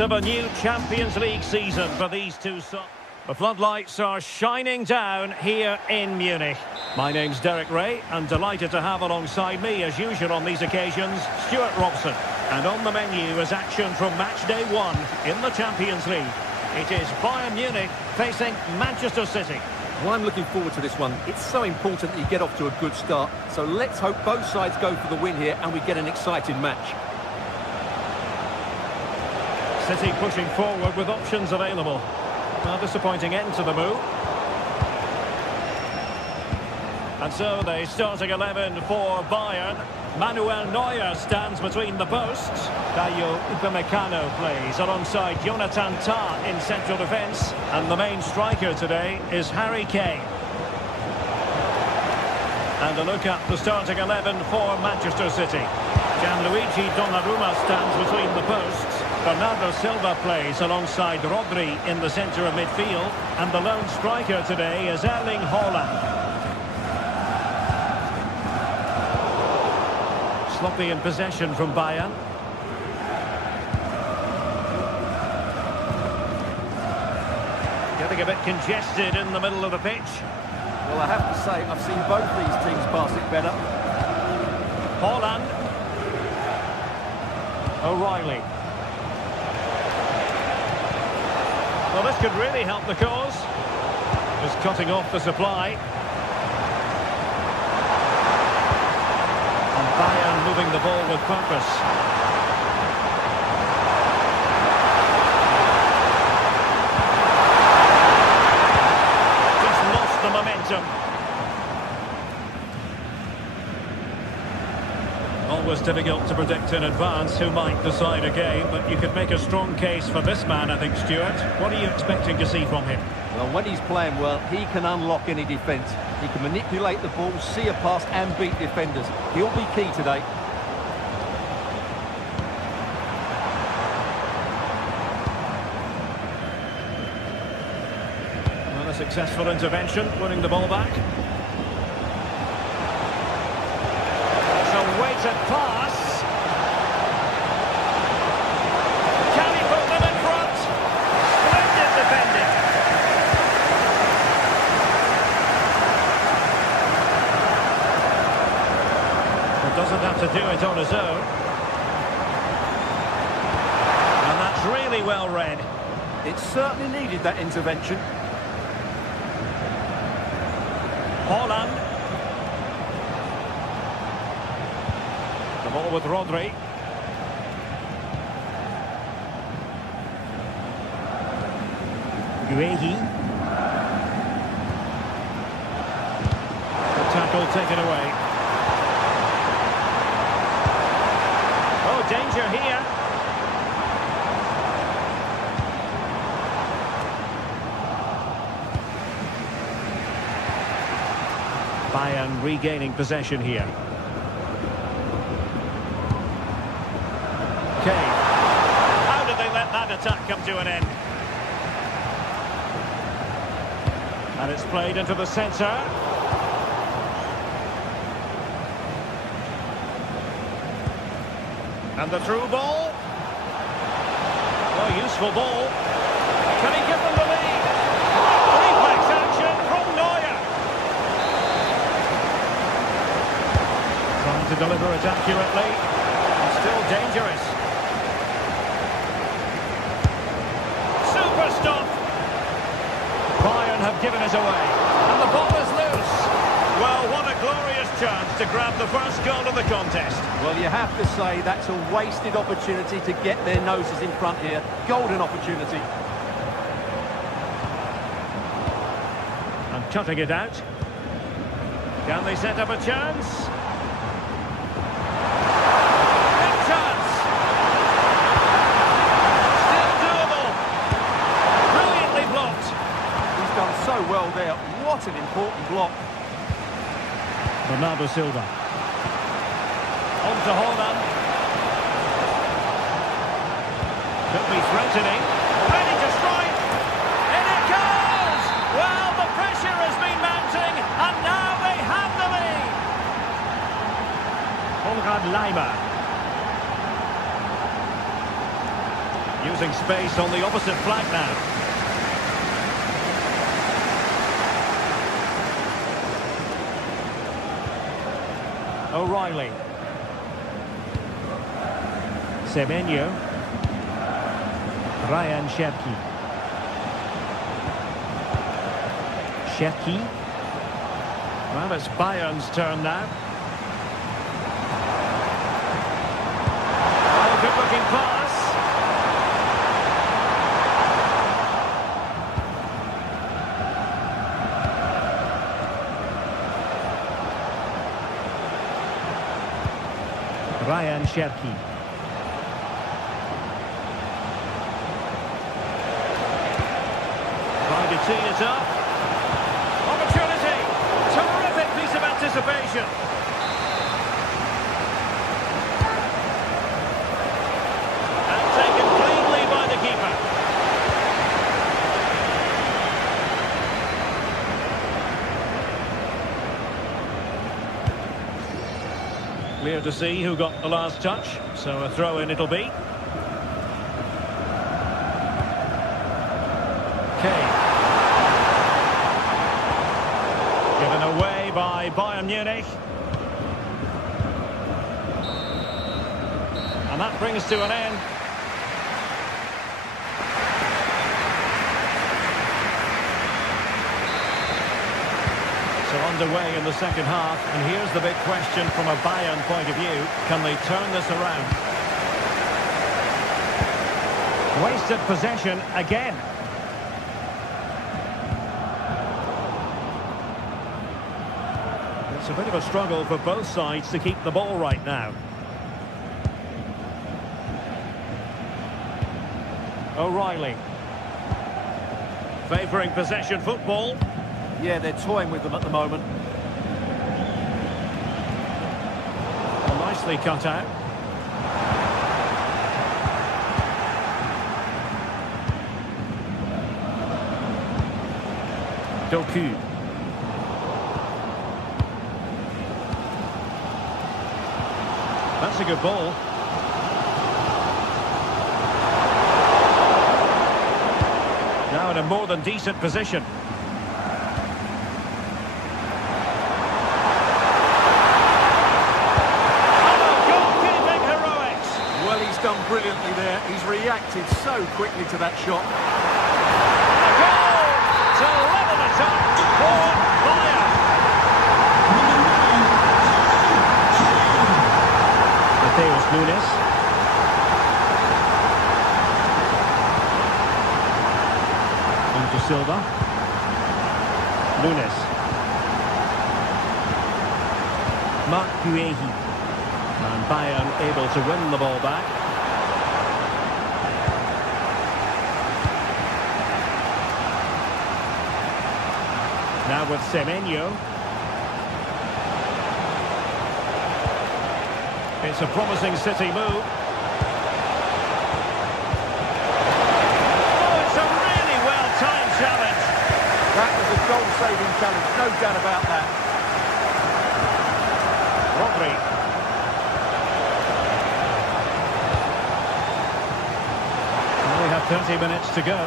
start of a new Champions League season for these two sides. The floodlights are shining down here in Munich. My name's Derek Ray, and delighted to have alongside me, as usual on these occasions, Stuart Robson. And on the menu is action from match day 1 in the Champions League. It is Bayern Munich facing Manchester City. Well, I'm looking forward to this one. It's so important that you get off to a good start. So let's hope both sides go for the win here and we get an exciting match. City pushing forward with options available. A disappointing end to the move. And so the starting 11 for Bayern. Manuel Neuer stands between the posts. Dayo Upamecano plays alongside Jonathan Tah in central defence. And the main striker today is Harry Kane. And a look at the starting 11 for Manchester City. Gianluigi Donnarumma stands between the posts. Bernardo Silva plays alongside Rodri in the centre of midfield. And the lone striker today is Erling Haaland. Sloppy in possession from Bayern. Getting a bit congested in the middle of the pitch. Well, I have to say, I've seen both these teams pass it better. Haaland. O'Reilly. Well, this could really help the cause. Just cutting off the supply. And Bayern moving the ball with purpose. Just lost the momentum. Always difficult to predict in advance who might decide a game, but you could make a strong case for this man, I think, Stuart. What are you expecting to see from him? Well, when he's playing well, he can unlock any defence. He can manipulate the ball, see a pass and beat defenders. He'll be key today. Well, a successful intervention, winning the ball back. Weighted pass. Can he put them in front? Splendid defending. But doesn't have to do it on his own. And that's really well read. It certainly needed that intervention. Haaland. The ball with Rodri. Guehi. The tackle taken away. Oh, danger here. Bayern regaining possession here. Kane. How did they let that attack come to an end? And it's played into the centre. And the through ball. Oh, useful ball. Can he give them the lead? Reflex action from Neuer. Trying to deliver it accurately. Still dangerous. Stop. Bayern have given it away. And the ball is loose. Well, what a glorious chance to grab the first goal of the contest. Well, you have to say that's a wasted opportunity to get their noses in front here. Golden opportunity. And cutting it out. Can they set up a chance? So well there. What an important block. Bernardo Silva. On to Haaland. Could be threatening. Ready to strike. In it goes! Well, the pressure has been mounting, and now they have the lead. Konrad Laimer. Using space on the opposite flank now. O'Reilly. Semenyo. Ryan Cherki. Cherki. Well, it's Bayern's turn now. Oh, good-looking pass. Ryan Cherki. Trying to tee it up. Opportunity. Terrific piece of anticipation. And taken cleanly by the keeper. Clear to see who got the last touch, so a throw-in it'll be. Kane. Given away by Bayern Munich. And that brings to an end. So underway in the second half, and here's the big question from a Bayern point of view. Can they turn this around? Wasted possession again. It's a bit of a struggle for both sides to keep the ball right now. O'Reilly. Favouring possession football. Yeah, they're toying with them at the moment. Well, nicely cut out. Doku. That's a good ball. Now in a more than decent position. Done brilliantly there. He's reacted so quickly to that shot. A goal to level it up for Bayern. Mateus Nunes. Into Silva. Nunes. Marc Guehi. And Bayern able to win the ball back. Now with Semenyo. It's a promising City move. Oh, it's a really well-timed challenge. That was a goal-saving challenge, no doubt about that. Rodri. We have 30 minutes to go.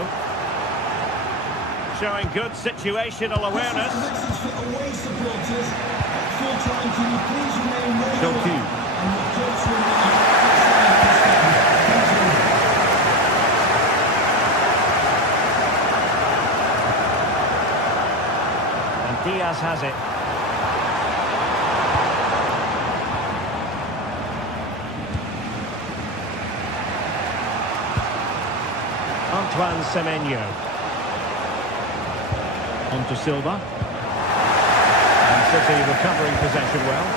Showing good situational awareness. Doku. And Diaz has it. Antoine Semenyo. On to Silva. And City recovering possession well.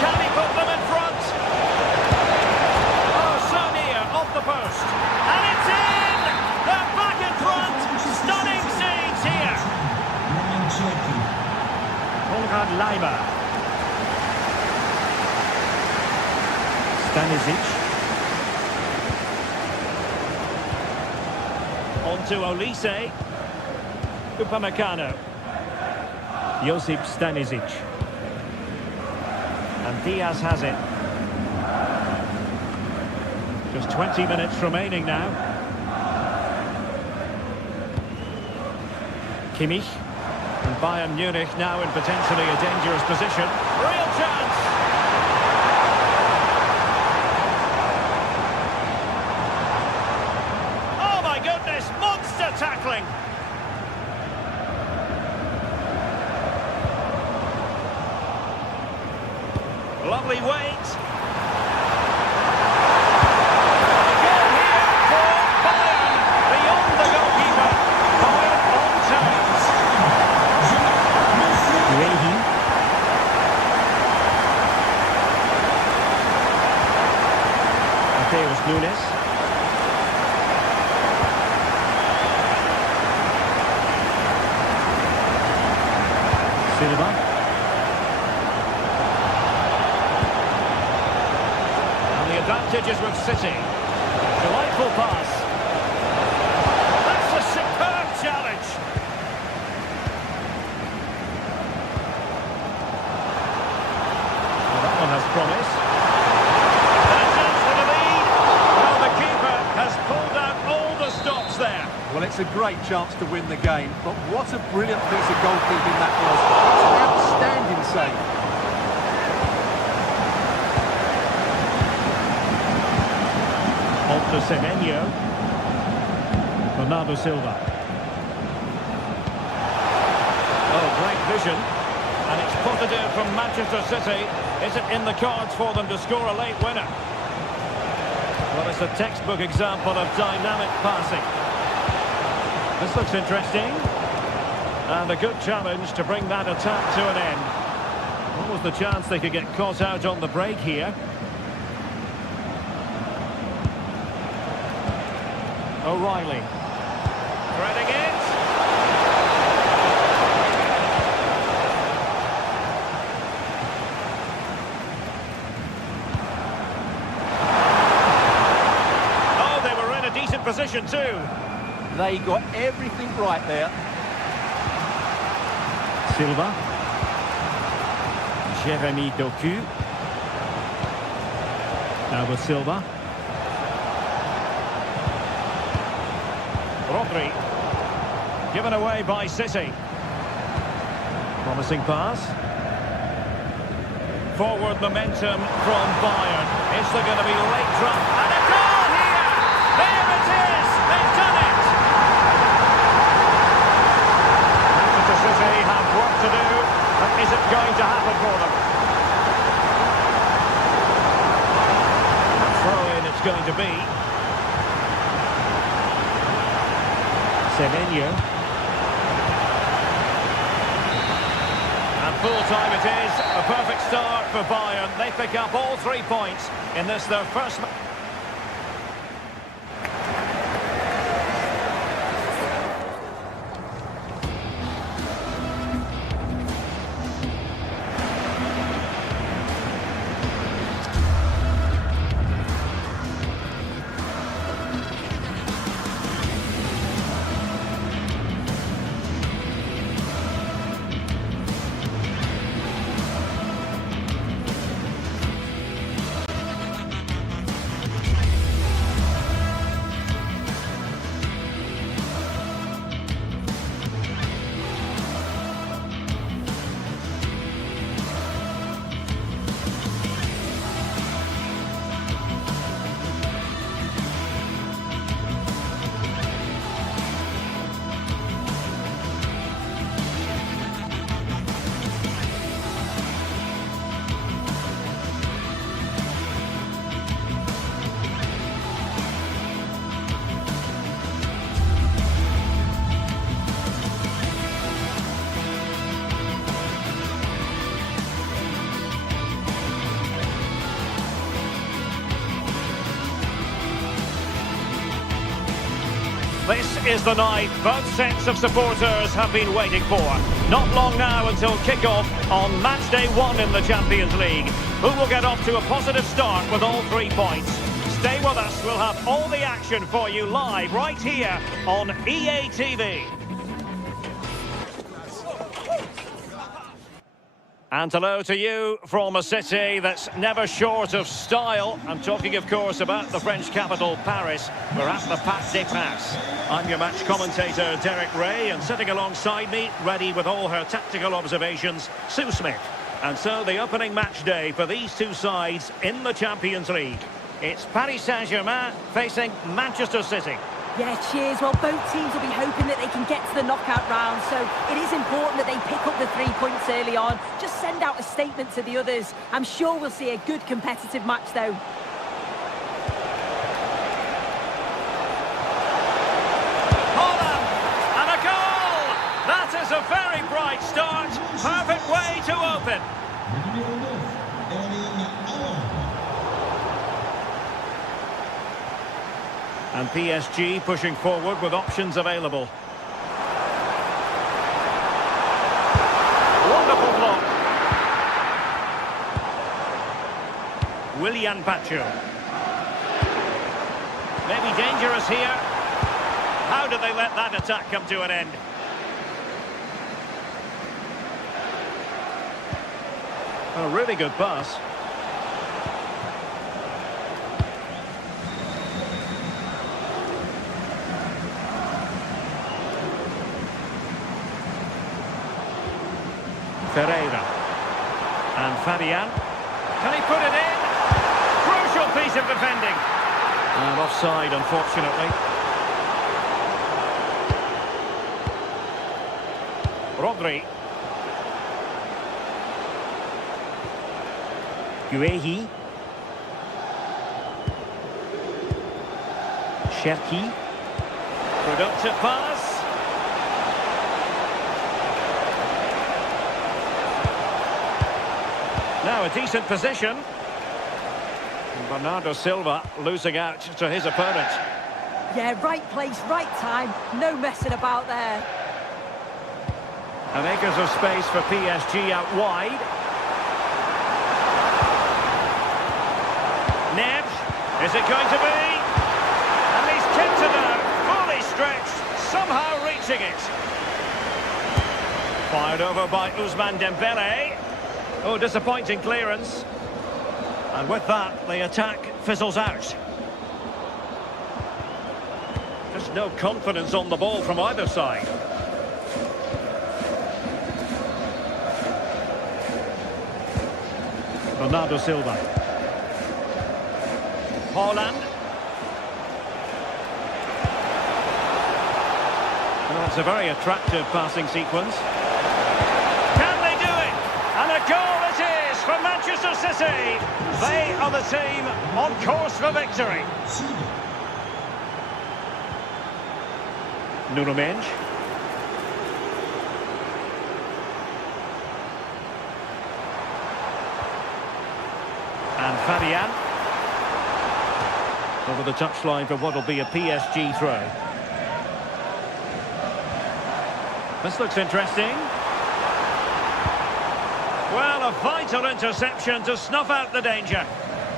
Can he put them in front? Oh, so near, off the post. And it's in! They're back in front! Stunning scenes here! Konrad Leiber. Stanisic. On to Olise. Upamecano. Josip Stanisic. And Diaz has it. Just 20 minutes remaining now. Kimmich. And Bayern Munich now in potentially a dangerous position. Real chance! Oh my goodness, monster tackling! Lovely weight. A goal here for Bayern. Beyond the goalkeeper. Bayern on terms. Ready. Mateus Nunes. Silva. Advantages with City. Delightful pass. That's a superb challenge. Well, that one has promise. And a chance for the lead. Well, the keeper has pulled out all the stops there. Well, it's a great chance to win the game, but what a brilliant piece of goalkeeping that was. It's an outstanding save. To Semenyo. Bernardo Silva. Oh, great vision. And it's positive from Manchester City. Is it in the cards for them to score a late winner? Well, it's a textbook example of dynamic passing. This looks interesting. And a good challenge to bring that attack to an end. What was the chance they could get caught out on the break here? O'Reilly. Threading it. Oh, they were in a decent position too. They got everything right there. Silva. Jeremy Doku. Now with Silva. Rodri, given away by City. Promising pass. Forward momentum from Bayern. Is there going to be late drop? And a goal here! There it is! They've done it! Manchester City have work to do, but is it going to happen for them? A throw-in it's going to be. Semenyo. And full time it is. A perfect start for Bayern. They pick up all 3 points in this, their first match. This is the night both sets of supporters have been waiting for. Not long now until kick-off on match day 1 in the Champions League. Who will get off to a positive start with all 3 points? Stay with us, we'll have all the action for you live right here on EA TV. And hello to you from a city that's never short of style. I'm talking, of course, about the French capital, Paris. We're at the Parc des Princes. I'm your match commentator, Derek Ray, and sitting alongside me, ready with all her tactical observations, Sue Smith. And so the opening match day for these two sides in the Champions League. It's Paris Saint-Germain facing Manchester City. Yeah, cheers. Well, both teams will be hoping that they can get to the knockout round, so it is important that they pick up the 3 points early on. Just send out a statement to the others. I'm sure we'll see a good competitive match, though. Holland! And a goal! That is a very bright start. Perfect way to open. And PSG pushing forward with options available. Wonderful block. Willian Pacho. Maybe dangerous here. How do they let that attack come to an end? A really good pass. Ferreira. And Fabian. Can he put it in? Crucial piece of defending. And offside, unfortunately. Rodri. Guehi. Cherki. Productive pass. Now a decent position. Bernardo Silva losing out to his opponent. Yeah, right place, right time. No messing about there. And acres of space for PSG out wide. Neves, is it going to be? And he's kept it out, fully stretched, somehow reaching it. Fired over by Ousmane Dembele. Oh, disappointing clearance. And with that, the attack fizzles out. Just no confidence on the ball from either side. Bernardo Silva. Holland. Well, it's a very attractive passing sequence. Can they do it? And a goal it is for Manchester City. They are the team on course for victory. Nuno Mendes. And Fabian. Over the touchline for what will be a PSG throw. This looks interesting. Well, a vital interception to snuff out the danger.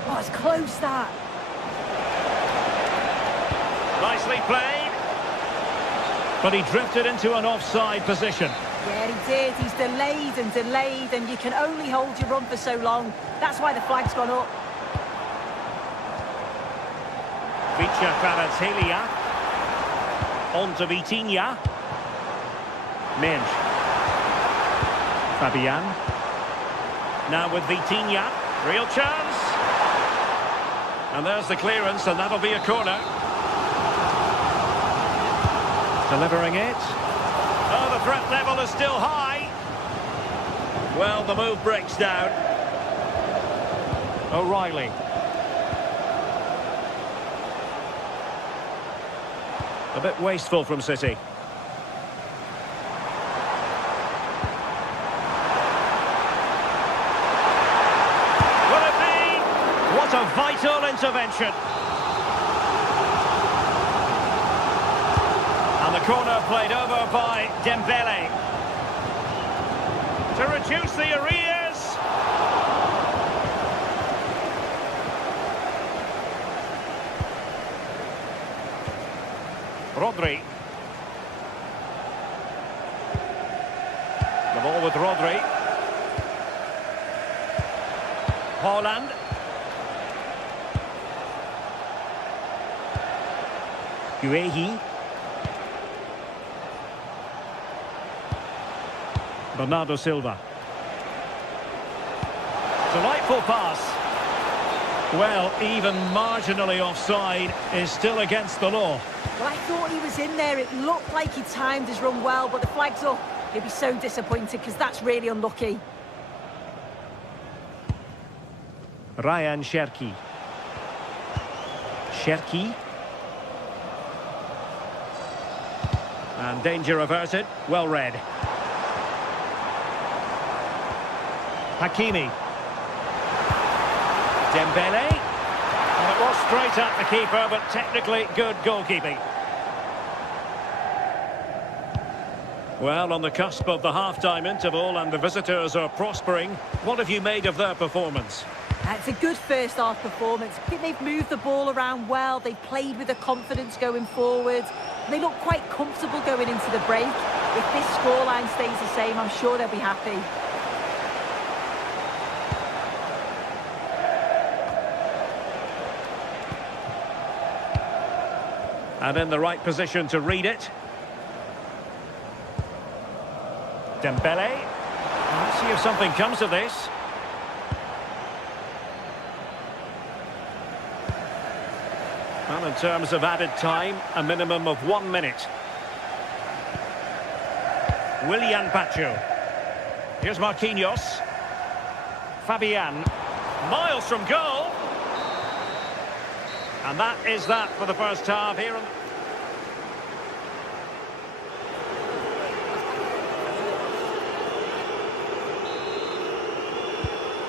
Oh, it's close, that. Nicely played. But he drifted into an offside position. Yeah, he did. He's delayed, and you can only hold your run for so long. That's why the flag's gone up. Vicha Kvaratskhelia. On to Vitinha. Mendes. Fabian. Now with Vitinha. Real chance. And there's the clearance, and that'll be a corner. Delivering it. Oh, the threat level is still high. Well, the move breaks down. O'Reilly. A bit wasteful from City. Will it be? What a vital intervention. And the corner played over by Dembele. To reduce the arrears. Rodri. The ball with Rodri. Haaland. Guehi. Bernardo Silva. Delightful pass. Well, even marginally offside is still against the law. Well, I thought he was in there. It looked like he timed his run well, but the flag's up. He'll be so disappointed because that's really unlucky. Ryan Cherki. Cherki. And danger averted. Well read. Hakimi. Dembele. Well, it was straight at the keeper, but technically good goalkeeping. Well, on the cusp of the half-time interval and the visitors are prospering. What have you made of their performance? It's a good first-half performance. I think they've moved the ball around well. They've played with a confidence going forward. They look quite comfortable going into the break. If this scoreline stays the same, I'm sure they'll be happy. And in the right position to read it. Dembele. Let's see if something comes of this. Well, in terms of added time, a minimum of 1 minute. Willian Pacho. Here's Marquinhos. Fabian. Miles from goal. And that is that for the first half here.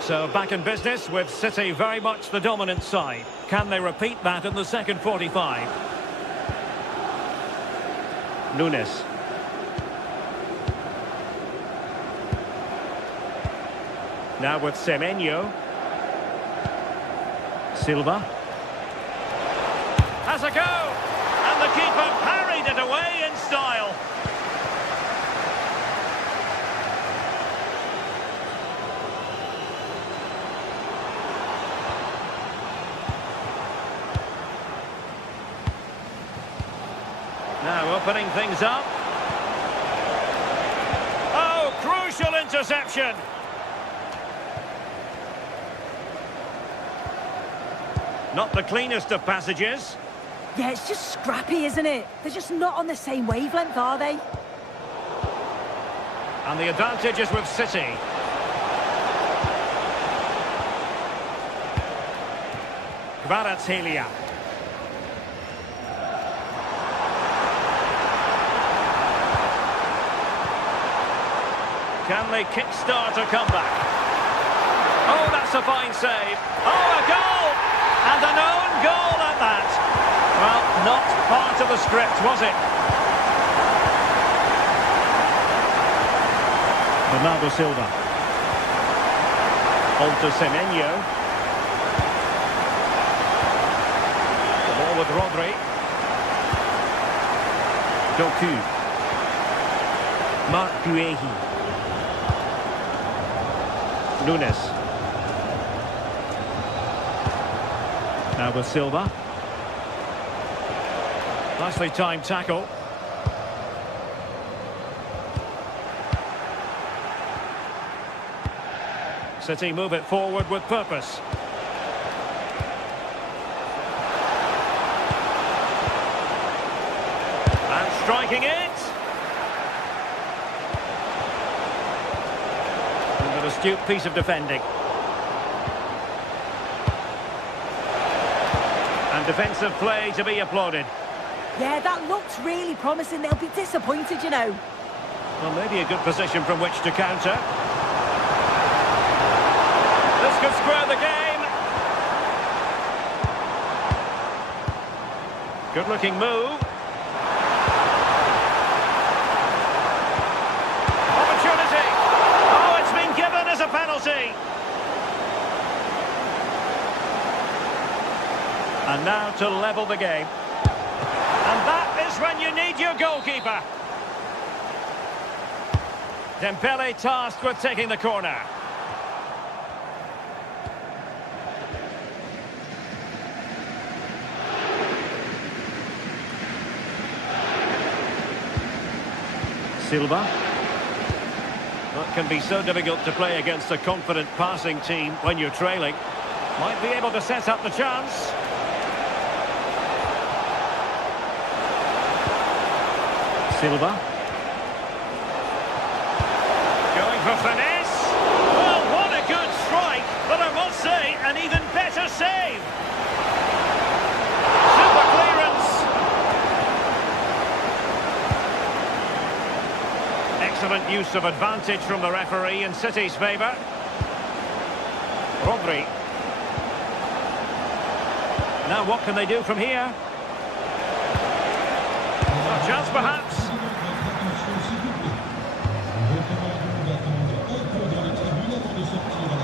So back in business with City very much the dominant side. Can they repeat that in the second 45? Nunes. Now with Semenyo. Silva. Has a go! And the keeper parried it away in style. Now opening things up. Oh, crucial interception. Not the cleanest of passages. Yeah, it's just scrappy, isn't it? They're just not on the same wavelength, are they? And the advantage is with City. Kvaratskhelia. Can they kickstart a comeback? Oh, that's a fine save. Oh, a goal! And an own goal at that. Well, not part of the script, was it? Bernardo Silva. On to Semenyo. The ball with Rodri. Doku. Marc Guehi. Nunes. Now with Silva. Nicely timed tackle. City move it forward with purpose. And striking it. And an astute piece of defending. And defensive play to be applauded. Yeah, that looks really promising. They'll be disappointed, you know. Well, maybe a good position from which to counter. This could square the game. Good-looking move. Opportunity. Oh, it's been given as a penalty. And now to level the game. And that is when you need your goalkeeper. Dembele tasked with taking the corner. Silva. That can be so difficult to play against a confident passing team when you're trailing. Might be able to set up the chance. Silva. Going for finesse. Well, what a good strike, but I must say, an even better save. Super clearance. Excellent use of advantage from the referee in City's favour. Rodri. Now what can they do from here? A chance perhaps.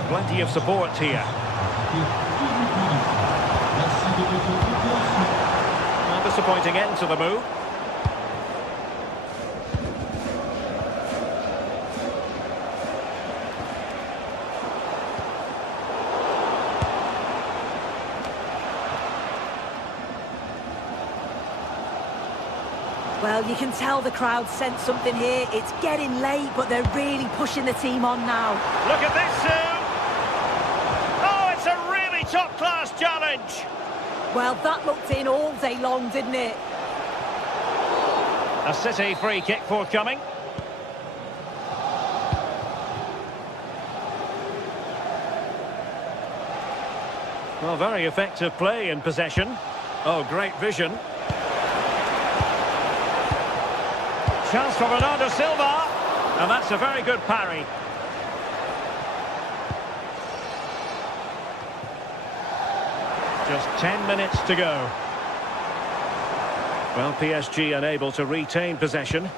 Plenty of support here. A disappointing end to the move. Well, you can tell the crowd sensed something here. It's getting late, but they're really pushing the team on now. Look at this, Sue! Oh, it's a really top-class challenge! Well, that looked in all day long, didn't it? A City free kick forthcoming. Well, very effective play in possession. Oh, great vision. Chance for Bernardo Silva, and that's a very good parry. Just 10 minutes to go. Well, PSG unable to retain possession.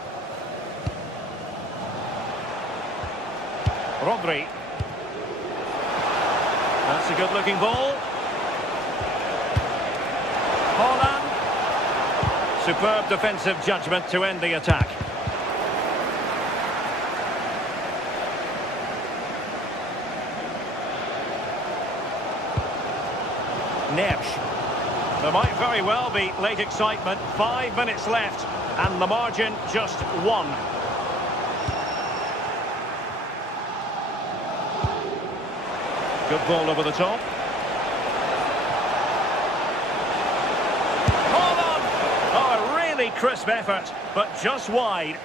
Rodri. That's a good-looking ball. Haaland. Superb defensive judgment to end the attack. Neves. There might very well be late excitement. 5 minutes left, and the margin just 1. Good ball over the top. Crisp effort, but just wide.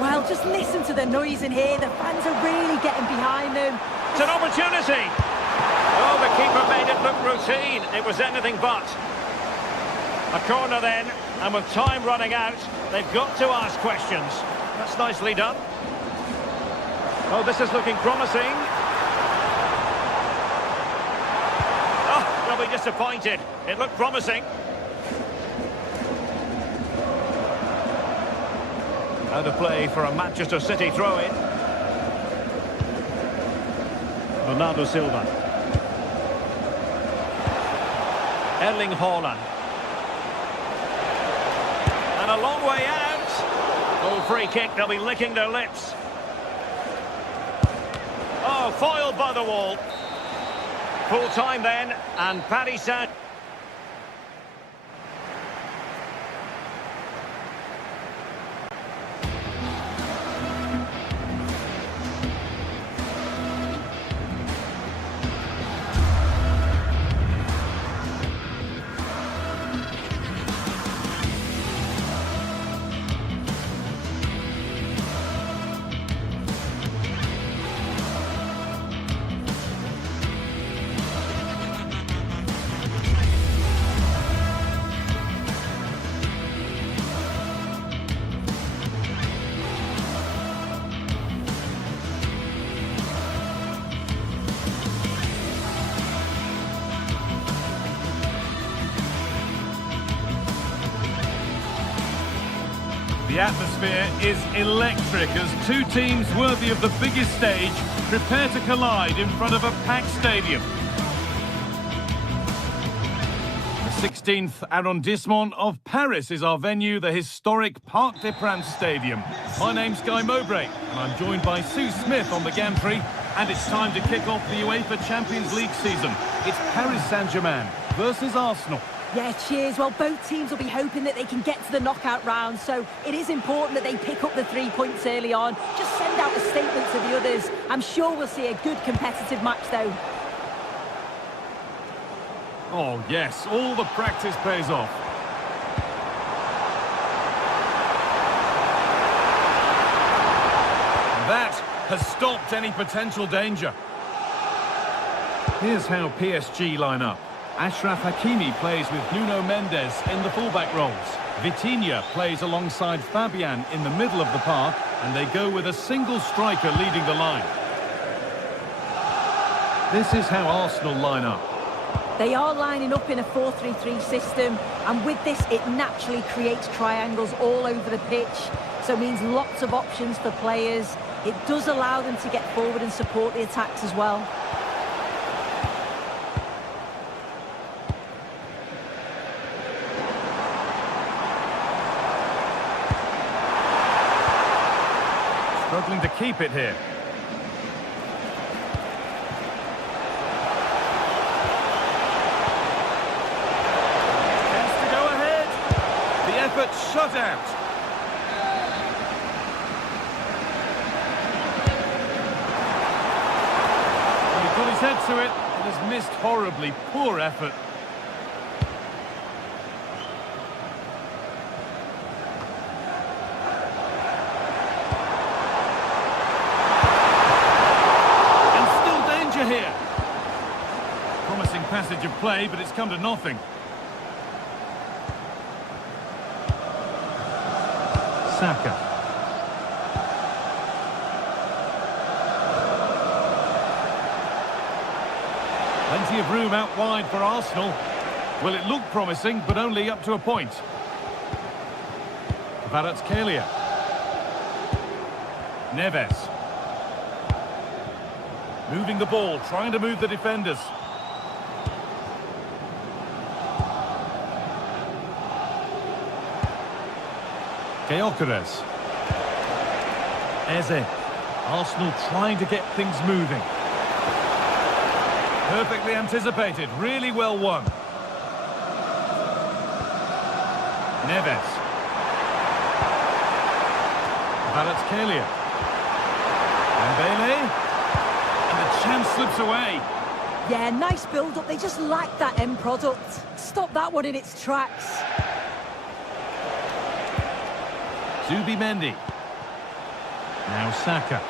Well, just listen to the noise in here. The fans are really getting behind them. It's an opportunity. Oh, the keeper made it look routine. It was anything but. A corner then, and with time running out, they've got to ask questions. That's nicely done. Oh, this is looking promising. Be disappointed. It looked promising. Out of play for a Manchester City throw-in. Bernardo Silva. Erling Haaland. And a long way out. Oh, free kick. They'll be licking their lips. Oh, foiled by the wall. Full time then, and Paris Saint. The atmosphere is electric as two teams worthy of the biggest stage prepare to collide in front of a packed stadium. The 16th arrondissement of Paris is our venue, the historic Parc des Princes Stadium. My name's Guy Mowbray, and I'm joined by Sue Smith on the gantry, and it's time to kick off the UEFA Champions League season. It's Paris Saint-Germain versus Arsenal. Yeah, cheers. Well, both teams will be hoping that they can get to the knockout round, so it is important that they pick up the 3 points early on. Just send out a statement to the others. I'm sure we'll see a good competitive match, though. Oh, yes, all the practice pays off. That has stopped any potential danger. Here's how PSG line up. Achraf Hakimi plays with Nuno Mendes in the fullback roles. Vitinha plays alongside Fabian in the middle of the park, and they go with a single striker leading the line. This is how Arsenal line up. They are lining up in a 4-3-3 system, and with this it naturally creates triangles all over the pitch, so it means lots of options for players. It does allow them to get forward and support the attacks as well. Struggling to keep it here. Chance to go ahead. The effort shut out. Well, he put his head to it. It has missed horribly. Poor effort. Here. Promising passage of play, but it's come to nothing. Saka. Plenty of room out wide for Arsenal. Well, it looked promising, but only up to a point. Kvaratskhelia. Neves. Moving the ball, trying to move the defenders. Gyökeres. Eze. Arsenal trying to get things moving. Perfectly anticipated, really well won. Neves. Kvaratskhelia. Dembele. And the chance slips away. Yeah, nice build-up. They just lack that end product. Stop that one in its tracks. Zubimendi. Now Saka.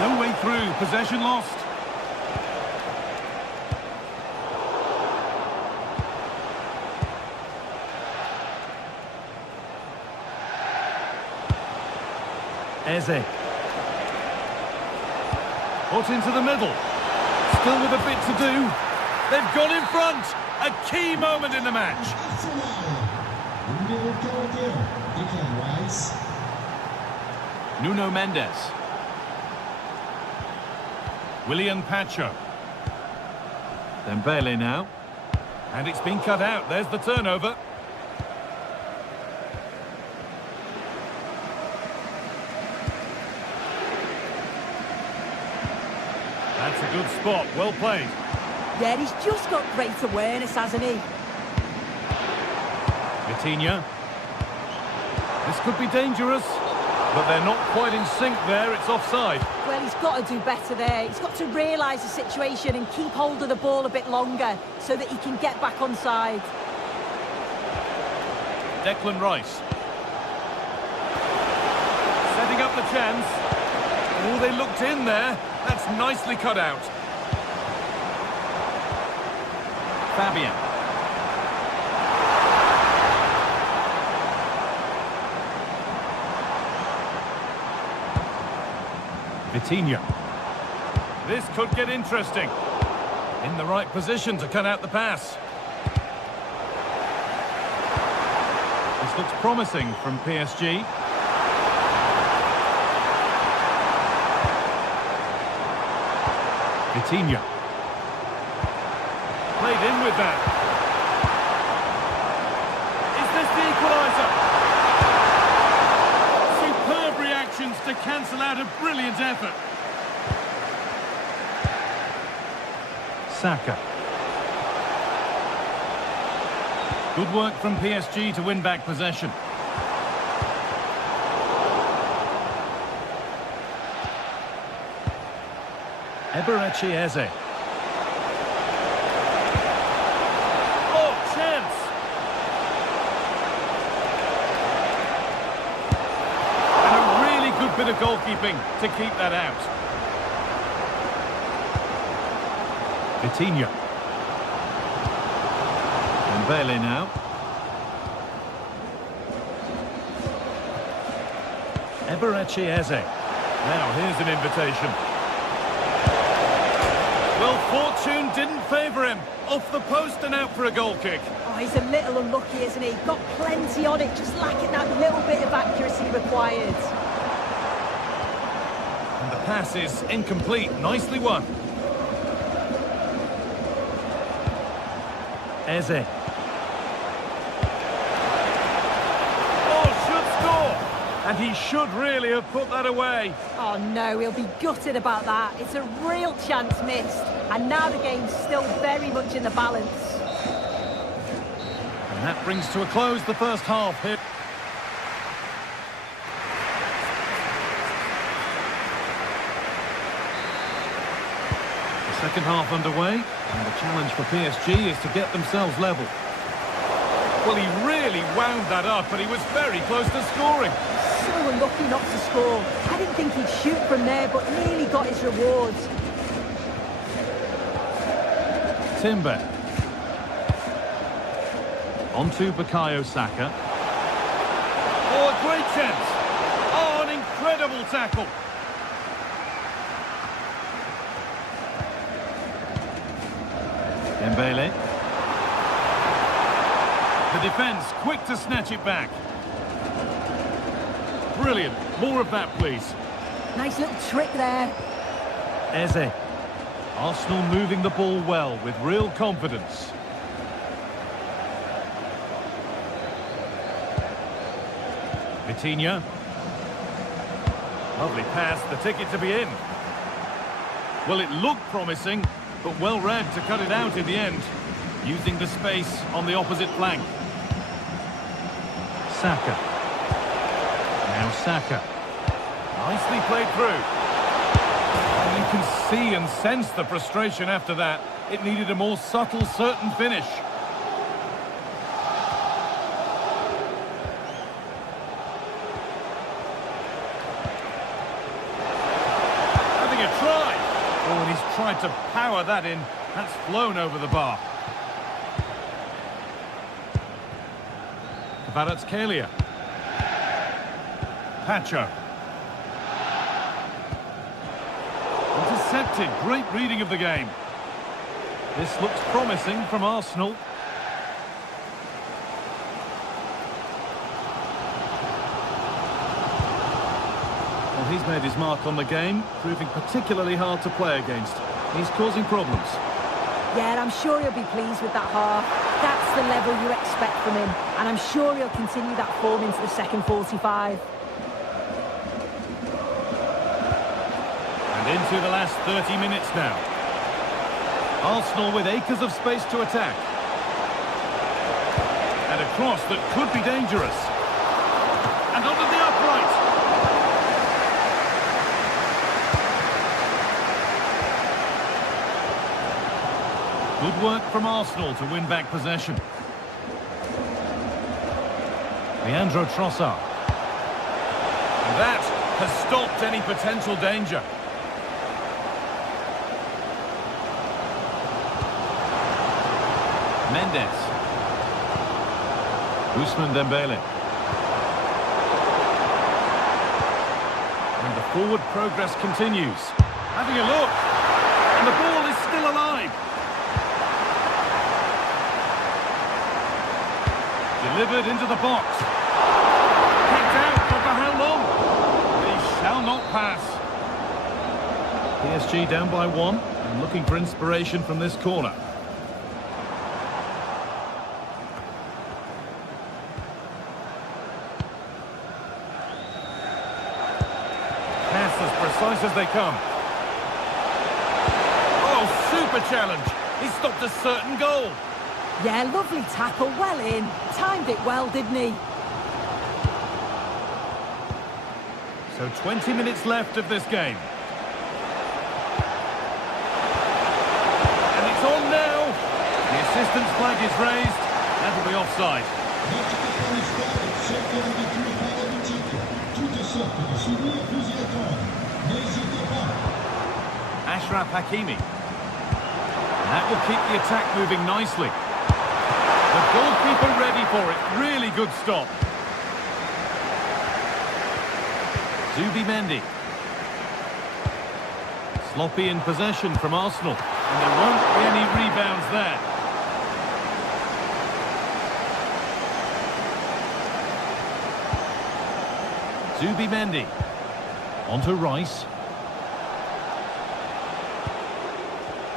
No way through. Possession lost. Eze. Put into the middle. Still with a bit to do. They've gone in front. A key moment in the match. Nuno Mendes. Willian Pacho. Dembele now. And it's been cut out. There's the turnover. That's a good spot, well played. Yeah, he's just got great awareness, hasn't he? Vitinha. This could be dangerous, but they're not quite in sync there, it's offside. Well, he's got to do better there. He's got to realise the situation and keep hold of the ball a bit longer so that he can get back on side. Declan Rice. Setting up the chance. Oh, they looked in there. That's nicely cut out. Fabian. Vitinha. This could get interesting. In the right position to cut out the pass. This looks promising from PSG. Vitinha. Played in with that. Is this the equaliser? Superb reactions to cancel out a brilliant effort. Saka. Good work from PSG to win back possession. Eberechi Eze. Oh, chance! And a really good bit of goalkeeping to keep that out. Vitinha. Dembele now. Eberechi Eze. Now here's an invitation. Well, fortune didn't favour him. Off the post and out for a goal kick. Oh, he's a little unlucky, isn't he? Got plenty on it, just lacking that little bit of accuracy required. And the pass is incomplete. Nicely won. Eze. And he should really have put that away. Oh no, he'll be gutted about that. It's a real chance missed. And now the game's still very much in the balance. And that brings to a close the first half here. The second half underway. And the challenge for PSG is to get themselves level. Well, he really wound that up, but he was very close to scoring. So unlucky not to score. I didn't think he'd shoot from there, but nearly got his rewards. Timber. On to Bukayo Saka. Oh, a great chance. Oh, an incredible tackle. Dembele. The defence quick to snatch it back. Brilliant. More of that, please. Nice little trick there. Eze. Arsenal moving the ball well with real confidence. Vitinha. Lovely pass, the ticket to be in. Well, it looked promising, but well read to cut it out in the end, using the space on the opposite flank. Saka. Now Saka. Nicely played through. And you can see and sense the frustration after that. It needed a more subtle, certain finish. Having a try. Oh, and he's tried to power that in. That's flown over the bar. Kvaratskhelia. Pacho. Intercepted. Great reading of the game. This looks promising from Arsenal. Well, he's made his mark on the game, proving particularly hard to play against. He's causing problems. Yeah, I'm sure he'll be pleased with that half. That's the level you expect from him. And I'm sure he'll continue that form into the second 45. And into the last 30 minutes now. Arsenal with acres of space to attack. And a cross that could be dangerous. And under the upright. Good work from Arsenal to win back possession. Leandro Trossard. And that has stopped any potential danger. Mendes. Ousmane Dembele. And the forward progress continues. Having a look. And the ball is still alive. Delivered into the box. Kicked out, but for how long? They shall not pass. PSG down by 1 and looking for inspiration from this corner. Pass as precise as they come. Oh, super challenge. He stopped a certain goal. Yeah, lovely tackle, well in. Timed it well, didn't he? So 20 minutes left of this game. And it's on now. The assistant's flag is raised. That'll be offside. Ashraf Hakimi. And that will keep the attack moving nicely. The goalkeeper ready for it. Really good stop. Zubimendi. Sloppy in possession from Arsenal. And there won't be any rebounds there. Zubimendi. Onto Rice.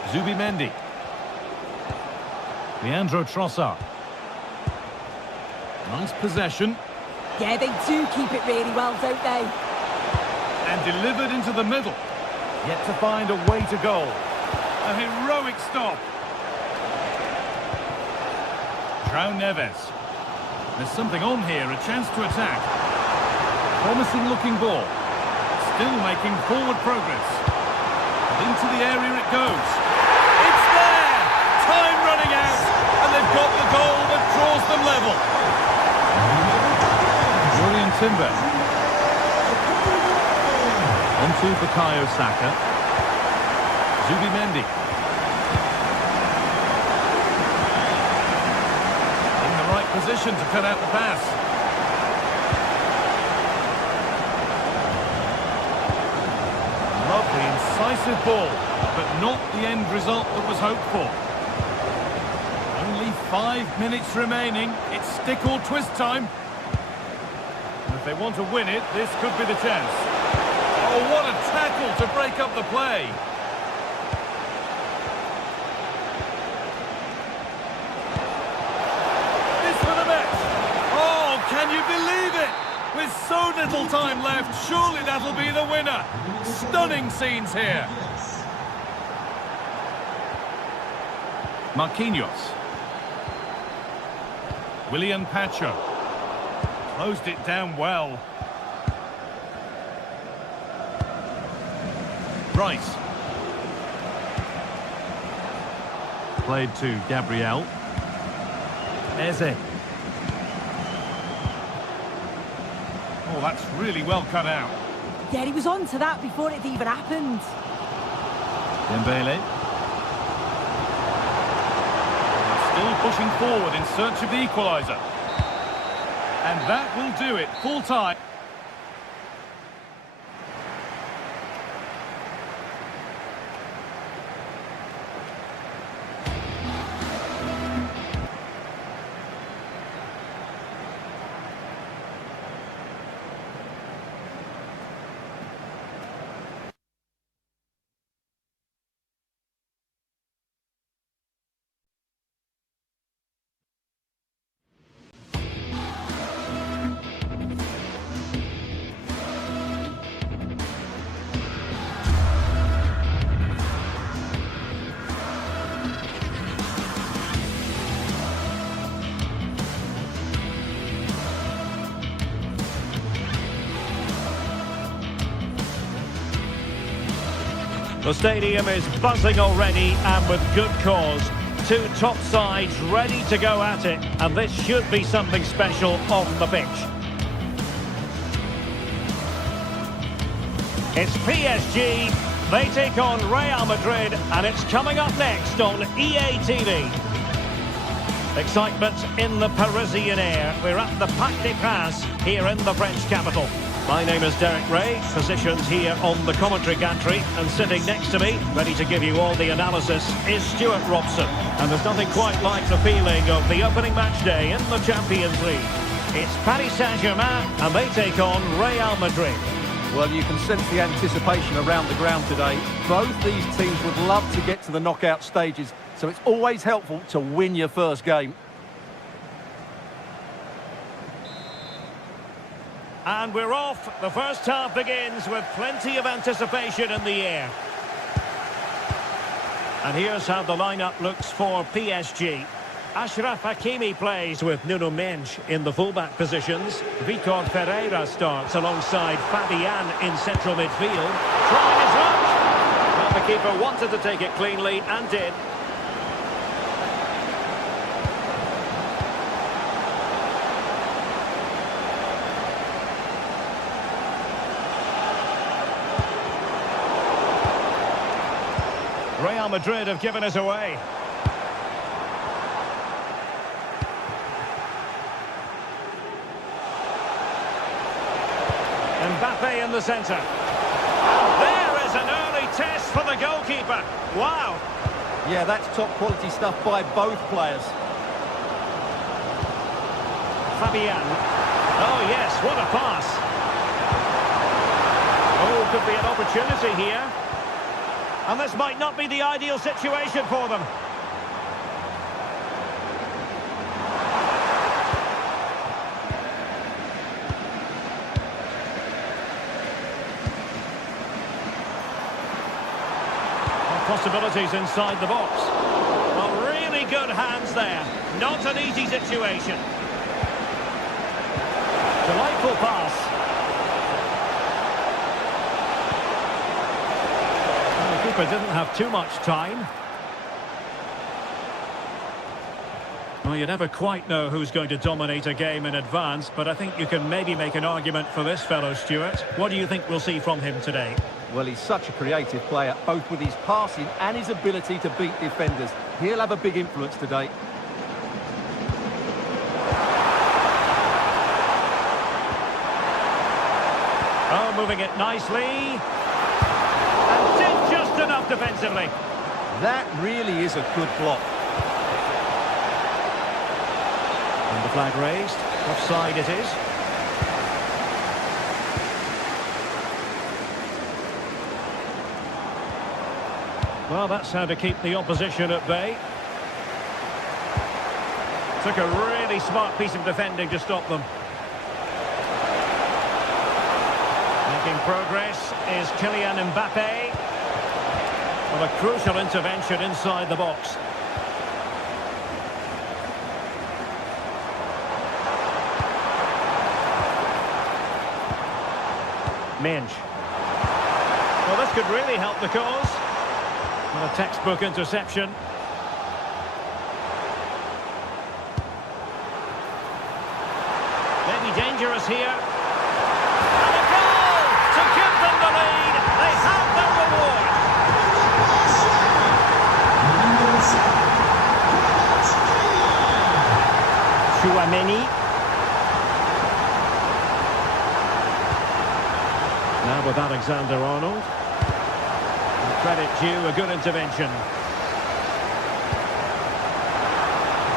Zubimendi. Leandro Trossard. Nice possession. Yeah, they do keep it really well, don't they? And delivered into the middle. Yet to find a way to goal. A heroic stop. João Neves. There's something on here, a chance to attack. Promising looking ball. Still making forward progress. Into the area it goes. It's there! Time running out. And they've got the goal that draws them level. Julian Timber. Onto Bukayo Saka. Zubimendi. In the right position to cut out the pass. Lovely, incisive ball, but not the end result that was hoped for. Only 5 minutes remaining. It's stick or twist time. And if they want to win it, this could be the chance. Oh, what a tackle to break up the play. This for the match. Oh, can you believe it? With so little time left, surely that'll be the winner. Stunning scenes here. Marquinhos. William Pacho. Closed it down well. Rice. Played to Gabriel. Eze. Oh, that's really well cut out. Yeah, he was on to that before it even happened. Dembele. Still pushing forward in search of the equaliser. And that will do it. Full time. The stadium is buzzing already, and with good cause. Two top sides ready to go at it, and this should be something special on the pitch. It's PSG, they take on Real Madrid, and it's coming up next on EA TV. Excitement in the Parisian air. We're at the Parc des Princes here in the French capital. My name is Derek Ray, positioned here on the commentary gantry, and sitting next to me, ready to give you all the analysis, is Stuart Robson. And there's nothing quite like the feeling of the opening match day in the Champions League. It's Paris Saint-Germain, and they take on Real Madrid. Well, you can sense the anticipation around the ground today. Both these teams would love to get to the knockout stages, so it's always helpful to win your first game. And we're off. The first half begins with plenty of anticipation in the air. And here's how the lineup looks for PSG. Ashraf Hakimi plays with Nuno Mendes in the fullback positions. Vitor Ferreira starts alongside Fabian in central midfield. Trying his luck. Well, the keeper wanted to take it cleanly and did. Real Madrid have given us away. Mbappe in the centre. And there is an early test for the goalkeeper. Wow. Yeah, that's top quality stuff by both players. Fabian. Oh yes, what a pass. Oh, could be an opportunity here. And this might not be the ideal situation for them. Possibilities inside the box. Well, really good hands there. Not an easy situation. Delightful pass. Well, the keeper didn't have too much time. Well, you never quite know who's going to dominate a game in advance, but I think you can maybe make an argument for this fellow, Stuart. What do you think we'll see from him today? Well, he's such a creative player, both with his passing and his ability to beat defenders. He'll have a big influence today. Oh, moving it nicely. And did just enough defensively. That really is a good block. And the flag raised. Offside it is. Well, that's how to keep the opposition at bay. Took a really smart piece of defending to stop them. Making progress is Kylian Mbappe. Well, a crucial intervention inside the box. Mendes. Well, this could really help the cause. And a textbook interception. Maybe dangerous here. And a goal to give them the lead. They have their reward. Chouameni. Now with Alexander-Arnold. Credit due, a good intervention.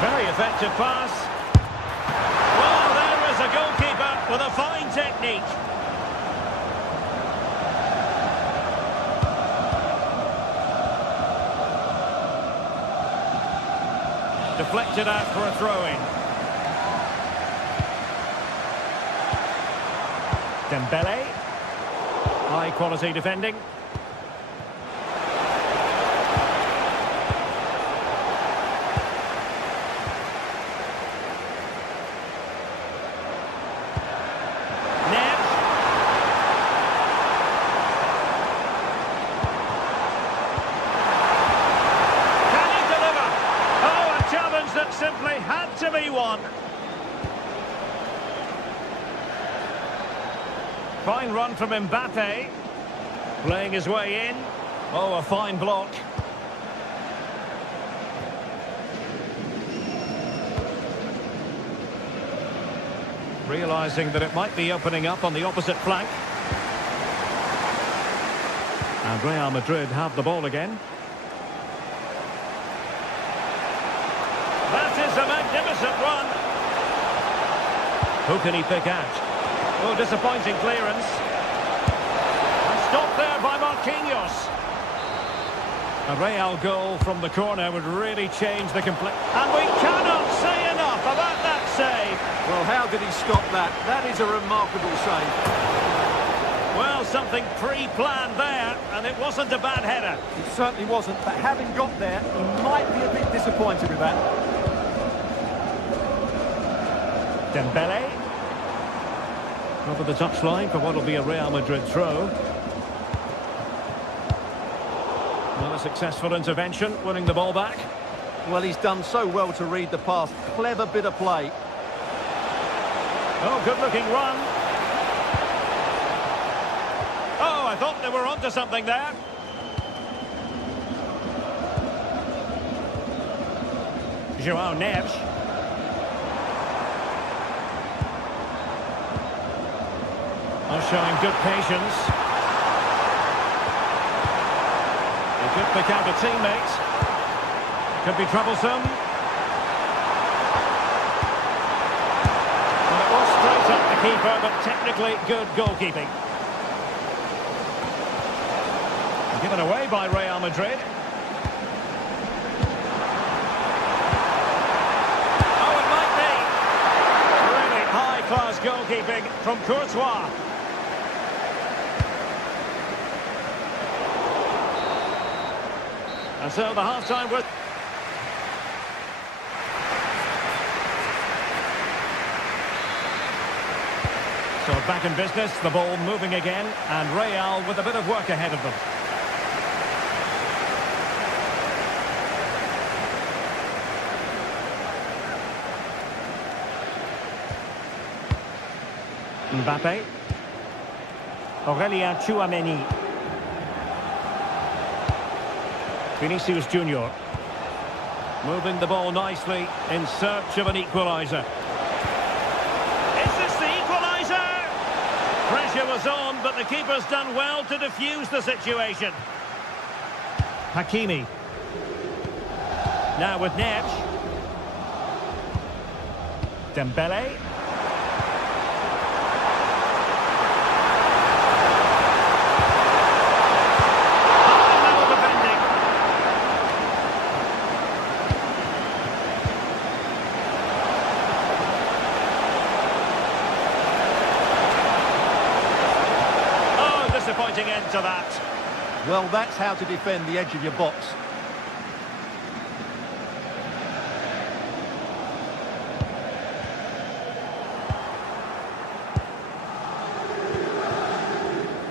Very effective pass. Well, there is a goalkeeper with a fine technique. Deflected out for a throw-in. Dembele. High quality defending. Simply had to be won. Fine run from Mbappe. Playing his way in. Oh, a fine block. Realising that it might be opening up on the opposite flank. And Real Madrid have the ball again. That is a magnificent run. Who can he pick out? Oh, disappointing clearance. And stopped there by Marquinhos. A Real goal from the corner would really change the complete... And we cannot say enough about that save. Well, how did he stop that? That is a remarkable save. Well, something pre-planned there, and it wasn't a bad header. It certainly wasn't, but having got there, he might be a bit disappointed with that. Dembele. Over the touchline for what will be a Real Madrid throw. Not a successful intervention, winning the ball back. Well, he's done so well to read the pass. Clever bit of play. Oh, good-looking run. Oh, I thought they were onto something there. João Neves. Oh, showing good patience. They could pick out a teammate. Could be troublesome. Well, it was straight up the keeper, but technically good goalkeeping. Given away by Real Madrid. Oh, it might be. Really high-class goalkeeping from Courtois. And so the half-time was... So back in business, the ball moving again, and Real with a bit of work ahead of them. Mbappe. Aurelien Tchouameni. Vinicius Junior. Moving the ball nicely in search of an equaliser. Is this the equaliser? Pressure was on, but the keeper's done well to defuse the situation. Hakimi. Now with Neves. Dembele. Disappointing end to that. Well, that's how to defend the edge of your box.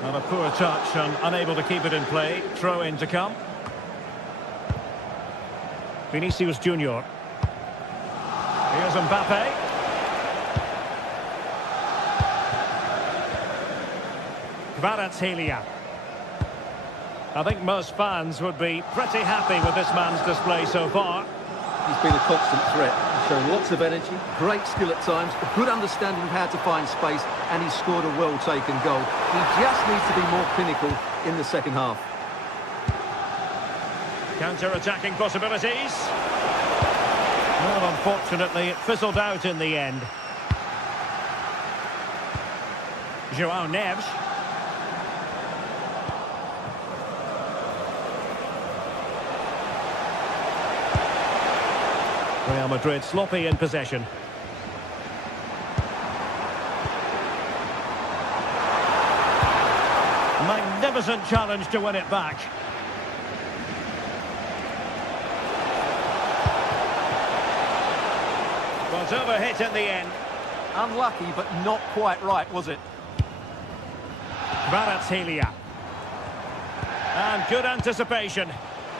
Well, a poor touch and unable to keep it in play. Throw in to come. Vinicius Junior. Here's Mbappe. Kvaratskhelia. I think most fans would be pretty happy with this man's display so far. He's been a constant threat. He's shown lots of energy, great skill at times, a good understanding of how to find space, and he's scored a well-taken goal. He just needs to be more clinical in the second half. Counter-attacking possibilities. Well, unfortunately, it fizzled out in the end. João Neves. Real Madrid sloppy in possession. Magnificent challenge to win it back. Was overhit in the end. Unlucky, but not quite right, was it? Kvaratskhelia. And good anticipation.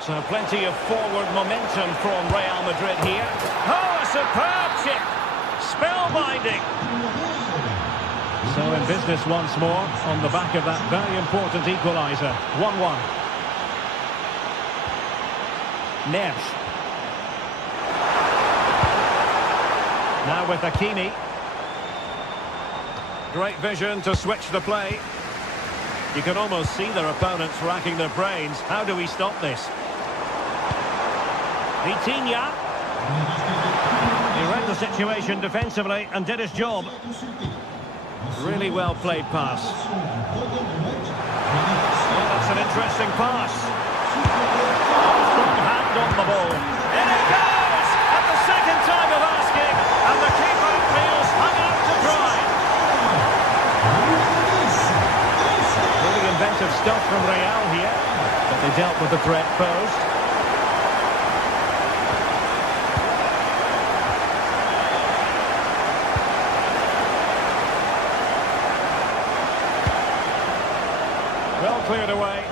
So plenty of forward momentum from Real Madrid here. Oh, a superb chip! Spellbinding! So in business once more on the back of that very important equaliser. 1-1. Neves. Now with Hakimi. Great vision to switch the play. You can almost see their opponents racking their brains. How do we stop this? Vitinha. He read the situation defensively and did his job. Really well played pass. Well, that's an interesting pass. Strong hand on the ball. In it goes! At the second time of asking, and the keeper feels hung out to dry. Really inventive stuff from Real here, but they dealt with the threat posed. cleared away.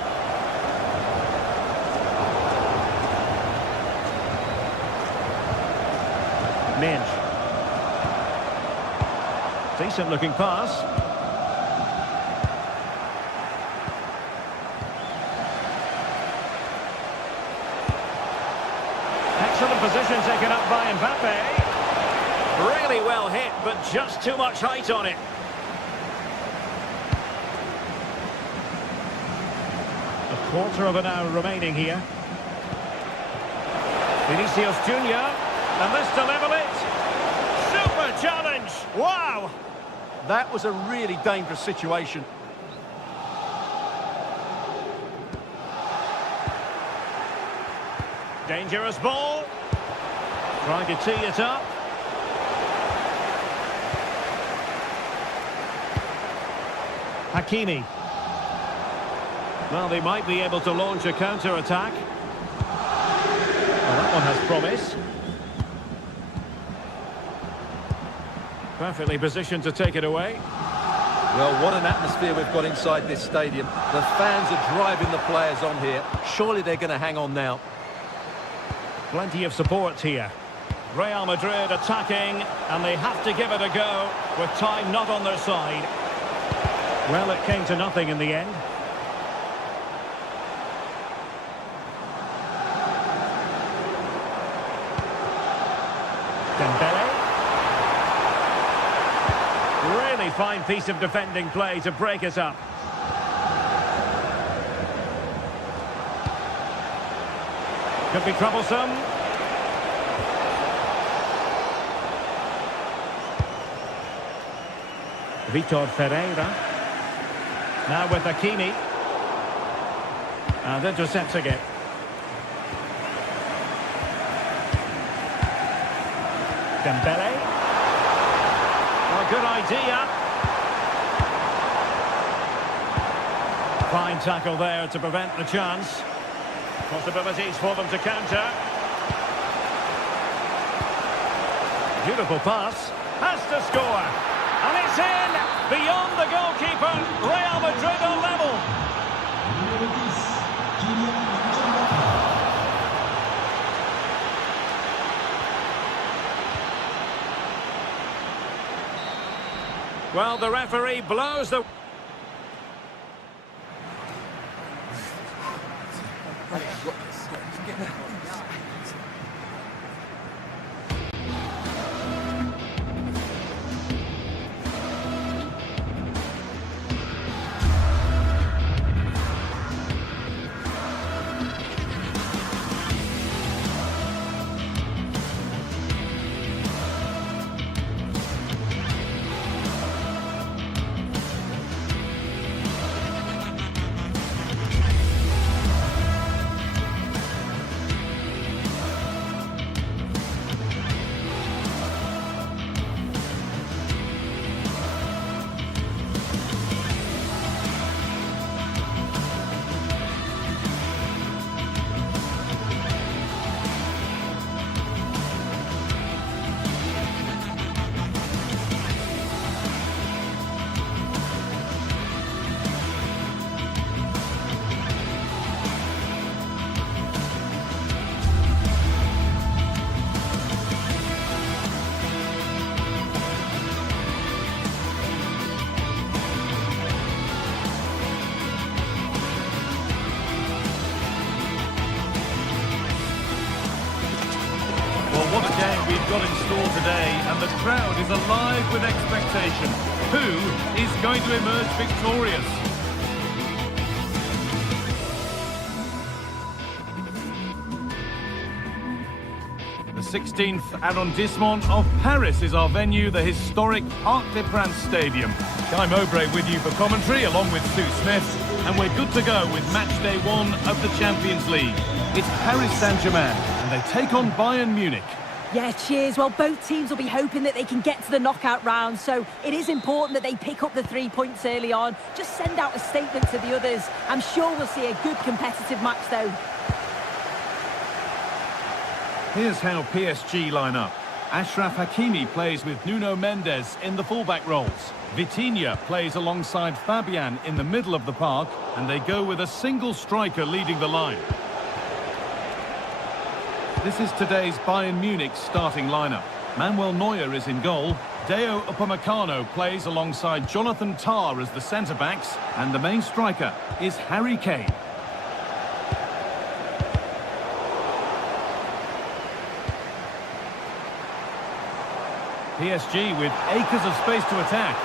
Minge. Decent looking pass. Excellent position taken up by Mbappe. Really well hit, but just too much height on it. A quarter of an hour remaining here. Vinicius Junior, and this to level it. Super challenge! Wow! That was a really dangerous situation. Dangerous ball. Trying to tee it up. Hakimi. Well, they might be able to launch a counter-attack. Well, that one has promise. Perfectly positioned to take it away. Well, what an atmosphere we've got inside this stadium. The fans are driving the players on here. Surely they're going to hang on now. Plenty of support here. Real Madrid attacking, and they have to give it a go with time not on their side. Well, it came to nothing in the end. Dembele. Really fine piece of defending play to break it up. Could be troublesome. Vitor Ferreira. Now with Hakimi. And intercepts again. Dembele. Well, good idea. Fine tackle there to prevent the chance. Possibilities for them to counter. Beautiful pass. Has to score. And it's in! Beyond the goalkeeper. Real Madrid on level. Well, the referee blows the... What a game we've got in store today, and the crowd is alive with expectation. Who is going to emerge victorious? The 16th arrondissement of Paris is our venue, the historic Parc des Princes Stadium. Guy Mowbray with you for commentary, along with Sue Smith, and we're good to go with match day 1 of the Champions League. It's Paris Saint-Germain, and they take on Bayern Munich. Yeah, cheers. Well, both teams will be hoping that they can get to the knockout round, so it is important that they pick up the 3 points early on. Just send out a statement to the others. I'm sure we'll see a good competitive match, though. Here's how PSG line up. Achraf Hakimi plays with Nuno Mendes in the fullback roles. Vitinha plays alongside Fabian in the middle of the park, and they go with a single striker leading the line. This is today's Bayern Munich starting lineup. Manuel Neuer is in goal. Deo Upamecano plays alongside Jonathan Tah as the centre-backs, and the main striker is Harry Kane. PSG with acres of space to attack.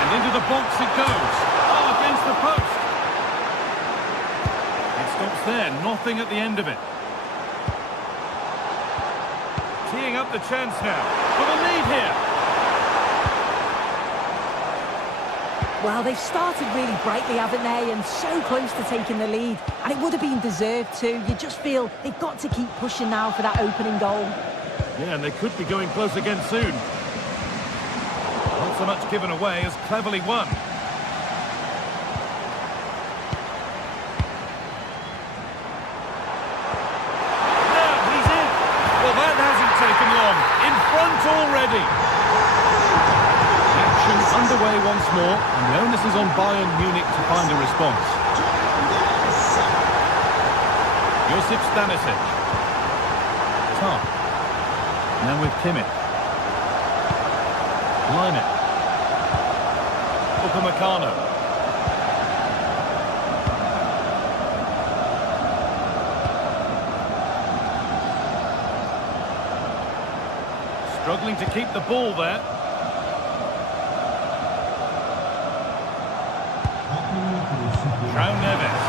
And into the box it goes. Oh, against the post. It stops there, nothing at the end of it. Teeing up the chance now for the lead here. Well, they've started really brightly, haven't they? And so close to taking the lead. And it would have been deserved too. You just feel they've got to keep pushing now for that opening goal. Yeah, and they could be going close again soon. Not so much given away as cleverly won. Now he's in. Well, that hasn't taken long. In front already. Action underway once more, and the onus is on Bayern Munich to find a response. Josip Stanisic. Top. Now with Kimmich. Line it. Upamecano. Struggling to keep the ball there. João Neves.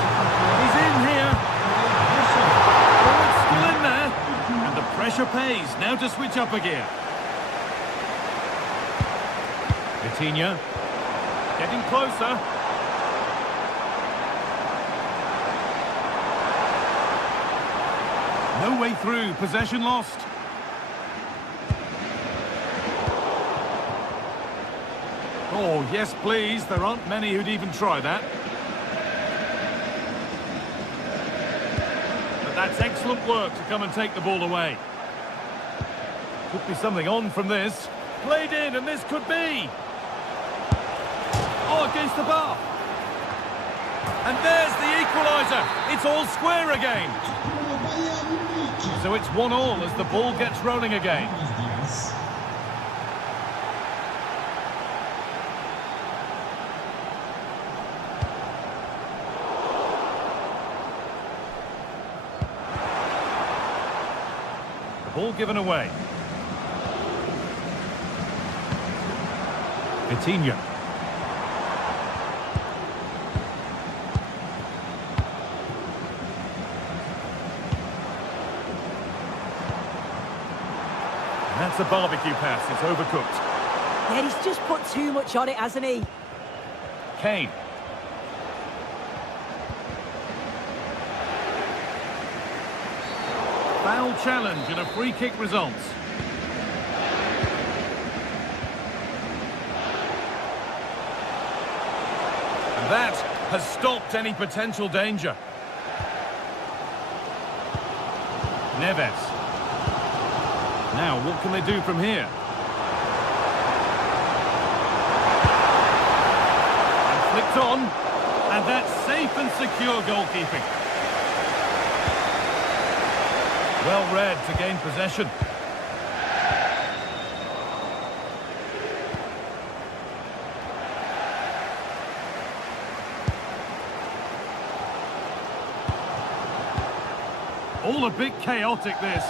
He's in here. Oh, it's still in there. And the pressure pays. Now to switch up a gear. Vitinha. Getting closer. No way through. Possession lost. Oh, yes, please. There aren't many who'd even try that. But that's excellent work to come and take the ball away. Could be something on from this. Played in, and this could be. Oh, against the bar. And there's the equaliser. It's all square again. So it's 1-1 as the ball gets rolling again. Ball given away. Vitinha. That's a barbecue pass. It's overcooked. Yeah, he's just put too much on it, hasn't he? Kane. Foul challenge and a free kick results. And that has stopped any potential danger. Neves. Now, what can they do from here? And flicked on. And that's safe and secure goalkeeping. Well read to gain possession. All a bit chaotic, this.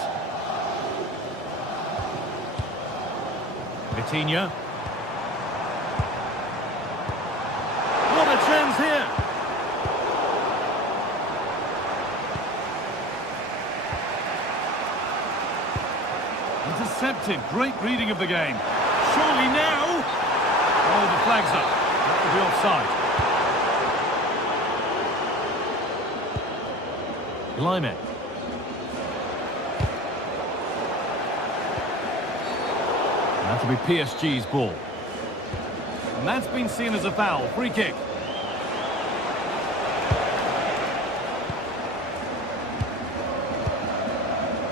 Vitinha. What a chance here. Intercepted. Great reading of the game. Surely now. Oh, the flag's up. That will be offside. Lime. That'll be PSG's ball. And that's been seen as a foul. Free kick.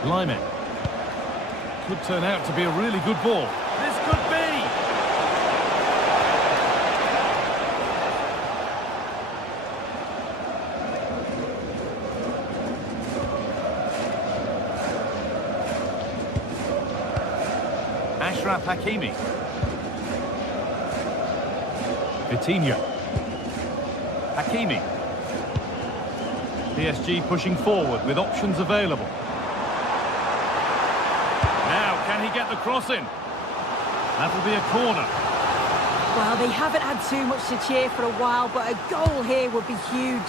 Lime. Could turn out to be a really good ball. This could be! Achraf Hakimi. Vitinha. Hakimi. PSG pushing forward with options available. Now, can he get the cross in? That'll be a corner. Well, they haven't had too much to cheer for a while, but a goal here would be huge.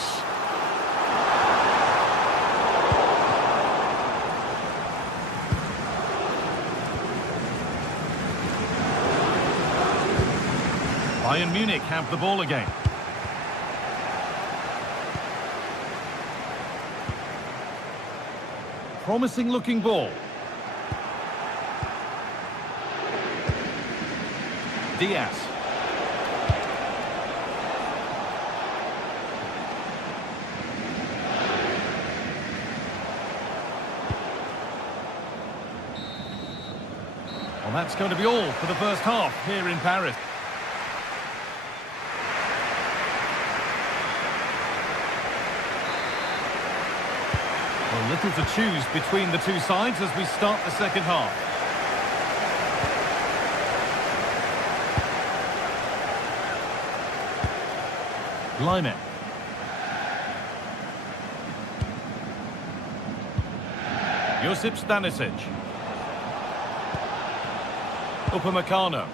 Bayern Munich have the ball again. Promising looking ball. Diaz. Well, that's going to be all for the first half here in Paris. Well, little to choose between the two sides as we start the second half. Lyman. Josip Stanisic. Upamecano.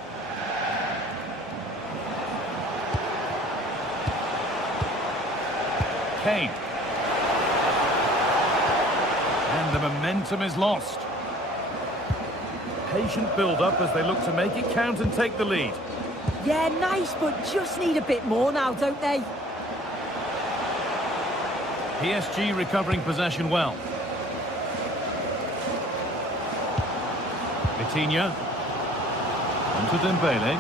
Kane. And the momentum is lost. Patient build-up as they look to make it count and take the lead. Yeah, nice, but just need a bit more now, don't they? PSG recovering possession well. Vitinha. Onto Dembele.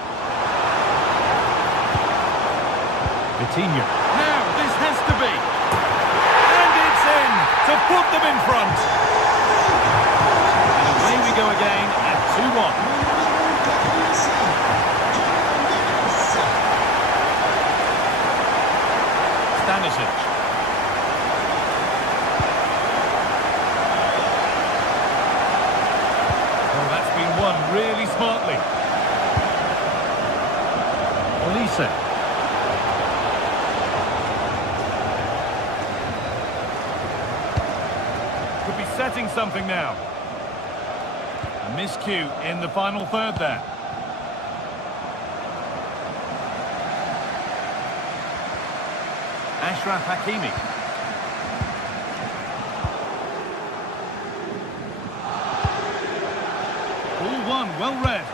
Vitinha. Now, this has to be. And it's in to put them in front. And away we go again at 2-1. Stanisic. Well, that's been won really smartly. Olise. Could be setting something now. A miscue in the final third there. Achraf Hakimi. All one, well read.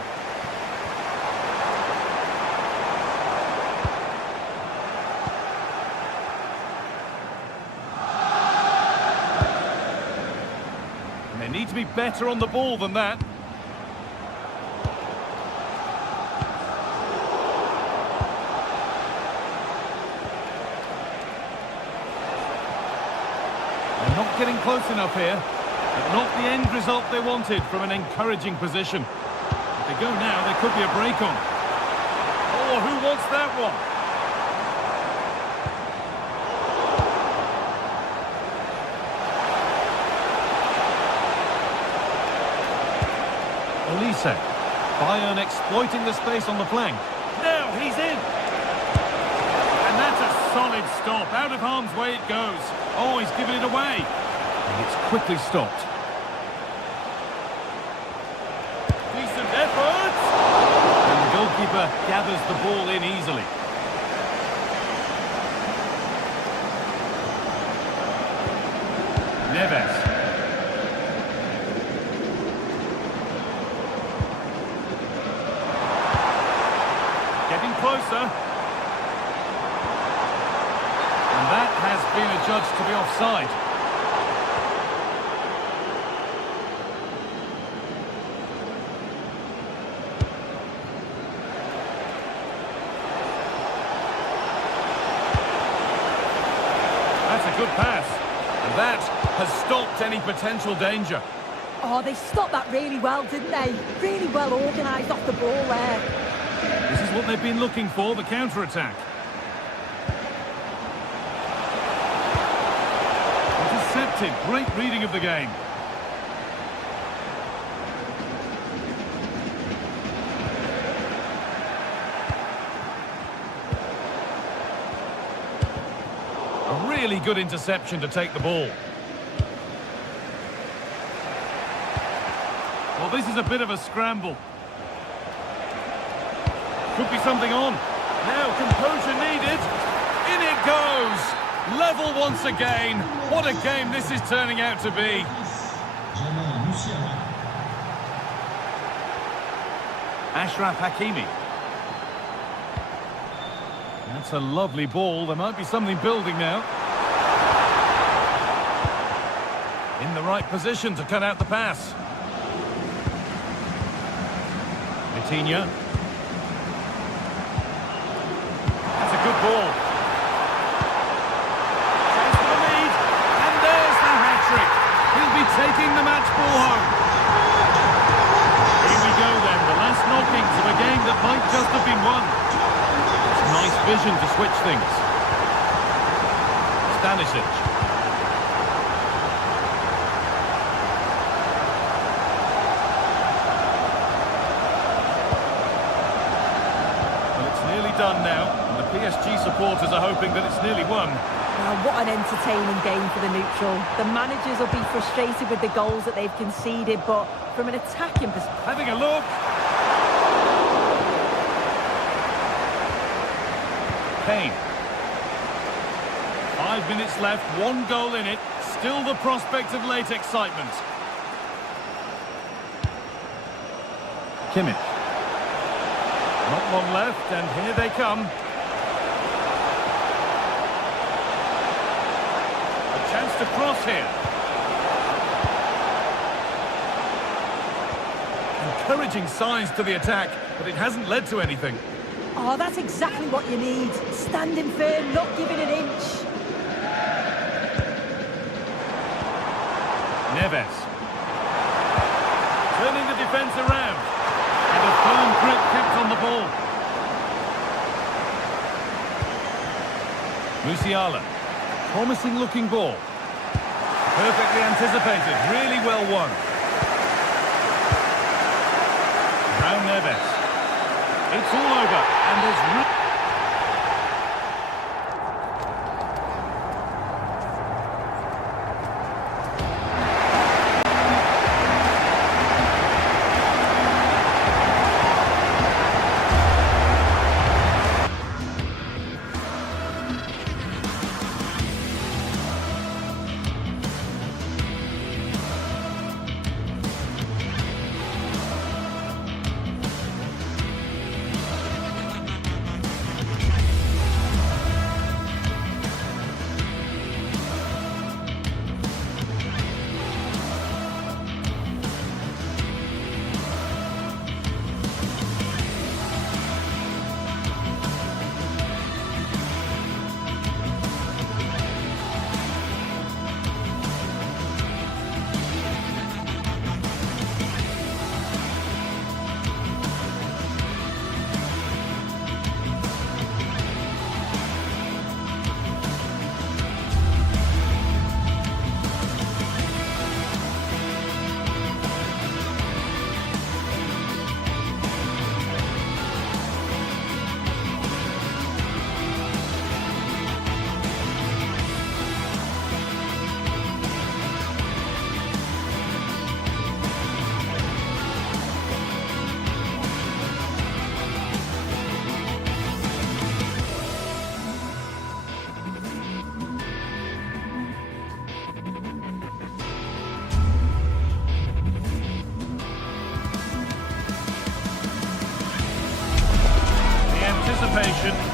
And they need to be better on the ball than that. Not getting close enough here, but not the end result they wanted from an encouraging position. If they go now, there could be a break on. Oh, who wants that one? Olise. Bayern exploiting the space on the flank. Now he's in. And that's a solid stop. Out of harm's way it goes. Oh, he's given it away. And it's quickly stopped. Decent effort. And the goalkeeper gathers the ball in easily. Neves. Getting closer. And that has been adjudged to be offside. That's a good pass. And that has stopped any potential danger. Oh, they stopped that really well, didn't they? Really well organised off the ball there. This is what they've been looking for, the counter-attack. Intercepted. Great reading of the game. A really good interception to take the ball. Well, this is a bit of a scramble. Could be something on. Now, composure needed. In it goes. Level once again. What a game this is turning out to be. Ashraf Hakimi. That's a lovely ball. There might be something building now. In the right position to cut out the pass. Vitinha. That's a good ball. Chase for the lead. And there's the hat-trick. He'll be taking the match ball home. Here we go then. The last knockings of a game that might just have been won. Nice vision to switch things. Stanisic. Well, it's nearly done now, and the PSG supporters are hoping that it's nearly won. Now, what an entertaining game for the neutral. The managers will be frustrated with the goals that they've conceded, but from an attacking perspective... Having a look. Kane. 5 minutes left, 1 goal in it. Still the prospect of late excitement. Kimmich. Not long left, and here they come. A chance to cross here. Encouraging signs to the attack, but it hasn't led to anything. Oh, that's exactly what you need. Standing firm, not giving an inch. Neves. Turning the defence around. And a firm grip kept on the ball. Musiala. Promising looking ball. Perfectly anticipated. Really well won. Now Neves. It's all over, and there's...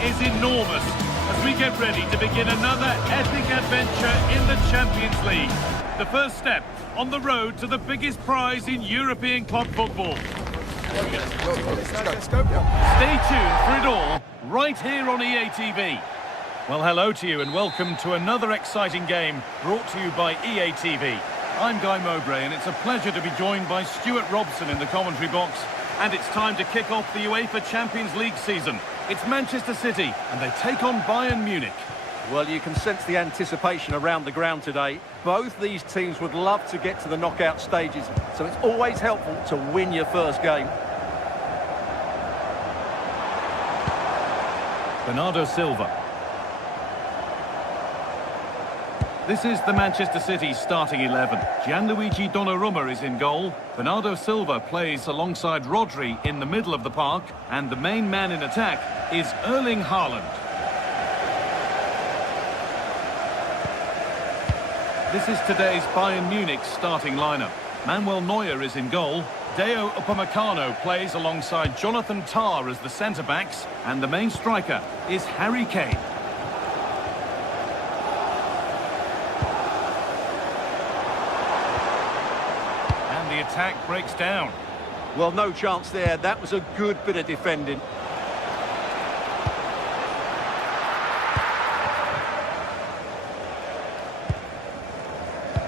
Is enormous as we get ready to begin another epic adventure in the Champions League. The first step on the road to the biggest prize in European club football. Stay tuned for it all right here on EA TV. Well, hello to you and welcome to another exciting game brought to you by EA TV. I'm Guy Mowbray, and it's a pleasure to be joined by Stuart Robson in the commentary box. And it's time to kick off the UEFA Champions League season. It's Manchester City, and they take on Bayern Munich. Well, you can sense the anticipation around the ground today. Both these teams would love to get to the knockout stages, so it's always helpful to win your first game. Bernardo Silva. This is the Manchester City starting 11. Gianluigi Donnarumma is in goal. Bernardo Silva plays alongside Rodri in the middle of the park. And the main man in attack is Erling Haaland. This is today's Bayern Munich starting lineup. Manuel Neuer is in goal. Deo Upamecano plays alongside Jonathan Tah as the centre-backs. And the main striker is Harry Kane. The attack breaks down. Well, no chance there. That was a good bit of defending.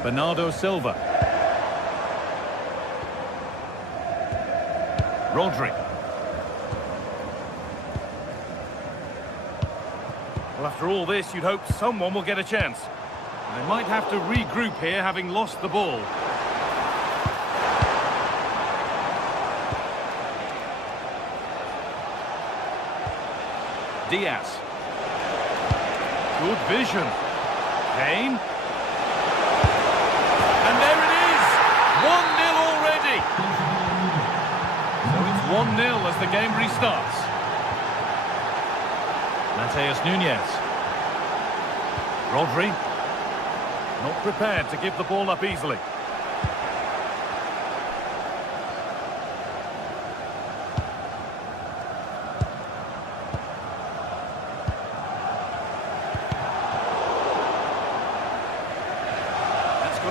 Bernardo Silva. Rodri. Well, after all this, you'd hope someone will get a chance. They might have to regroup here, having lost the ball. Diaz. Good vision. Kane. And there it is! 1-0 already! So it's 1-0 as the game restarts. Mateus Nunes. Rodri. Not prepared to give the ball up easily.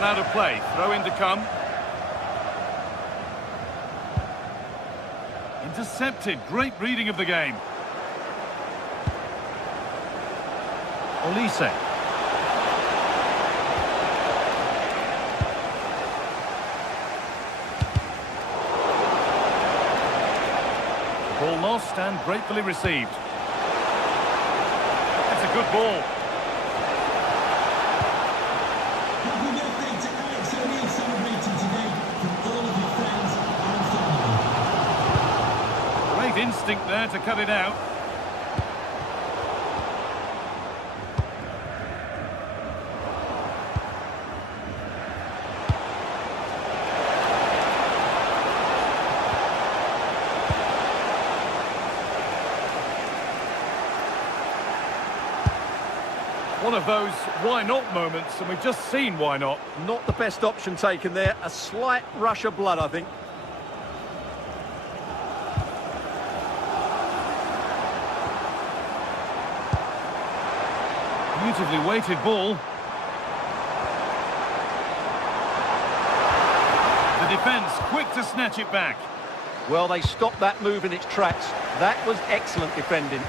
Out of play, throw in to come. Intercepted, great reading of the game. Olise. Ball lost and gratefully received. That's a good ball. Instinct there to cut it out. One of those why not moments, and we've just seen why not. Not the best option taken there. A slight rush of blood, I think. Beautifully weighted ball. The defence quick to snatch it back. Well, they stopped that move in its tracks. That was excellent defending.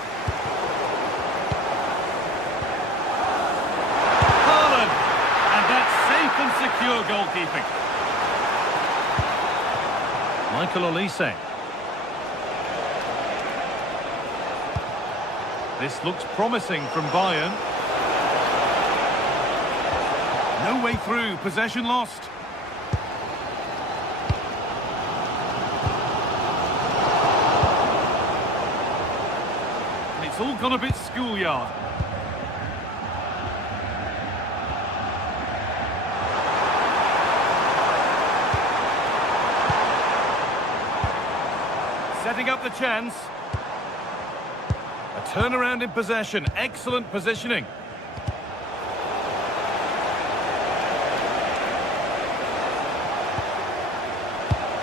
Haaland! And that's safe and secure goalkeeping. Michael Olise. This looks promising from Bayern. No way through, possession lost. And it's all gone a bit schoolyard. Setting up the chance. A turnaround in possession, excellent positioning.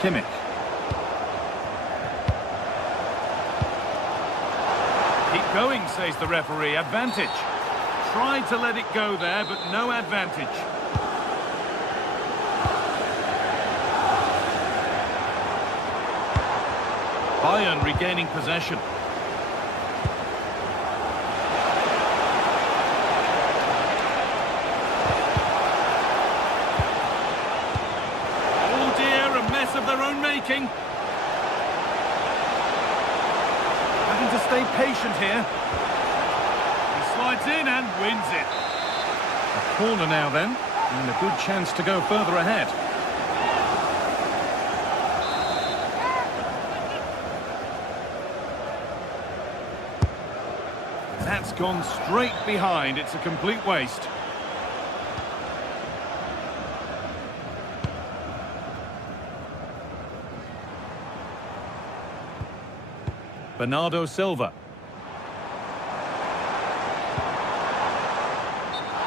Kimmich. Keep going, says the referee. Advantage. Tried to let it go there, but no advantage. Bayern regaining possession. attacking. Having to stay patient here. He slides in and wins it. A corner now then, and a good chance to go further ahead. That's gone straight behind. It's a complete waste. Bernardo Silva.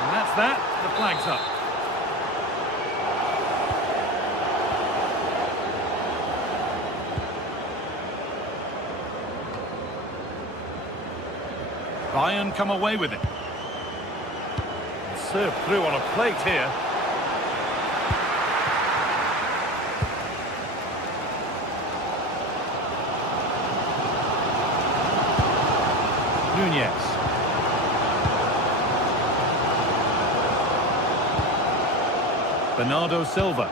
And that's that. The flag's up. Bayern come away with it. Served through on a plate here. Nunez. Bernardo Silva.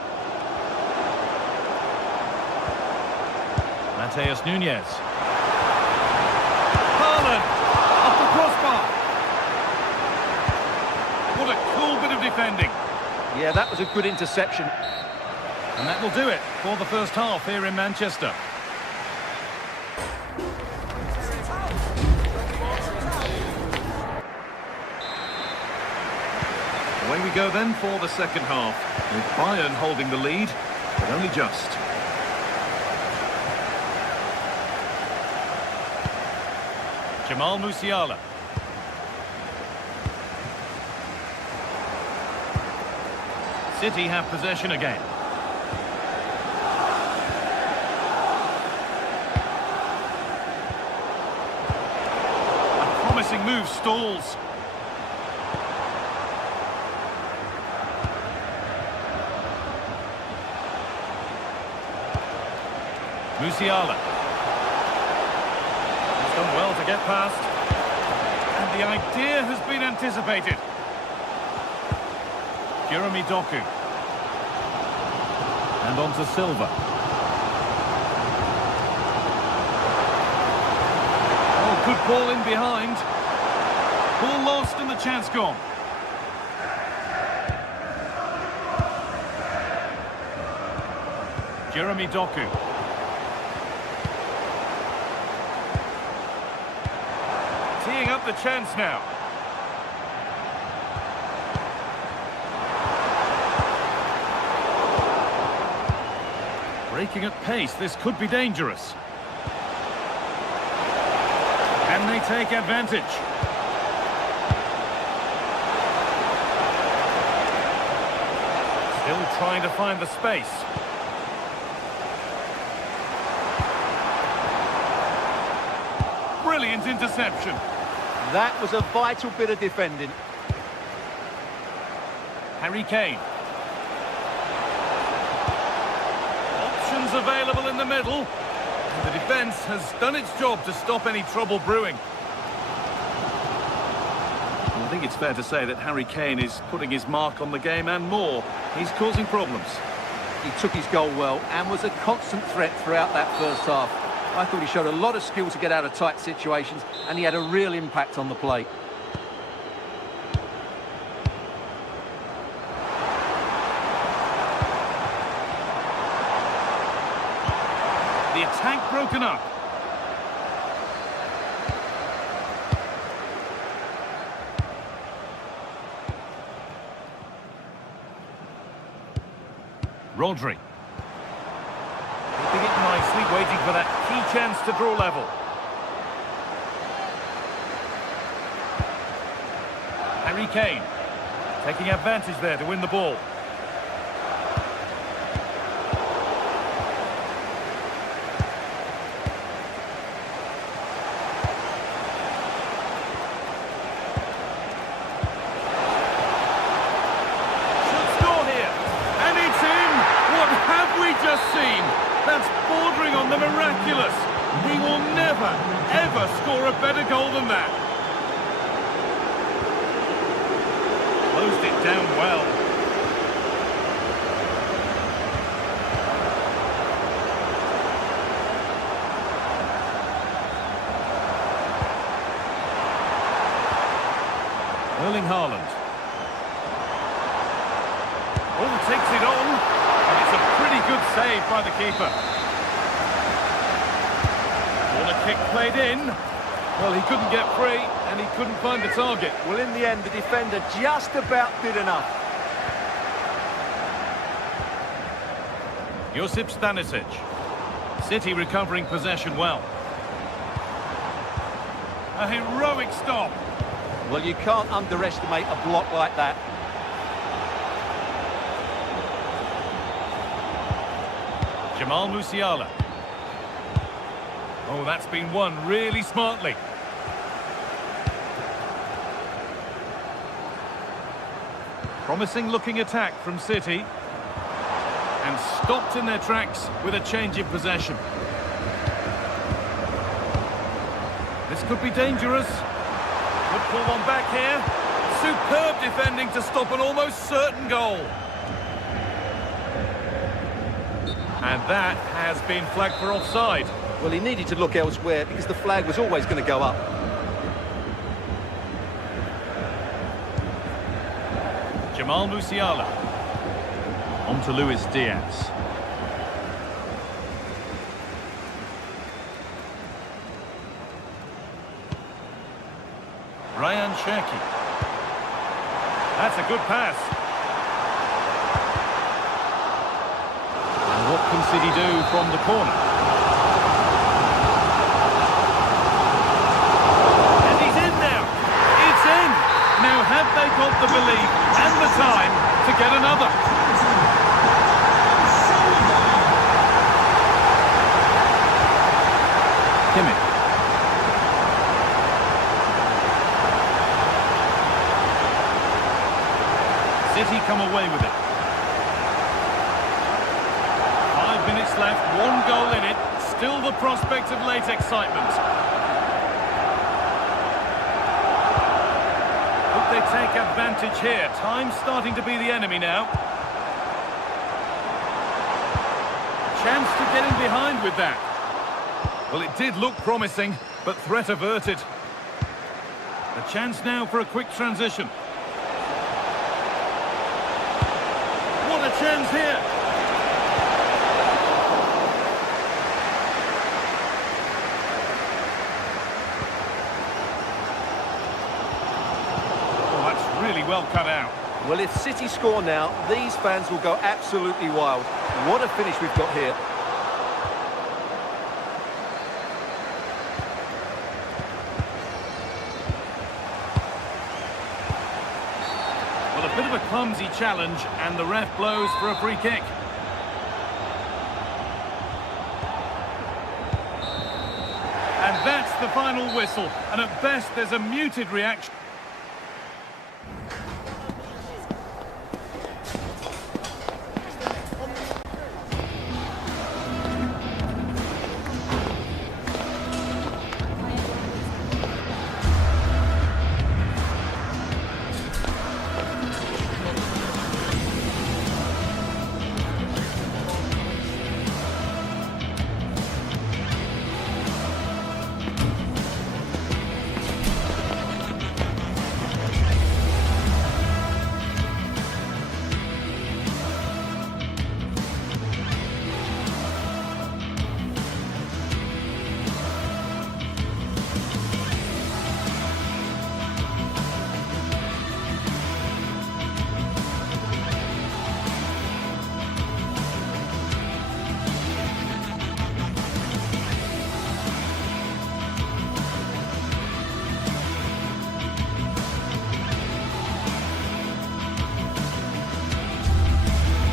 Mateus Nunez. Haaland. Off the crossbar. What a cool bit of defending. Yeah, that was a good interception. And that will do it for the first half here in Manchester. Away we go then for the second half, with Bayern holding the lead, but only just. Jamal Musiala. City have possession again. A promising move stalls. Musiala. He's done well to get past. And the idea has been anticipated. Jeremy Doku. And on to Silva. Oh, good ball in behind. Ball lost and the chance gone. Jeremy Doku. Teeing up the chance now. Breaking at pace, this could be dangerous. Can they take advantage? Still trying to find the space. Brilliant interception. That was a vital bit of defending. Harry Kane. Options available in the middle. And the defence has done its job to stop any trouble brewing. Well, I think it's fair to say that Harry Kane is putting his mark on the game and more. He's causing problems. He took his goal well and was a constant threat throughout that first half. I thought he showed a lot of skill to get out of tight situations, and he had a real impact on the plate. The attack broken up. Rodri. Keeping it nicely, waiting for that key chance to draw level. Harry Kane. Taking advantage there to win the ball. That's bordering on the miraculous. He will never, ever score a better goal than that. Closed it down well. Erling Haaland. Oh, takes it on. And it's a pretty good save by the keeper. Corner kick played in. Well, he couldn't get free, and he couldn't find the target. Well, in the end, the defender just about did enough. Josip Stanisic. City recovering possession well. A heroic stop. Well, you can't underestimate a block like that. Jamal Musiala. Oh, that's been won really smartly. Promising looking attack from City. And stopped in their tracks with a change in possession. This could be dangerous. Could pull one back here. Superb defending to stop an almost certain goal. And that has been flagged for offside. Well, he needed to look elsewhere because the flag was always going to go up. Jamal Musiala. On to Luis Diaz. Ryan Cherki. That's a good pass. And what can City do from the corner? And he's in now. It's in. Now have they got the belief and the time to get another? Kimmich. City come away with it. 5 minutes left, 1 goal in it. Still the prospect of late excitement. Hope they take advantage here. Time's starting to be the enemy now. Chance to get in behind with that. Well, it did look promising, but threat averted. A chance now for a quick transition. What a chance here! Oh, that's really well cut out. Well, if City score now, these fans will go absolutely wild. What a finish we've got here. Well, a bit of a clumsy challenge, and the ref blows for a free kick. And that's the final whistle, and at best there's a muted reaction.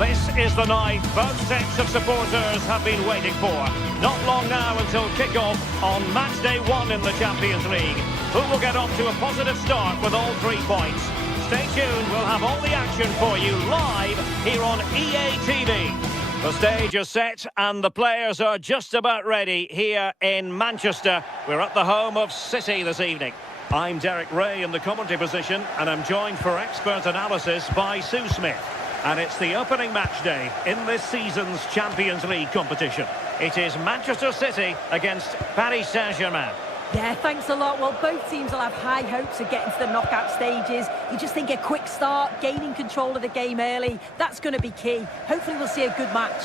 This is the night both sets of supporters have been waiting for. Not long now until kick-off on match day 1 in the Champions League. Who will get off to a positive start with all 3 points? Stay tuned, we'll have all the action for you live here on EA TV. The stage is set and the players are just about ready here in Manchester. We're at the home of City this evening. I'm Derek Ray in the commentary position and I'm joined for expert analysis by Sue Smith. And it's the opening match day in this season's Champions League competition. It is Manchester City against Paris Saint-Germain. Yeah, thanks a lot. Well, both teams will have high hopes of getting to the knockout stages. You just think a quick start, gaining control of the game early, that's going to be key. Hopefully we'll see a good match.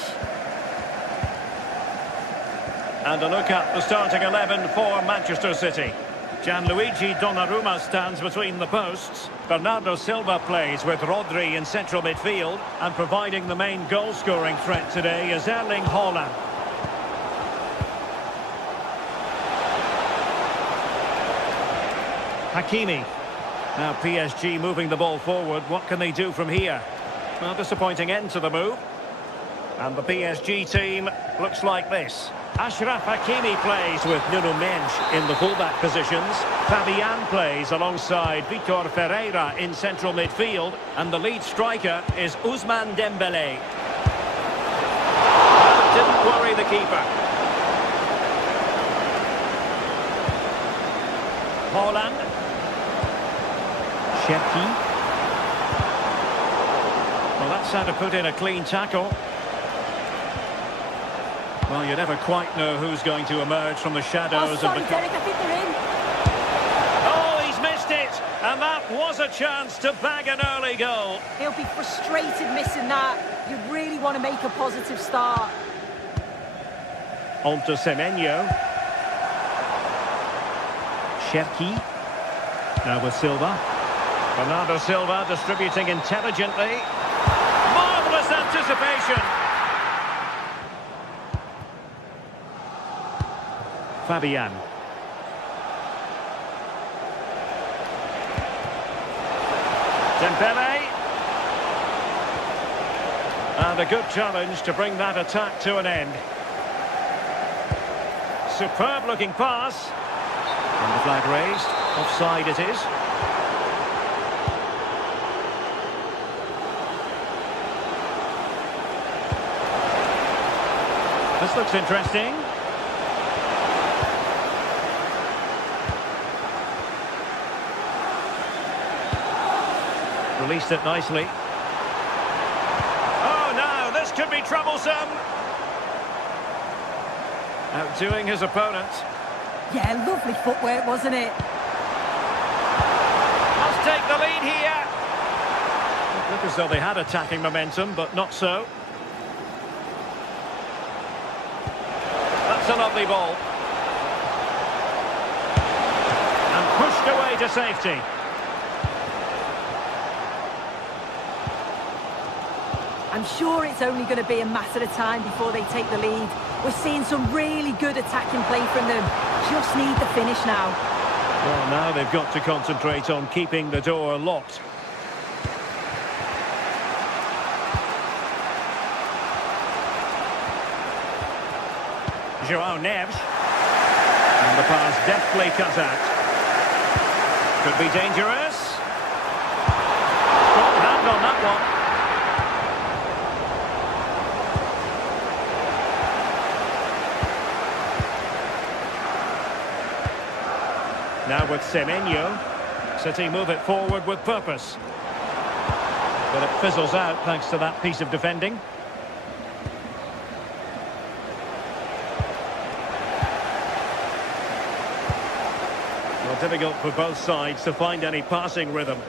And a look at the starting 11 for Manchester City. Gianluigi Donnarumma stands between the posts. Bernardo Silva plays with Rodri in central midfield. And providing the main goal-scoring threat today is Erling Haaland. Hakimi. Now PSG moving the ball forward. What can they do from here? Well, disappointing end to the move. And the PSG team looks like this. Achraf Hakimi plays with Nuno Mendes in the fullback positions. Fabian plays alongside Vitor Ferreira in central midfield. And the lead striker is Ousmane Dembélé. Didn't worry the keeper. Haaland. Cherki. Well, that's how to put in a clean tackle. Well, you never quite know who's going to emerge from the shadows. Sorry, Derek, I think they're in. Oh, he's missed it! And that was a chance to bag an early goal. He'll be frustrated missing that. You really want to make a positive start. On to Semenyo. Cherki. Now with Silva. Bernardo Silva distributing intelligently. Marvellous anticipation. Fabian. Dembélé. And a good challenge to bring that attack to an end. Superb looking pass. And the flag raised. Offside it is. This looks interesting. Released it nicely. Oh, now this could be troublesome. Outdoing his opponent. Yeah, lovely footwork, wasn't it? Must take the lead here. It looked as though they had attacking momentum, but not so. That's a lovely ball. And pushed away to safety. I'm sure it's only going to be a matter of time before they take the lead. We're seeing some really good attacking play from them. Just need the finish now. Well, now they've got to concentrate on keeping the door locked. João Neves. And the pass deftly cut out. Could be dangerous. Strong hand on that one. Now with Semenyo. City move it forward with purpose. But it fizzles out thanks to that piece of defending. Well, difficult for both sides to find any passing rhythm.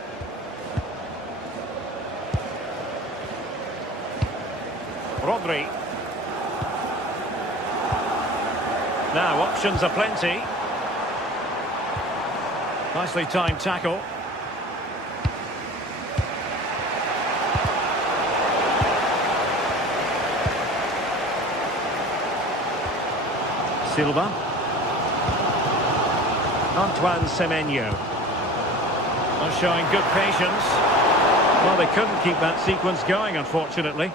Rodri. Now options are plenty. Nicely timed tackle. Silva. Antoine Semenyo. Well, showing good patience. Well, they couldn't keep that sequence going, unfortunately.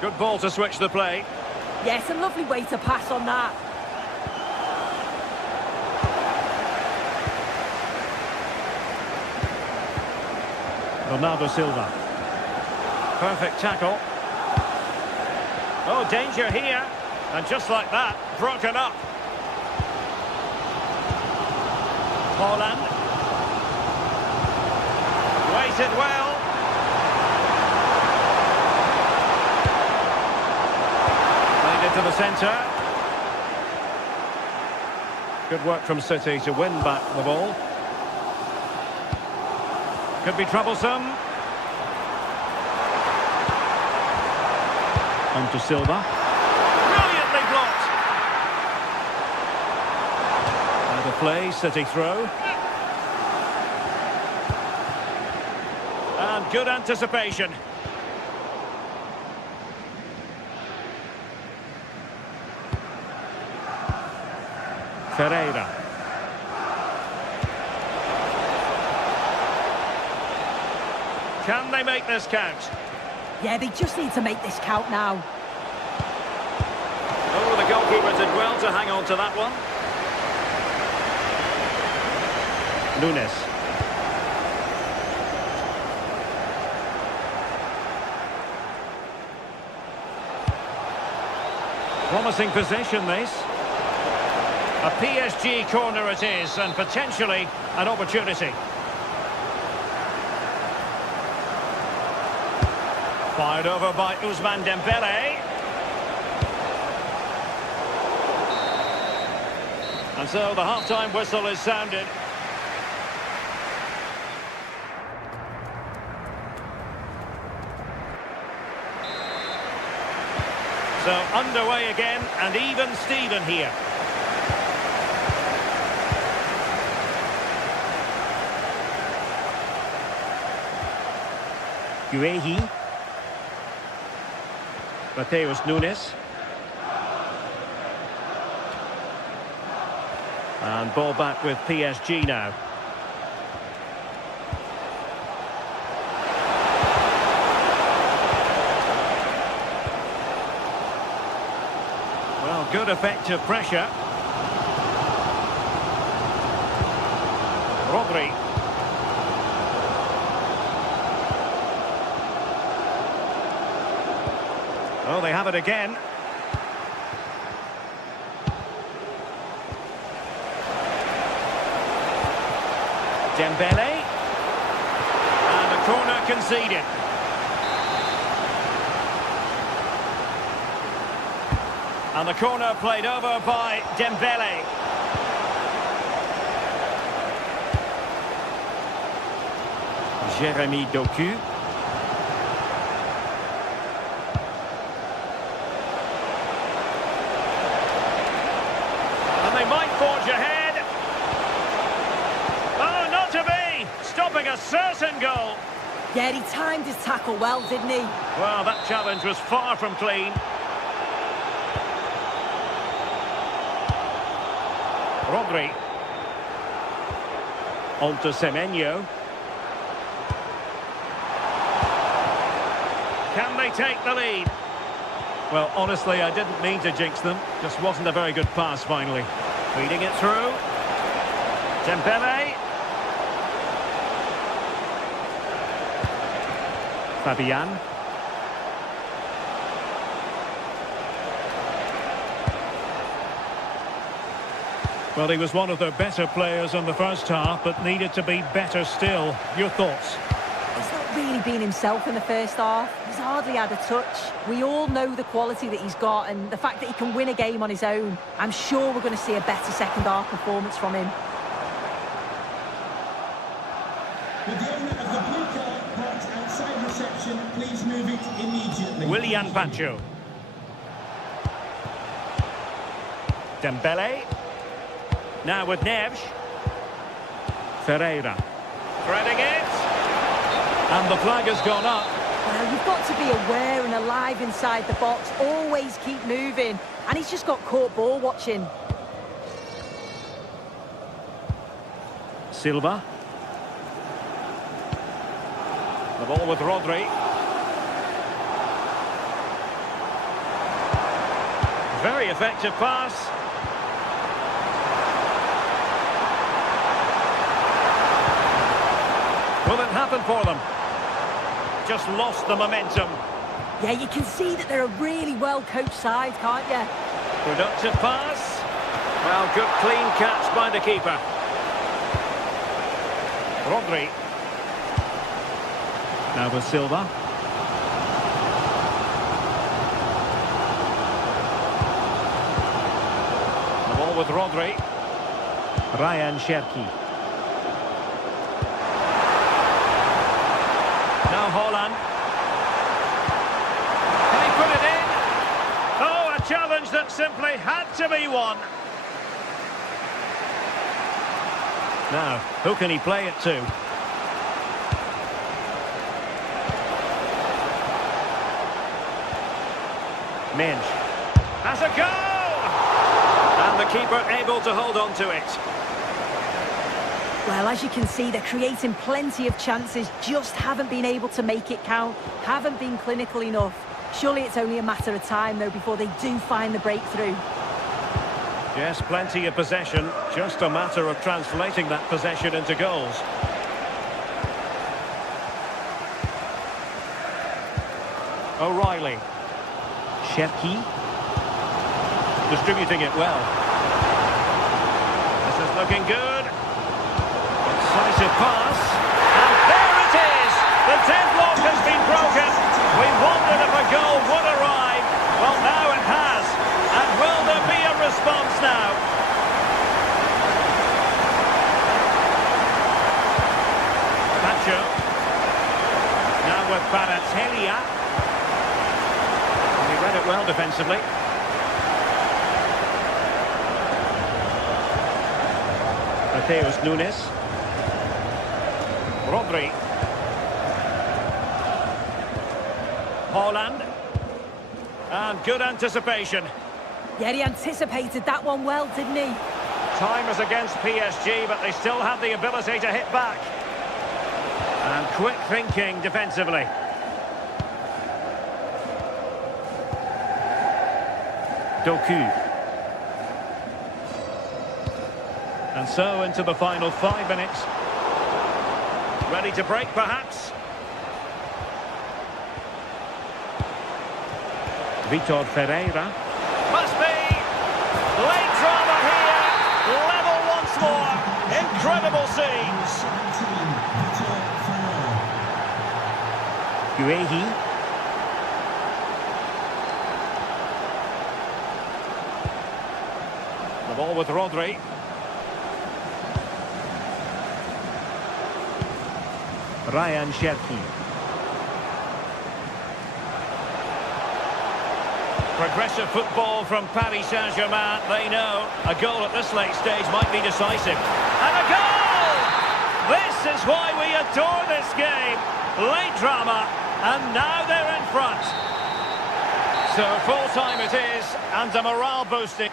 Good ball to switch the play. Yes, a lovely way to pass on that. Bernardo Silva. Perfect tackle. Oh, danger here. And just like that, broken up. Haaland. Waited well. Played it to the centre. Good work from City to win back the ball. Could be troublesome. On to Silva. Brilliantly blocked. Out of play, City throw. And good anticipation. Ferreira. Can they make this count? Yeah, they just need to make this count now. Oh, the goalkeeper did well to hang on to that one. Nunes. Promising possession, this. A PSG corner it is, and potentially an opportunity. Fired over by Ousmane Dembele. And so the half-time whistle is sounded. So underway again, and even Steven here. Guehi. Mateus Nunes. And ball back with PSG now. Well, good effective pressure. Rodri. Oh, they have it again. Dembele. And a corner conceded. And the corner played over by Dembele. Jérémy Doku. And they might forge ahead. Oh, not to be! Stopping a certain goal. Yeah, he timed his tackle well, didn't he? Well, that challenge was far from clean. Rodri. On to Semenyo. Can they take the lead? Well, honestly, I didn't mean to jinx them. Just wasn't a very good pass, finally. Feeding it through. Dembele. Fabian. Well, he was one of their better players in the first half, but needed to be better still. Your thoughts? He's not really been himself in the first half. He's hardly had a touch. We all know the quality that he's got and the fact that he can win a game on his own. I'm sure we're going to see a better second half performance from him. With the owner of the blue car parked outside reception, please move it immediately. Willian Pacho. Dembele. Now with Neves. Ferreira. Threading it. And the flag has gone up. Well, you've got to be aware and alive inside the box. Always keep moving. And he's just got caught ball watching. Silva. The ball with Rodri. Very effective pass. Will it happen for them? Just lost the momentum. Yeah, you can see that they're a really well-coached side, can't you? Productive pass. Well, good clean catch by the keeper. Rodri. Now with Silva. The ball with Rodri. Ryan Cherki. Now Haaland. Can he put it in? Oh, a challenge that simply had to be won. Now, who can he play it to? Minge. Has a go! And the keeper able to hold on to it. Well, as you can see, they're creating plenty of chances, just haven't been able to make it count, haven't been clinical enough. Surely it's only a matter of time, though, before they do find the breakthrough. Yes, plenty of possession, just a matter of translating that possession into goals. O'Reilly. Cherki. Distributing it well. This is looking good. Incisive pass. And there it is! The deadlock has been broken. We wondered if a goal would arrive. Well, now it has. And will there be a response now? Pacho. Now with Baratelia. He read it well defensively. Mateus Nunes. Rodri. Haaland. And good anticipation. Yeah, he anticipated that one well, didn't he? Time is against PSG, but they still have the ability to hit back. And quick thinking defensively. Doku. And so into the final 5 minutes. Ready to break, perhaps? Vitor Ferreira. Must be! Late drama here! Level once more! Incredible scenes! Guehi. The ball with Rodri. Ryan Cherki. Progressive football from Paris Saint-Germain. They know a goal at this late stage might be decisive. And a goal! This is why we adore this game. Late drama, and now they're in front. So full time it is, and a morale boosting.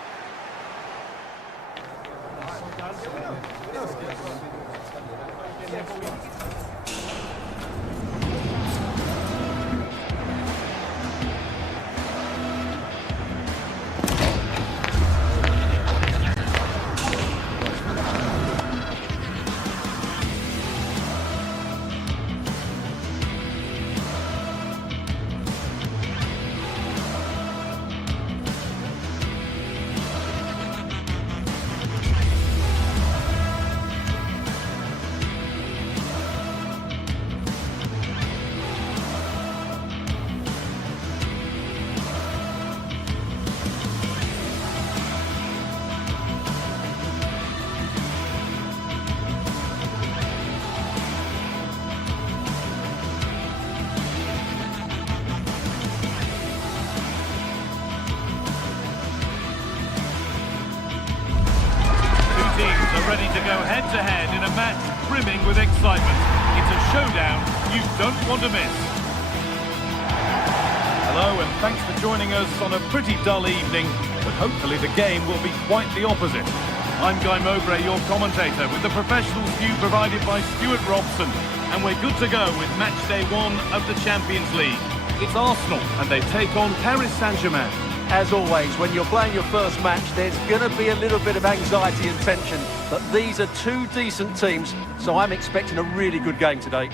Ready to go head-to-head in a match brimming with excitement. It's a showdown you don't want to miss. Hello, and thanks for joining us on a pretty dull evening, but hopefully the game will be quite the opposite. I'm Guy Mowbray, your commentator, with the professional view provided by Stuart Robson, and we're good to go with match day 1 of the Champions League. It's Arsenal, and they take on Paris Saint-Germain. As always, when you're playing your first match, there's going to be a little bit of anxiety and tension. But these are two decent teams, so I'm expecting a really good game today.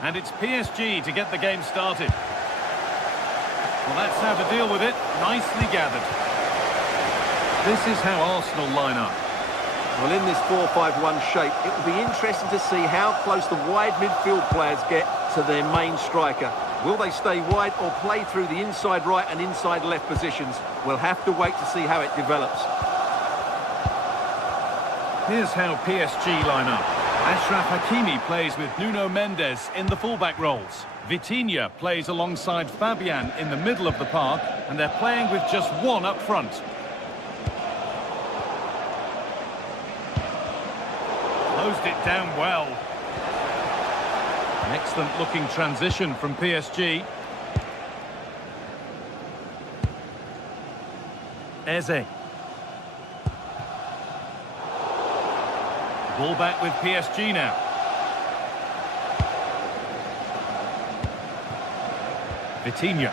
And it's PSG to get the game started. Well, that's how to deal with it. Nicely gathered. This is how Arsenal line up. Well, in this 4-5-1 shape, it will be interesting to see how close the wide midfield players get to their main striker. Will they stay wide or play through the inside right and inside left positions? We'll have to wait to see how it develops. Here's how PSG line up. Achraf Hakimi plays with Nuno Mendes in the fullback roles. Vitinha plays alongside Fabian in the middle of the park, and they're playing with just one up front. Closed it down well. An excellent looking transition from PSG. Eze. Ball back with PSG now. Vitinha.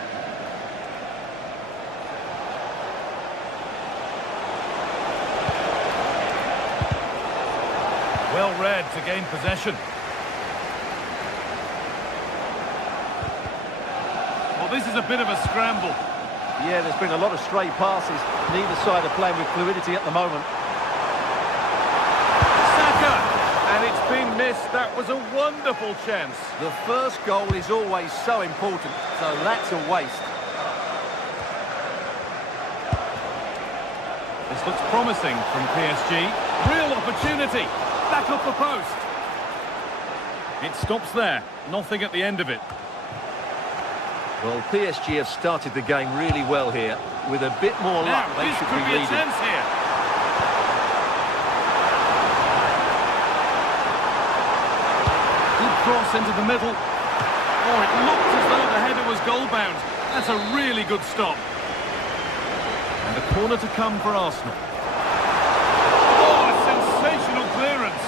Well read to gain possession. Well, this is a bit of a scramble. Yeah, there's been a lot of stray passes. Neither side are playing with fluidity at the moment. And it's been missed. That was a wonderful chance. The first goal is always so important, so that's a waste. This looks promising from PSG. Real opportunity. Back up the post. It stops there. Nothing at the end of it. Well, PSG have started the game really well here. With a bit more luck, Now, they this should could be be a leading. chance here. Cross into the middle. Oh, it looked as though the header was goal-bound. That's a really good stop. And a corner to come for Arsenal. Oh, a sensational clearance.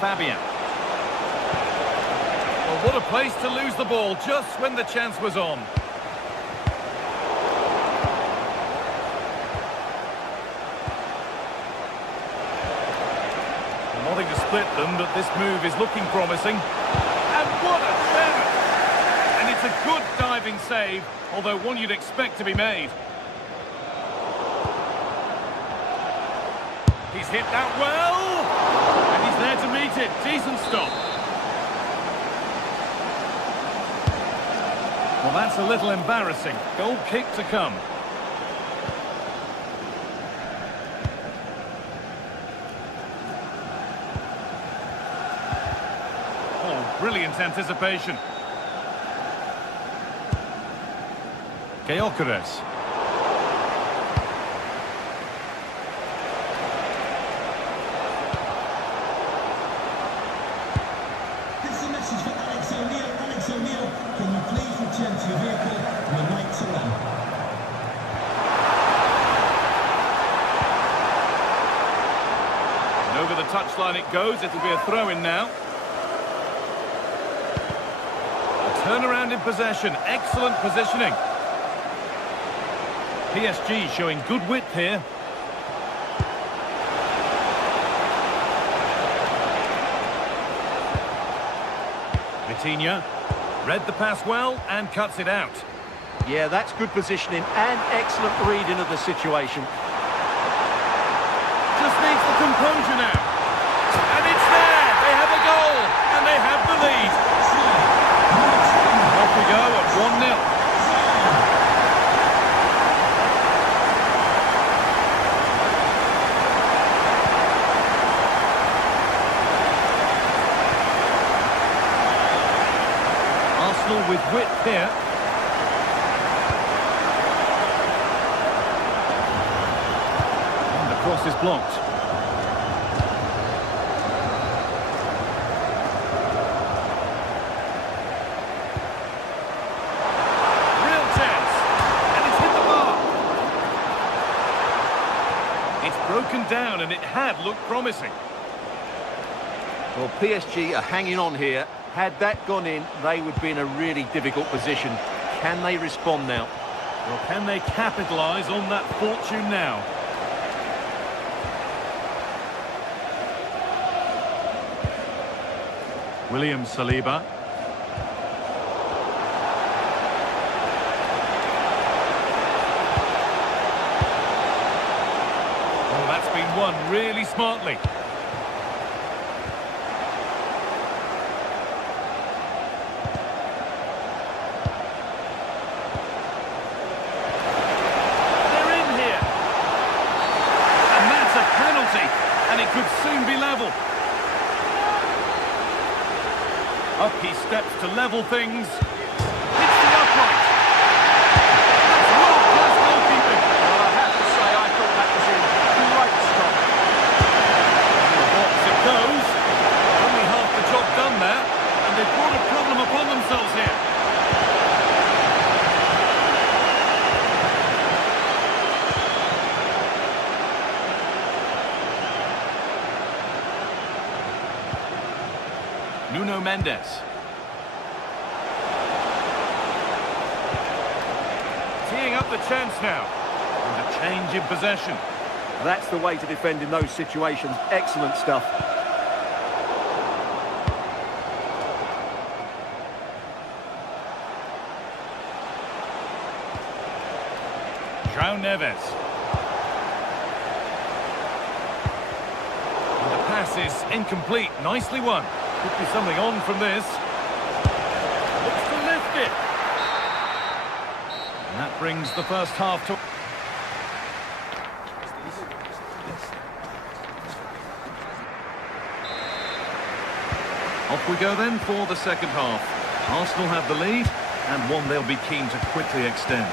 Fabian. Well, what a place to lose the ball just when the chance was on. Nothing to split them, but this move is looking promising. And what a clearance! And it's a good diving save, although one you'd expect to be made. He's hit that well! And he's there to meet it. Decent stop. Well, that's a little embarrassing. Goal kick to come. Oh, brilliant anticipation. Gyökeres. This is a message for Alex O'Neill. Alex O'Neill, can you please return to your vehicle? We're late to run. And over the touchline it goes. It'll be a throw-in now. A turnaround in possession. Excellent positioning. PSG showing good width here. Vitinha read the pass well and cuts it out. Yeah, that's good positioning and excellent reading of the situation. Just needs the composure now. And it's there! They have a goal! And they have the lead. Off we go at 1-0. Arsenal with width here. And the cross is blocked. Real chance. And it's hit the bar. It's broken down and it had looked promising. Well, PSG are hanging on here. Had that gone in, they would be in a really difficult position. Can they respond now? Well, can they capitalise on that fortune now? William Saliba. Oh, that's been won really smartly. They're in here. And that's a penalty. And it could soon be level. Up he steps to level things. Hits the upright. That's world-class goalkeeping. Well, I have to say, I thought that was in great stop. In the box it goes. Only half the job done there. And they've brought a problem upon themselves here. Nuno Mendes. Teeing up the chance now. And a change in possession. That's the way to defend in those situations. Excellent stuff. João Neves. And the pass is incomplete. Nicely won. Could be something on from this. Looks to lift it. And that brings the first half to... Off we go then for the second half. Arsenal have the lead, and one they'll be keen to quickly extend.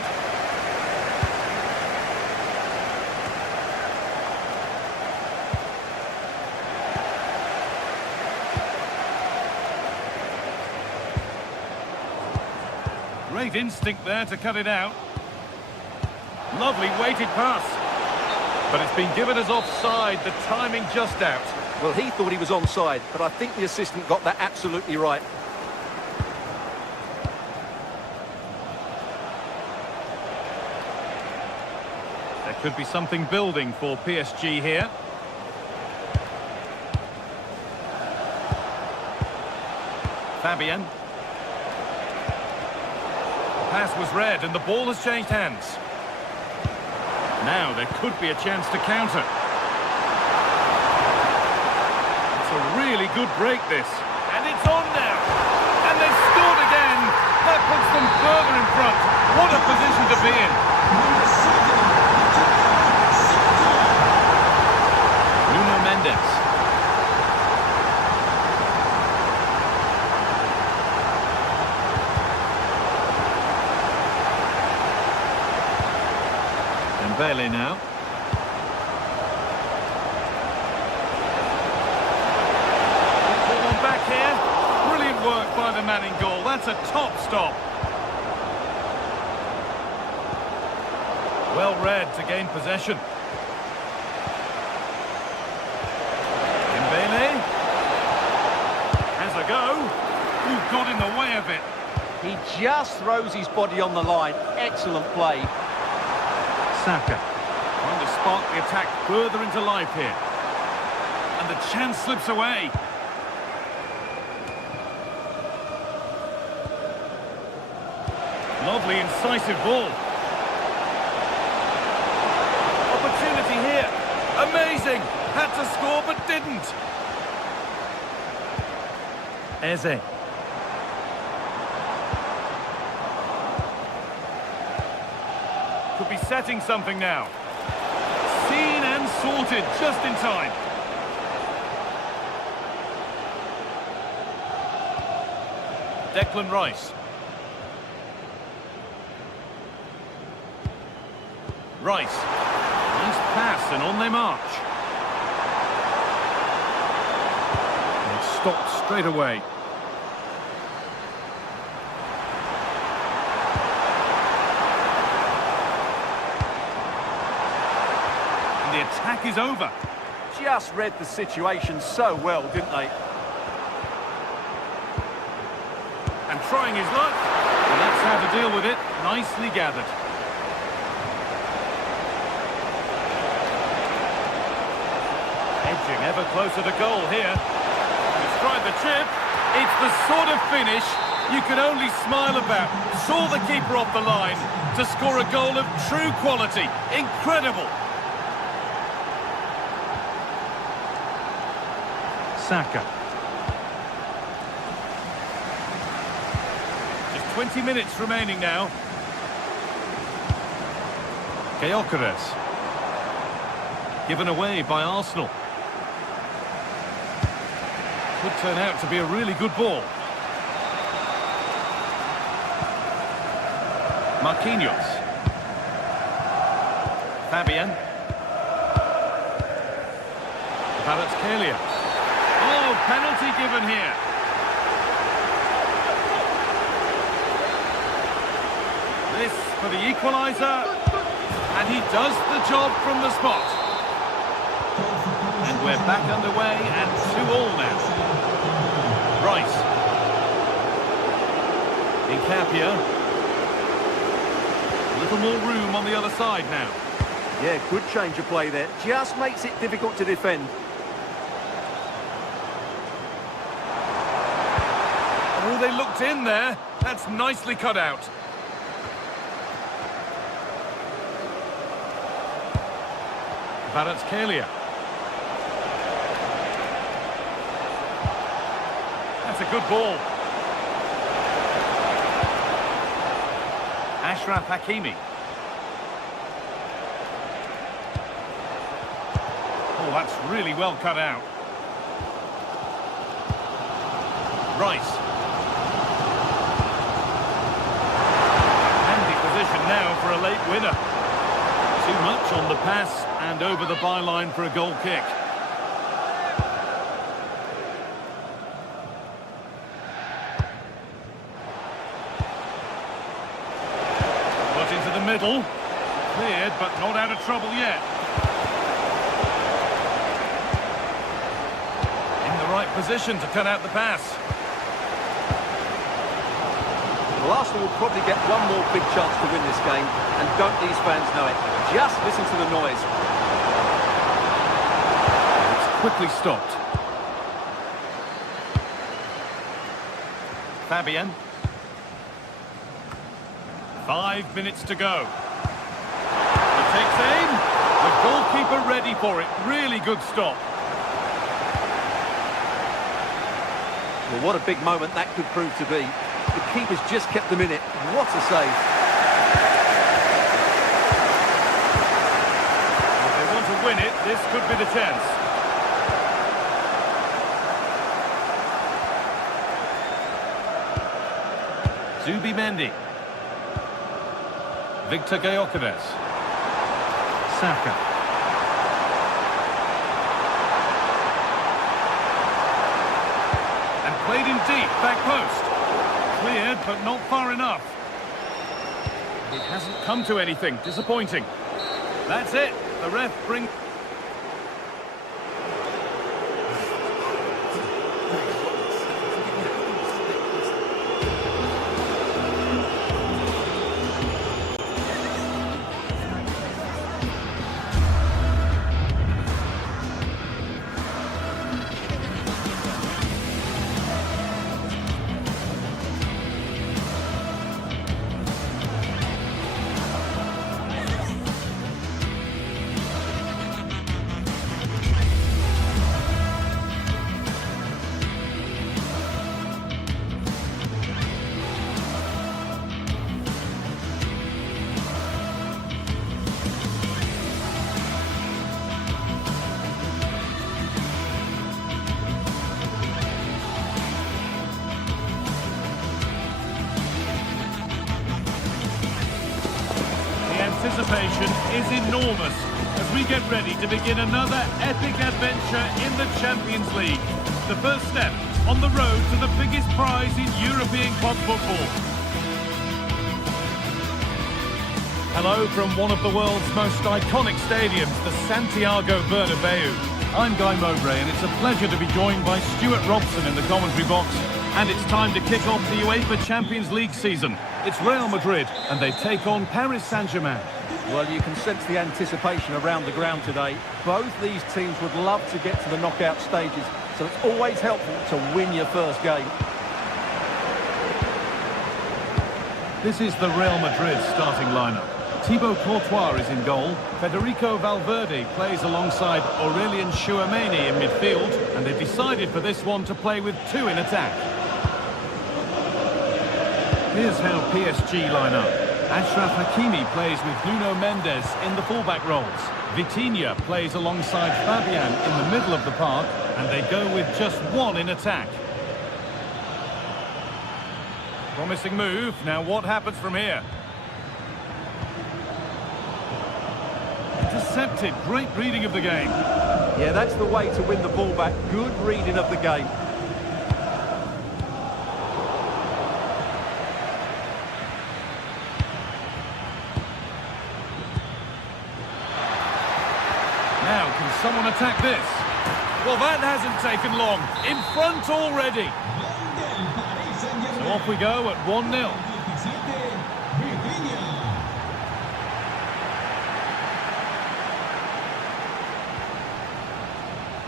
Great instinct there to cut it out. Lovely weighted pass. But it's been given as offside, the timing just out. Well, he thought he was onside, but I think the assistant got that absolutely right. There could be something building for PSG here. Fabian. The pass was read and the ball has changed hands. Now there could be a chance to counter. It's a really good break, this. And it's on now. And they've scored again. That puts them further in front. What a position to be in. Nuno Mendes. Dembele now. Ball on back here. Brilliant work by the man in goal. That's a top stop. Well read to gain possession. Dembele has a go. Ooh, got in the way of it. He just throws his body on the line. Excellent play. Saka trying to spark the attack further into life here. And the chance slips away. Lovely incisive ball. Opportunity here. Amazing. Had to score but didn't. Eze. Could be setting something now. Seen and sorted just in time. Declan Rice. Rice. Nice pass and on they march. And it's stopped straight away. The attack is over. Just read the situation so well, didn't they? And trying his luck. And that's how to deal with it. Nicely gathered. Edging ever closer to goal here. He's tried the chip. It's the sort of finish you can only smile about. Saw the keeper off the line to score a goal of true quality. Incredible. Saka. Just 20 minutes remaining now. Gyökeres. Given away by Arsenal. Could turn out to be a really good ball. Marquinhos. Fabian. Kvaratskhelia. Oh, penalty given here. This for the equaliser. And he does the job from the spot. And we're back underway and 2-2 now. Rice. Incapia. A little more room on the other side now. Yeah, good change of play there. Just makes it difficult to defend. Oh, they looked in there. That's nicely cut out. Kvaratskhelia. That's a good ball. Ashraf Hakimi. Oh, that's really well cut out. Rice. Handy position now for a late winner. Too much on the pass and over the byline for a goal kick. Put into the middle. Cleared, but not out of trouble yet. In the right position to cut out the pass. Well, Arsenal will probably get one more big chance to win this game, and don't these fans know it? Just listen to the noise. It's quickly stopped. Fabian. 5 minutes to go. He takes aim. The goalkeeper ready for it. Really good stop. Well, what a big moment that could prove to be. The keeper's just kept them in it. What a save. If they want to win it, this could be the chance. Zubimendi. Victor Gyökeres. Saka. And played in deep, back post. Cleared, but not far enough. It hasn't come to anything. Disappointing. That's it. The ref brings... Anticipation is enormous as we get ready to begin another epic adventure in the Champions League. The first step on the road to the biggest prize in European club football. Hello from one of the world's most iconic stadiums, the Santiago Bernabeu. I'm Guy Mowbray and it's a pleasure to be joined by Stuart Robson in the commentary box. And it's time to kick off the UEFA Champions League season. It's Real Madrid and they take on Paris Saint-Germain. Well, you can sense the anticipation around the ground today. Both these teams would love to get to the knockout stages. so it's always helpful to win your first game. This is the Real Madrid starting lineup. Thibaut Courtois is in goal. Federico Valverde plays alongside Aurelien Tchouameni in midfield, and they've decided for this one to play with two in attack. Here's how PSG line up. Achraf Hakimi plays with Nuno Mendes in the fullback roles. Vitinha plays alongside Fabian in the middle of the park, and they go with just one in attack. Promising move. Now what happens from here? Intercepted. Great reading of the game. Yeah, that's the way to win the ball back. Good reading of the game. Now, can someone attack this? Well, that hasn't taken long. In front already. So off we go at 1-0.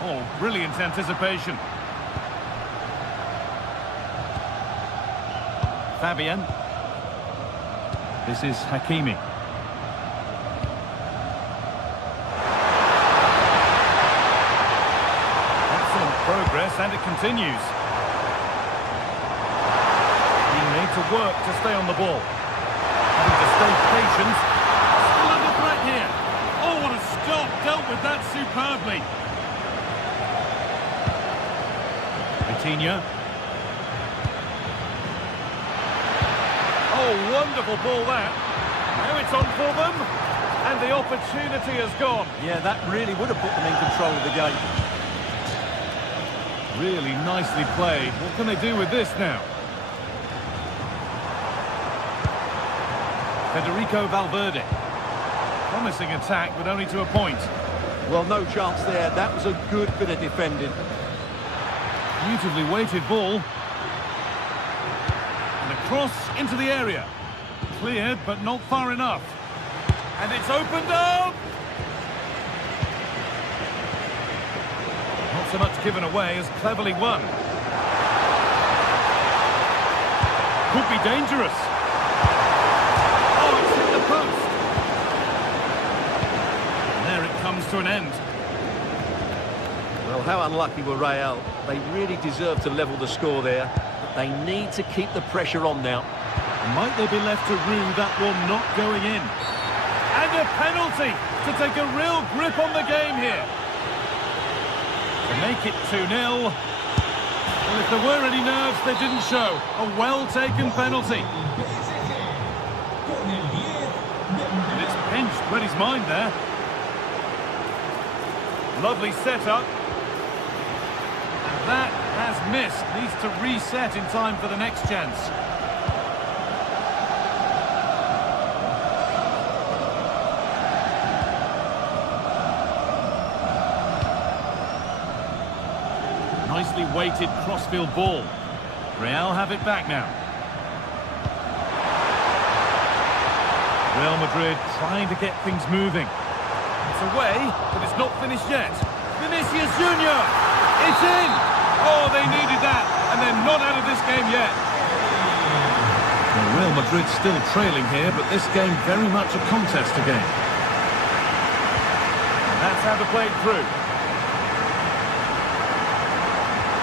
Oh, brilliant anticipation. Fabian. This is Hakimi. Excellent progress, and it continues. He needs to work to stay on the ball. Having to stay patient. Still under threat here. Oh, what a stop. Dealt with that superbly. Vitinha. Oh, wonderful ball that. Now it's on for them. And the opportunity has gone. Yeah, that really would have put them in control of the game. Really nicely played. What can they do with this now? Federico Valverde. Promising attack, but only to a point. Well, no chance there. That was a good bit of defending. Beautifully weighted ball. And a cross into the area. Cleared, but not far enough. And it's opened up! Not so much given away as cleverly won. Could be dangerous. Oh, it's hit the post. And there it comes to an end. Well, how unlucky were Real? They really deserve to level the score there. But they need to keep the pressure on now. Might they be left to rue that one not going in? And a penalty to take a real grip on the game here. To make it 2-0. Well, if there were any nerves, they didn't show. A well-taken penalty. And it's pinched Reddy's mind there. Lovely setup. And that has missed. Needs to reset in time for the next chance. Nicely weighted crossfield ball. Real have it back now. Real Madrid trying to get things moving. It's away, but it's not finished yet. Vinicius Junior! It's in! Oh, they needed that, and they're not out of this game yet. Well, Real Madrid still trailing here, but this game very much a contest again. And that's how to play it through.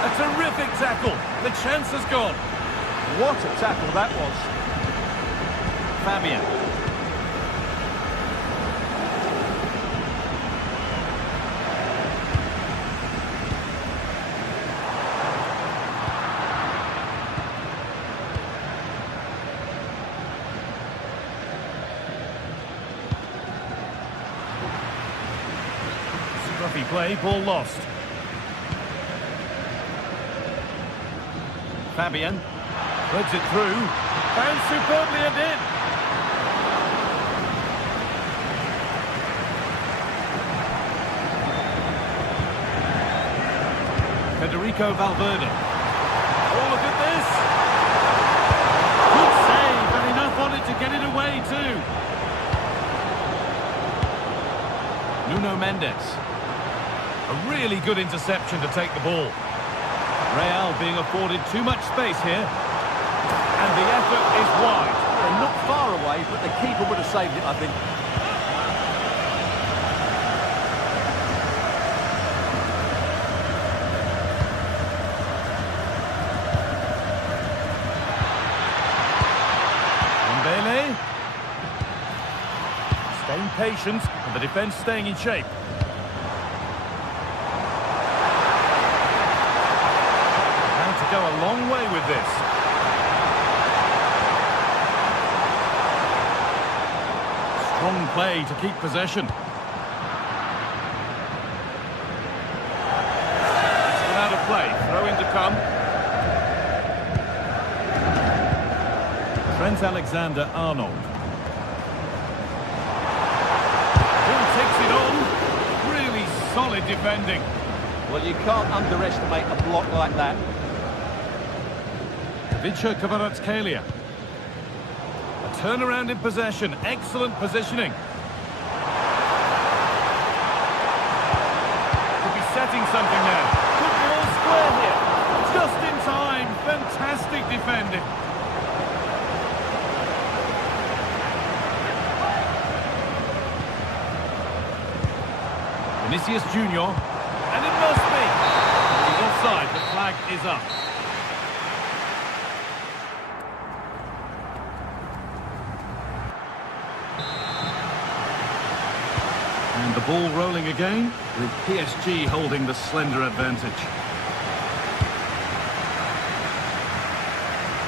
A terrific tackle. The chance has gone. What a tackle that was. Fabian. Scruffy play, ball lost. Fabian threads it through, found superbly and in. Federico Valverde. Oh, look at this! Good save, and enough on it to get it away too. Nuno Mendes. A really good interception to take the ball. Real being afforded too much space here. And the effort is wide. They're not far away, but the keeper would have saved it, I think. Staying patient, and the defence staying in shape. Now to go a long way with this. Strong play to keep possession. It's gone out of play. Throw in to come. Trent Alexander-Arnold. Takes it on. Really solid defending. Well, you can't underestimate a block like that. Vicha Kvaratskhelia. A turnaround in possession. Excellent positioning. Could be setting something now. Could be all square here. Just in time. Fantastic defending. Vinicius Junior, and it must be. He's offside, the flag is up. And the ball rolling again, with PSG holding the slender advantage.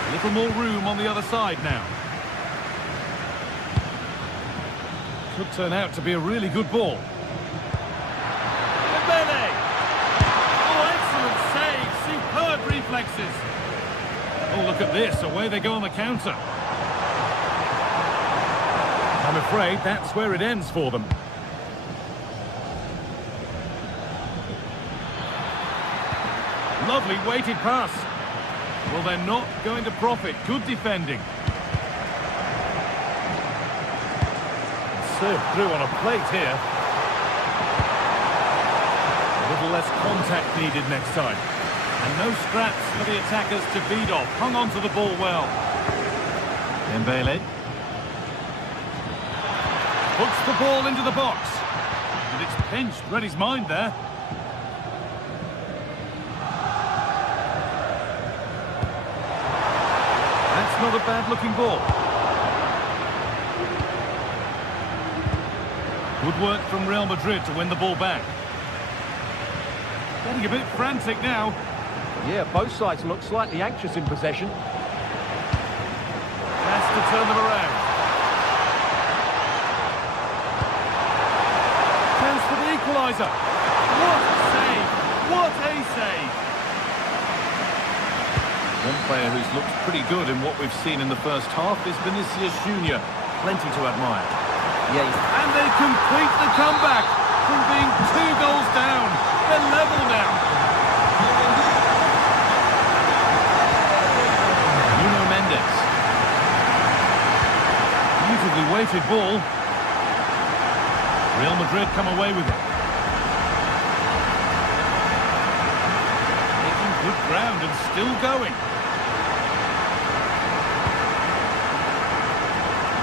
A little more room on the other side now. Could turn out to be a really good ball. Superb reflexes. Oh, look at this. Away they go on the counter. I'm afraid that's where it ends for them. Lovely weighted pass. Well, they're not going to profit. Good defending. Served through on a plate here. A little less contact needed next time. And no scraps for the attackers to feed off. Hung on to the ball well. Dembele. Hooks the ball into the box. And it's pinched. Read his mind there. That's not a bad-looking ball. Good work from Real Madrid to win the ball back. Getting a bit frantic now. Yeah, both sides look slightly anxious in possession. Has to turn them around. Chance for the equaliser. What a save! What a save! One player who's looked pretty good in what we've seen in the first half is Vinicius Junior. Plenty to admire. Yeah. And they complete the comeback from being 2 goals down. They're level now. Beautifully weighted ball. Real Madrid come away with it. Making good ground and still going.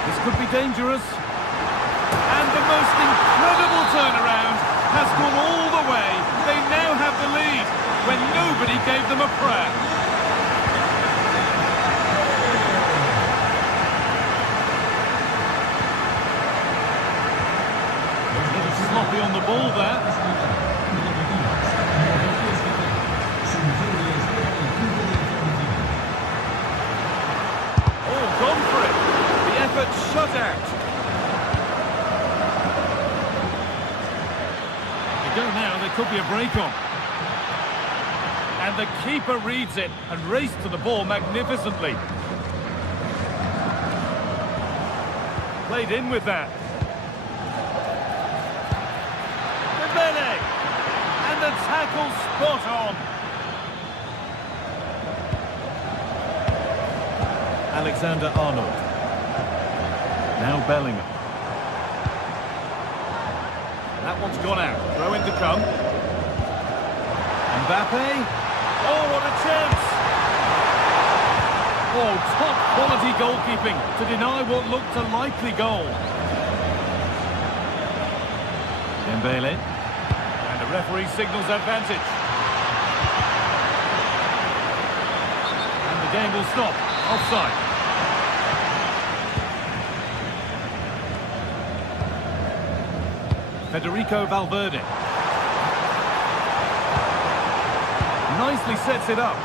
This could be dangerous. And the most incredible turnaround has gone all the way. They now have the lead when nobody gave them a prayer. Sloppy on the ball there. Oh, gone for it. The effort shut out. They go now, there could be a break on. And the keeper reads it and raced to the ball magnificently. Played in with that. And the tackle spot on. Alexander-Arnold. Now Bellingham. That one's gone out. Throw in to come. Mbappe. Oh, what a chance! Oh, top quality goalkeeping to deny what looked a likely goal. Dembele. And the referee signals advantage. And the game will stop. Offside. Federico Valverde. Nicely sets it up.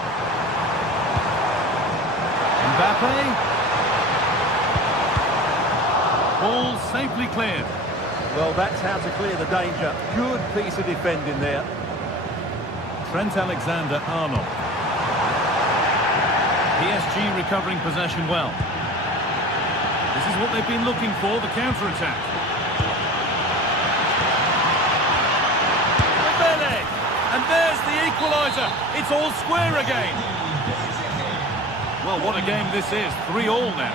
Mbappe. Ball safely cleared. Well, that's how to clear the danger. Good piece of defending there. Trent Alexander-Arnold. PSG recovering possession well. This is what they've been looking for, the counter-attack. And there's the equaliser. It's all square again. Well, what a game this is. 3-3 now.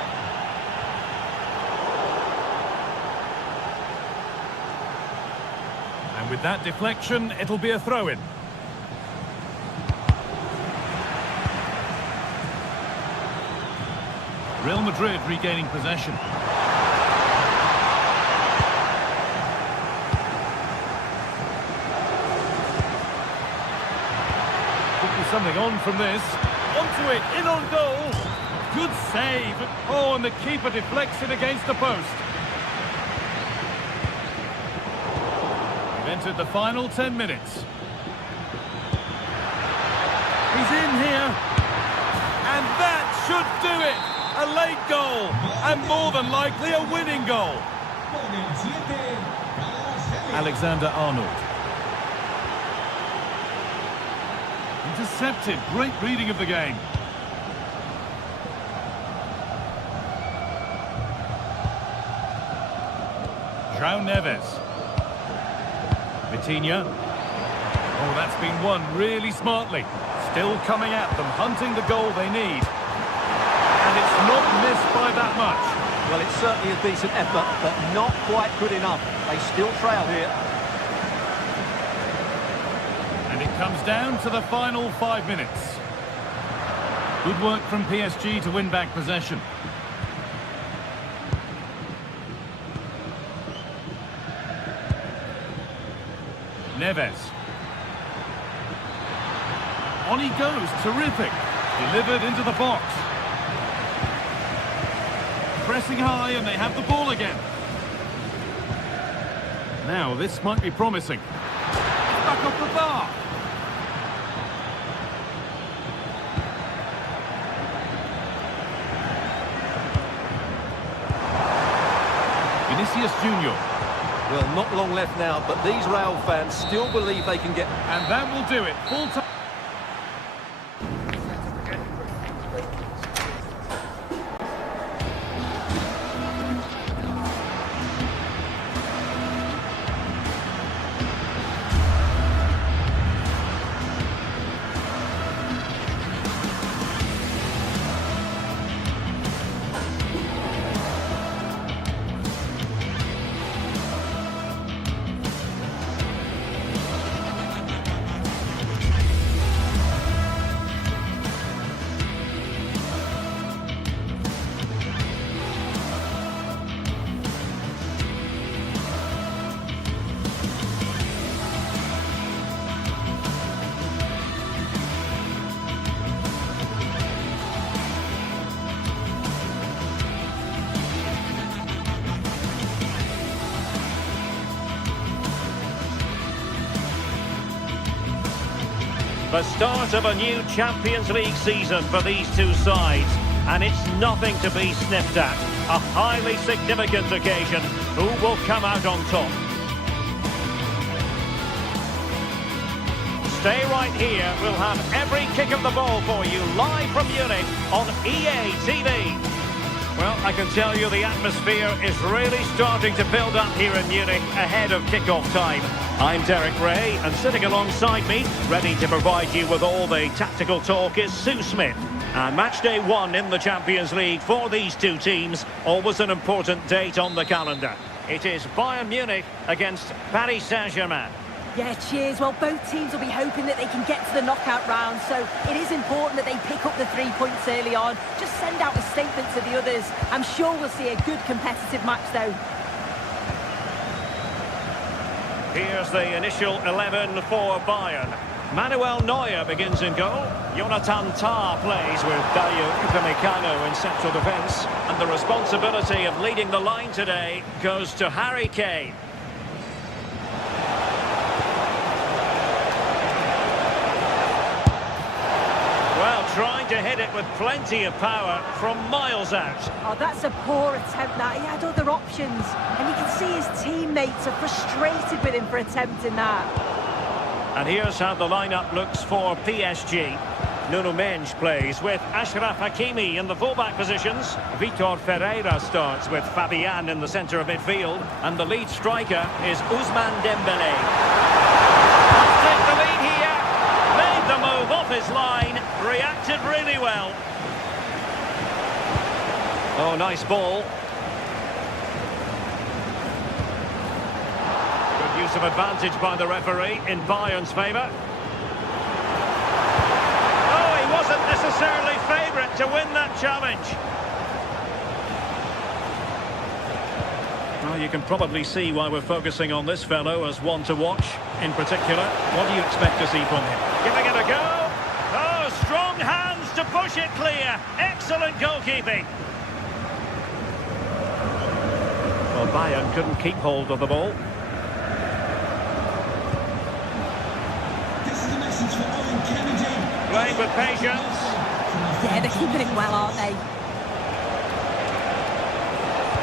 And with that deflection, it'll be a throw-in. Real Madrid regaining possession. Something on from this. Onto it, in on goal. Good save. Oh, and the keeper deflects it against the post. We've entered the final 10 minutes. He's in here. And that should do it. A late goal. And more than likely a winning goal. Alexander-Arnold. Intercepted. Great reading of the game. João Neves. Vitinha. Oh, that's been won really smartly. Still coming at them, hunting the goal they need. And it's not missed by that much. Well, it's certainly a decent effort, but not quite good enough. They still trail here. And it comes down to the final 5 minutes. Good work from PSG to win back possession. Neves. On he goes, terrific. Delivered into the box. Pressing high and they have the ball again. Now this might be promising. Back off the bar. Vinicius Junior. Well, not long left now, but these Real fans still believe they can get... And that will do it. Full time. The start of a new Champions League season for these two sides, and it's nothing to be sniffed at. A highly significant occasion. Who will come out on top? Stay right here. We'll have every kick of the ball for you live from Munich on EA TV. Well, I can tell you the atmosphere is really starting to build up here in Munich ahead of kick-off time. I'm Derek Ray, and sitting alongside me, ready to provide you with all the tactical talk, is Sue Smith. And match day 1 in the Champions League for these two teams, always an important date on the calendar. It is Bayern Munich against Paris Saint-Germain. Yeah, cheers. Well, both teams will be hoping that they can get to the knockout round, so it is important that they pick up the 3 points early on. Just send out a statement to the others. I'm sure we'll see a good competitive match, though. Here's the initial 11 for Bayern. Manuel Neuer begins in goal. Jonathan Tah plays with Dario Upamecano in central defence. And the responsibility of leading the line today goes to Harry Kane. Well, trying to hit it with plenty of power from miles out. Oh, that's a poor attempt, that. He had other options. And you can see his teammates are frustrated with him for attempting that. And here's how the lineup looks for PSG. Nuno Mendes plays with Achraf Hakimi in the fullback positions. Vitor Ferreira starts with Fabian in the centre of midfield. And the lead striker is Ousmane Dembélé. Must take the lead here. Made the move off his line. Reacted really well. Oh, nice ball. Good use of advantage by the referee in Bayern's favour. Oh, he wasn't necessarily favourite to win that challenge. Well, you can probably see why we're focusing on this fellow as one to watch in particular. What do you expect to see from him? Giving it a go. Oh, strong hands to push it clear. Excellent goalkeeping. Well, Bayern couldn't keep hold of the ball. This is a message for Owen Kennedy. Playing with patience. Yeah, they're keeping it well, aren't they?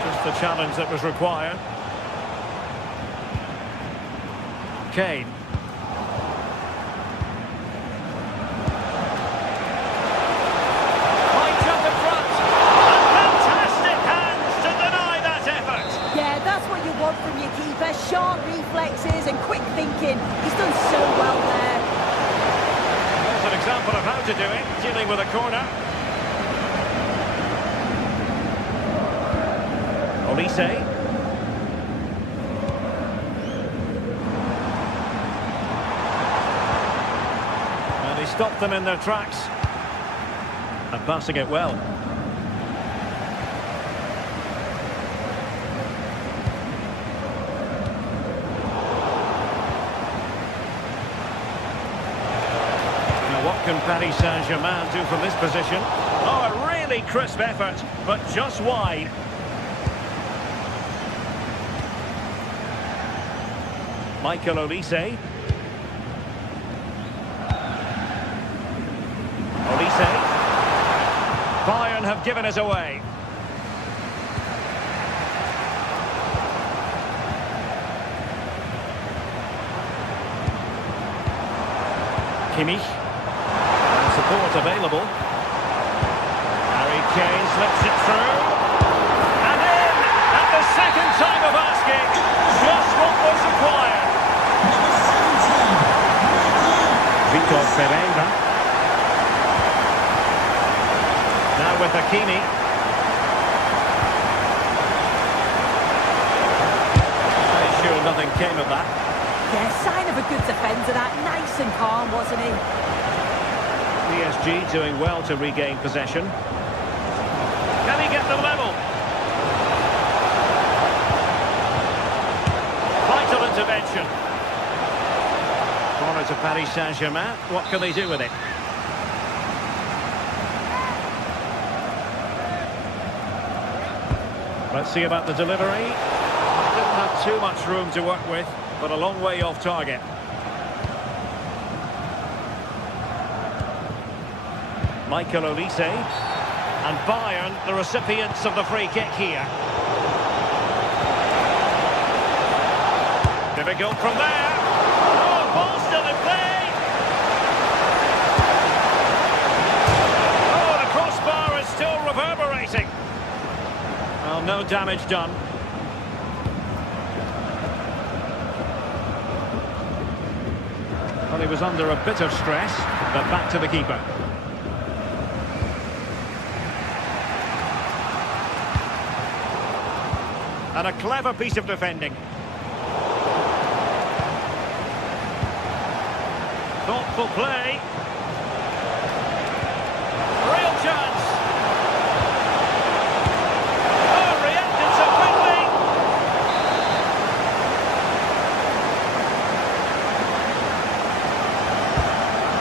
Just the challenge that was required. Kane. Right up in front. And fantastic hands to deny that effort. Yeah, that's what you want from your keeper. Sharp reflexes and quick thinking. He's done so well there. There's an example of how to do it, dealing with a corner. Olise. And he stopped them in their tracks. And passing it well. What can Paris Saint-Germain do from this position? Oh, a really crisp effort, but just wide. Michael Olise. Olise. Bayern have given us away. Kimmich. Support available. Harry Kane slips it through. And in at the second time of asking. Just what was required. Vitor Ferreira. Now with Hakimi. Very sure nothing came of that. Yeah, sign of a good defender, that. Nice and calm, wasn't he? PSG doing well to regain possession. Can he get them level? Vital intervention. Corner to Paris Saint-Germain. What can they do with it? Let's see about the delivery. Didn't have too much room to work with, but a long way off target. Michael Olise. And Bayern, the recipients of the free kick here. Difficult from there. Oh, ball still in play. Oh, the crossbar is still reverberating. Well, no damage done. Well, he was under a bit of stress, but back to the keeper. And a clever piece of defending. Full play. Real chance. Oh, reacted so quickly.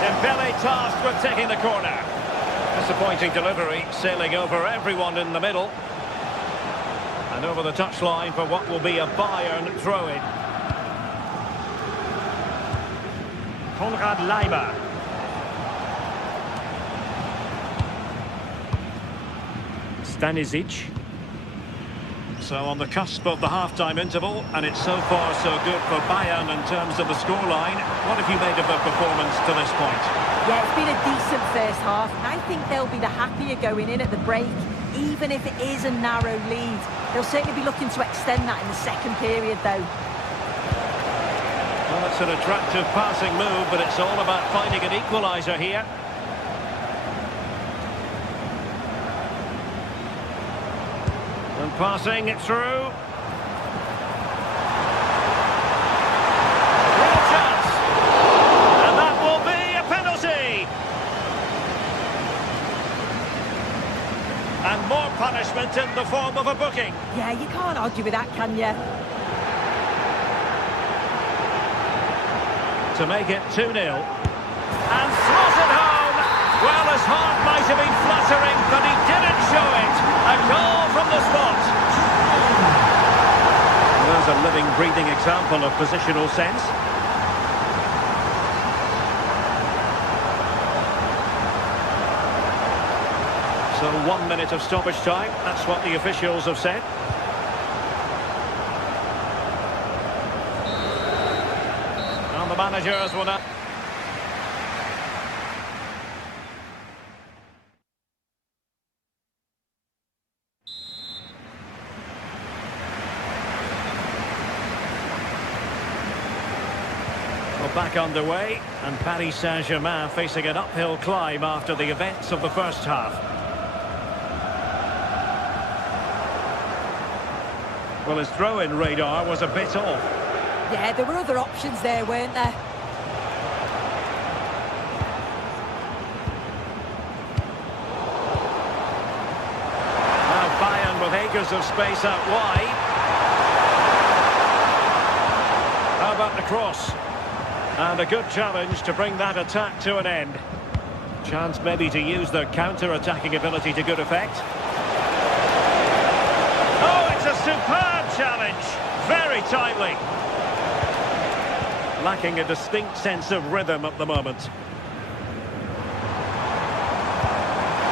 Dembele tasked with taking the corner. Disappointing delivery, sailing over everyone in the middle. And over the touchline for what will be a Bayern throw-in. Konrad Leimer. Stanisic. So on the cusp of the half-time interval, and it's so far so good for Bayern in terms of the scoreline. What have you made of their performance to this point? Yeah, it's been a decent first half. I think they'll be the happier going in at the break, even if it is a narrow lead. They'll certainly be looking to extend that in the second period, though. Well, it's an attractive passing move, but it's all about finding an equaliser here. And passing it through. Real chance. And that will be a penalty. And more punishment in the form of a booking. Yeah, you can't argue with that, can you? To make it 2-0. And slotted home. Well, his heart might have been fluttering, but he didn't show it. A goal from the spot. There's a living, breathing example of positional sense. So 1 minute of stoppage time. That's what the officials have said. And the managers will not... Back underway, and Paris Saint-Germain facing an uphill climb after the events of the first half. Well, his throw-in radar was a bit off. Yeah, there were other options there, weren't there? Now Bayern with acres of space out wide. How about the cross? And a good challenge to bring that attack to an end. Chance maybe to use their counter-attacking ability to good effect. Oh, it's a superb challenge. Very timely. Lacking a distinct sense of rhythm at the moment.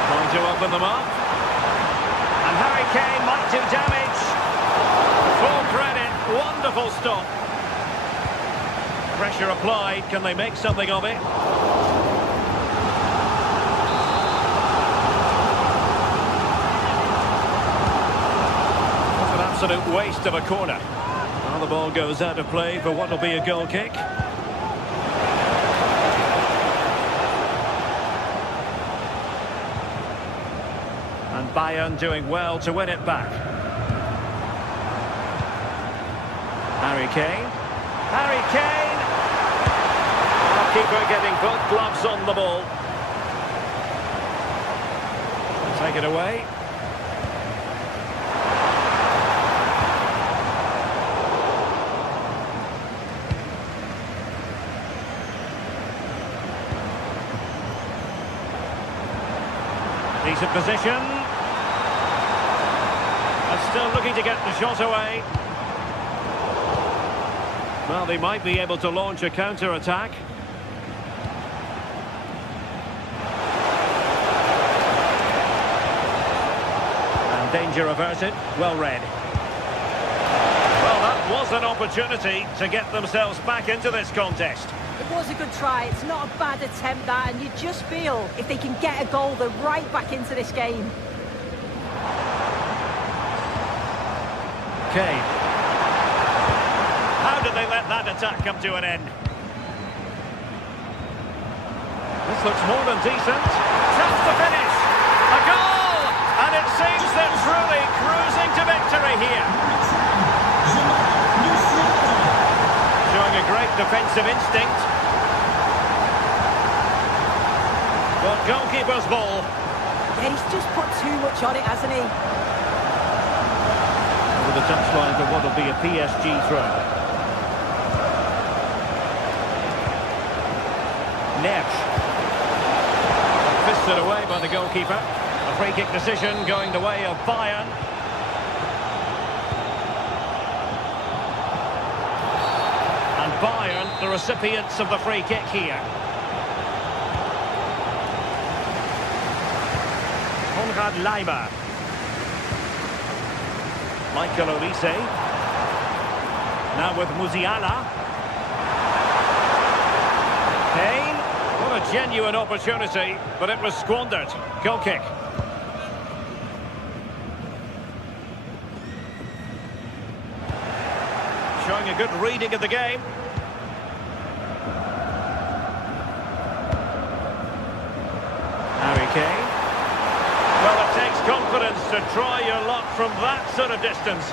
Trying to open them up. And Harry Kane might do damage. Full credit. Wonderful stop. Pressure applied, can they make something of it? It's an absolute waste of a corner. Now the ball goes out of play for what will be a goal kick. And Bayern doing well to win it back. Harry Kane. Harry Kane! Keeper getting both gloves on the ball. Take it away. Decent position. And still looking to get the shot away. Well, they might be able to launch a counter-attack. Danger averted, well read. Well, that was an opportunity to get themselves back into this contest. It was a good try, it's not a bad attempt that, and you just feel if they can get a goal, they're right back into this game. Kane. How did they let that attack come to an end? This looks more than decent. That's the finish. A goal! And it seems they're truly cruising to victory here. Showing a great defensive instinct. Goalkeeper's ball. Yeah, he's just put too much on it, hasn't he? Over the touchline for what will be a PSG throw. Neves. Fisted away by the goalkeeper. A free kick decision going the way of Bayern. And Bayern, the recipients of the free kick here. Konrad Laimer. Michael Olise. Now with Musiala. Kane. What a genuine opportunity, but it was squandered. Goal kick. Showing a good reading of the game. Harry Kane. Well, it takes confidence to try your luck from that sort of distance.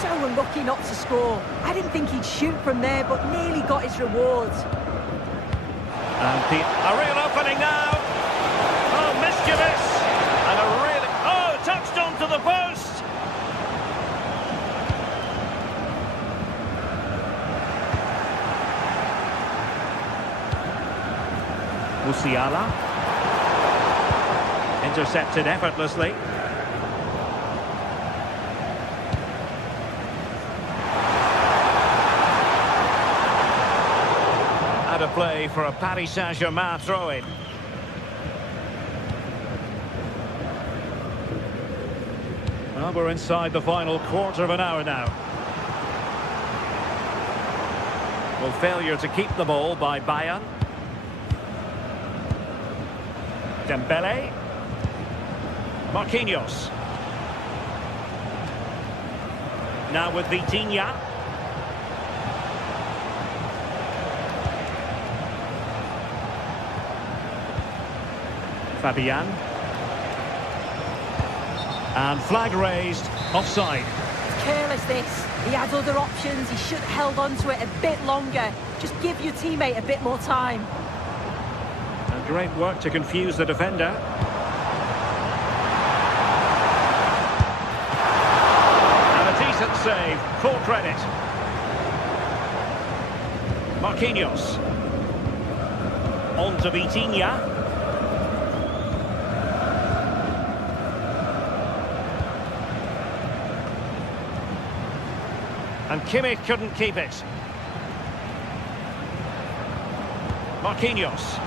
So unlucky not to score. I didn't think he'd shoot from there, but nearly got his rewards. And a real opening now. Oh, mischievous. And a really... Oh, touched onto the post. Musiala. Intercepted effortlessly. Out of play for a Paris Saint-Germain throw-in. Well, we're inside the final quarter of an hour now. Well, failure to keep the ball by Bayern. Dembele. Marquinhos. Now with Vitinha. Fabian. And flag raised, offside. Careless this. He had other options. He should have held on to it a bit longer. Just give your teammate a bit more time. And great work to confuse the defender. And a decent save, full credit. Marquinhos. On to Vitinha. And Kimmich couldn't keep it. Marquinhos.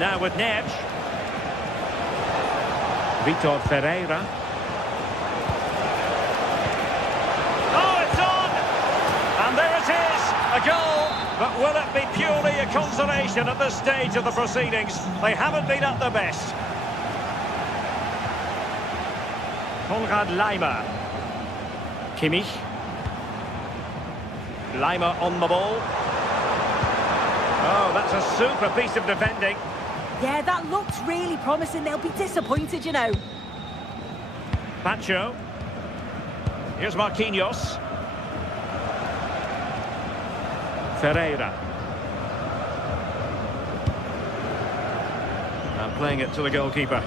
Now with Neves. Vitor Ferreira. Oh, it's on! And there it is, a goal. But will it be purely a consolation at this stage of the proceedings? They haven't been at their best. Konrad Laimer. Kimmich. Laimer on the ball. Oh, that's a super piece of defending. Yeah, that looks really promising. They'll be disappointed, you know. Pacho. Here's Marquinhos. Ferreira. And playing it to the goalkeeper.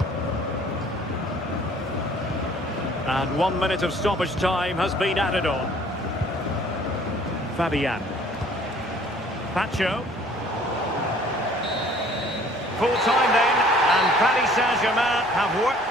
And 1 minute of stoppage time has been added on. Fabian. Pacho. Full time then, and Paris Saint-Germain have worked.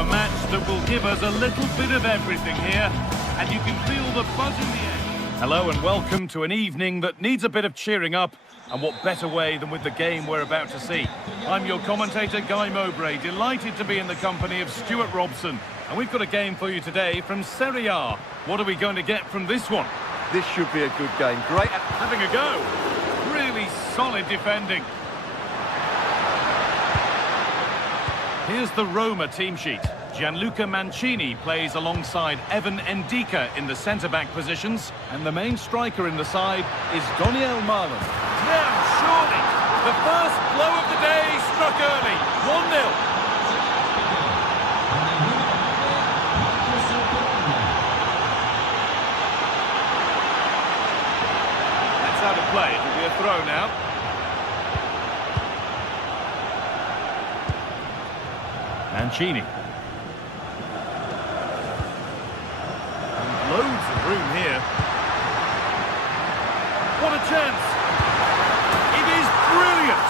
a match that will give us a little bit of everything here, and you can feel the buzz in the air. Hello and welcome to an evening that needs a bit of cheering up, and what better way than with the game we're about to see. I'm your commentator, Guy Mowbray, delighted to be in the company of Stuart Robson, and we've got a game for you today from Serie A. What are we going to get from this one? This should be a good game. Great. Having a go. Really solid defending. Here's the Roma team sheet. Gianluca Mancini plays alongside Evan Ndika in the centre-back positions, and the main striker in the side is Doniel Marlon. Now, surely, the first blow of the day struck early. 1-0. That's out of play. It'll be a throw now. Mancini. And loads of room here. What a chance! It is brilliant!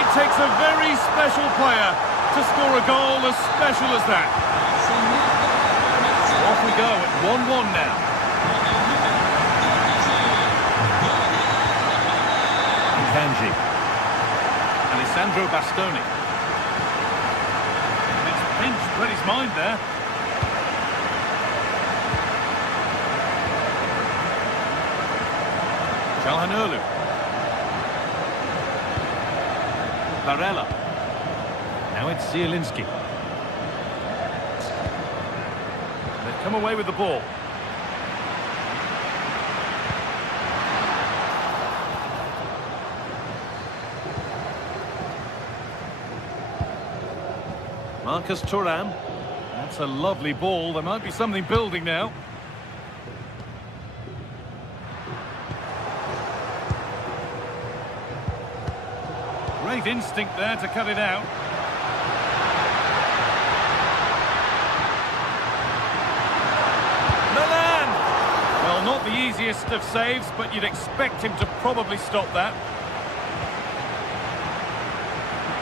It takes a very special player to score a goal as special as that. So off we go at 1-1 now. Kanji. Alessandro Bastoni. Pinch read his mind there. Calhanoglu. Barella. Now it's Zielinski. They've come away with the ball. Marcus Thuram. That's a lovely ball. There might be something building now. Great instinct there to cut it out. Milan! Well, not the easiest of saves, but you'd expect him to probably stop that.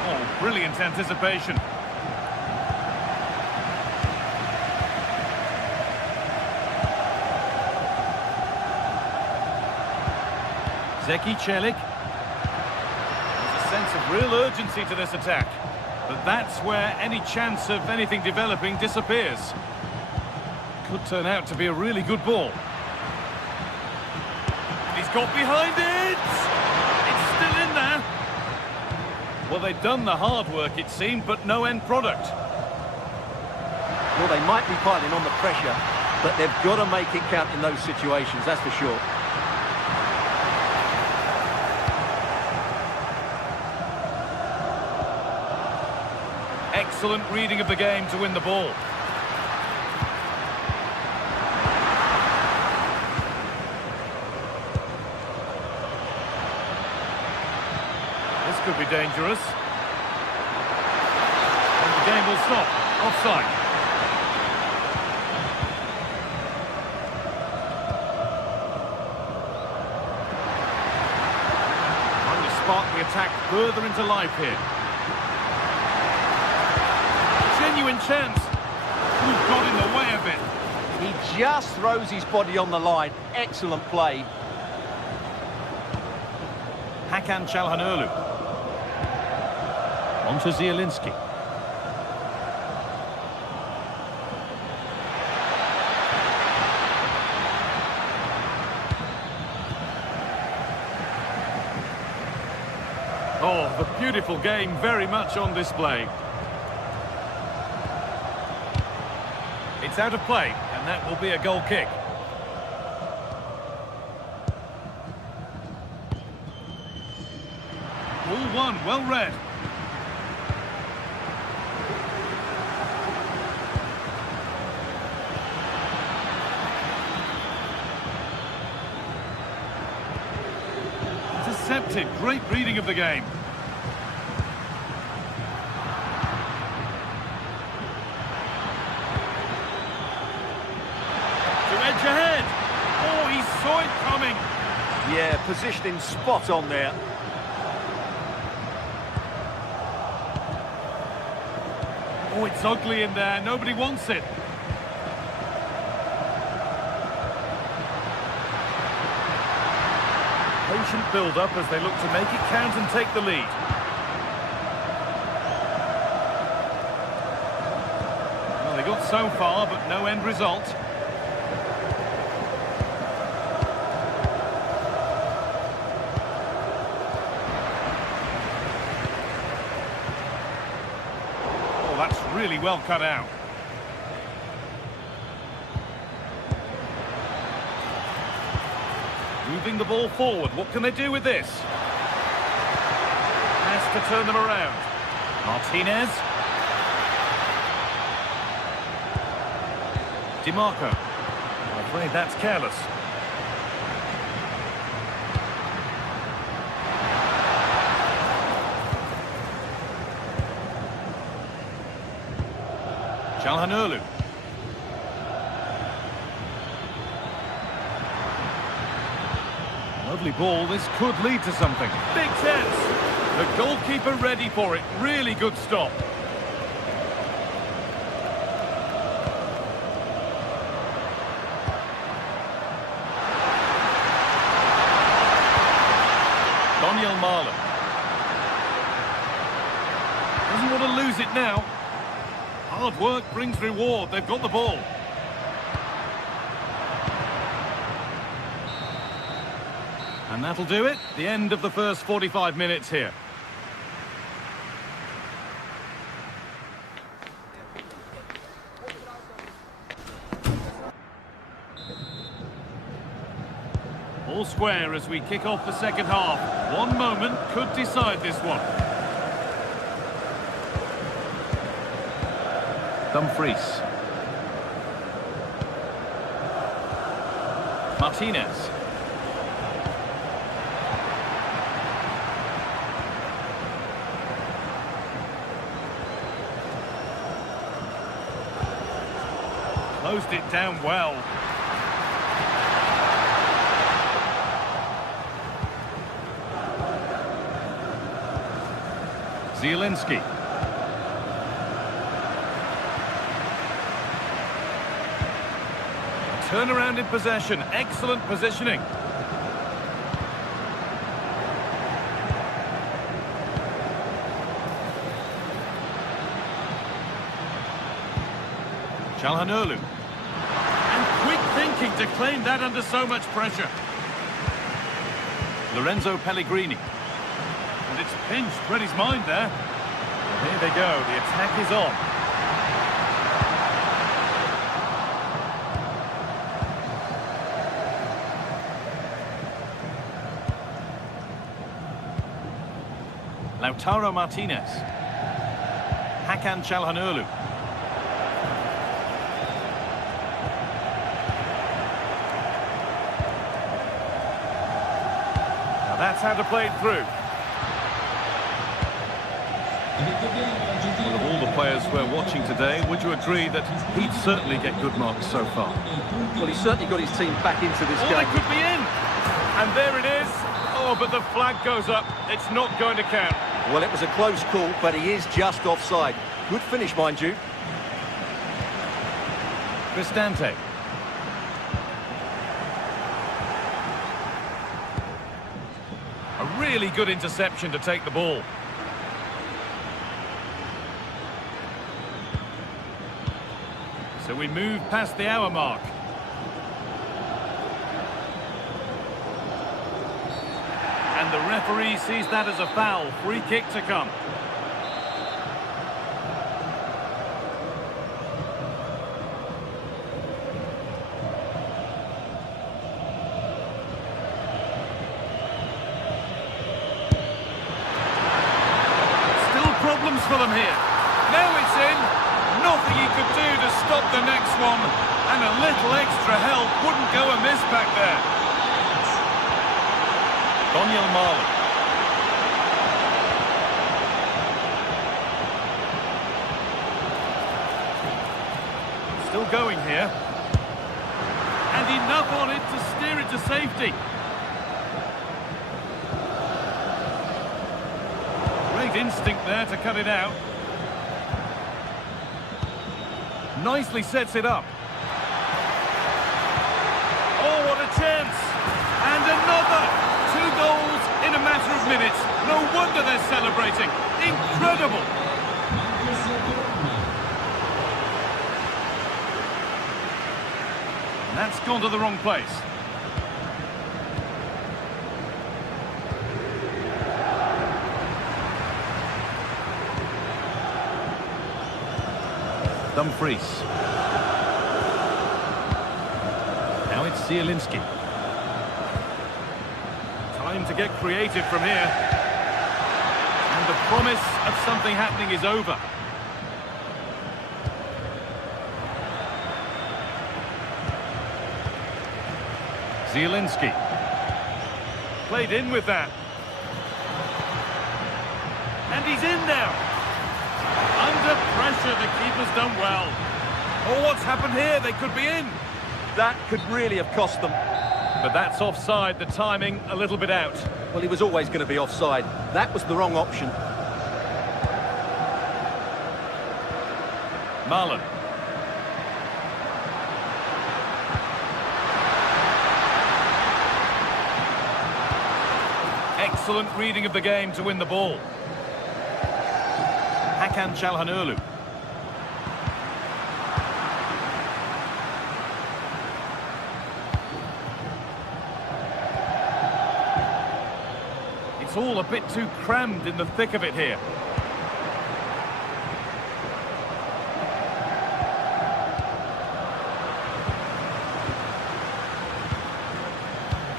Oh, brilliant anticipation. Zeki Celik. There's a sense of real urgency to this attack, but that's where any chance of anything developing disappears. Could turn out to be a really good ball. He's got behind it! It's still in there. Well, they've done the hard work, it seemed, but no end product. Well, they might be piling on the pressure, but they've got to make it count in those situations, that's for sure. Excellent reading of the game to win the ball. This could be dangerous. And the game will stop. Offside. Trying to spark the attack further into life here. Genuine chance. Who's got in the way of it? He just throws his body on the line. Excellent play. Hakan Çalhanoğlu. On to Zielinski. Oh, the beautiful game very much on display. It's out of play, and that will be a goal kick. Ball one, well read. Intercepted, great reading of the game. Edge ahead. Oh, he saw it coming. Yeah, positioning spot on there. Oh, it's ugly in there. Nobody wants it. Patient build-up as they look to make it count and take the lead. Well, they got so far, but no end result. Oh, that's really well cut out. Moving the ball forward. What can they do with this? Has to turn them around. Martinez. DiMarco. I'm afraid that's careless. Çalhanoğlu. Lovely ball, this could lead to something. Big chance! The goalkeeper ready for it. Really good stop. Daniel Marlon. Doesn't want to lose it now. Hard work brings reward. They've got the ball. And that'll do it. The end of the first 45 minutes here. All square as we kick off the second half. One moment could decide this one. Dumfries. Martinez. Closed it down well. Zielinski. Turnaround in possession. Excellent positioning. Çalhanoğlu. And quick thinking to claim that under so much pressure. Lorenzo Pellegrini. And it's pinched. Read his mind there. Here they go. The attack is on. Lautaro Martinez. Hakan Çalhanoğlu. Now that's how to play it through. Well, of all the players we're watching today, would you agree that he'd certainly get good marks so far? Well, he's certainly got his team back into this Oh, game. they could be in! And there it is. Oh, but the flag goes up. It's not going to count. Well, it was a close call, but he is just offside. Good finish, mind you. Cristante. A really good interception to take the ball. So we move past the hour mark. And the referee sees that as a foul. Free kick to come. Still problems for them here. Now it's in. Nothing he could do to stop the next one. And a little extra help wouldn't go amiss back there. Daniel Marlon. Still going here. And enough on it to steer it to safety. Great instinct there to cut it out. Nicely sets it up. Oh, what a chance! And another! 2 goals in a matter of minutes. No wonder they're celebrating. Incredible! And that's gone to the wrong place. Dumfries. Now it's Zielinski. Time to get creative from here. And the promise of something happening is over. Zielinski. Played in with that. And he's in now. Under pressure, the keeper's done well. Oh, what's happened here? They could be in. That could really have cost them. But that's offside, the timing a little bit out. Well, he was always going to be offside. That was the wrong option. Marlon. Excellent reading of the game to win the ball. Hakan Çalhanoğlu. It's all a bit too crammed in the thick of it here.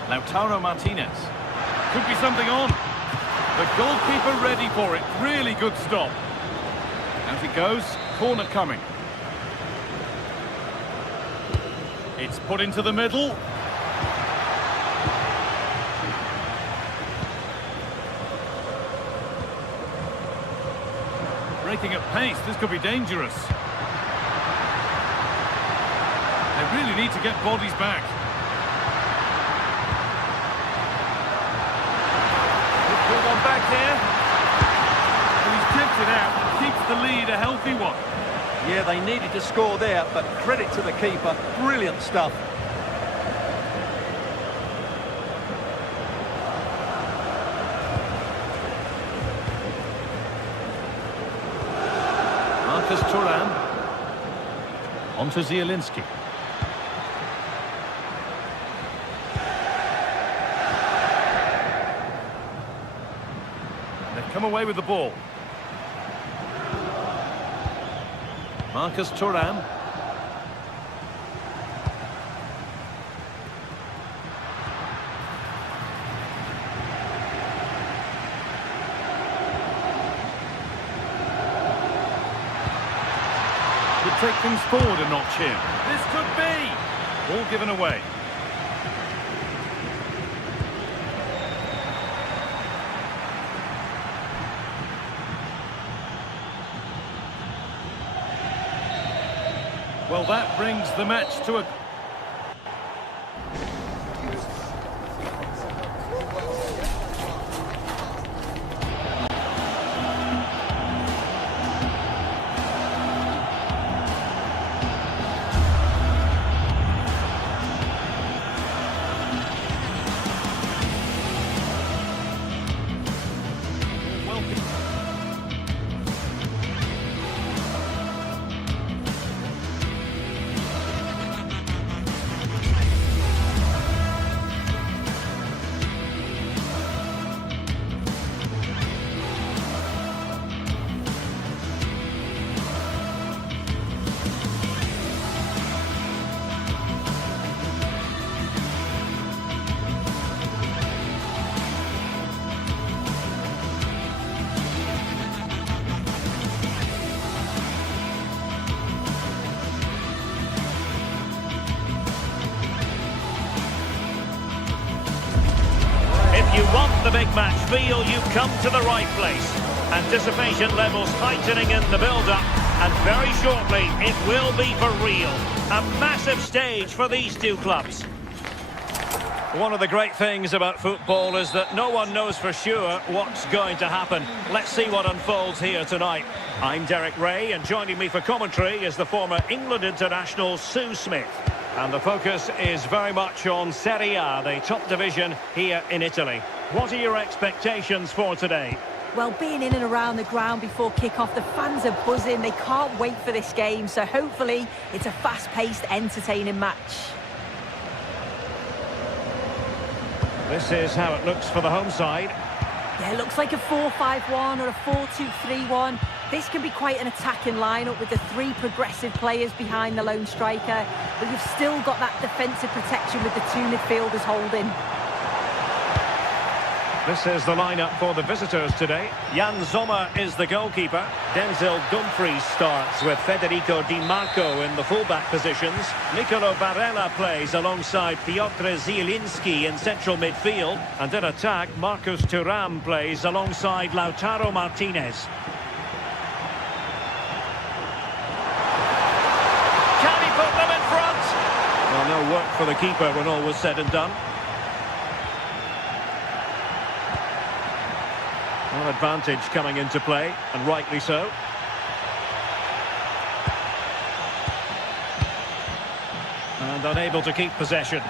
Lautaro Martinez. Could be something on. The goalkeeper ready for it. Really good stop. Out it goes. Corner coming. It's put into the middle. Breaking at pace. This could be dangerous. They really need to get bodies back. One back here. And he's kept it out and keeps the lead a healthy one. Yeah, they needed to score there, but credit to the keeper. Brilliant stuff. Marcus Thuram. On to Zielinski. Come away with the ball. Marcus Thuram. Could take things forward a notch here. This could be. Ball given away. Well, that brings the match to a... If you want the big match feel, you've come to the right place. Anticipation levels heightening in the build-up, and very shortly it will be for real. A massive stage for these two clubs. One of the great things about football is that no one knows for sure what's going to happen. Let's see what unfolds here tonight. I'm Derek Ray, and joining me for commentary is the former England international Sue Smith. And the focus is very much on Serie A, the top division here in Italy. What are your expectations for today? Well, being in and around the ground before kick-off, the fans are buzzing. They can't wait for this game, so hopefully it's a fast-paced, entertaining match. This is how it looks for the home side. Yeah, it looks like a 4-5-1 or a 4-2-3-1. This can be quite an attacking lineup with the three progressive players behind the lone striker, but you've still got that defensive protection with the two midfielders holding. This is the lineup for the visitors today. Jan Sommer is the goalkeeper. Denzel Dumfries starts with Federico Di Marco in the fullback positions. Nicolo Barella plays alongside Piotr Zielinski in central midfield. And in attack, Marcus Thuram plays alongside Lautaro Martinez. Can he put them in front? Well, no work for the keeper when all was said and done. Well, advantage coming into play, and rightly so. And unable to keep possession.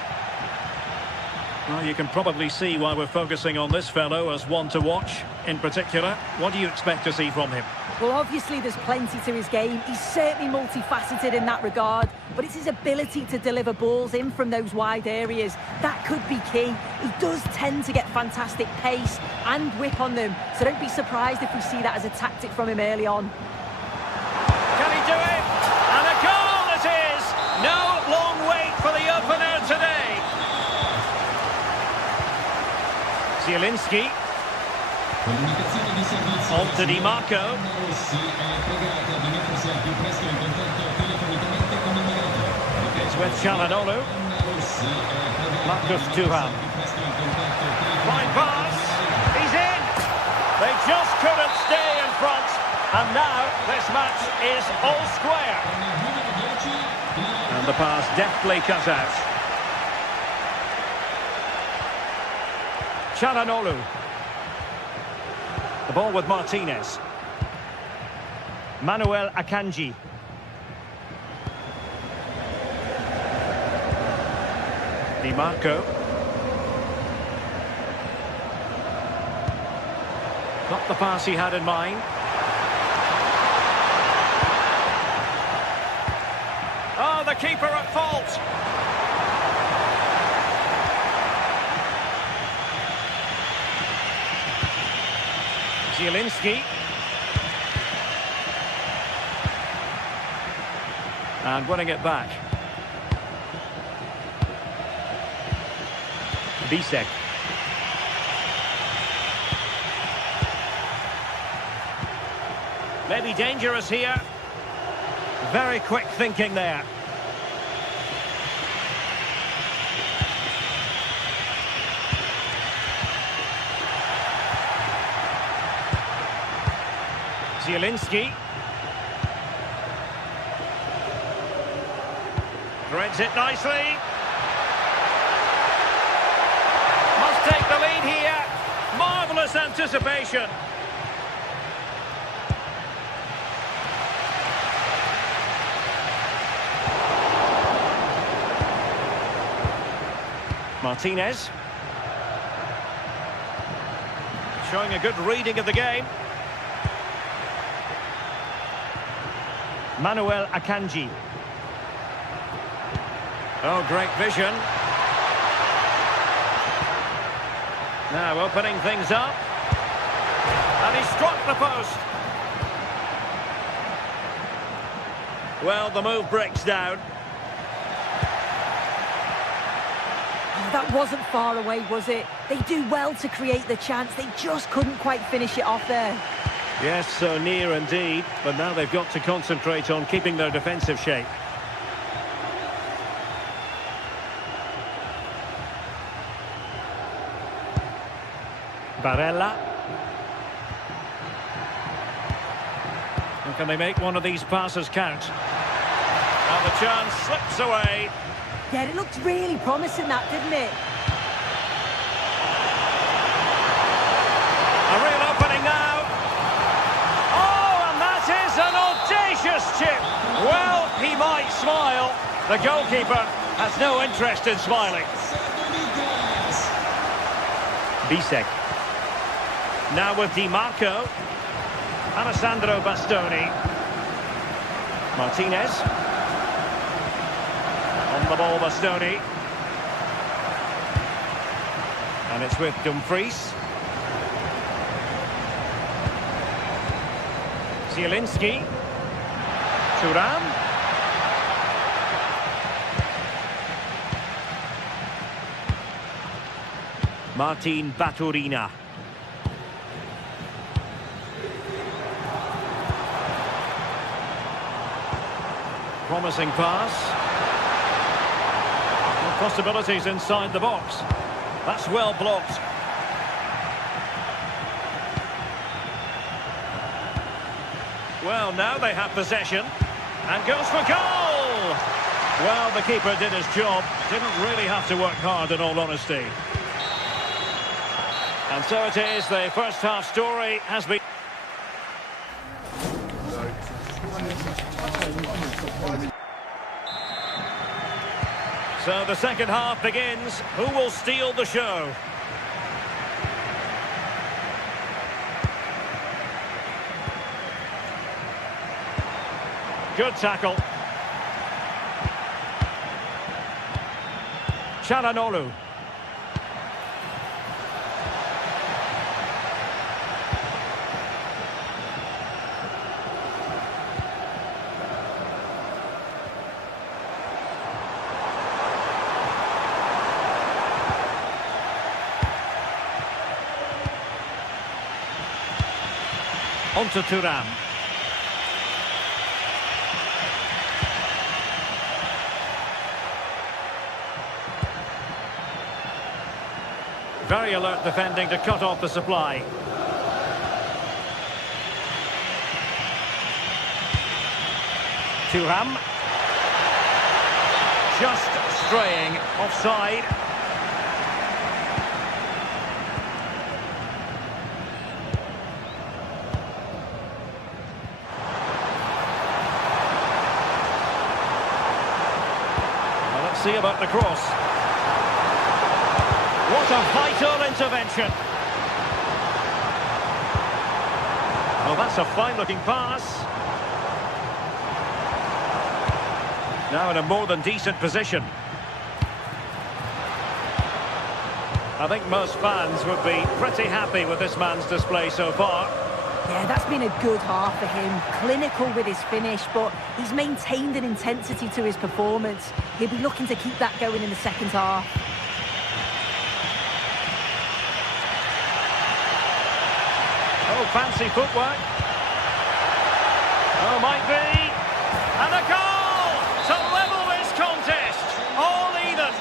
Well, you can probably see why we're focusing on this fellow as one to watch. In particular, what do you expect to see from him? Well, obviously there's plenty to his game. He's certainly multifaceted in that regard, but it's his ability to deliver balls in from those wide areas. That could be key. He does tend to get fantastic pace and whip on them, so don't be surprised if we see that as a tactic from him early on. Can he do it? And a goal it is! No long wait for the opener today. Zielinski. On to Di Marco. It's with Çalhanoğlu. Marcus Thuram. Fine pass. He's in. They just couldn't stay in front. And now this match is all square. And the pass deftly cut out. Çalhanoğlu. The ball with Martinez. Manuel Akanji. Di Marco. Not the pass he had in mind. Oh, the keeper at fault. Zielinski. And winning it back. Bisek. Maybe dangerous here. Very quick thinking there. Zielinski. Threads it nicely. Must take the lead here. Marvellous anticipation. Martinez. Showing a good reading of the game. Manuel Akanji. Oh, great vision. Now opening things up. And he struck the post. Well, the move breaks down. Oh, that wasn't far away, was it? They do well to create the chance. They just couldn't quite finish it off there. Yes, so near indeed, but now they've got to concentrate on keeping their defensive shape. Barella. And can they make one of these passes count? And the chance slips away. Yeah, it looked really promising, that, didn't it? The goalkeeper has no interest in smiling. Bisek. Now with Di Marco. Alessandro Bastoni. Martinez. On the ball, Bastoni. And it's with Dumfries. Zielinski. Thuram. Martin Baturina. Promising pass. Possibilities inside the box. That's well blocked. Well, now they have possession. And goes for goal! Well, the keeper did his job. Didn't really have to work hard, in all honesty. And so it is, the first half story has been... So the second half begins. Who will steal the show? Good tackle. Çalhanoğlu. On to Thuram. Very alert defending to cut off the supply. Thuram. Just straying offside. See about the cross. What a vital intervention. Oh, that's a fine-looking pass. Now in a more than decent position. I think most fans would be pretty happy with this man's display so far. Yeah, that's been a good half for him. Clinical with his finish, but he's maintained an intensity to his performance. He'll be looking to keep that going in the second half. Oh, fancy footwork. Oh, might be. And a goal to level this contest. All even.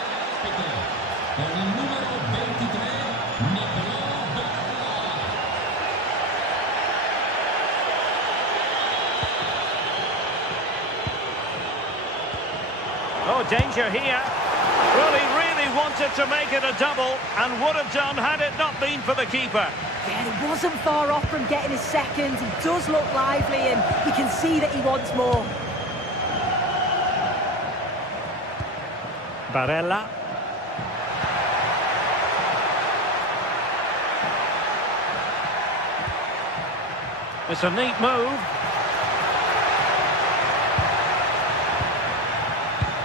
Oh, danger here. Well, he really wanted to make it a double and would have done had it not been for the keeper. Yeah, he wasn't far off from getting his second. He does look lively and you can see that he wants more. Barella. It's a neat move.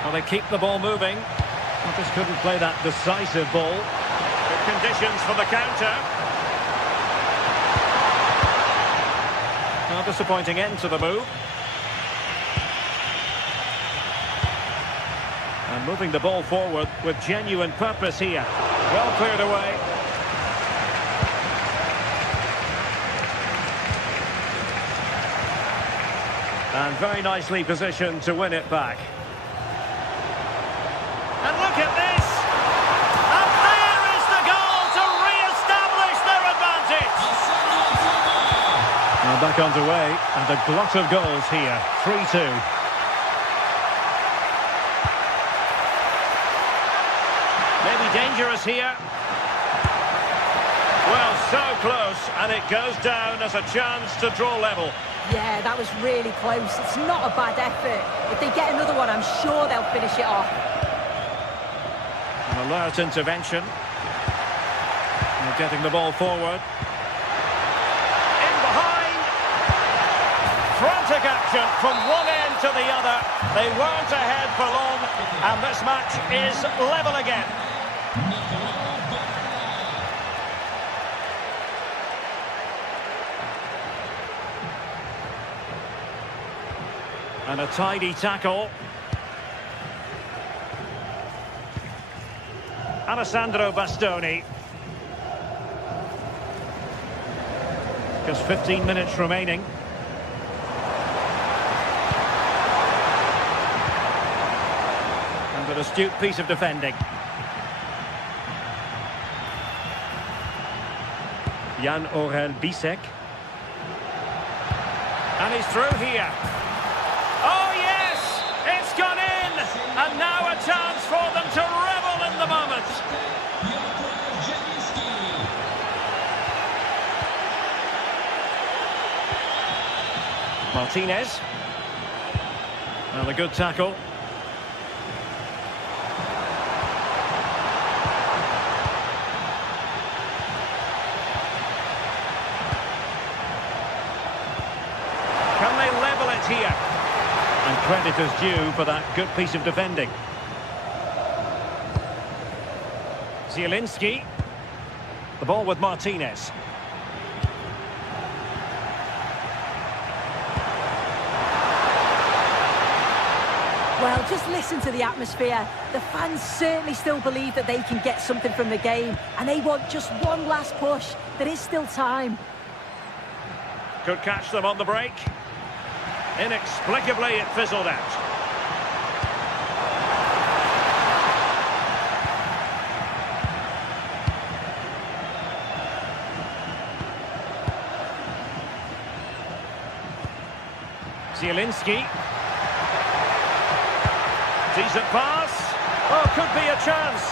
Well, they keep the ball moving. I just couldn't play that decisive ball. Good conditions for the counter. A disappointing end to the move. And moving the ball forward with genuine purpose here. Well cleared away. And very nicely positioned to win it back. And look at this! And there is the goal to re-establish their advantage! Now back underway, and a glut of goals here. 3-2. Maybe dangerous here. Well, so close, and it goes down as a chance to draw level. Yeah, that was really close. It's not a bad effort. If they get another one, I'm sure they'll finish it off. An alert intervention. And getting the ball forward. In behind. Frantic action from one end to the other. They weren't ahead for long, and this match is level again. And a tidy tackle. Alessandro Bastoni. Just 15 minutes remaining. And an astute piece of defending. Jan-Orel Bisek. And he's through here. Oh, yes! It's gone in! And now a chance for them to revel in the moment. Martinez. And a good tackle. Can they level it here? And credit is due for that good piece of defending. Zielinski. The ball with Martinez. Well, just listen to the atmosphere. The fans certainly still believe that they can get something from the game, and they want just one last push. There is still time. Could catch them on the break. Inexplicably, it fizzled out. Zielinski. Decent pass. Oh, could be a chance.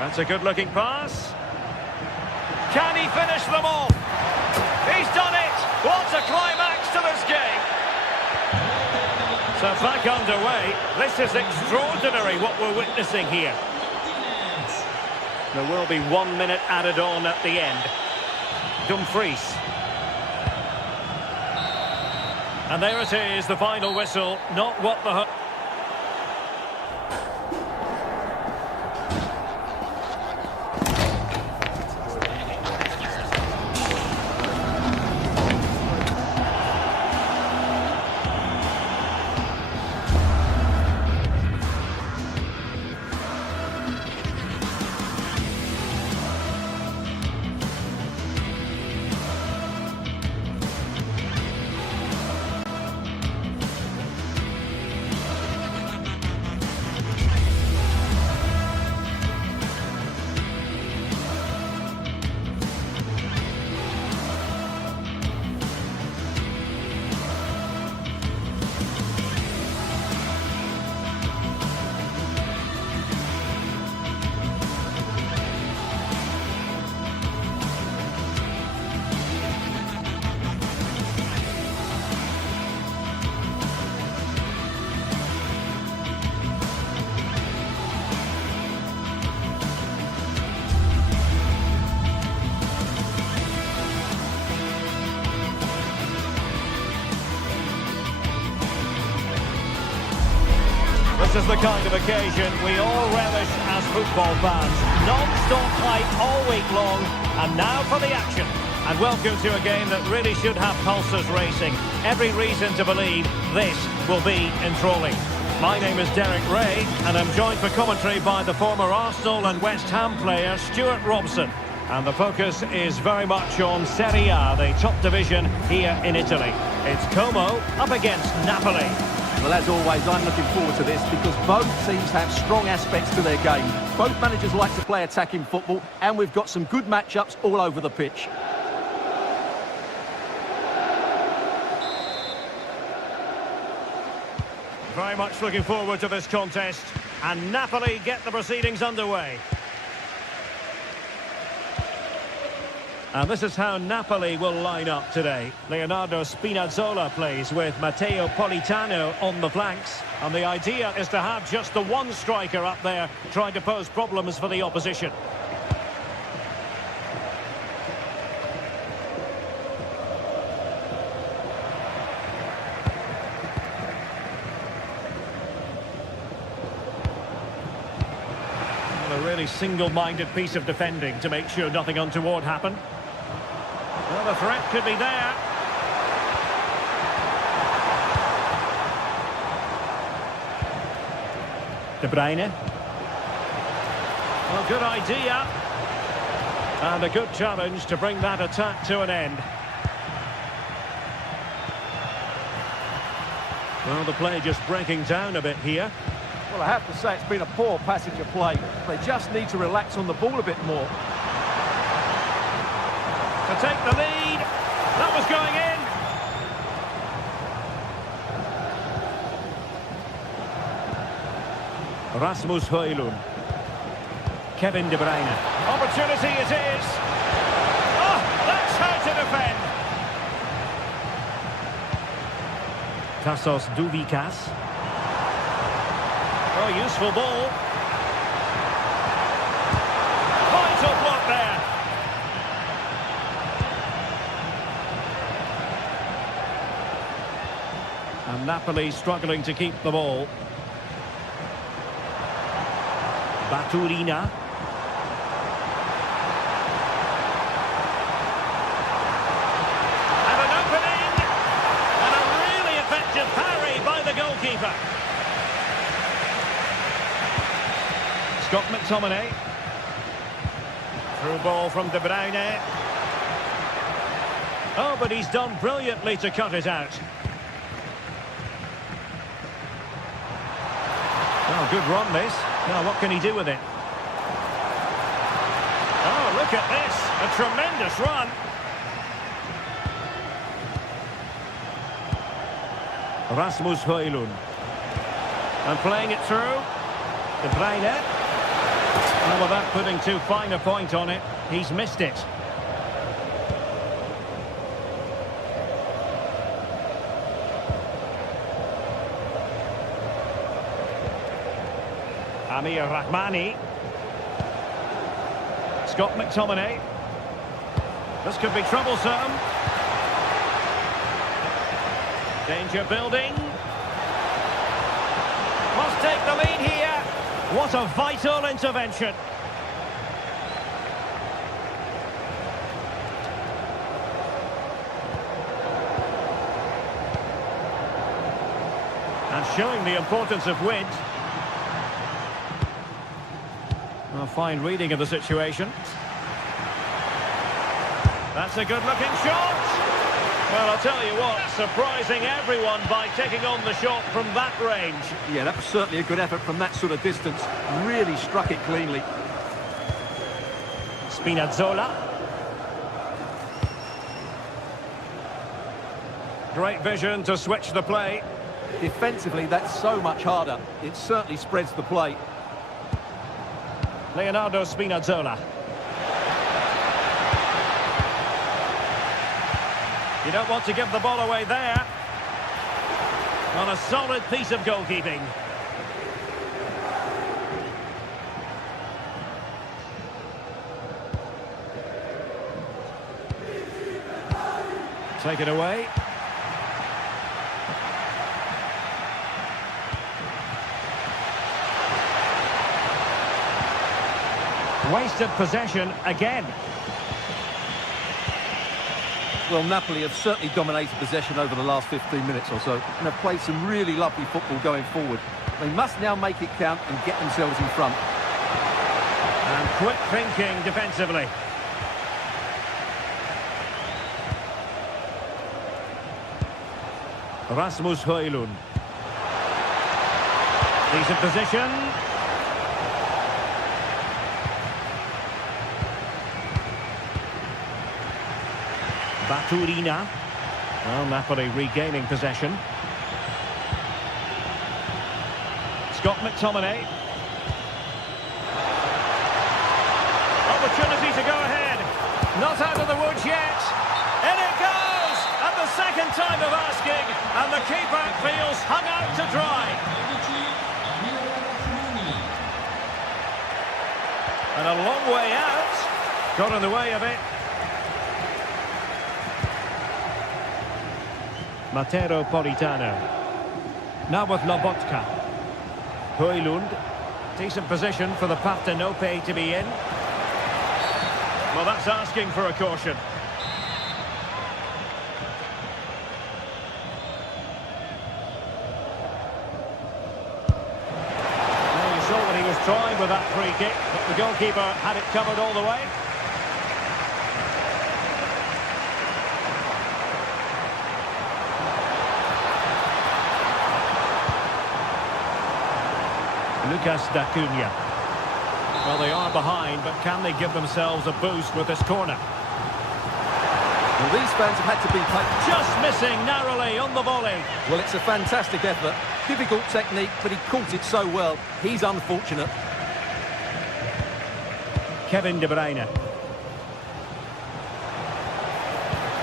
That's a good-looking pass. Can he finish them all? He's done it! What a climax to this game! So back underway. This is extraordinary what we're witnessing here. There will be 1 minute added on at the end. Dumfries. And there it is, the final whistle. Not what the... This is the kind of occasion we all relish as football fans. Non-stop hype all week long, and now for the action. And welcome to a game that really should have pulses racing. Every reason to believe this will be enthralling. My name is Derek Ray, and I'm joined for commentary by the former Arsenal and West Ham player Stuart Robson. And the focus is very much on Serie A, the top division here in Italy. It's Como up against Napoli. Well, as always, I'm looking forward to this because both teams have strong aspects to their game. Both managers like to play attacking football, and we've got some good matchups all over the pitch. Very much looking forward to this contest, and Napoli get the proceedings underway. And this is how Napoli will line up today. Leonardo Spinazzola plays with Matteo Politano on the flanks. And the idea is to have just the one striker up there trying to pose problems for the opposition. A really single-minded piece of defending to make sure nothing untoward happened. Well, the threat could be there. De Bruyne. Well, good idea. And a good challenge to bring that attack to an end. Well, the play just breaking down a bit here. Well, I have to say it's been a poor passage of play. They just need to relax on the ball a bit more. To take the lead. That was going in. Rasmus Højlund. Kevin De Bruyne. Opportunity it is. Oh, that's how to defend. Tassos Douvikas. Oh, useful ball. Vital block there. And Napoli struggling to keep the ball. Baturina. And an opening. And a really effective parry by the goalkeeper. Scott McTominay. Through ball from De Bruyne. Oh, but he's done brilliantly to cut it out. Oh, good run this. Now, what can he do with it? Oh, look at this. A tremendous run. Rasmus Højlund. And playing it through. De Bruyne. Well, without putting too fine a point on it, he's missed it. Amir Rahmani. Scott McTominay. This could be troublesome. Danger building. Must take the lead here. What a vital intervention. And showing the importance of width. A fine reading of the situation. That's a good-looking shot. Well, I'll tell you what, surprising everyone by taking on the shot from that range. Yeah, that was certainly a good effort from that sort of distance. Really struck it cleanly. Spinazzola. Great vision to switch the play. Defensively, that's so much harder. It certainly spreads the play. Leonardo Spinazzola. You don't want to give the ball away there. On a solid piece of goalkeeping. Take it away. Wasted possession again. Well, Napoli have certainly dominated possession over the last 15 minutes or so and have played some really lovely football going forward. They must now make it count and get themselves in front. And quick thinking defensively. Rasmus Højlund. Decent position. Baturina. Well, Napoli regaining possession. Scott McTominay. Opportunity to go ahead. Not out of the woods yet. In it goes! At the second time of asking, and the keeper feels hung out to dry. And a long way out. Got in the way of it. Matteo Politano. Now with Lobotka. Højlund. Decent position for the Partenope to be in. Well, that's asking for a caution. Well, you saw what he was trying with that free kick, but the goalkeeper had it covered all the way. Lucas D'Acunha. Well, they are behind, but can they give themselves a boost with this corner? Well, these fans have had to be just missing narrowly on the volley. Well, it's a fantastic effort. Difficult technique, but he caught it so well. He's unfortunate. Kevin De Bruyne.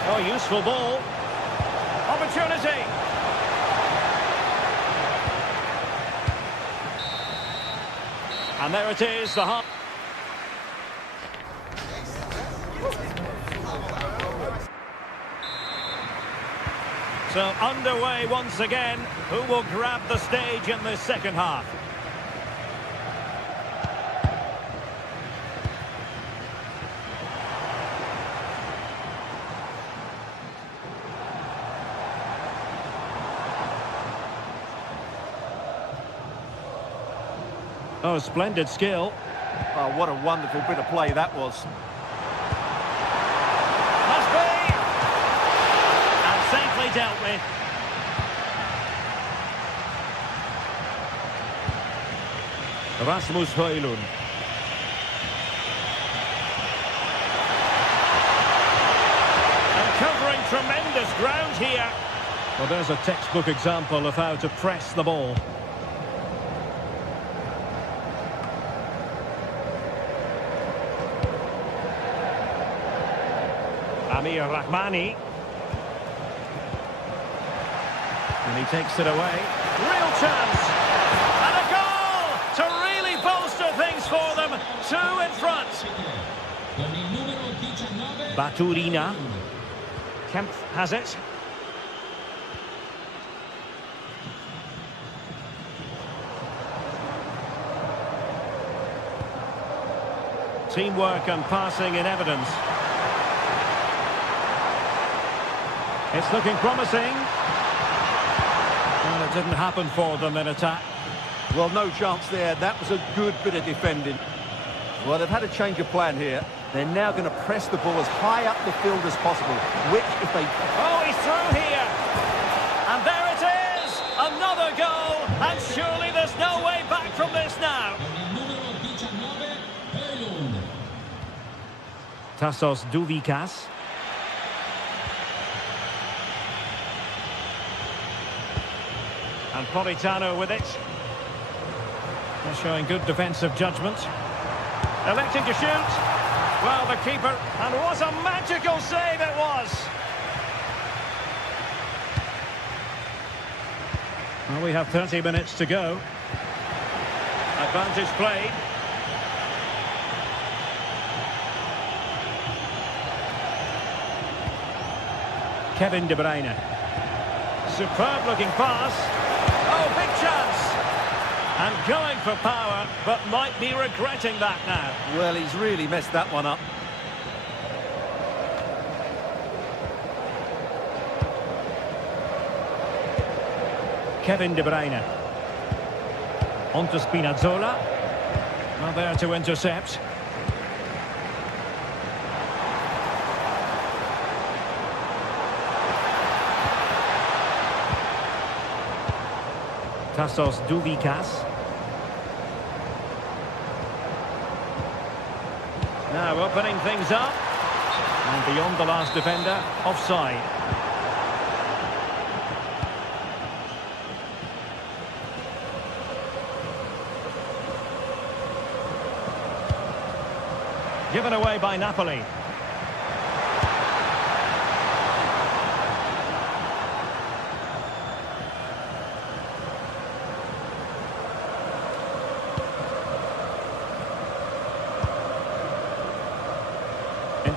Oh, useful ball. Opportunity. And there it is, the half. So underway once again. Who will grab the stage in this second half? Oh, splendid skill. Oh, what a wonderful bit of play that was. Must be! And safely dealt with. Rasmus Højlund. And covering tremendous ground here. Well, there's a textbook example of how to press the ball. Amir Rahmani. And he takes it away. Real chance! And a goal! To really bolster things for them. Two in front. Baturina. Kemp has it. Teamwork and passing in evidence. It's looking promising. Well, it didn't happen for them in attack. Well, no chance there. That was a good bit of defending. Well, they've had a change of plan here. They're now going to press the ball as high up the field as possible, which if they... Oh, he's through here. And there it is. Another goal. And surely there's no way back from this now. Tassos Douvikas. And Politano with it. They're showing good defensive judgment. Electing to shoot. Well, the keeper. And what a magical save it was. Well, we have 30 minutes to go. Advantage played. Kevin De Bruyne. Superb looking pass. Oh, big chance. And going for power, but might be regretting that now. Well, he's really messed that one up. Kevin De Bruyne. On to Spinazzola. Well, there to intercept. Tassos Douvikas. Now opening things up. And beyond the last defender, offside. Given away by Napoli.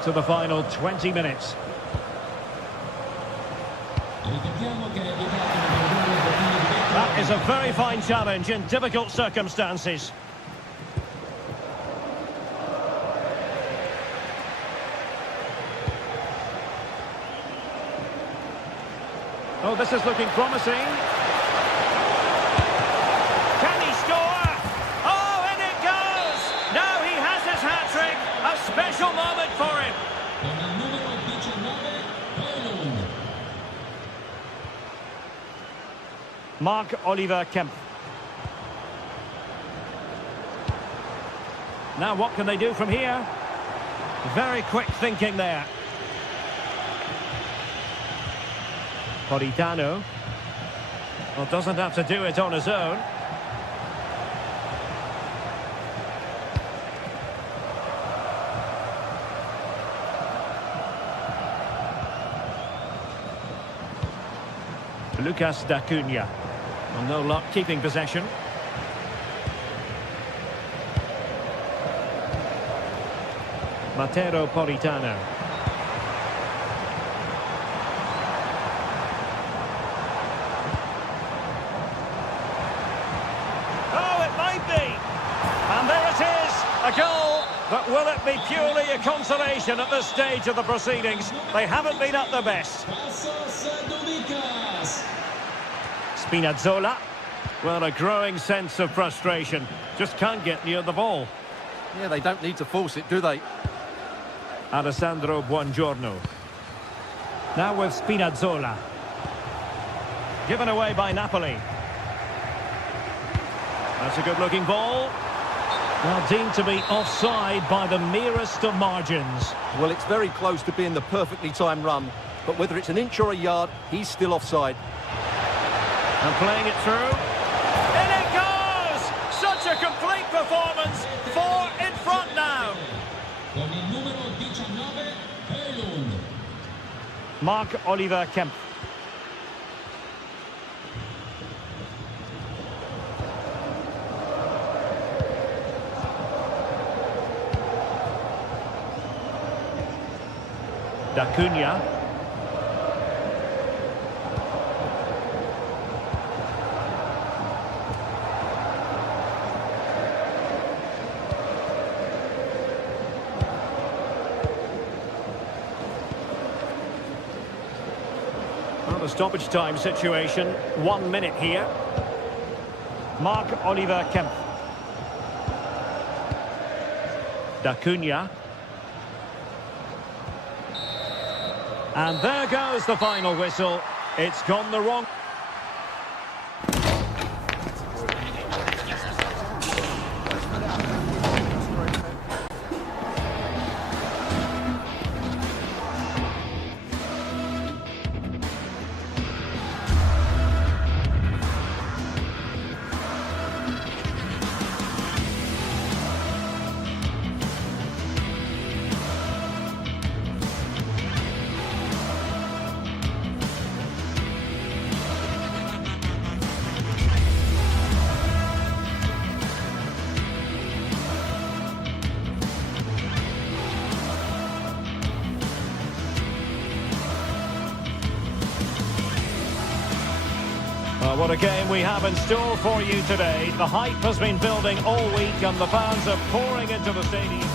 into the final 20 minutes. That is a very fine challenge in difficult circumstances. Oh, this is looking promising. Can he score? Oh, and it goes! Now he has his hat-trick. A special moment for him. Marc-Oliver Kemp. Now what can they do from here? Very quick thinking there. Politano. Well, doesn't have to do it on his own. Lucas D'Acunha. Well, no luck keeping possession. Matteo Politano. Oh, it might be. And there it is, a goal. But will it be purely a consolation at this stage of the proceedings? They haven't been at their best. Spinazzola. Well, a growing sense of frustration. Just can't get near the ball. Yeah, they don't need to force it, do they? Alessandro Buongiorno. Now with Spinazzola. Given away by Napoli. That's a good-looking ball. Well, deemed to be offside by the merest of margins. Well, it's very close to being the perfectly timed run. But whether it's an inch or a yard, he's still offside. And playing it through. In it goes! Such a complete performance. 4 in front now. Marc-Oliver Kemp. D'Acunha. Well, the stoppage time situation, 1 minute here. Marc-Oliver Kemp. D'Acunha. And there goes the final whistle. It's gone the wrong... What a game we have in store for you today. The hype has been building all week and the fans are pouring into the stadium.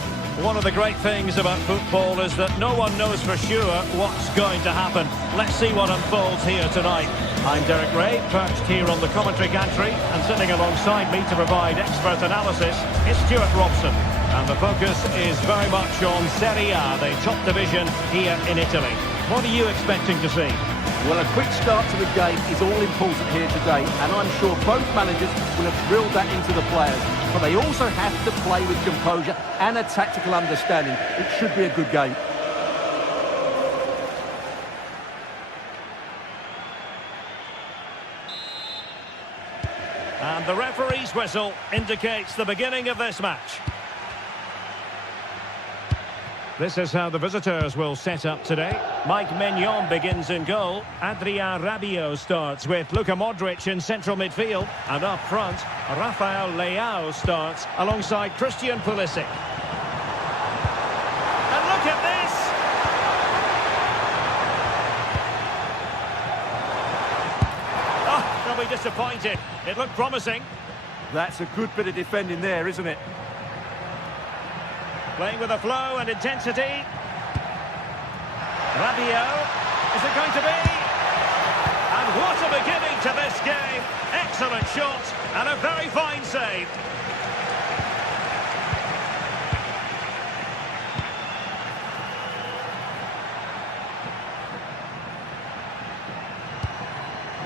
One of the great things about football is that no one knows for sure what's going to happen. Let's see what unfolds here tonight. I'm Derek Ray, perched here on the commentary gantry, and sitting alongside me to provide expert analysis is Stuart Robson. And the focus is very much on Serie A, the top division here in Italy. What are you expecting to see? Well, a quick start to the game is all important here today, and I'm sure both managers will have drilled that into the players. But they also have to play with composure and a tactical understanding. It should be a good game. And the referee's whistle indicates the beginning of this match. This is how the visitors will set up today. Mike Maignan begins in goal. Adrien Rabiot starts with Luka Modric in central midfield. And up front, Rafael Leao starts alongside Christian Pulisic. And look at this! disappointed. It looked promising. That's a good bit of defending there, isn't it? Playing with a flow and intensity. Rabiot. Is it going to be? And what a beginning to this game. Excellent shot and a very fine save.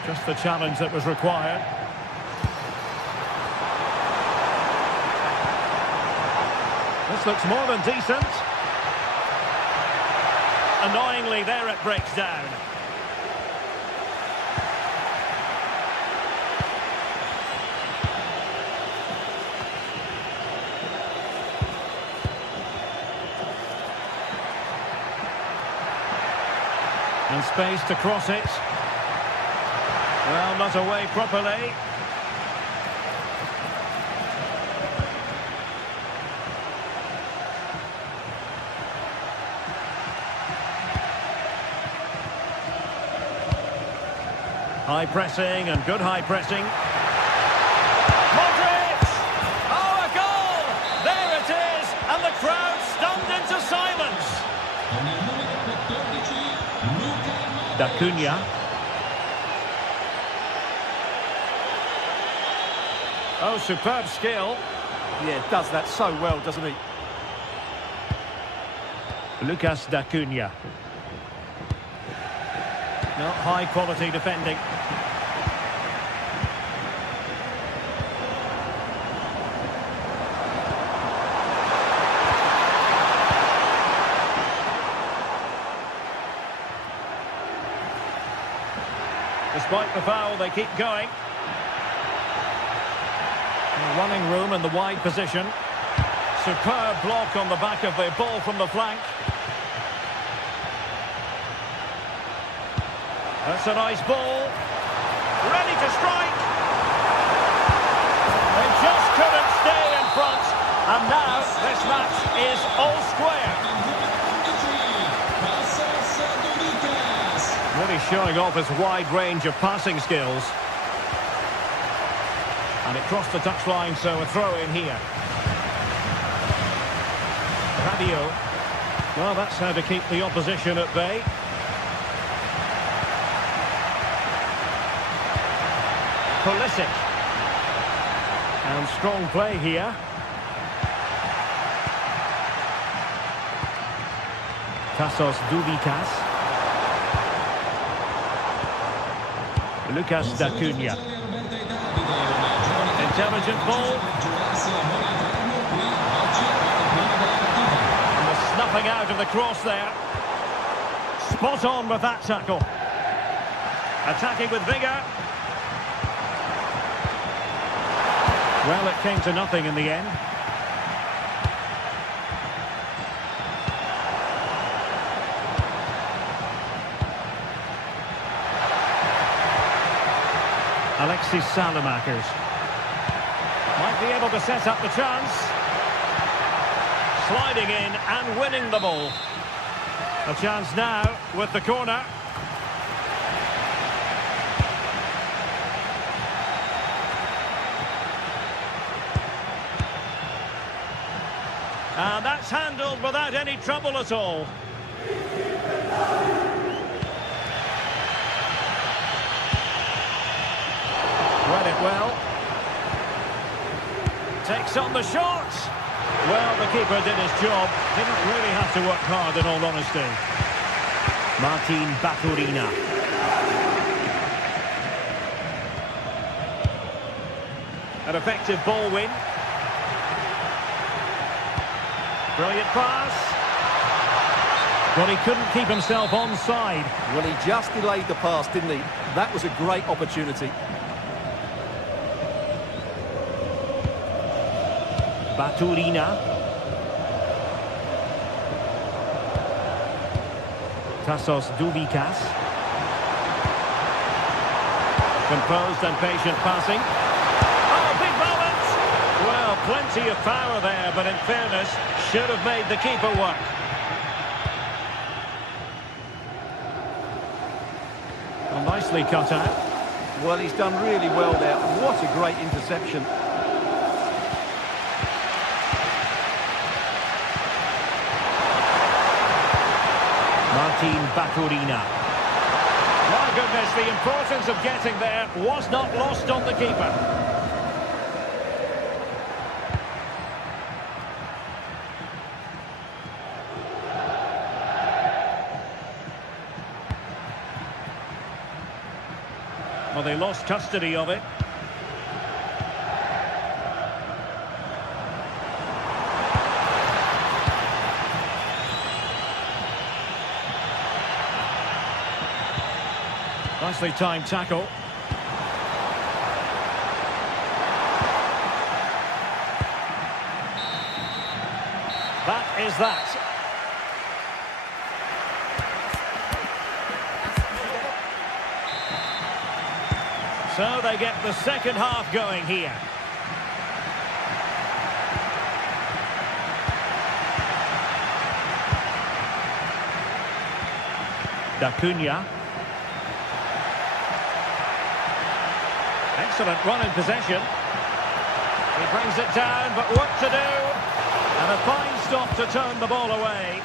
Just the challenge that was required. This looks more than decent. Annoyingly, there it breaks down. And space to cross it. Well, not away properly. High pressing and good high pressing. Modric! Oh, a goal! There it is! And the crowd stunned into silence. D'Acunha. Oh, superb skill. Yeah, does that so well, doesn't he? Lucas D'Acunha. No, high quality defending. Despite the foul, they keep going. Running room in the wide position. Superb block on the back of the ball from the flank. That's a nice ball. Ready to strike. They just couldn't stay in front. And now this match is all square. Really showing off his wide range of passing skills. And it crossed the touchline, so a throw in here. Rabiot. Well, that's how to keep the opposition at bay. Pulisic. And strong play here. Tassos Dubikas. Lucas D'Acunha. Intelligent ball. And the snuffing out of the cross there. Spot on with that tackle. Attacking with vigour. Well, it came to nothing in the end. Alexis Salamakers. Might be able to set up the chance. Sliding in and winning the ball. A chance now with the corner. And that's handled without any trouble at all. Read it well. Takes on the shot. Well, the keeper did his job. Didn't really have to work hard, in all honesty. Martin Baturina. An effective ball win. Brilliant pass. But he couldn't keep himself onside. Well, he just delayed the pass, didn't he? That was a great opportunity. Baturina. Tassos Dubikas. Composed and patient passing. Oh, big moment! Well, plenty of power there, but in fairness, should have made the keeper work. Well, nicely cut out. Well, he's done really well there. What a great interception. Martin Baturina. My goodness, the importance of getting there was not lost on the keeper. Well, they lost custody of it. Nicely timed tackle. That is that. So they get the second half going here. D'Acuna. Excellent run in possession. He brings it down, but what to do? And a fine stop to turn the ball away.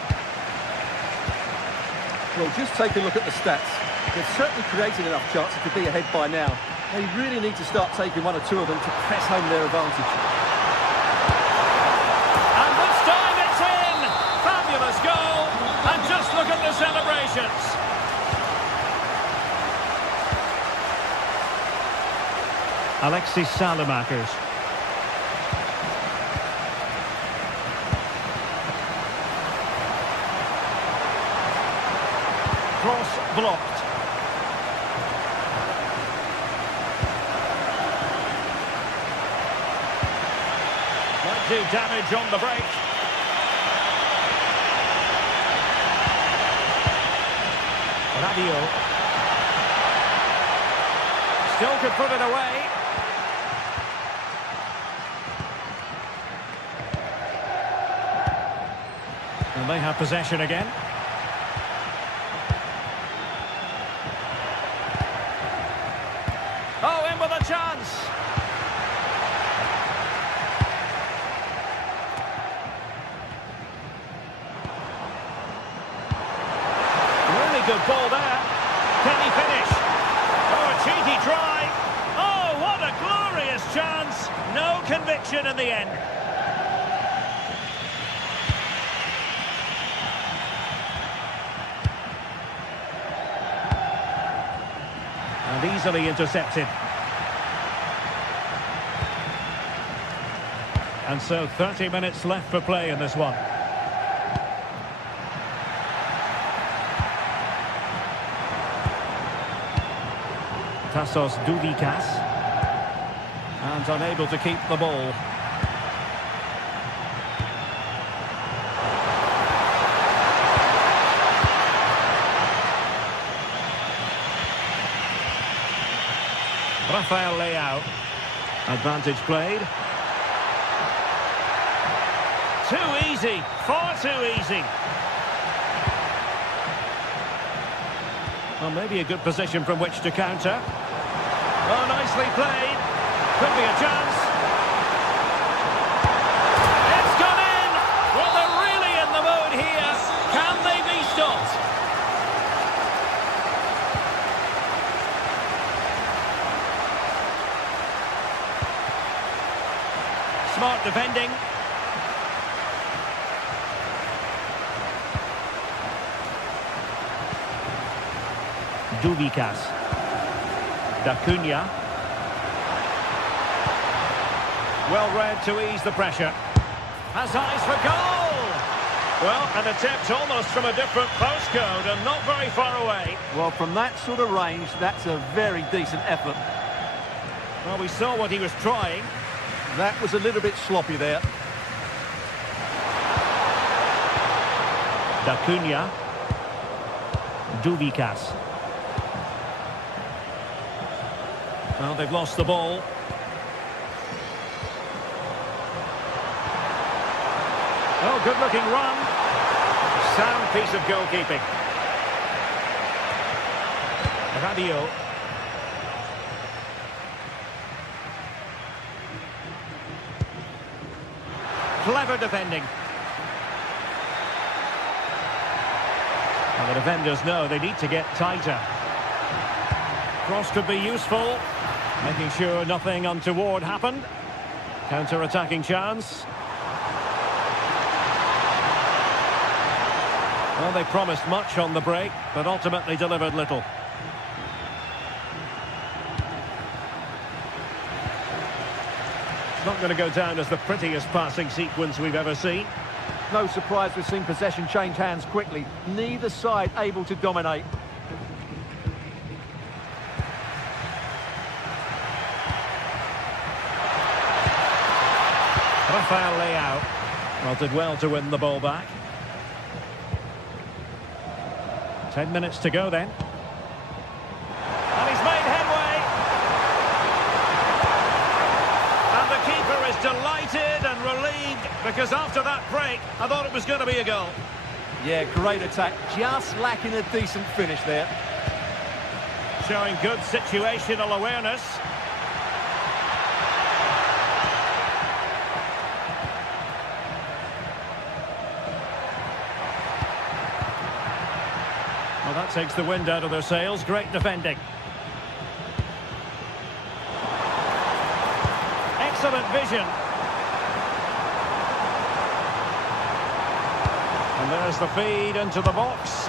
Well, just take a look at the stats. They've certainly created enough chances to be ahead by now. They really need to start taking one or two of them to press home their advantage. And this time it's in! Fabulous goal! And just look at the celebrations. Alexis Salamakers. Cross blocked. Might do damage on the break. Radio. Still could put it away. And they have possession again. Oh, in with a chance. Really good ball there. Can he finish? Oh, a cheeky try. Oh, what a glorious chance. No conviction in the end. And easily intercepted. And so 30 minutes left for play in this one. Tassos Doudikas. And unable to keep the ball. Rafael Leao. Advantage played. Too easy, far too easy. Well, maybe a good position from which to counter. Oh, nicely played. Could be a chance. It's gone in! Well, they're really in the mode here. Can they be stopped? Smart defending. Doudikas. D'Acuna. Well read to ease the pressure. Has eyes for goal! Well, an attempt almost from a different postcode and not very far away. Well, from that sort of range, that's a very decent effort. Well, we saw what he was trying. That was a little bit sloppy there. D'Acuna. Doudikas. Well, they've lost the ball. Oh, good-looking run. Sound piece of goalkeeping. Radio. Clever defending. And the defenders know they need to get tighter. Cross could be useful. Making sure nothing untoward happened. Counter-attacking chance. Well, they promised much on the break, but ultimately delivered little. It's not going to go down as the prettiest passing sequence we've ever seen. No surprise we've seen possession change hands quickly. Neither side able to dominate. Rafael Leao. Well, did well to win the ball back. 10 minutes to go then. And he's made headway. And the keeper is delighted and relieved, because after that break, I thought it was going to be a goal. Yeah, great attack. Just lacking a decent finish there. Showing good situational awareness. Well, that takes the wind out of their sails. Great defending. Excellent vision. And there's the feed into the box.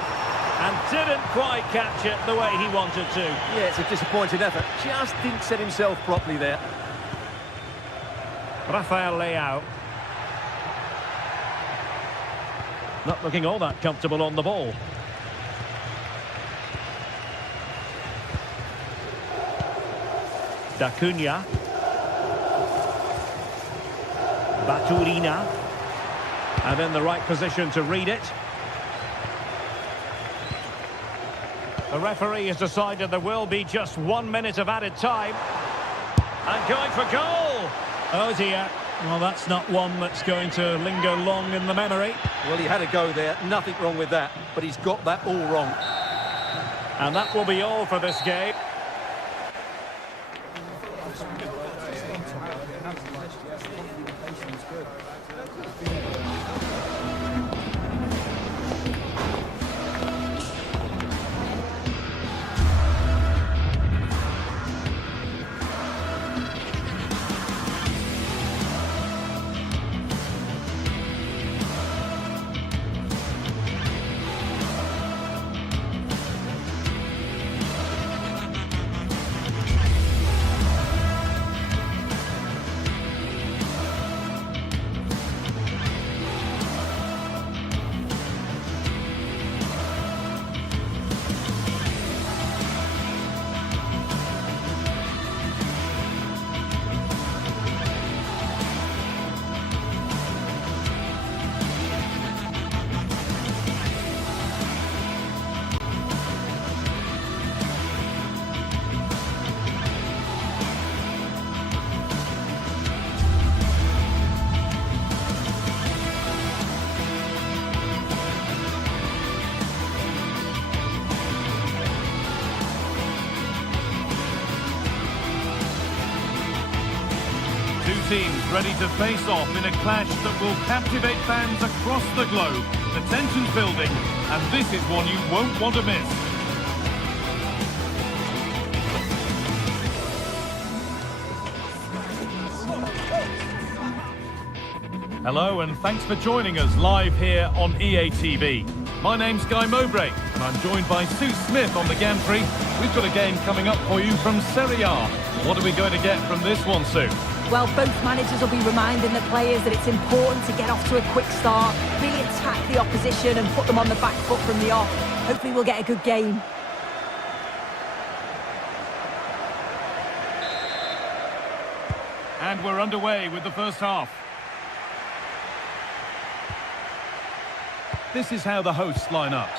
And didn't quite catch it the way he wanted to. Yeah, it's a disappointing effort. Just didn't set himself properly there. Rafael Leao. Not looking all that comfortable on the ball. D'Acunha. Baturina. And in the right position to read it. The referee has decided there will be just 1 minute of added time. And going for goal! Oh dear. Well, that's not one that's going to linger long in the memory. Well, he had a go there. Nothing wrong with that. But he's got that all wrong. And that will be all for this game. Teams ready to face off in a clash that will captivate fans across the globe. The tension's building, and this is one you won't want to miss. Hello, and thanks for joining us live here on EA TV. My name's Guy Mowbray, and I'm joined by Sue Smith on the gantry. We've got a game coming up for you from Serie A. What are we going to get from this one, Sue? Well, both managers will be reminding the players that it's important to get off to a quick start, really attack the opposition and put them on the back foot from the off. Hopefully we'll get a good game. And we're underway with the first half. This is how the hosts line up.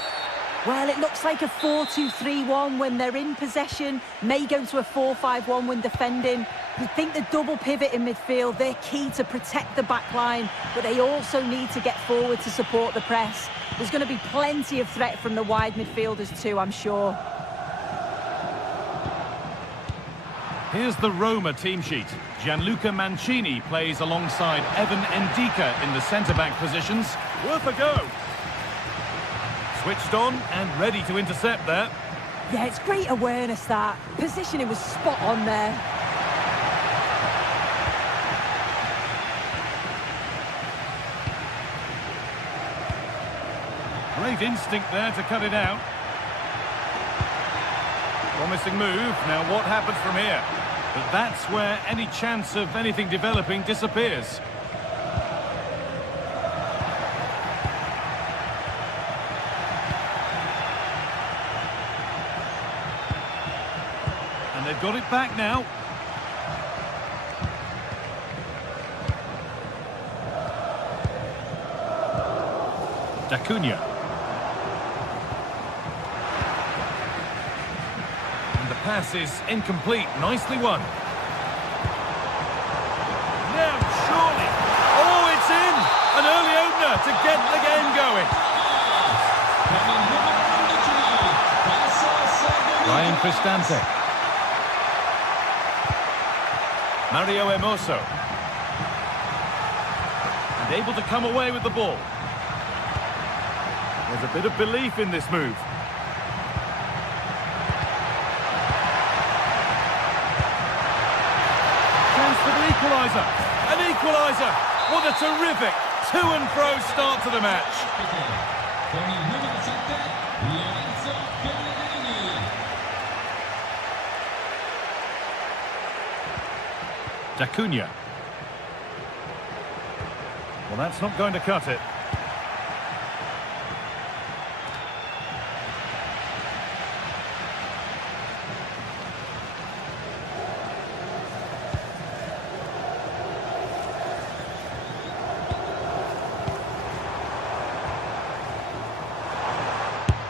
Well, it looks like a 4-2-3-1 when they're in possession, may go to a 4-5-1 when defending. You think the double pivot in midfield, they're key to protect the back line, but they also need to get forward to support the press. There's going to be plenty of threat from the wide midfielders too, I'm sure. Here's the Roma team sheet. Gianluca Mancini plays alongside Evan Ndika in the centre-back positions. Worth a go. Switched on and ready to intercept there. Yeah, it's great awareness, that. Positioning was spot on there. Great instinct there to cut it out. Promising move. Now what happens from here? But that's where any chance of anything developing disappears. And they've got it back now. D'Acunha. Pass is incomplete. Nicely won. Now, surely. Oh, it's in! An early opener to get the game going. Ryan Cristante. Mario Hermoso. And able to come away with the ball. There's a bit of belief in this move. Equaliser! An equaliser! What a terrific to-and-fro start to the match. D'Acunha. Well, that's not going to cut it.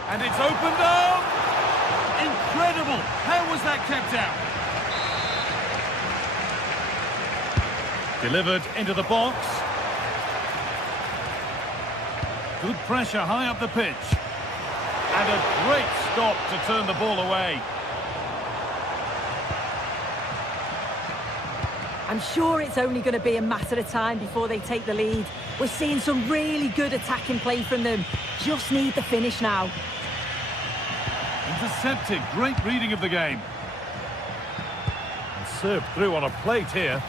And it's opened up! Incredible! How was that kept out? Delivered into the box. Good pressure high up the pitch. And a great stop to turn the ball away. I'm sure it's only going to be a matter of time before they take the lead. We're seeing some really good attacking play from them. Just need the finish now. Intercepted. Great reading of the game. And served through on a plate here.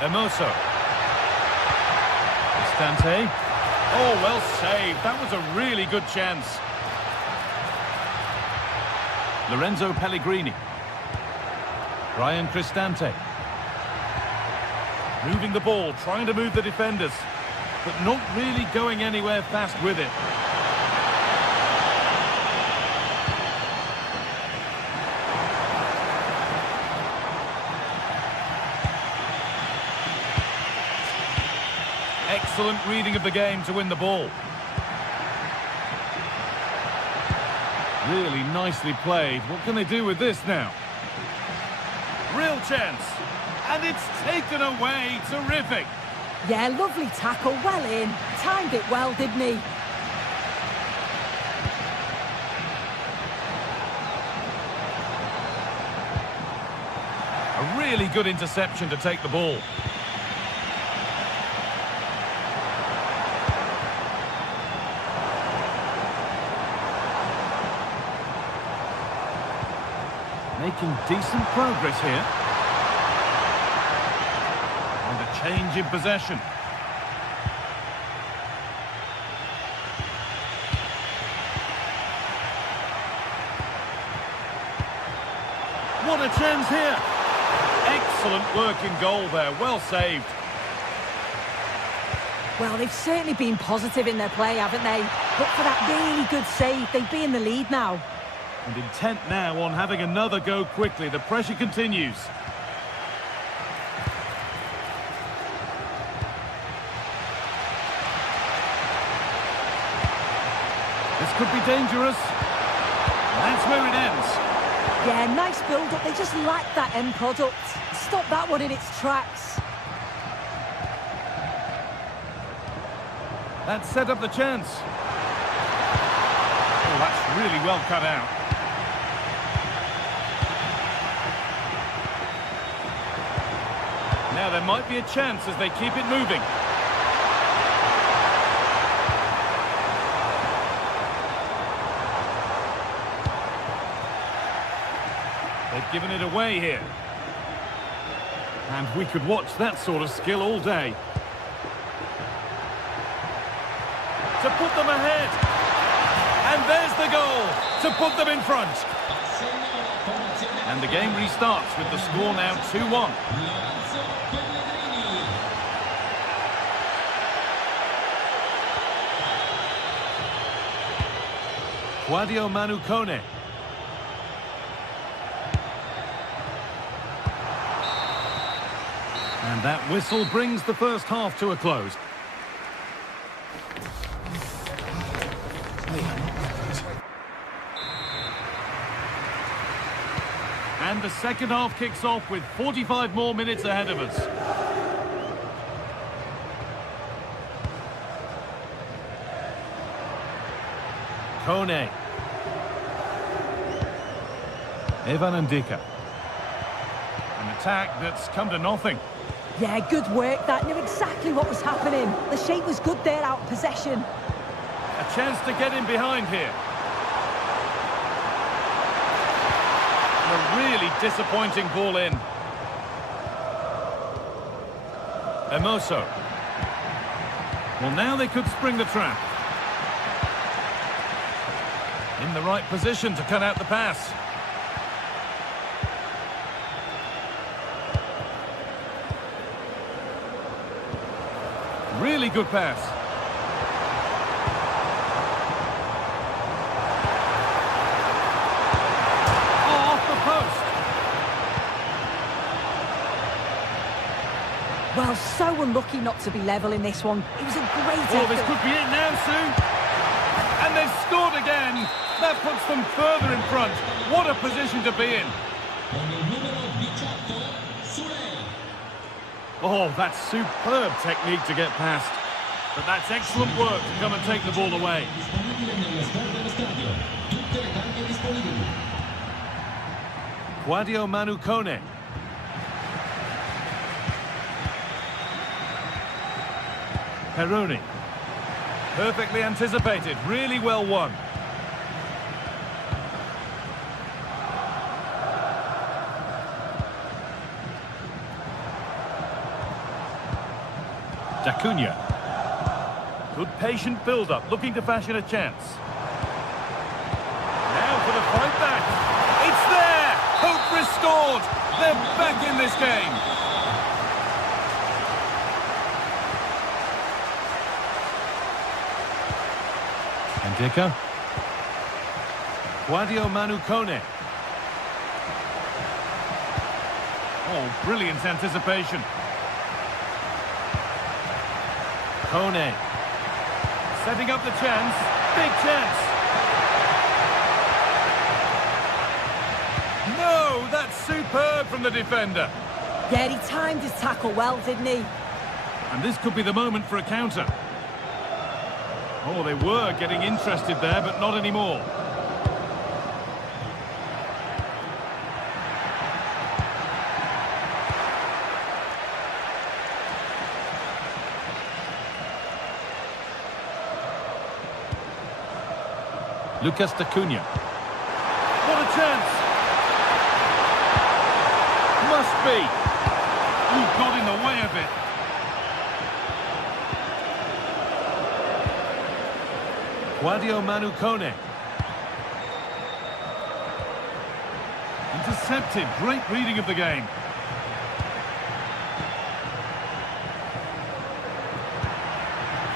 Hermoso. Cristante. Oh, well saved. That was a really good chance. Lorenzo Pellegrini. Ryan Cristante. Moving the ball, trying to move the defenders, but not really going anywhere fast with it. Excellent reading of the game to win the ball. Really nicely played. What can they do with this now? Real chance. And it's taken away. Terrific. Yeah, lovely tackle. Well in. Timed it well, didn't he? A really good interception to take the ball. Making decent progress here. And a change in possession. What a chance here. Excellent work in goal there. Well saved. Well, they've certainly been positive in their play, haven't they? But for that really good save, they'd be in the lead now. And intent now on having another go quickly. The pressure continues. This could be dangerous. That's where it ends. Yeah, nice build-up. They just lack that end product. Stop that one in its tracks. That set up the chance. really well cut out. Now there might be a chance as they keep it moving. They've given it away here. And we could watch that sort of skill all day. To put them ahead. And there's the goal to put them in front. And the game restarts with the score now 2-1. Sadio Manu Kone. And that whistle brings the first half to a close. And the second half kicks off with 45 more minutes ahead of us. Kone. Evan Ndika. An attack that's come to nothing. Yeah, good work. That knew exactly what was happening. The shape was good there, out of possession. A chance to get in behind here. And a really disappointing ball in. Emoso. Well, now they could spring the trap. In the right position to cut out the pass. Really good pass. Oh, off the post. Well, so unlucky not to be level in this one. It was a great effort. Oh, this could be it now, Sue. And they've scored again. That puts them further in front. What a position to be in. Oh, that's superb technique to get past. But that's excellent work to come and take the ball away. Sadio Manu Kone. Peroni. Perfectly anticipated, really well won. D'Acunha. Good patient build-up, looking to fashion a chance. Now for the fight back. It's there! Hope restored! They're back in this game. Ndika. Sadio Manu Kone. Oh, brilliant anticipation. Kone. Setting up the chance. Big chance. No, that's superb from the defender. Yeah, he timed his tackle well, didn't he? And this could be the moment for a counter. Oh, they were getting interested there, but not anymore. Lucas D'Acunha. What a chance! Must be. Ooh, got in the way of it. Sadio Manu Kone. Intercepted. Great reading of the game.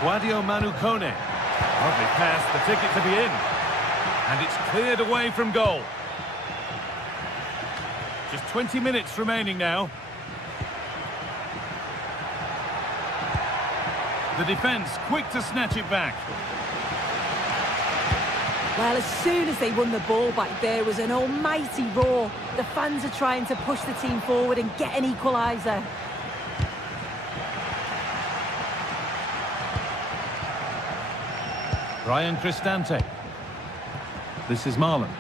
Sadio Manu Kone. Hardly passed the ticket to be in. And it's cleared away from goal. Just 20 minutes remaining now. The defence quick to snatch it back. Well, as soon as they won the ball back, there was an almighty roar. The fans are trying to push the team forward and get an equaliser. Brian Cristante. This is Marlon.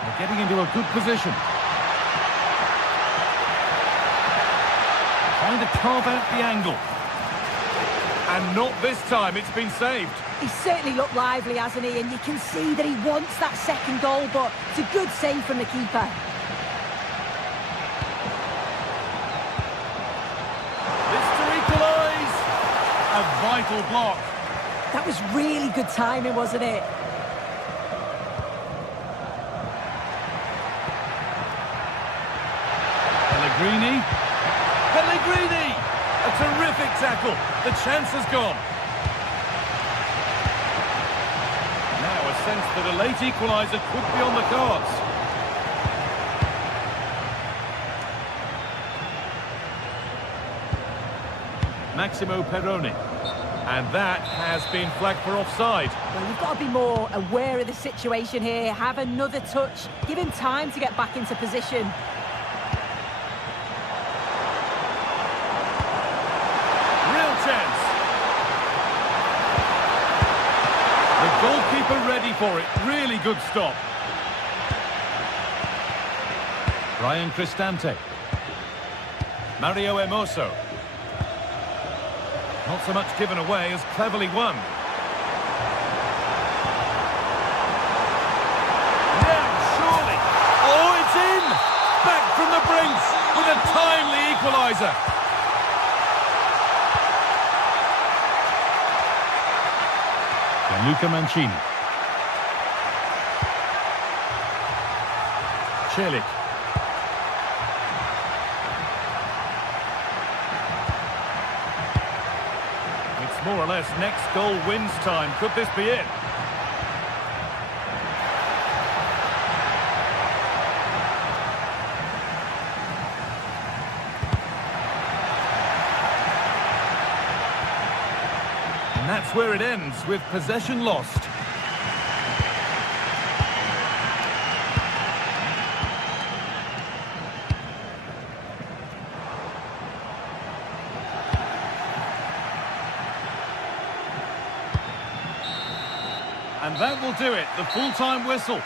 They're getting into a good position. Trying to carve out the angle. And not this time, it's been saved. He's certainly looked lively, hasn't he? And you can see that he wants that second goal, but it's a good save from the keeper. This to equalise. A vital block. That was really good timing, wasn't it? Pellegrini. Pellegrini! A terrific tackle. The chance has gone. Now a sense that a late equaliser could be on the cards. Maximo Perrone. And that has been flagged for offside. Well, you've got to be more aware of the situation here. Have another touch. Give him time to get back into position. Chance. The goalkeeper ready for it. Really good stop. Brian Cristante. Mario Hermoso. Not so much given away as cleverly won. Now, surely. Oh, it's in! Back from the brinks with a timely equaliser. Luca Mancini. Celik. It's more or less next goal wins time. Could this be it? And that's where it ends, with possession lost. And that will do it, the full-time whistle.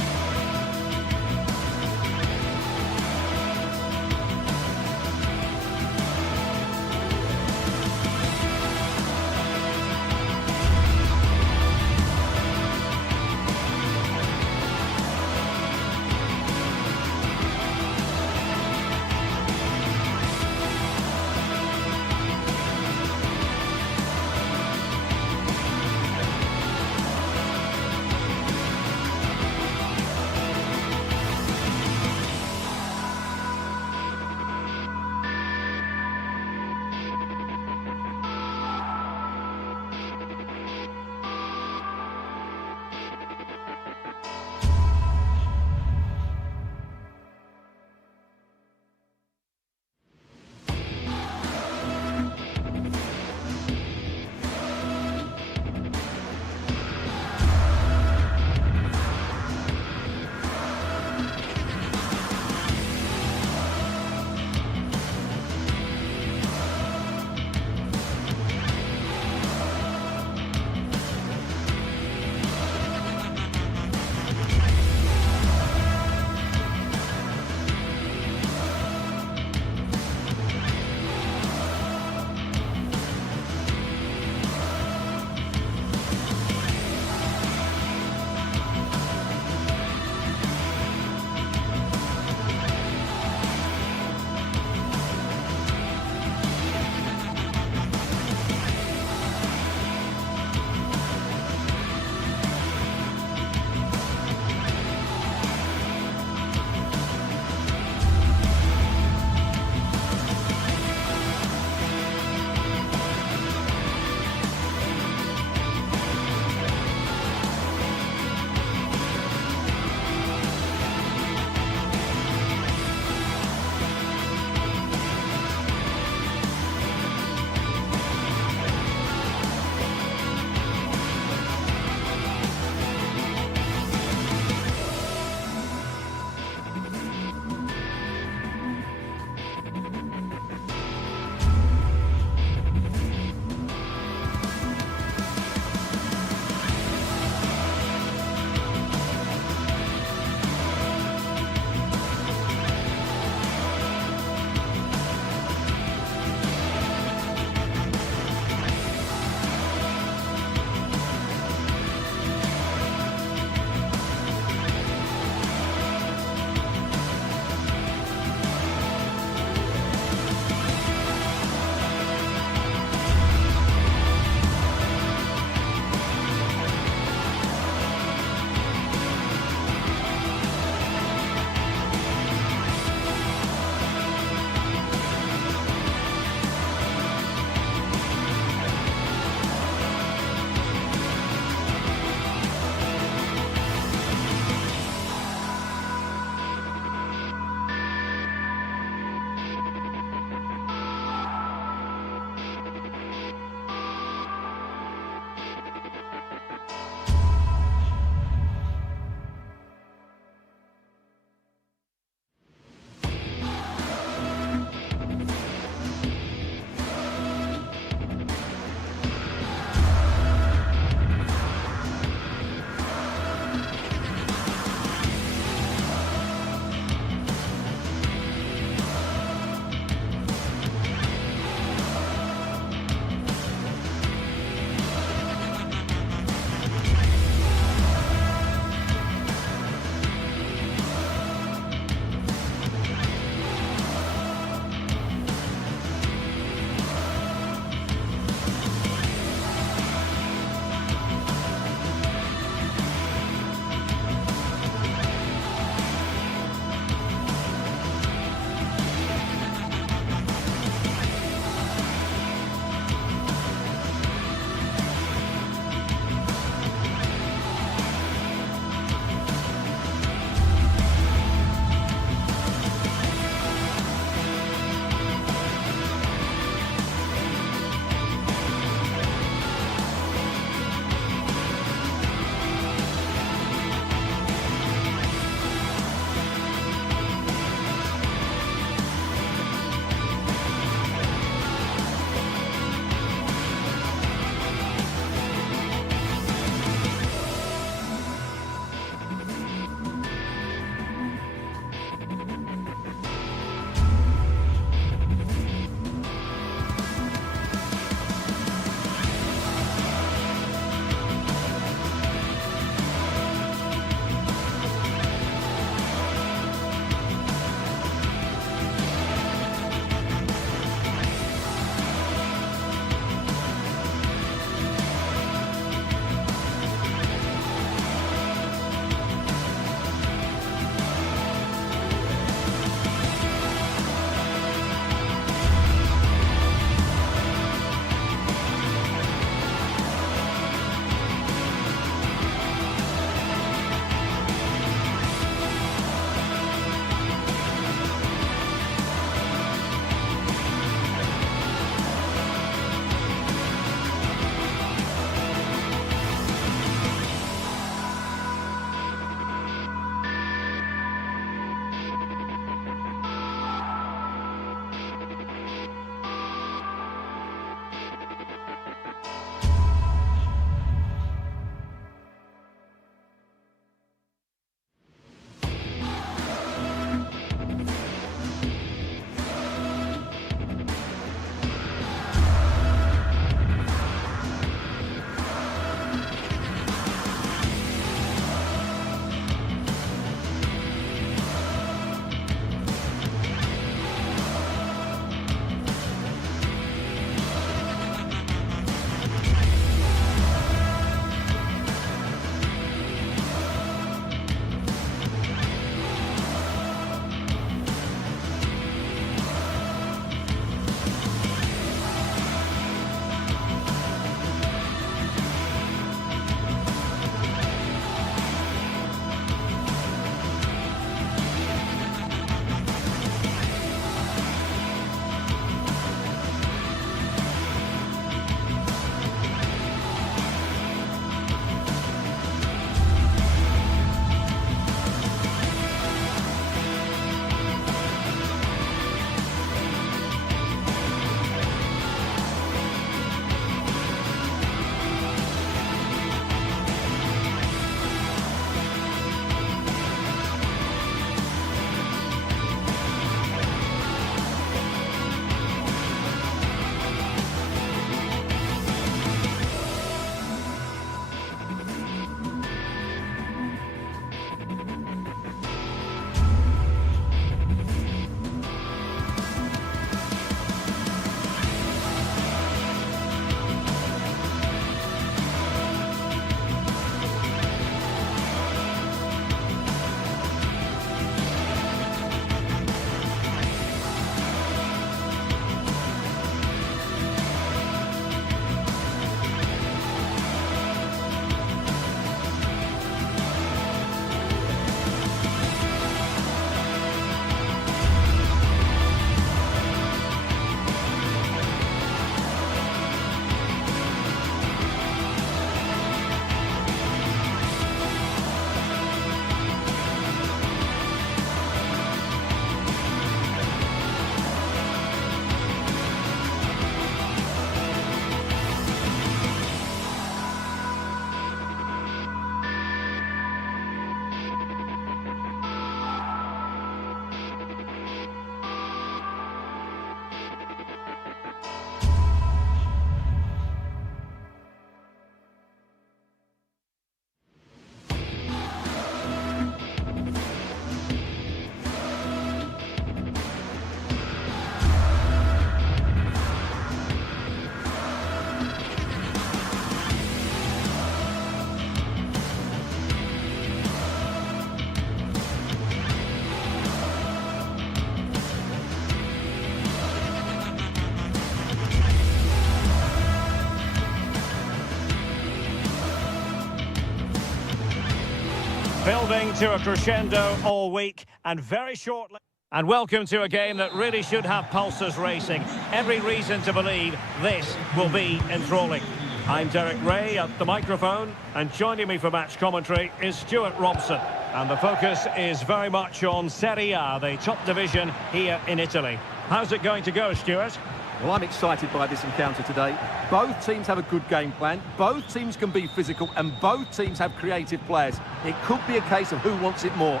building to a crescendo all week, and very shortly... And welcome to a game that really should have pulses racing. Every reason to believe this will be enthralling. I'm Derek Ray at the microphone, and joining me for match commentary is Stuart Robson. And the focus is very much on Serie A, the top division here in Italy. How's it going to go, Stuart? Well, I'm excited by this encounter today. Both teams have a good game plan, both teams can be physical, and both teams have creative players. It could be a case of who wants it more.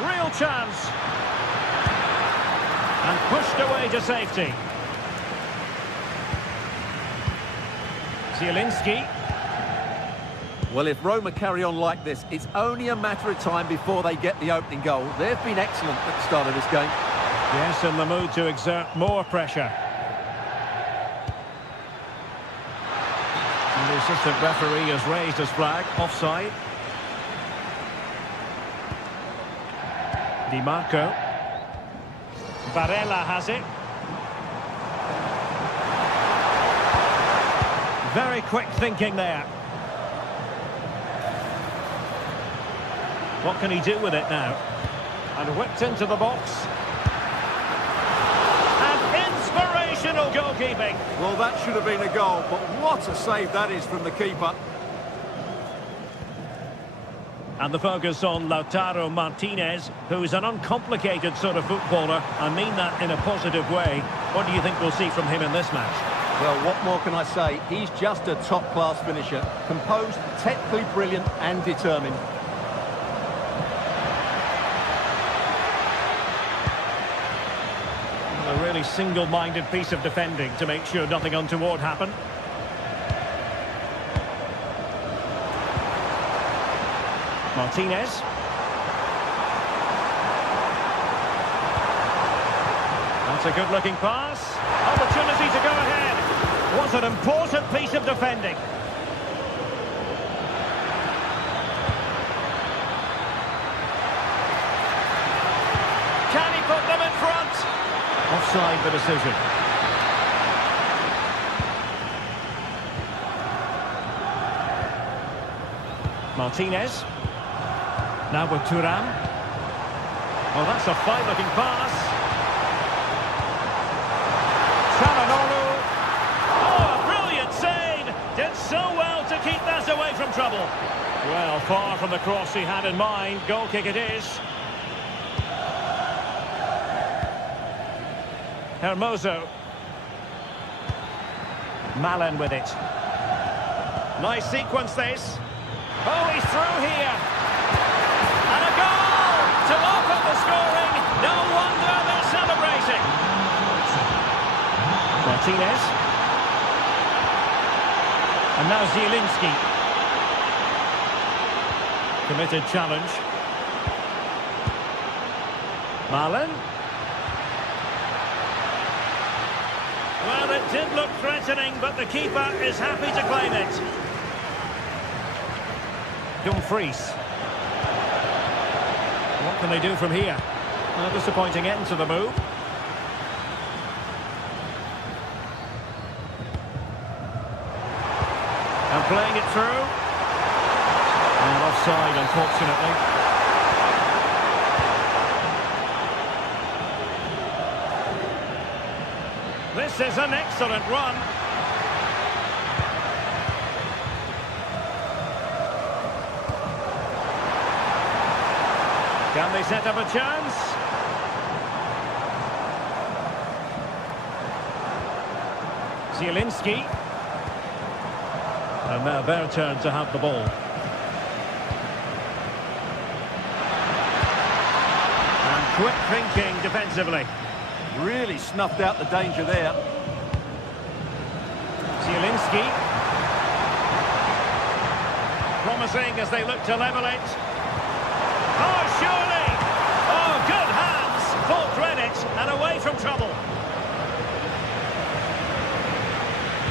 Real chance. And pushed away to safety. Zielinski. Well, if Roma carry on like this, it's only a matter of time before they get the opening goal. They've been excellent at the start of this game. Yes, in the mood to exert more pressure. And the assistant referee has raised his flag, offside. Di Marco. Barella has it. Very quick thinking there. What can he do with it now? And whipped into the box. And inspirational goalkeeping. Well, that should have been a goal, but what a save that is from the keeper. And the focus on Lautaro Martinez, who's an uncomplicated sort of footballer. I mean that in a positive way. What do you think we'll see from him in this match? Well, what more can I say? He's just a top-class finisher. Composed, technically brilliant and determined. A really single-minded piece of defending to make sure nothing untoward happened. Martinez. That's a good-looking pass. Opportunity to go ahead. What an important piece of defending. Can he put them in front? Offside the decision. Martinez. Now with Thuram. Oh, that's a fine-looking pass. Çalhanoğlu. Oh, a brilliant save. Did so well to keep that away from trouble. Well, far from the cross he had in mind. Goal kick it is. Hermoso. Malen with it. Nice sequence this. Oh, he's through here. And a goal to open the scoring. No wonder they're celebrating. Martinez. And now Zielinski. Committed challenge. Malen. Well, it did look threatening, but the keeper is happy to claim it. Dumfries. What can they do from here? A disappointing end to the move. And playing it through. And offside, unfortunately. This is an excellent run. Can they set up a chance? Zielinski. And now their turn to have the ball. And quick thinking defensively. Really snuffed out the danger there. Zielinski. Promising as they look to level it. Oh, surely! Oh, good hands, full credit, and away from trouble.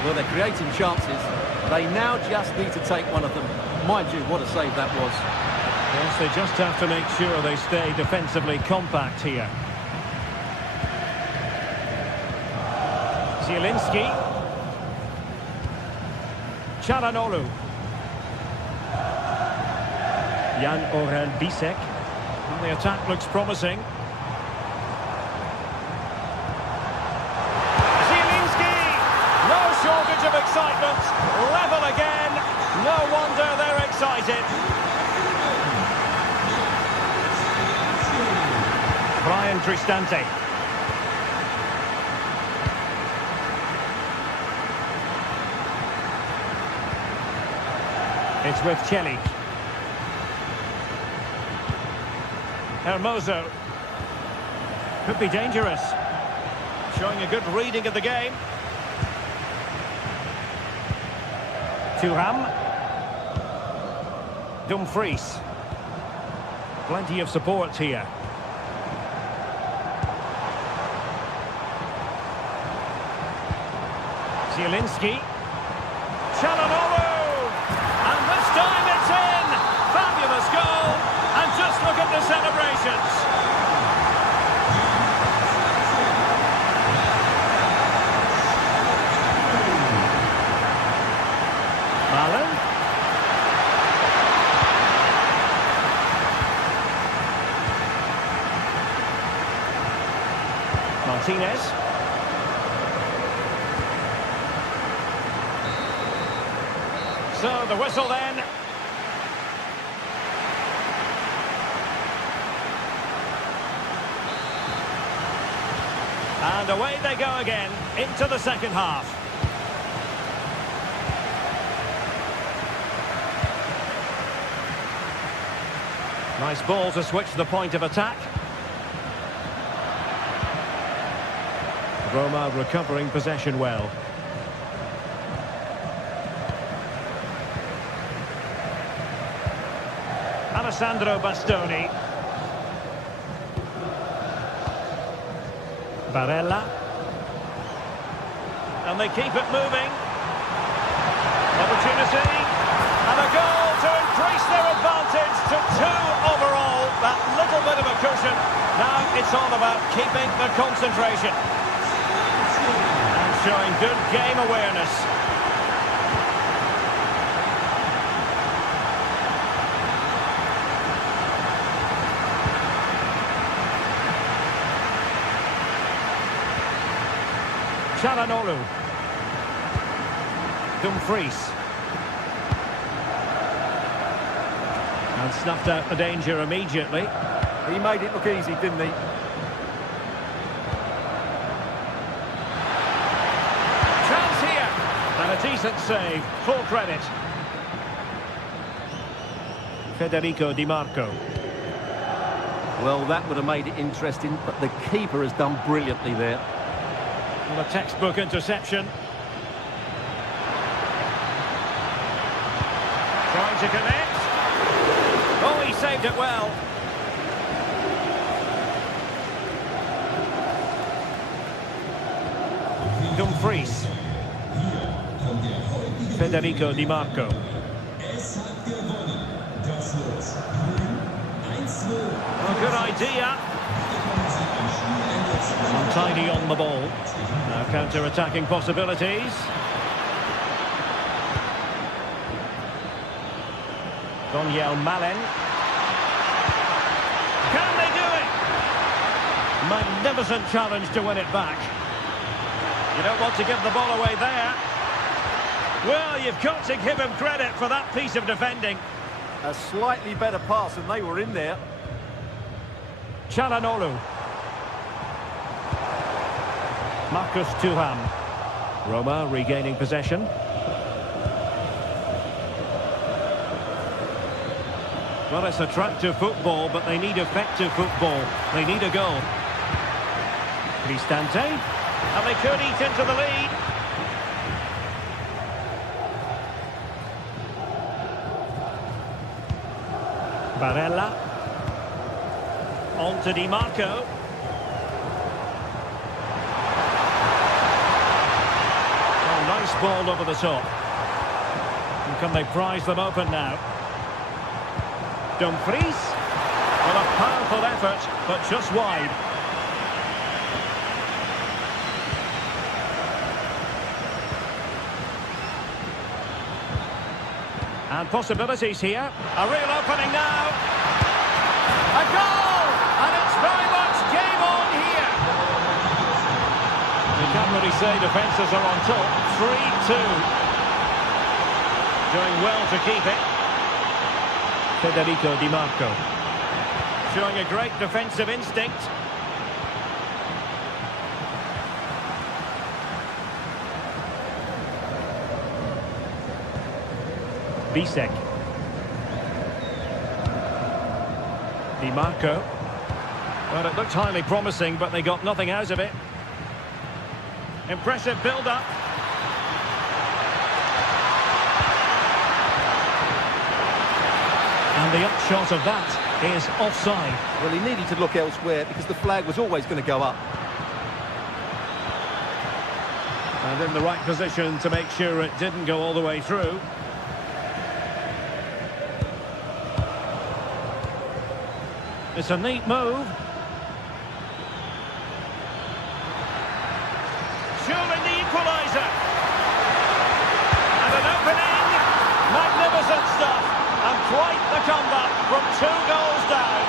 Well, they're creating chances. They now just need to take one of them. Mind you, what a save that was. Yes, they just have to make sure they stay defensively compact here. Zielinski. Jan Orel Bisek. And the attack looks promising. Zielinski! No shortage of excitement. Level again. No wonder they're excited. Brian Cristante. It's with Chelik. Hermoso. Could be dangerous. Showing a good reading of the game. Thuram. Dumfries. Plenty of support here. Zielinski. Çalhanoğlu. And this time it's in. Fabulous goal. And just look at the celebrations. Malen. Martinez. So the whistle then. And away they go again into the second half. Nice ball to switch the point of attack. Roma recovering possession well. Alessandro Bastoni. Barella. And they keep it moving. Opportunity. And a goal to increase their advantage to 2 overall. That little bit of a cushion. Now it's all about keeping the concentration. And showing good game awareness. Çalhanoğlu. Dumfries. And snuffed out the danger immediately. He made it look easy, didn't he? Chance here. And a decent save. Full credit. Federico Di Marco. Well, that would have made it interesting, but the keeper has done brilliantly there. Well, a textbook interception. Trying to connect. Oh, he saved it well. Dumfries. Federico Di Marco. Oh, good idea. Untidy on the ball. Now counter-attacking possibilities. Daniel Malen. Can they do it? Magnificent challenge to win it back. You don't want to give the ball away there. Well, you've got to give him credit for that piece of defending. A slightly better pass and they were in there. Çalhanoğlu. Marcus Thuram. Roma regaining possession. Well, it's attractive football, but they need effective football. They need a goal. Cristante. And they could eat into the lead. Barella. On to Di Marco. Oh, nice ball over the top. And can they prize them open now? Dumfries. Well, a powerful effort, but just wide. And possibilities here. A real opening now. A goal! And it's very much game on here. You can't really say defences are on top. 3-2. Doing well to keep it. Federico Di Marco. Showing a great defensive instinct. Bisek. Di Marco. Well, it looked highly promising, but they got nothing out of it. Impressive build-up. And the upshot of that is offside. Well, he needed to look elsewhere because the flag was always going to go up. And in the right position to make sure it didn't go all the way through. It's a neat move. Surely the equaliser. And an opening. Magnificent stuff. And quite the comeback from 2 goals down.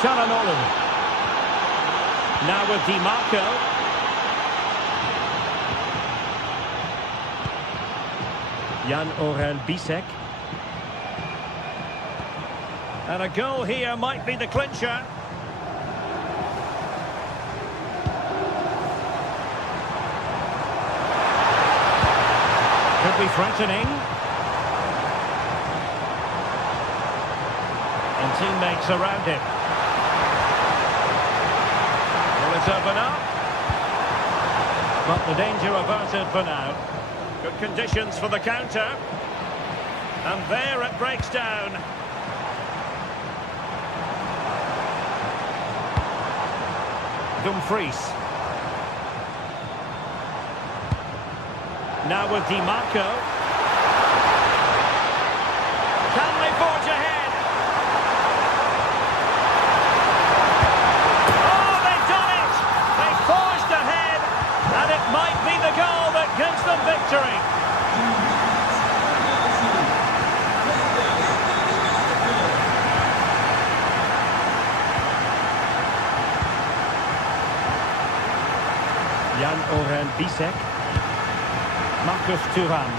Çalhanoğlu. Now with Di Marco. Jan-Orel Bisek. And a goal here might be the clincher. Could be threatening. And teammates around him. Will it open up? But the danger averted for now. Good conditions for the counter. And there it breaks down. Dumfries. Now with Di Marco. Can they forge ahead? Oh, they've done it! They forged ahead, and it might be the goal that gives them victory. Jan-Orel Bisek. Marcus Thuram.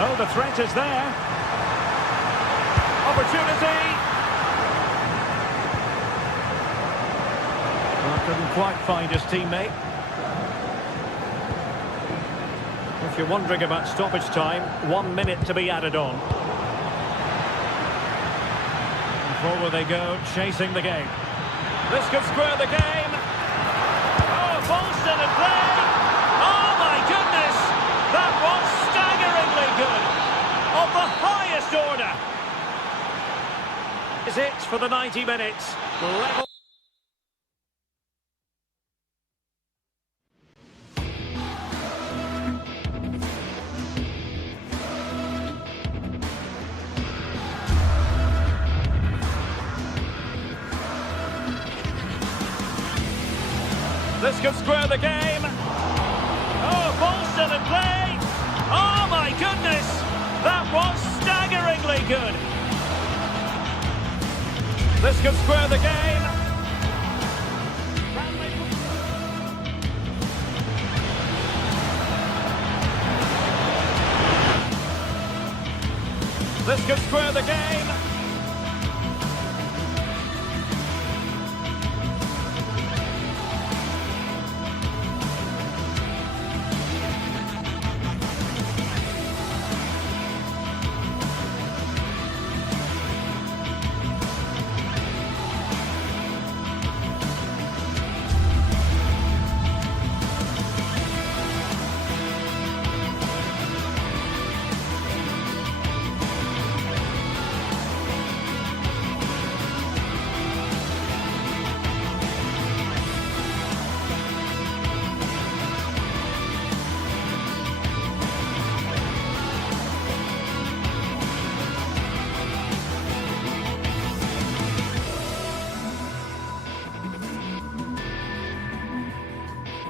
Oh, the threat is there. Opportunity. Well, couldn't quite find his teammate. If you're wondering about stoppage time, 1 minute to be added on. And forward they go, chasing the game. This could square the game. Bolston in play. Oh my goodness! That was staggeringly good. Of the highest order. Is it for the 90 minutes? Level. This could square the game. Oh, Bolston in play. Oh, my goodness. That was staggeringly good. This could square the game. This could square the game.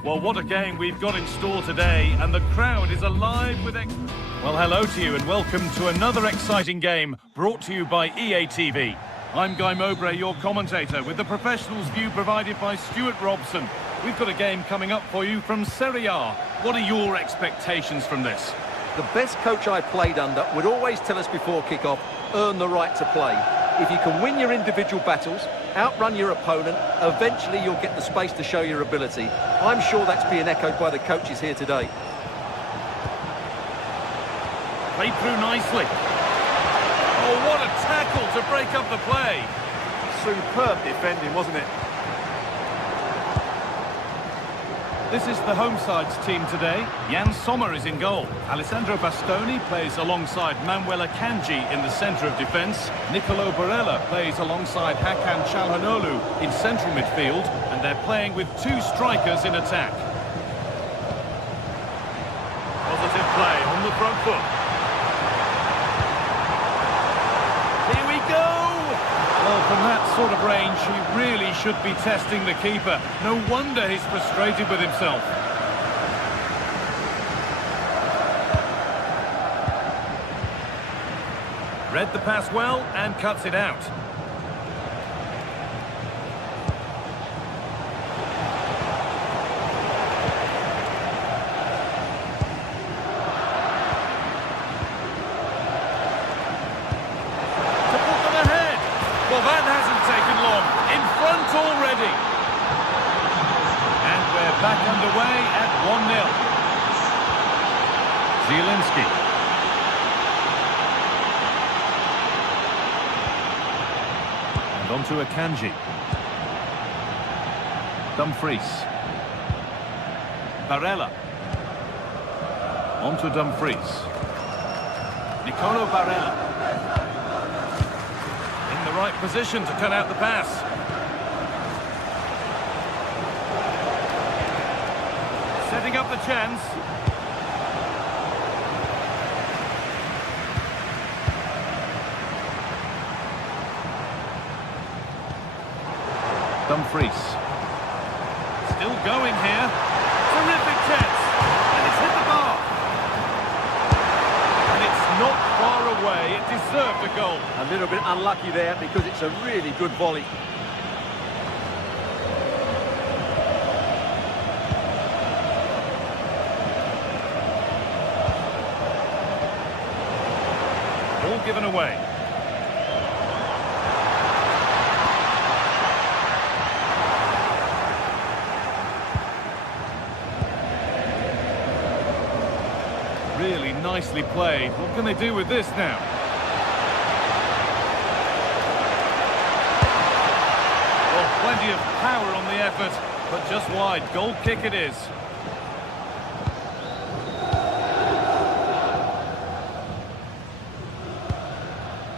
Well, what a game we've got in store today, and the crowd is alive with Well, hello to you and welcome to another exciting game brought to you by EA TV. I'm Guy Mowbray, your commentator, with the professionals' view provided by Stuart Robson. We've got a game coming up for you from Serie A. What are your expectations from this? The best coach I played under would always tell us before kick-off, earn the right to play. If you can win your individual battles, outrun your opponent, eventually you'll get the space to show your ability. I'm sure that's being echoed by the coaches here today. Played through nicely. Oh, what a tackle to break up the play. Superb defending, wasn't it? This is the home side's team today. Jan Sommer is in goal. Alessandro Bastoni plays alongside Manuel Akanji in the centre of defence. Nicolo Barella plays alongside Hakan Çalhanoğlu in central midfield, and they're playing with two strikers in attack. Positive play on the front foot. Here we go! Well, from that sort of range, he really should be testing the keeper. No wonder he's frustrated with himself. Read the pass well and cuts it out. Well, that hasn't taken long. In front already. And we're back underway at 1-0. Zielinski. And on to Akanji. Dumfries. Barella. On to Dumfries. Nicolo Barella. Right position to cut out the pass. Setting up the chance. Dumfries. Still going here. Terrific chance. And it's hit the bar. And it's not far away. It deserved a goal. A little bit unlucky there because it's a really good volley. Ball given away. Really nicely played. What can they do with this now? Plenty of power on the effort, but just wide. Goal kick it is.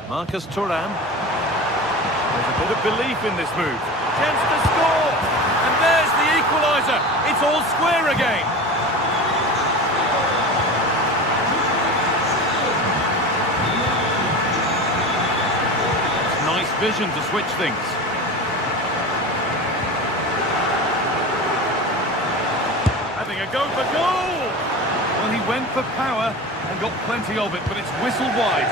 Marcus Thuram. There's a bit of belief in this move. Chance to score! And there's the equaliser. It's all square again. Nice vision to switch things. A go for goal! Well, he went for power and got plenty of it, but it's whistled wide.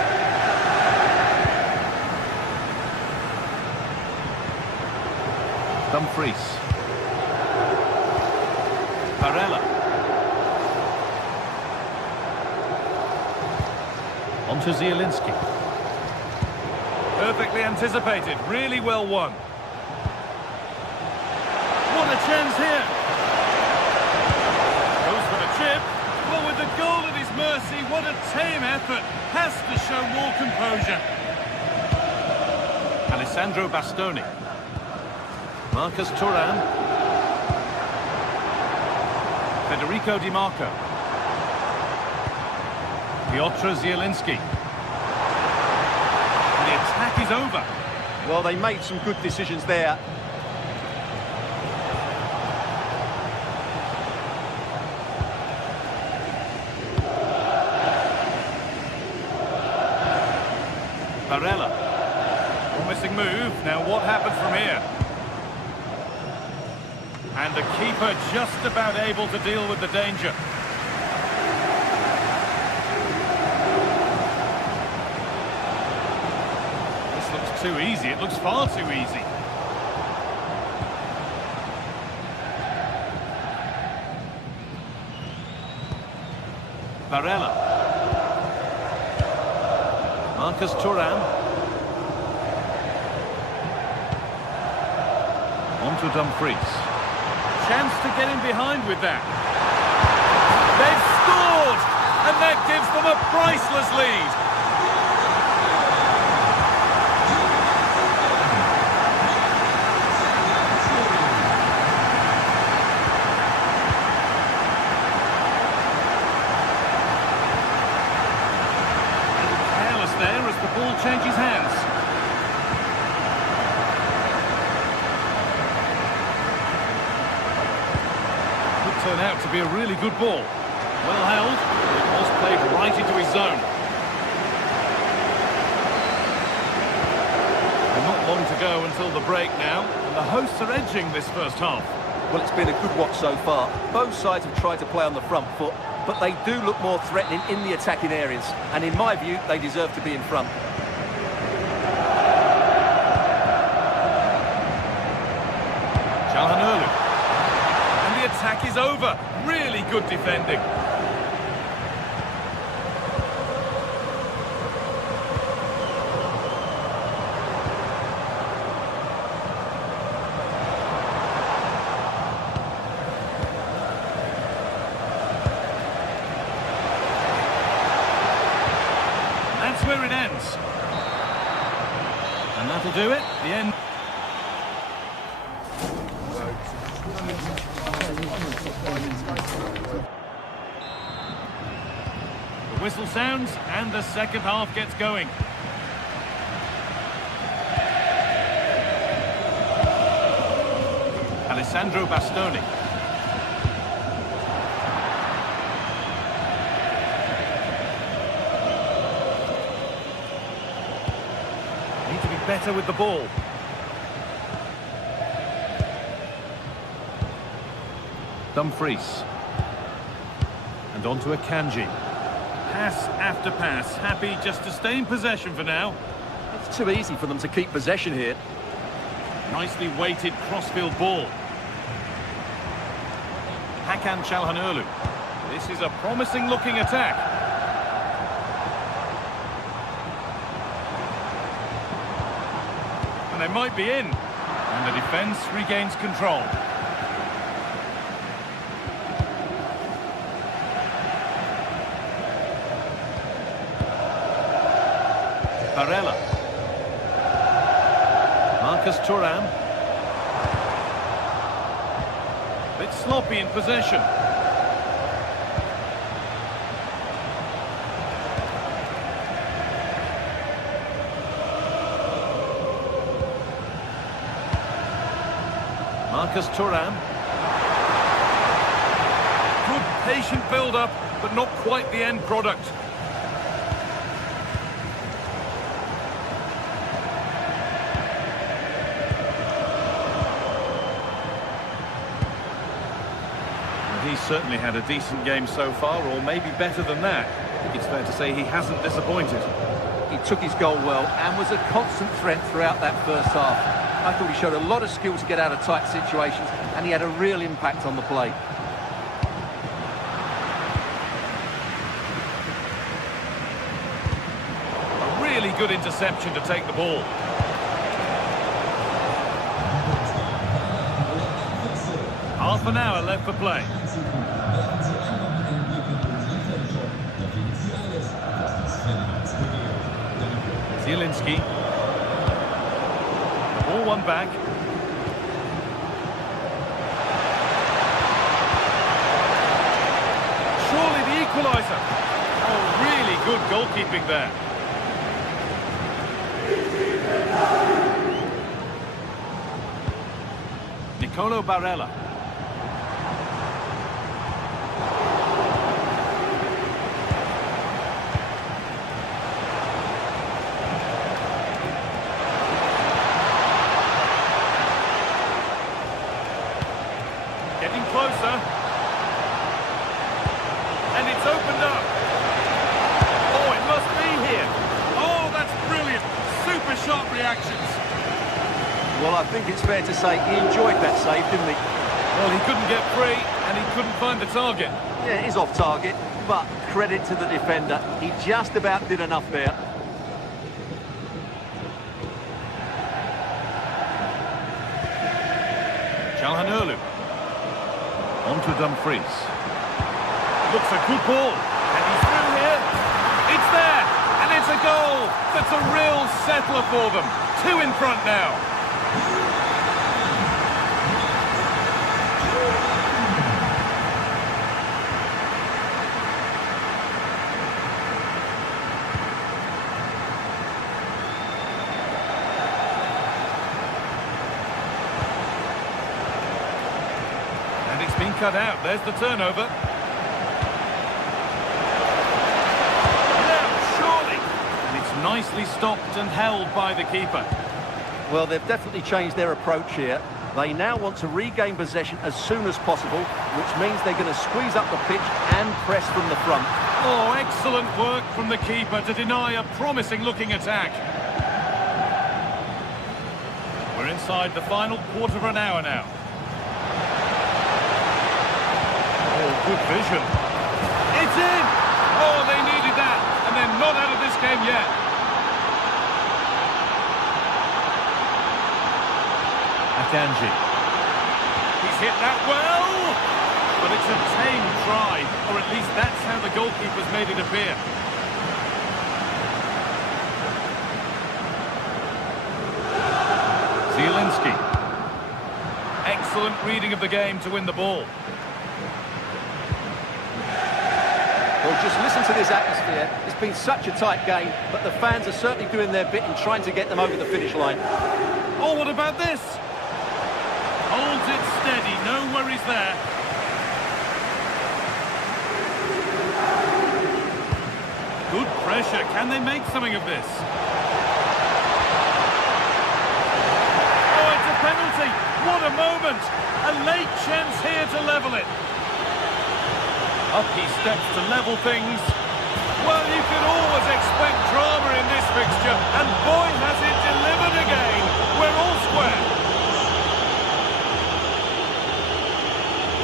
Dumfries. Barella. On to Zielinski. Perfectly anticipated, really well won. What a chance here! Well, with the goal at his mercy, what a tame effort. Has to show more composure. Alessandro Bastoni. Marcus Thuram. Federico Di Marco. Piotr Zielinski. And the attack is over. Well, they made some good decisions there. Barella. Promising move. Now what happens from here? And the keeper just about able to deal with the danger. This looks too easy. It looks far too easy. Varela. Marcus Thuram. On to Dumfries. Chance to get in behind with that. They've scored! And that gives them a priceless lead. Careless there as the ball changes hands. Turn out to be a really good ball. Well held, it was played right into his zone. And not long to go until the break now, and the hosts are edging this first half. Well, it's been a good watch so far. Both sides have tried to play on the front foot, but they do look more threatening in the attacking areas. And in my view, they deserve to be in front. Calhanoglu. The attack is over. Really good defending. That's where it ends. And that'll do it. The end. The whistle sounds and the second half gets going. Alessandro Bastoni. Need to be better with the ball. Dumfries. And on to Akanji. Pass after pass, happy just to stay in possession for now. It's too easy for them to keep possession here. Nicely weighted crossfield ball. Hakan Çalhanoğlu. This is a promising looking attack. And they might be in. And the defence regains control. Varela. Marcus Thuram. Bit sloppy in possession. Marcus Thuram. Good patient build-up, but not quite the end product. He's certainly had a decent game so far, or maybe better than that. I think it's fair to say he hasn't disappointed. He took his goal well and was a constant threat throughout that first half. I thought he showed a lot of skill to get out of tight situations, and he had a real impact on the play. A really good interception to take the ball. Half an hour left for play. Zielinski. The ball won back. Surely the equaliser. Oh, really good goalkeeping there. Nicolo Barella. Getting closer. And it's opened up. Oh, it must be here. Oh, that's brilliant. Super sharp reactions. Well, I think it's fair to say he enjoyed that save, didn't he? Well, he couldn't get free, and he couldn't find the target. Yeah, it is off target, but credit to the defender. He just about did enough there. Calhanoglu. On to Dumfries. Looks a good ball. And he's through here. It's there. And it's a goal. That's a real settler for them. 2 in front now. And it's been cut out. There's the turnover. Nicely stopped and held by the keeper. Well, they've definitely changed their approach here. They now want to regain possession as soon as possible, which means they're going to squeeze up the pitch and press from the front. Oh, excellent work from the keeper to deny a promising-looking attack. We're inside the final quarter of an hour now. Oh, good vision. It's in! Oh, they needed that, and they're not out of this game yet. Akanji. He's hit that well, but it's a tame try, or at least that's how the goalkeeper's made it appear. Zielinski. Excellent reading of the game to win the ball. Well, just listen to this atmosphere. It's been such a tight game, but the fans are certainly doing their bit in trying to get them over the finish line. Oh, what about this? Holds it steady, no worries there. Good pressure, can they make something of this? Oh, it's a penalty! What a moment! A late chance here to level it. Up he steps to level things. Well, you can always expect drama in this fixture, and boy has it delivered again. We're all square.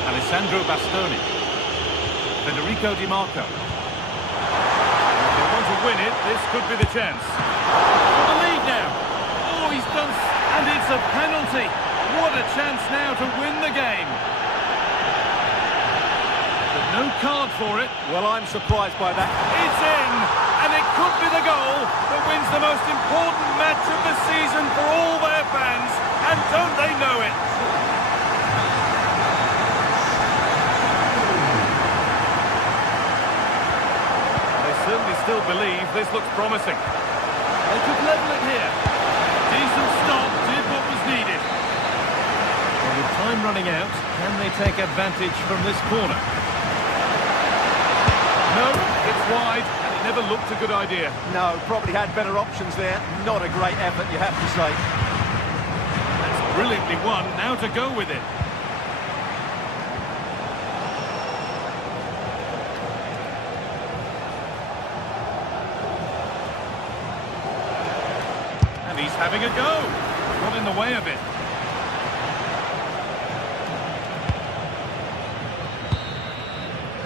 Alessandro Bastoni. Federico Di Marco. If they want to win it, this could be the chance. For the lead now. Oh, he's done... And it's a penalty. What a chance now to win the game. But no card for it. Well, I'm surprised by that. It's in. And it could be the goal that wins the most important match of the season for all their fans. And don't they know it? Certainly still believe this looks promising. They could level it here. Decent stop, did what was needed. Well, with time running out, can they take advantage from this corner? No, it's wide, and it never looked a good idea. No, probably had better options there. Not a great effort, you have to say. That's brilliantly won, now to go with it. He's having a go. Not in the way of it.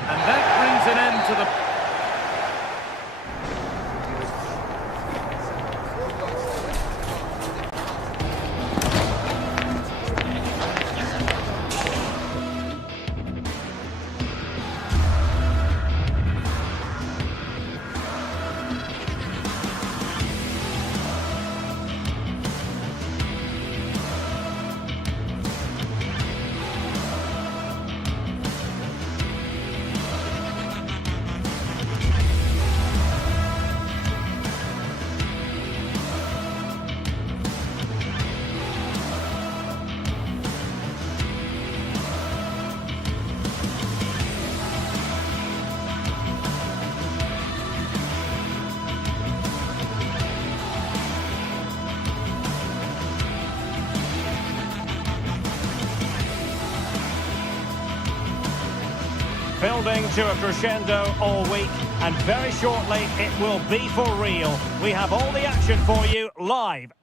And that brings an end to the... Building to a crescendo all week, and very shortly it will be for real. We have all the action for you live.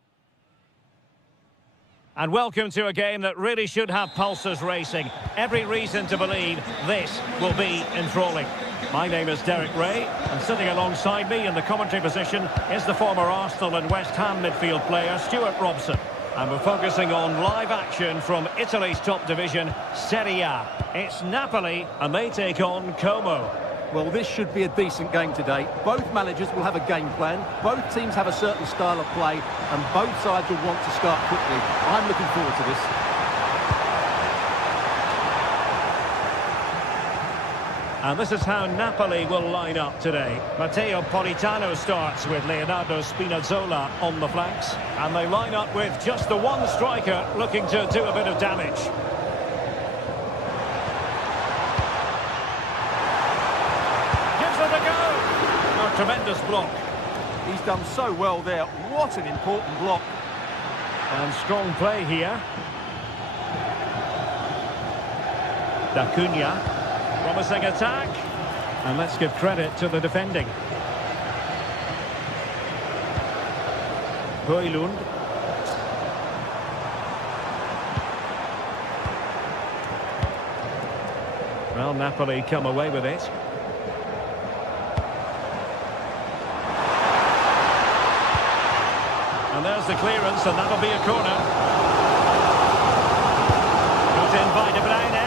And welcome to a game that really should have pulses racing. Every reason to believe this will be enthralling. My name is Derek Ray, and sitting alongside me in the commentary position is the former Arsenal and West Ham midfield player Stuart Robson. And we're focusing on live action from Italy's top division, Serie A. It's Napoli, and they take on Como. Well, this should be a decent game today. Both managers will have a game plan. Both teams have a certain style of play, and both sides will want to start quickly. I'm looking forward to this. And this is how Napoli will line up today. Matteo Politano starts with Leonardo Spinazzola on the flanks. And they line up with just the one striker looking to do a bit of damage. Gives it a go. A tremendous block. He's done so well there. What an important block. And strong play here. Da Cunha. Promising attack, and let's give credit to the defending. Højlund. Well, Napoli come away with it. And there's the clearance, and that'll be a corner. Put in by De Bruyne.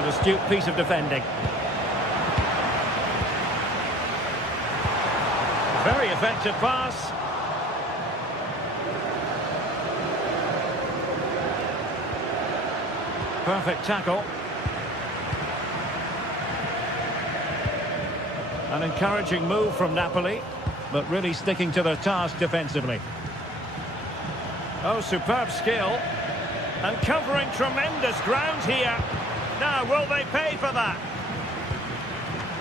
Astute piece of defending. Very effective pass. Perfect tackle. An encouraging move from Napoli, but really sticking to their task defensively. Oh, superb skill. And covering tremendous ground here. Now, will they pay for that?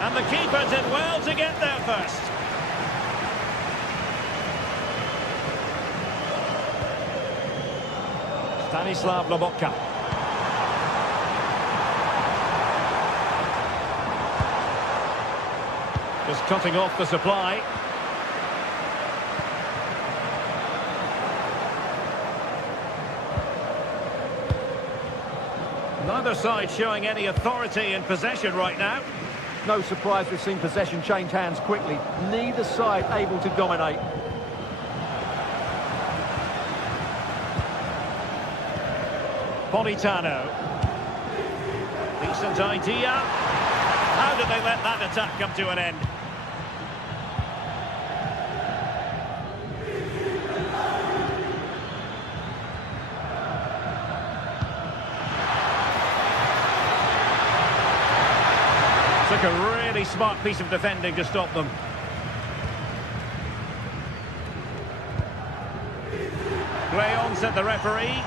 And the keeper did well to get there first. Stanislav Lobotka. Just cutting off the supply. Neither side showing any authority in possession right now. No surprise we've seen possession change hands quickly. Neither side able to dominate. Politano. Decent idea. How did they let that attack come to an end? Took a really smart piece of defending to stop them. Play on, said the referee.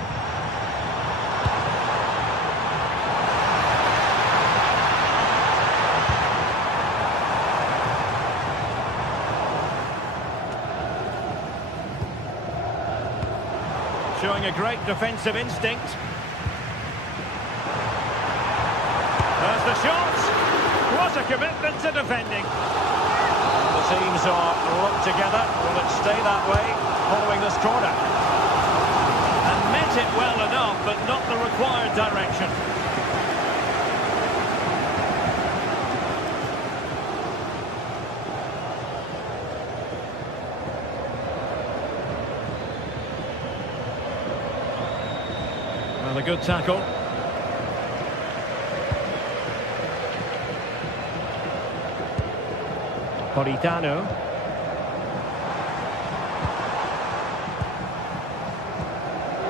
Showing a great defensive instinct. There's the shot. What a commitment to defending. The teams are locked together. Will it stay that way following this corner? And met it well enough, but not the required direction. Well, a good tackle. Politano.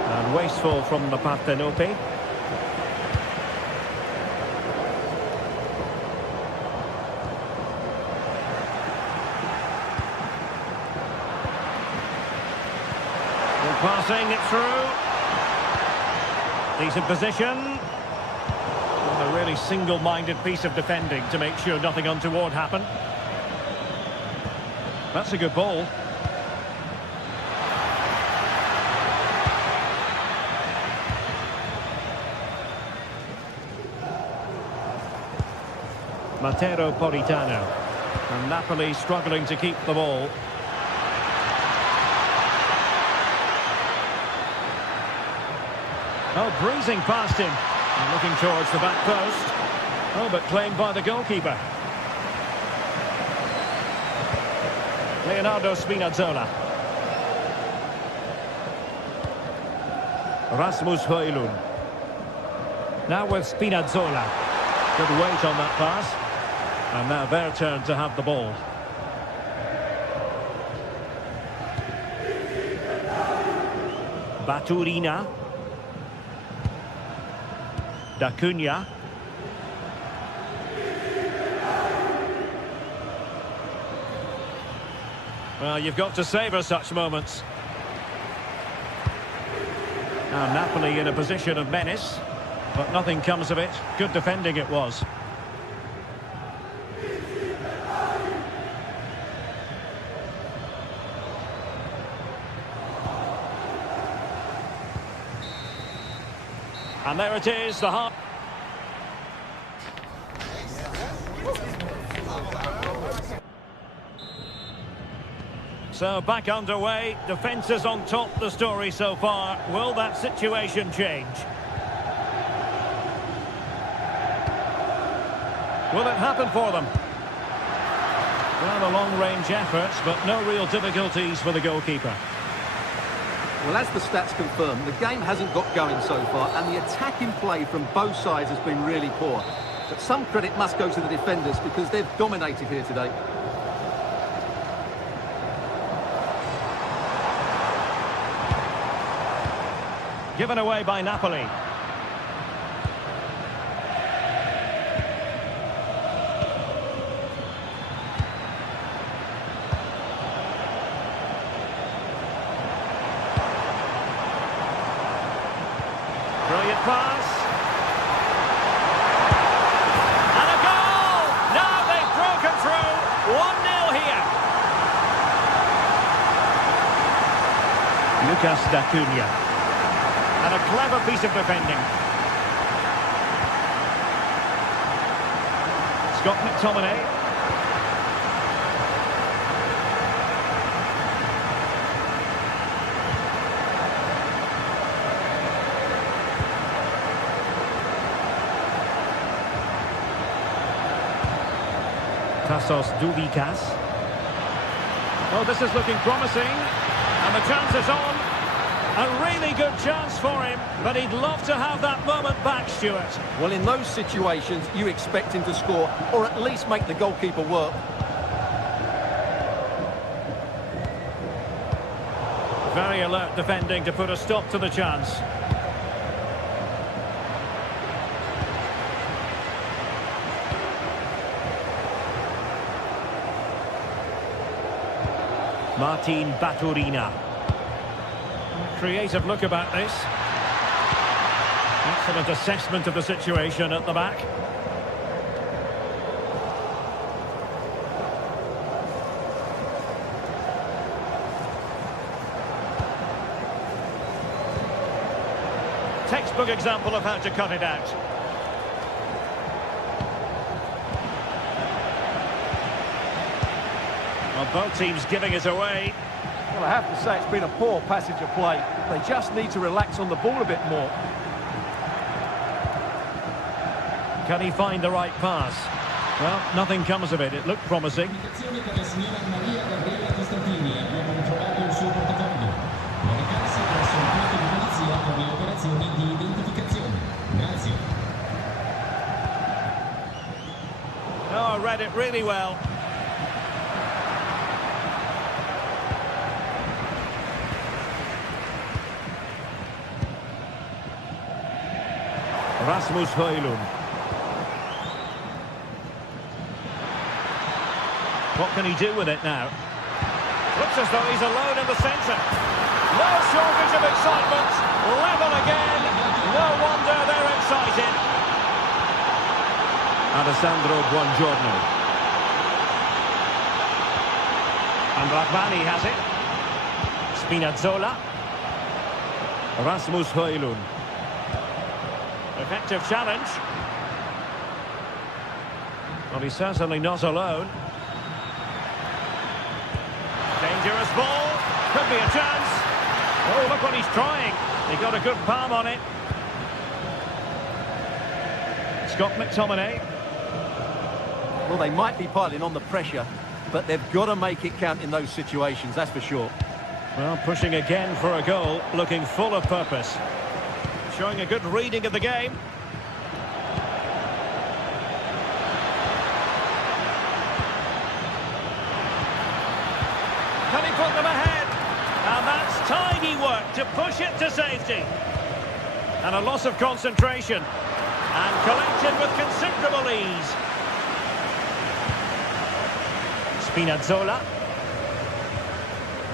And wasteful from the Partenope. Passing it through. Decent position. And a really single-minded piece of defending to make sure nothing untoward happened. That's a good ball. Matteo Politano. And Napoli struggling to keep the ball. Oh, breezing past him. And looking towards the back post. Oh, but claimed by the goalkeeper. Leonardo Spinazzola. Rasmus Højlund. Now with Spinazzola. Good weight on that pass. And now their turn to have the ball. Baturina. Da Cunha. Well, you've got to savour such moments. Now Napoli in a position of menace, but nothing comes of it. Good defending it was. And there it is, the half. So back underway, defence is on top, the story so far. Will that situation change? Will it happen for them? Well, a long-range efforts, but no real difficulties for the goalkeeper. Well, as the stats confirm, the game hasn't got going so far, and the attacking play from both sides has been really poor. But some credit must go to the defenders because they've dominated here today. Given away by Napoli. Brilliant pass. And a goal! Now they've broken through. 1-0 here. Lucas Da Cunha. And a clever piece of defending. Scott McTominay. Tassos Douvikas. Oh, this is looking promising. And the chance is on. A really good chance for him, but he'd love to have that moment back, Stuart. Well, in those situations, you expect him to score, or at least make the goalkeeper work. Very alert defending to put a stop to the chance. Martin Baturina. Creative look about this. Excellent assessment of the situation at the back. Textbook example of how to cut it out. Well, both teams giving it away. Well, I have to say it's been a poor passage of play. They just need to relax on the ball a bit more. Can he find the right pass? Well, nothing comes of it. It looked promising. Oh, I read it really well. Rasmus Højlund. What can he do with it now? Looks as though he's alone in the centre. No shortage of excitement. Level again. No wonder they're excited. Alessandro Buongiorno. And Rahmani has it. Spinazzola. Rasmus Højlund. Effective challenge. Well, he's certainly not alone. Dangerous ball. Could be a chance. Oh, look what he's trying. He got a good palm on it. Scott McTominay. Well, they might be piling on the pressure, but they've got to make it count in those situations, that's for sure. Well, pushing again for a goal, looking full of purpose. Showing a good reading of the game. Can he put them ahead? And that's tidy work to push it to safety. And a loss of concentration. And collected with considerable ease. Spinazzola.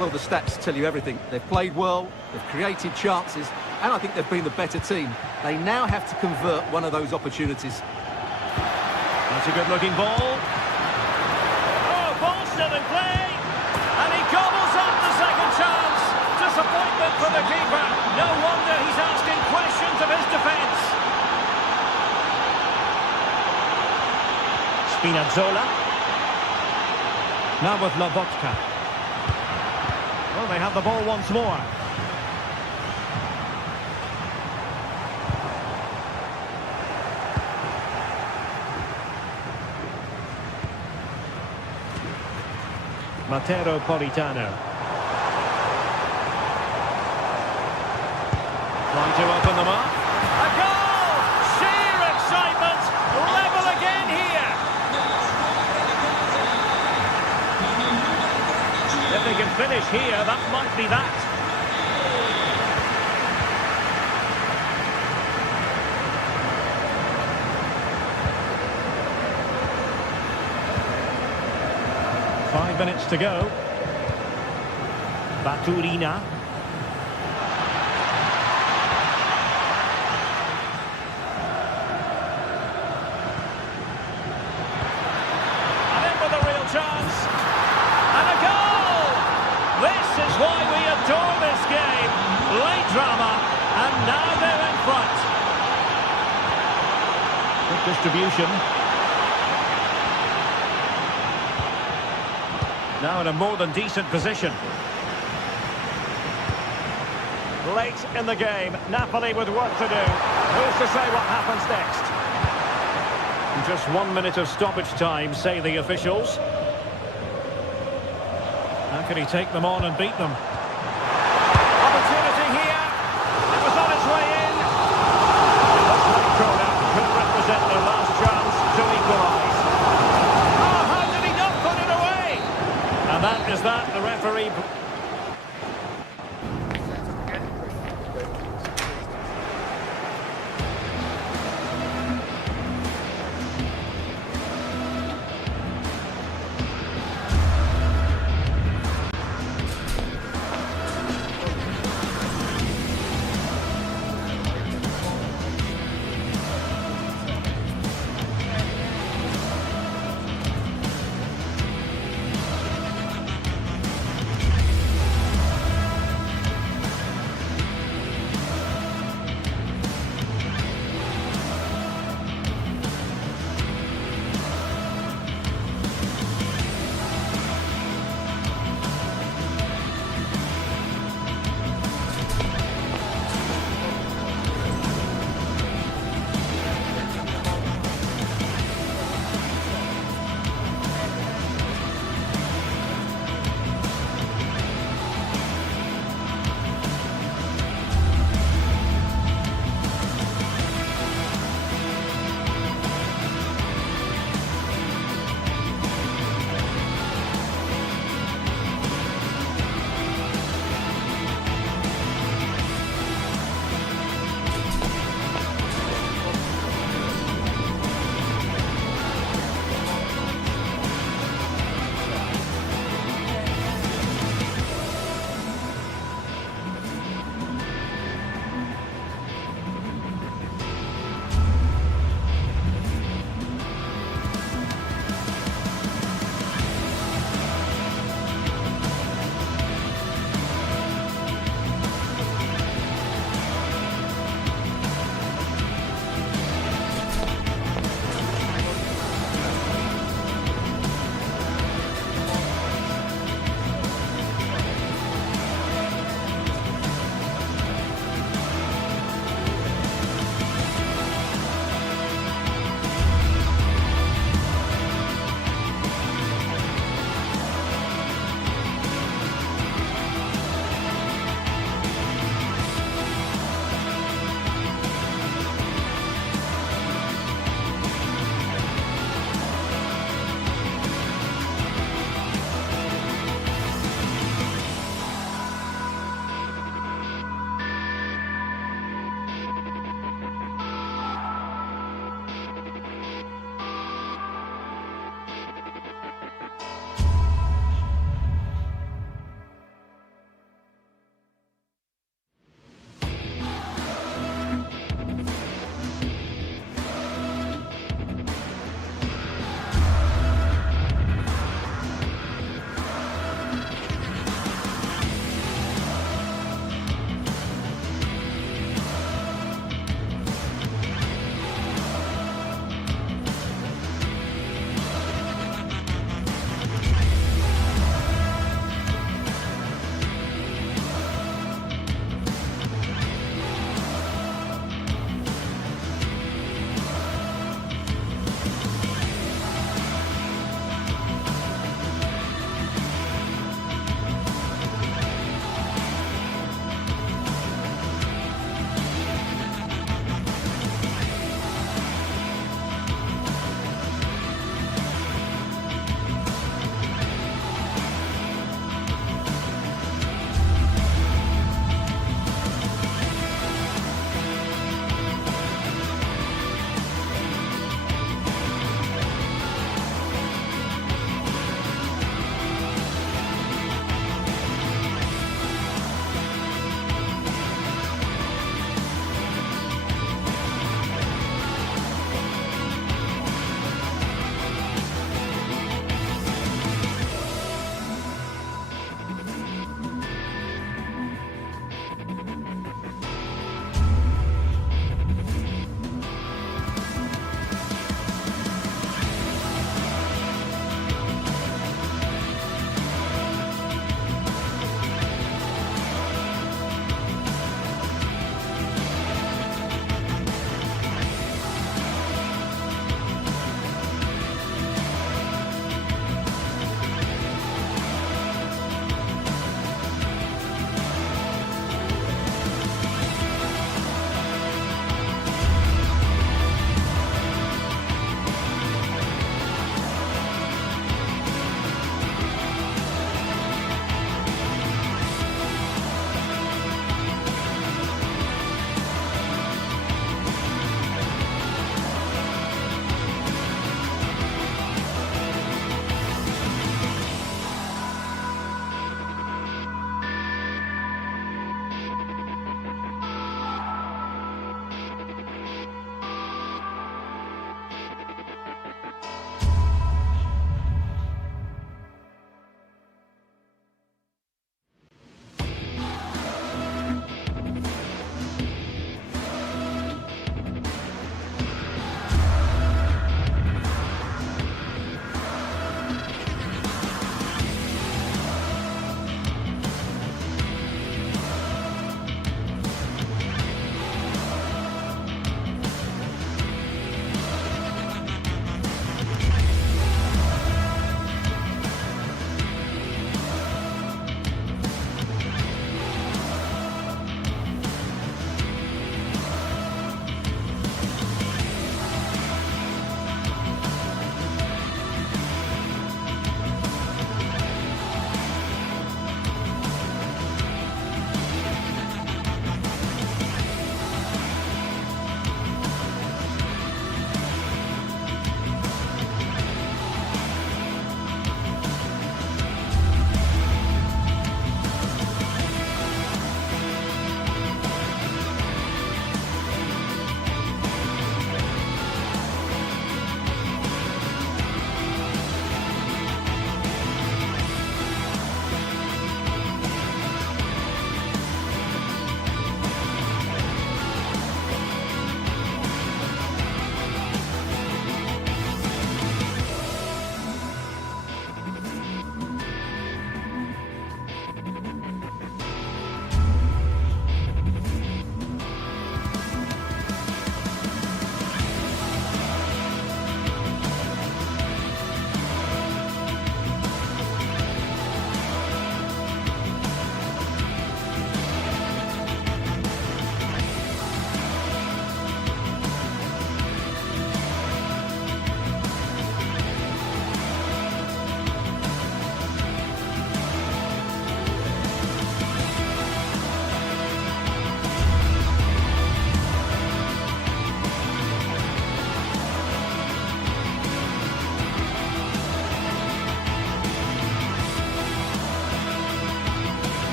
Well, the stats tell you everything. They've played well, they've created chances, and I think they've been the better team. They now have to convert one of those opportunities. That's a good-looking ball. Oh, ball still in play. And he gobbles up the second chance. Disappointment for the keeper. No wonder he's asking questions of his defence. Spinazzola. Now with Lobotka. Well, they have the ball once more. Matteo Politano. Trying to open them up. A goal! Sheer excitement! Level again here! If they can finish here, that might be that. Five minutes to go. Baturina. And in with a real chance. And a goal! This is why we adore this game. Late drama, and now they're in front. Good distribution. Now in a more than decent position. Late in the game, Napoli with work to do. Who's to say what happens next? Just 1 minute of stoppage time, say the officials. How can he take them on and beat them? Opportunity here. It was on its way in. Corner could represent their last chance to equalise. Oh, how did he not put it away? And that is that. The referee...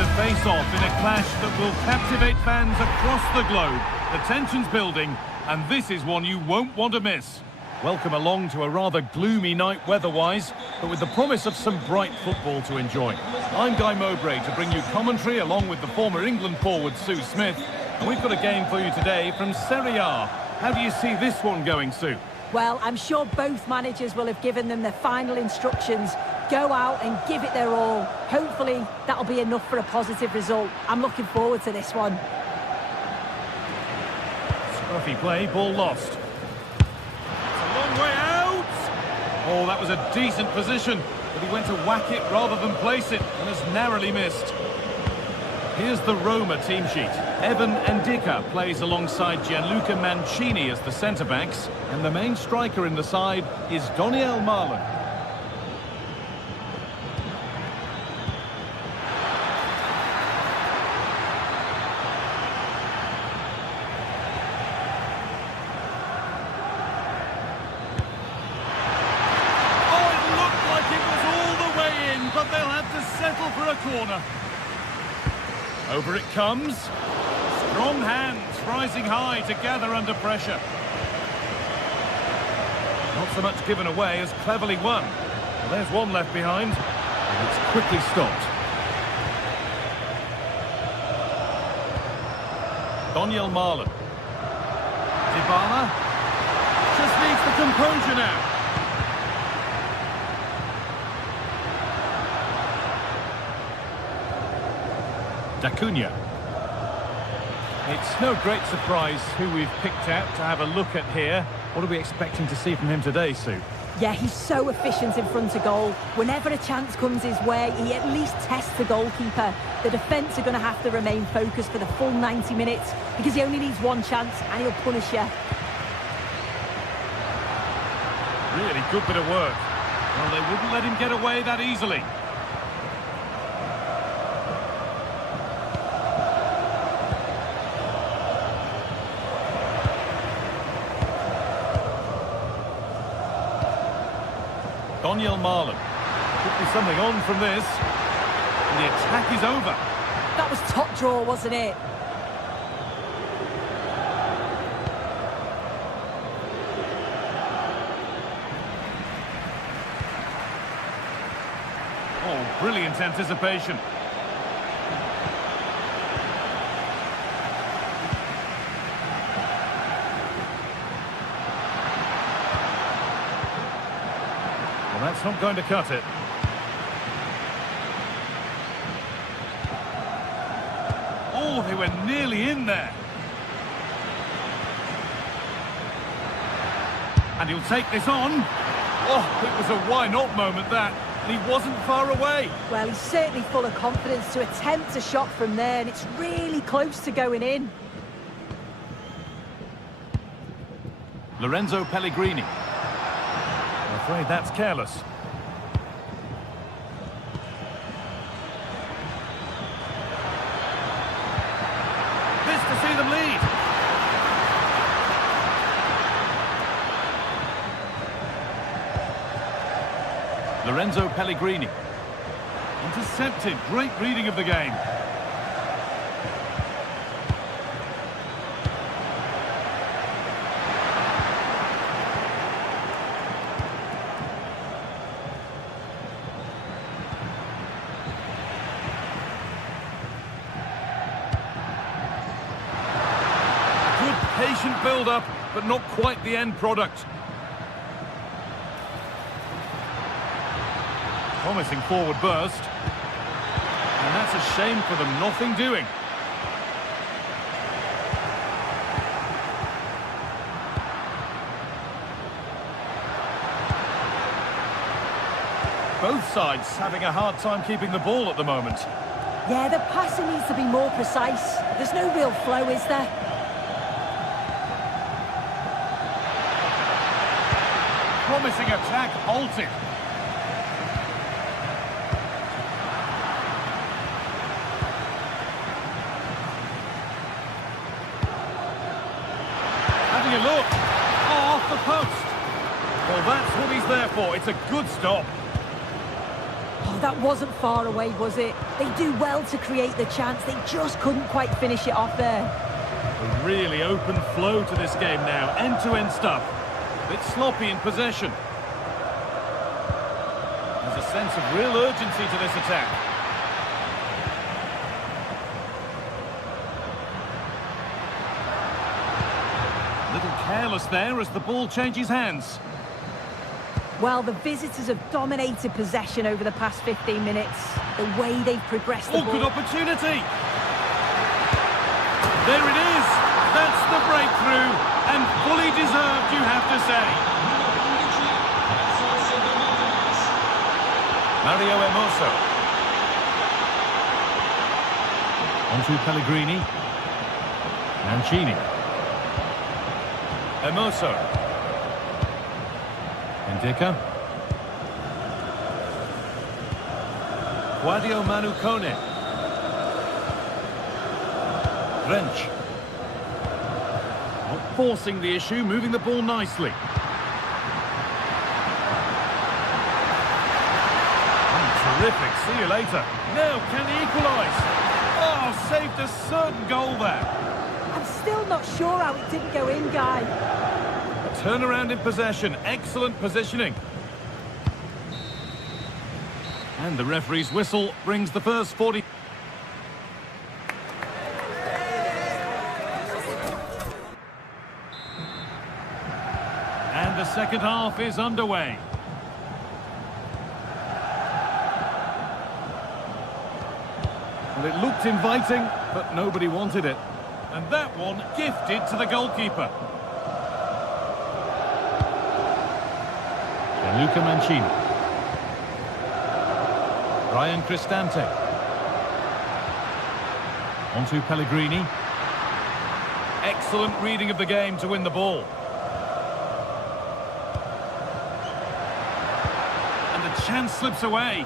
to face off in a clash that will captivate fans across the globe. The tension's building, and this is one you won't want to miss. Welcome along to a rather gloomy night weather-wise, but with the promise of some bright football to enjoy. I'm Guy Mowbray to bring you commentary along with the former England forward Sue Smith, and we've got a game for you today from Serie A. How do you see this one going, Sue? Well, I'm sure both managers will have given them their final instructions. Go out and give it their all. Hopefully, that'll be enough for a positive result. I'm looking forward to this one. Scruffy play, ball lost. Long way out! Oh, that was a decent position, but he went to whack it rather than place it, and has narrowly missed. Here's the Roma team sheet. Evan Ndika plays alongside Gianluca Mancini as the centre-backs, and the main striker in the side is Daniel Marlon. Corner. Over it comes. Strong hands rising high to gather under pressure. Not so much given away as cleverly won. Well, there's one left behind, and it's quickly stopped. Daniel Marlon. Dybala just needs the composure now. D'Acunha. It's no great surprise who we've picked out to have a look at here. What are we expecting to see from him today, Sue? Yeah, he's so efficient in front of goal. Whenever a chance comes his way, he at least tests the goalkeeper. The defence are going to have to remain focused for the full 90 minutes because he only needs one chance and he'll punish you. Really good bit of work. Well, they wouldn't let him get away that easily. Daniel Marlon. Could be something on from this. And the attack is over. That was top draw, wasn't it? Oh, brilliant anticipation. That's not going to cut it. Oh, they were nearly in there. And he'll take this on. Oh, it was a why not moment, that. And he wasn't far away. Well, he's certainly full of confidence to attempt a shot from there, and it's really close to going in. Lorenzo Pellegrini. I'm afraid that's careless. This to see them lead. Lorenzo Pellegrini. Intercepted. Great reading of the game. Patient build-up, but not quite the end product. Promising forward burst. And that's a shame for them, nothing doing. Both sides having a hard time keeping the ball at the moment. Yeah, the passing needs to be more precise. There's no real flow, is there? Promising attack halted. Having a look. Oh, off the post. Well, that's what he's there for. It's a good stop. Oh, that wasn't far away, was it? They do well to create the chance. They just couldn't quite finish it off there. A really open flow to this game now. End-to-end stuff. A bit sloppy in possession. There's a sense of real urgency to this attack. A little careless there as the ball changes hands. Well, the visitors have dominated possession over the past 15 minutes. The way they've progressed the ball. Good opportunity. There it is. That's the breakthrough. And fully deserved, you have to say. Mario Hermoso. Onto Pellegrini. Mancini. Hermoso. Indica. Guadio Manu Kone. Wrench. Not forcing the issue, moving the ball nicely. Oh, terrific. See you later. Now, can he equalise? Oh, saved a certain goal there. I'm still not sure how it didn't go in, Guy. Turnaround in possession, excellent positioning. And the referee's whistle brings the first 40. And the second half is underway. Well, it looked inviting, but nobody wanted it. And that one gifted to the goalkeeper. Luca Mancini. Ryan Cristante. Onto Pellegrini. Excellent reading of the game to win the ball. And the chance slips away.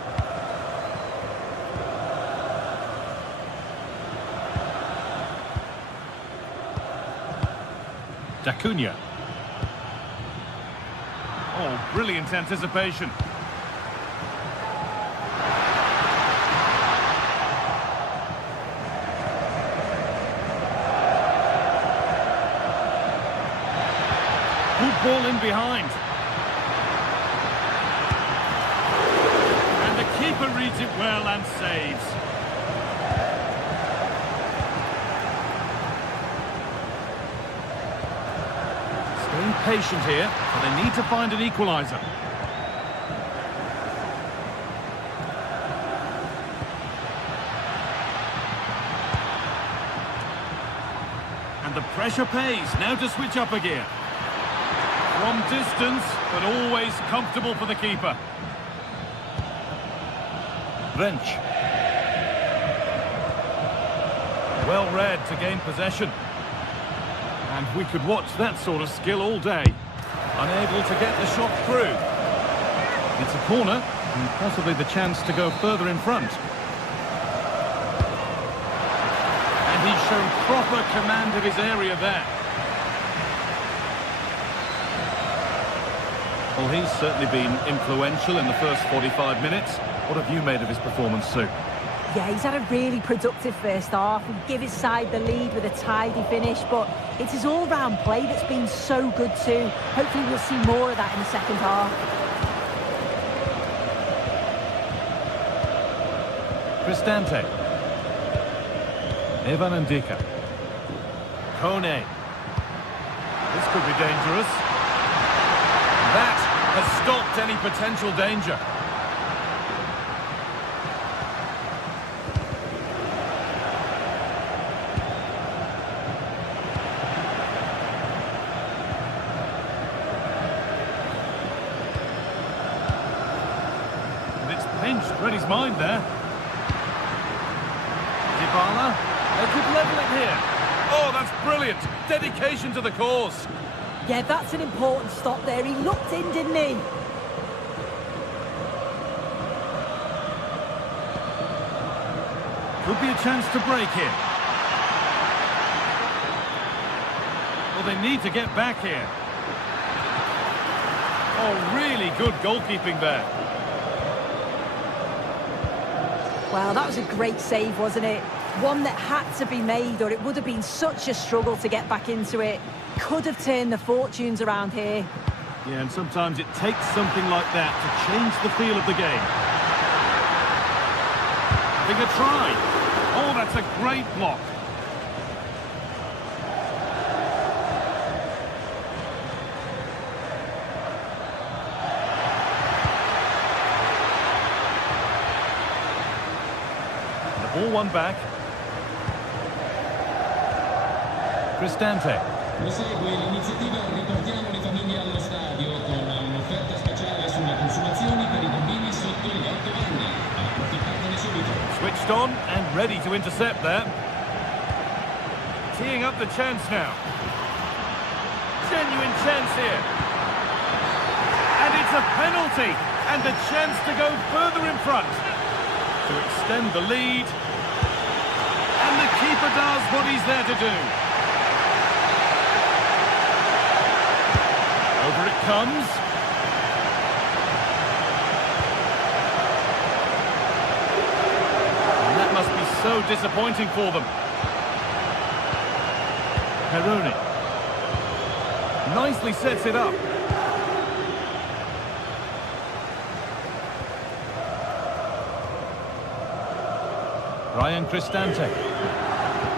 D'Acunha. Oh, brilliant anticipation. Good ball in behind. And the keeper reads it well and saves. Staying patient here, but they need to find an equaliser. And the pressure pays. Now to switch up a gear. From distance, but always comfortable for the keeper. Wrench. Well read to gain possession. And we could watch that sort of skill all day. Unable to get the shot through. It's a corner, and possibly the chance to go further in front. And he's shown proper command of his area there. Well, he's certainly been influential in the first 45 minutes. What have you made of his performance, Sue? Yeah, he's had a really productive first half. He gave his side the lead with a tidy finish, but it's his all-round play that's been so good too. Hopefully we'll see more of that in the second half. Cristante. Evan Indica. Kone. This could be dangerous. That has stopped any potential danger. And it's pinched, read his mind there. Dybala, they could level it here. Oh, that's brilliant. Dedication to the cause. Yeah, that's an important stop there. He looked in, didn't he? Could be a chance to break here. Well, they need to get back here. Oh, really good goalkeeping there. Well, that was a great save, wasn't it? One that had to be made, or it would have been such a struggle to get back into it. Could have turned the fortunes around here. Yeah, and sometimes it takes something like that to change the feel of the game. Having a try. Oh, that's a great block. The ball won back. Cristante. Prosegue l'iniziativa Riportiamo le famiglie allo stadio con un'offerta speciale sulle consumazioni per i bambini sotto gli 8 anni. Approfittatene subito. Switched on and ready to intercept there. Teeing up the chance now. Genuine chance here. And it's a penalty. And the chance to go further in front. To extend the lead. And the keeper does what he's there to do. Over it comes. And that must be so disappointing for them. Peroni. Nicely sets it up. Ryan Cristante.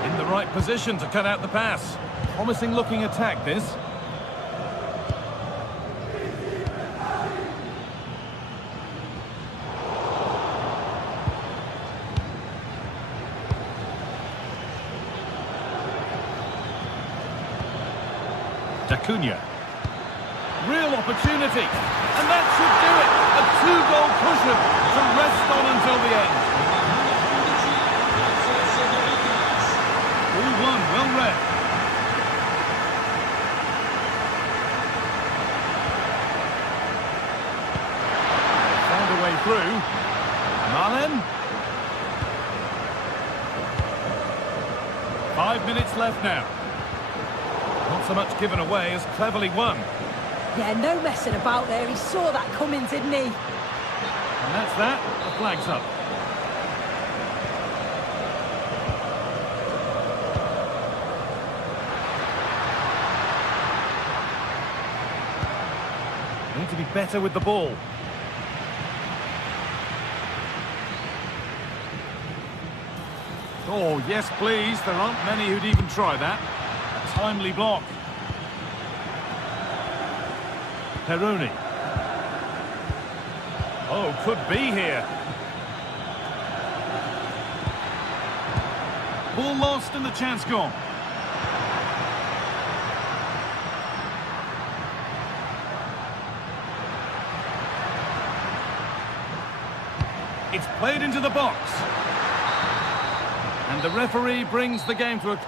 In the right position to cut out the pass. Promising looking attack this. Acuna. Real opportunity. And that should do it. A two-goal cushion to rest on until the end. 4-1, well read. Found a way through. Malen. 5 minutes left now. Not so much given away as cleverly won. Yeah, no messing about there. He saw that coming, didn't he? And that's that. The flag's up. Need to be better with the ball. Oh, yes, please. There aren't many who'd even try that. A timely block. Peroni. Oh, could be here. Ball lost and the chance gone. It's played into the box. And the referee brings the game to a...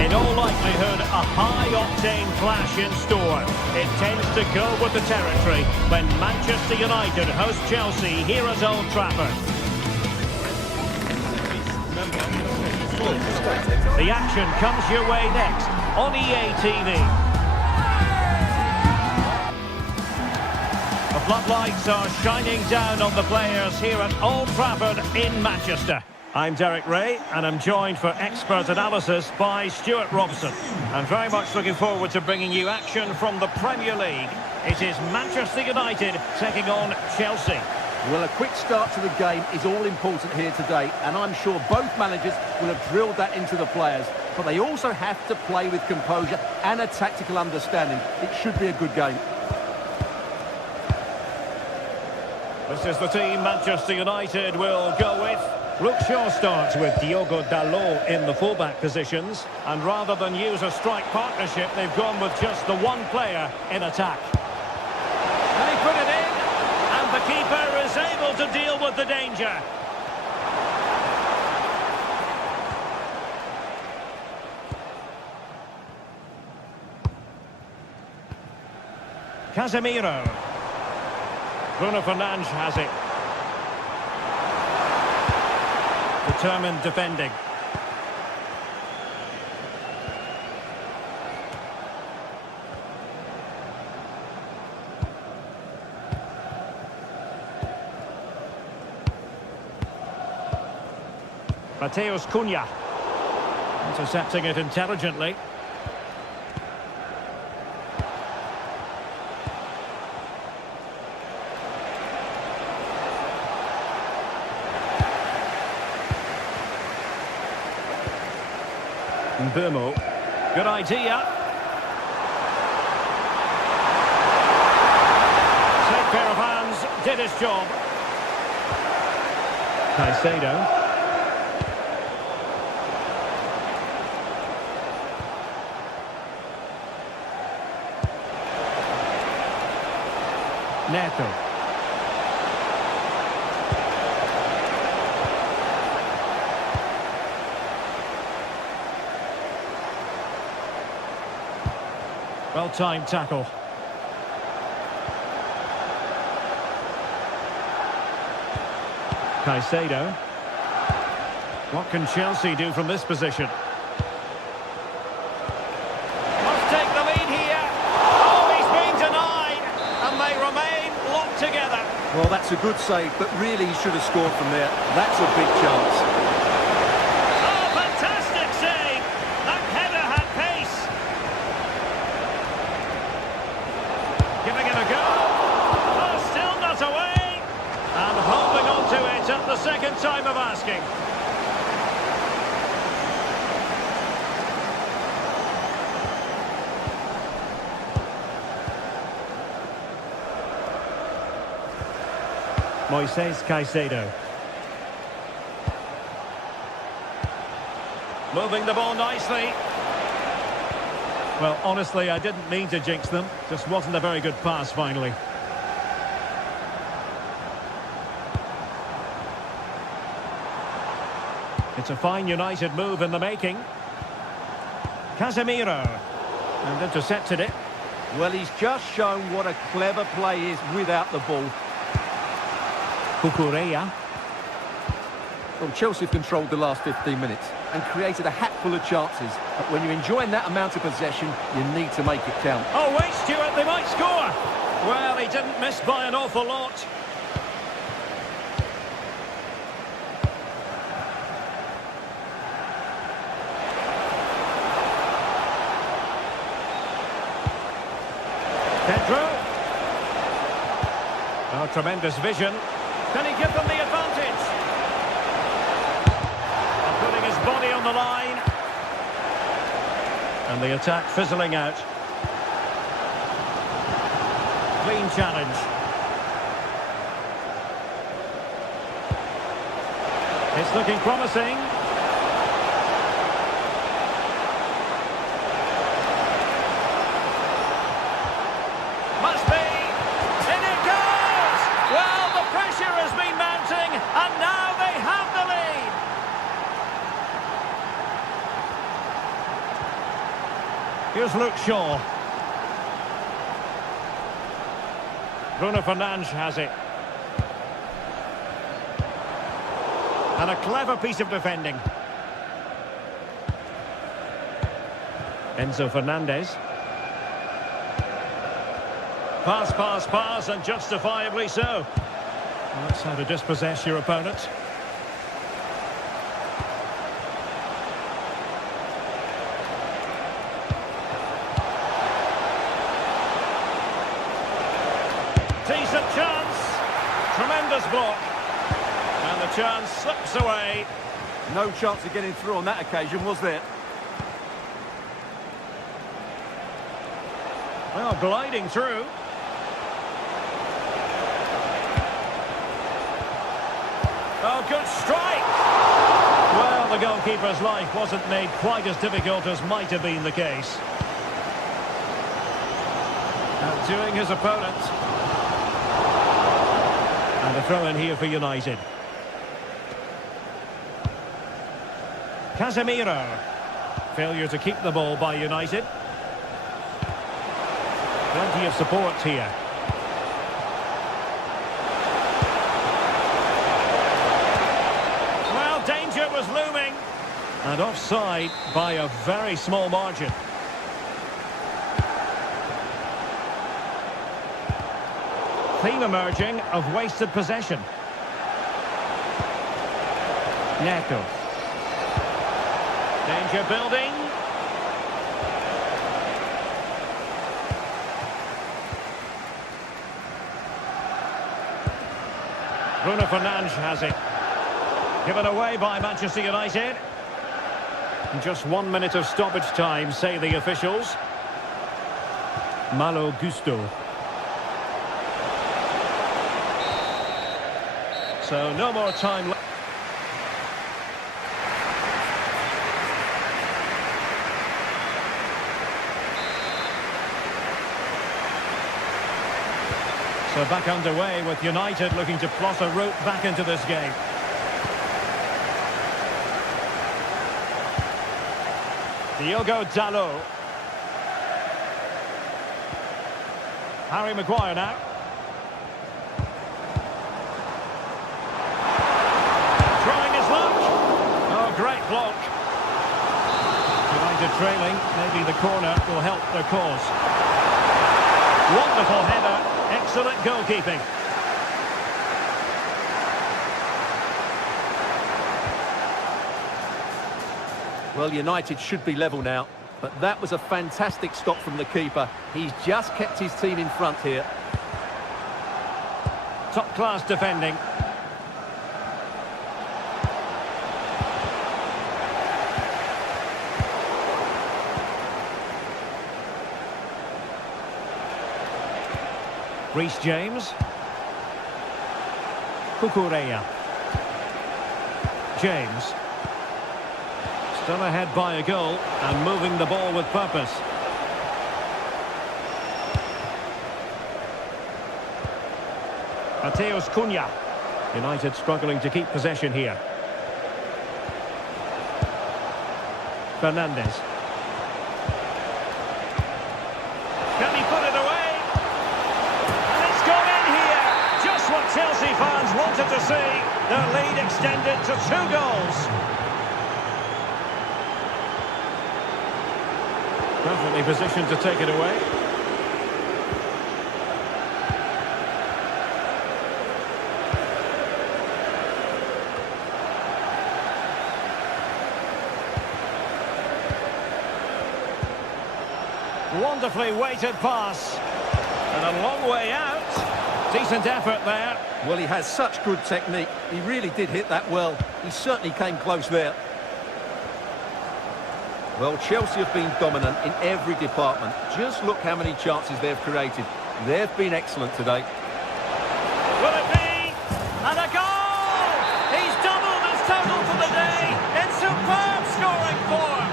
In all likelihood, a high-octane clash in store. It tends to go with the territory when Manchester United host Chelsea here at Old Trafford. The action comes your way next on EA TV. The floodlights spotlights are shining down on the players here at Old Trafford in Manchester. I'm Derek Ray, and I'm joined for expert analysis by Stuart Robson. I'm very much looking forward to bringing you action from the Premier League. It is Manchester United taking on Chelsea. Well, a quick start to the game is all important here today, and I'm sure both managers will have drilled that into the players. But they also have to play with composure and a tactical understanding. It should be a good game. This is the team Manchester United will go with. Luke Shaw starts with Diogo Dalot in the fullback positions. And rather than use a strike partnership, they've gone with just the one player in attack. They put it in, and the keeper is able to deal with the danger. Casemiro. Bruno Fernandes has it. Determined defending. Mateus Cunha. Intercepting it intelligently. Burmo. Good idea. Safe pair of hands, did his job. Caicedo. Neto. Well-timed tackle. Caicedo. What can Chelsea do from this position? Must take the lead here. Oh, he's been denied. And they remain locked together. Well, that's a good save, but really he should have scored from there. That's a big chance. Giving it a go. Oh, still not away. And holding on to it at the second time of asking. Moises Caicedo. Moving the ball nicely. Well, honestly, I didn't mean to jinx them. Just wasn't a very good pass, finally. It's a fine United move in the making. Casemiro. And intercepted it. Well, he's just shown what a clever play is without the ball. Cucurella. Well, Chelsea have controlled the last 15 minutes and created a hatful of chances. But when you're enjoying that amount of possession, you need to make it count. Oh, wait, Stuart, they might score. Well, he didn't miss by an awful lot. Pedro. Oh, tremendous vision. Can he give them the advantage? Putting his body on the line. And the attack fizzling out. Clean challenge. It's looking promising. Must be. In it goes! Well, the pressure has been mounting, and now they have the lead. Here's Luke Shaw. Bruno Fernandes has it. And a clever piece of defending. Enzo Fernandez. Pass, pass, pass, and justifiably so. Well, that's how to dispossess your opponent. Decent chance. Tremendous block. And the chance slips away. No chance of getting through on that occasion, was there? Well, gliding through. Oh, good strike! Well, the goalkeeper's life wasn't made quite as difficult as might have been the case. Outdoing his opponent. And a throw in here for United. Casemiro. Failure to keep the ball by United. Plenty of support here. Well, danger was looming. And offside by a very small margin. Theme emerging of wasted possession. Neto. Danger building. Bruno Fernandes has it. Given away by Manchester United. In just 1 minute of stoppage time, say the officials. Malo Gusto. So no more time left. So back underway with United looking to plot a route back into this game. Diogo Dalot. Harry Maguire now. Trying his luck. Oh, great block. United trailing. Maybe the corner will help their cause. Wonderful header. Excellent goalkeeping. Well, United should be level now, but that was a fantastic stop from the keeper. He's just kept his team in front here. Top-class defending. Reece James. Cucurella. James. Still ahead by a goal and moving the ball with purpose. Mateus Cunha. United struggling to keep possession here. Fernandes. Can he put it away? And it's gone in here. Just what Chelsea fans wanted to see. Their lead extended to 2 goals. Perfectly positioned to take it away. Wonderfully weighted pass. And a long way out. Decent effort there. Well, he has such good technique. He really did hit that well. He certainly came close there. Well, Chelsea have been dominant in every department. Just look how many chances they've created. They've been excellent today. Will it be? And a goal! He's doubled his total for the day. In superb scoring form.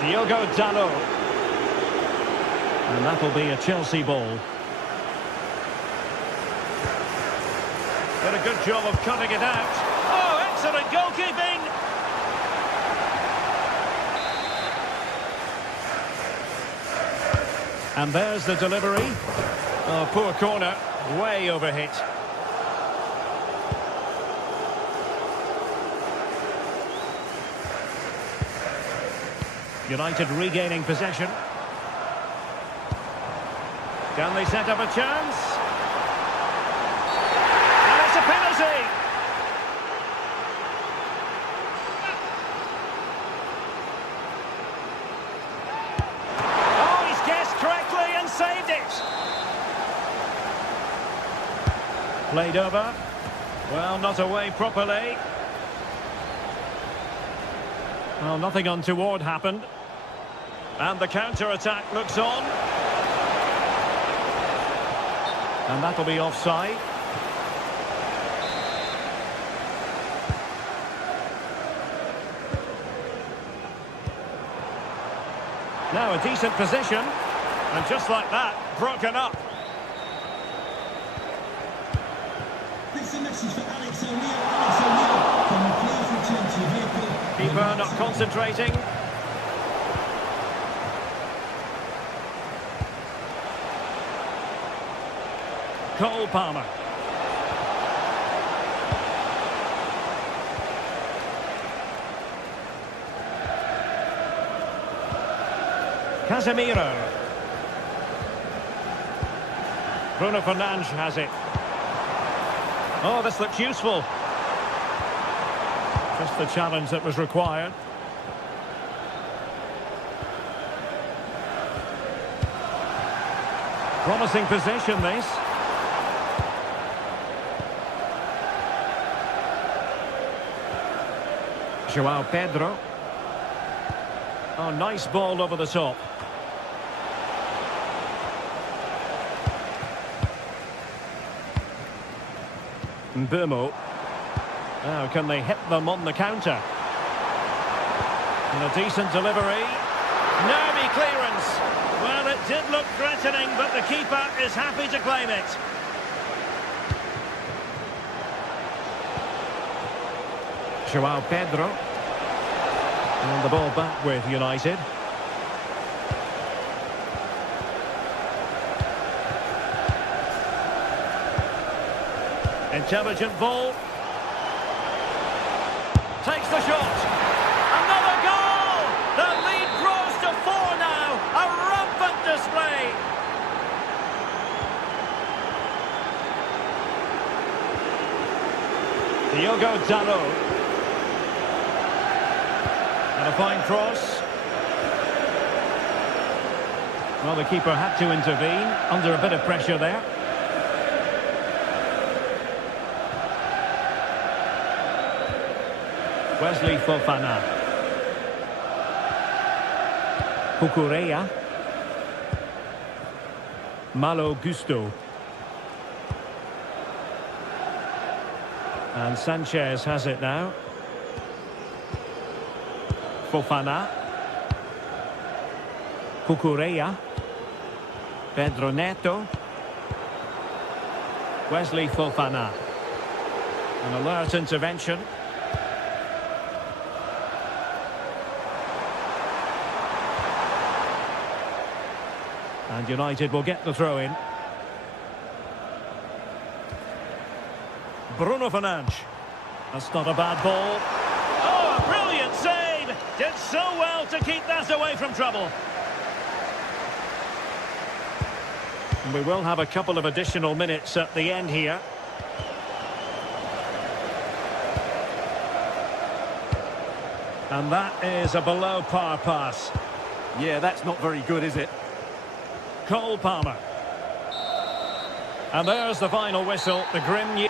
Diogo Dalot. And that'll be a Chelsea ball. Did a good job of cutting it out. Oh, excellent goalkeeping! And there's the delivery. Oh, poor corner. Way overhit. United regaining possession. Can they set up a chance? And it's a penalty! Oh, he's guessed correctly and saved it! Played over. Well, not away properly. Well, nothing untoward happened. And the counter-attack looks on. And that'll be offside. Now a decent position. And just like that, broken up. This is a message for Alex O'Neill. Alex O'Neill, can you please return to your vehicle? Keeper not concentrating. Cole Palmer. Casemiro. Bruno Fernandes has it. Oh, this looks useful. Just the challenge that was required. Promising position, this. João Pedro. Oh, nice ball over the top. Mbeumo. Now, can they hit them on the counter? And a decent delivery. Nervy clearance. Well, it did look threatening, but the keeper is happy to claim it. João Pedro. And the ball back with United. Intelligent ball. Takes the shot. Another goal! The lead grows to 4 now. A rampant display. Diogo Dalot. And a fine cross. Well, the keeper had to intervene under a bit of pressure there. Wesley Fofana. Cucurella. Malo Gusto. And Sanchez has it now. Fofana. Cucurella. Pedro Neto. Wesley Fofana. An alert intervention. And United will get the throw in. Bruno Fernandes. That's not a bad ball. Oh, a brilliant save! Did so well to keep that away from trouble. And we will have a couple of additional minutes at the end here. And that is a below par pass. Yeah, that's not very good, is it? Cole Palmer. And there's the final whistle, the grim...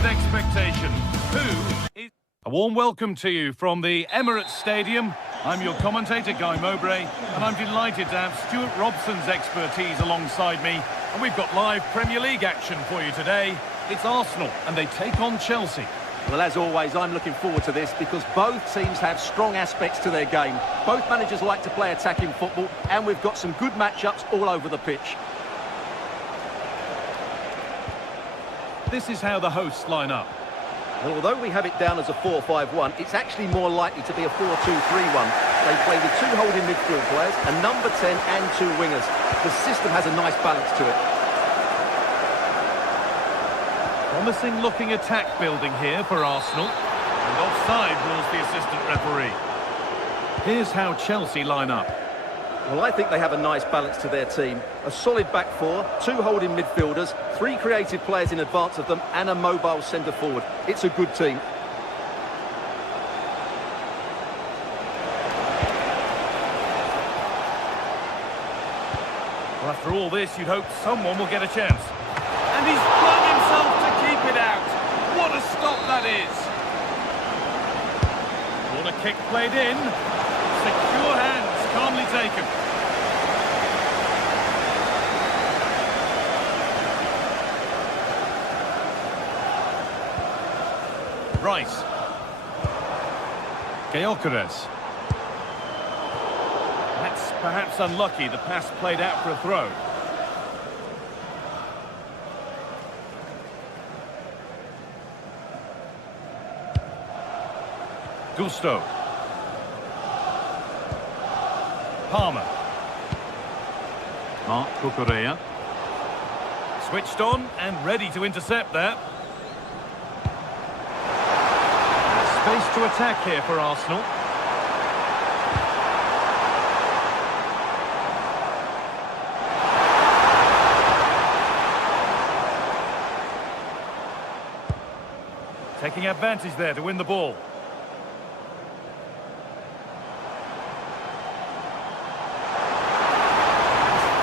with expectation. Who is... A warm welcome to you from the Emirates Stadium. I'm your commentator, Guy Mowbray, and I'm delighted to have Stuart Robson's expertise alongside me. And we've got live Premier League action for you today. It's Arsenal, and they take on Chelsea. Well, as always, I'm looking forward to this because both teams have strong aspects to their game. Both managers like to play attacking football, and we've got some good matchups all over the pitch. This is how the hosts line up. Well, although we have it down as a 4-5-1, it's actually more likely to be a 4-2-3-1. They play with two holding midfield players, a number 10 and two wingers. The system has a nice balance to it. Promising looking attack building here for Arsenal. And offside rules the assistant referee. Here's how Chelsea line up. Well, I think they have a nice balance to their team. A solid back four, two holding midfielders, three creative players in advance of them, and a mobile centre forward. It's a good team. Well, after all this, you'd hope someone will get a chance. And he's flung himself to keep it out. What a stop that is. Corner kick played in. Secure hands, calmly taken. Rice. Gyökeres. That's perhaps unlucky. The pass played out for a throw. Gusto. Palmer. Marc Cucurella. Switched on and ready to intercept that. Space to attack here for Arsenal. Taking advantage there to win the ball.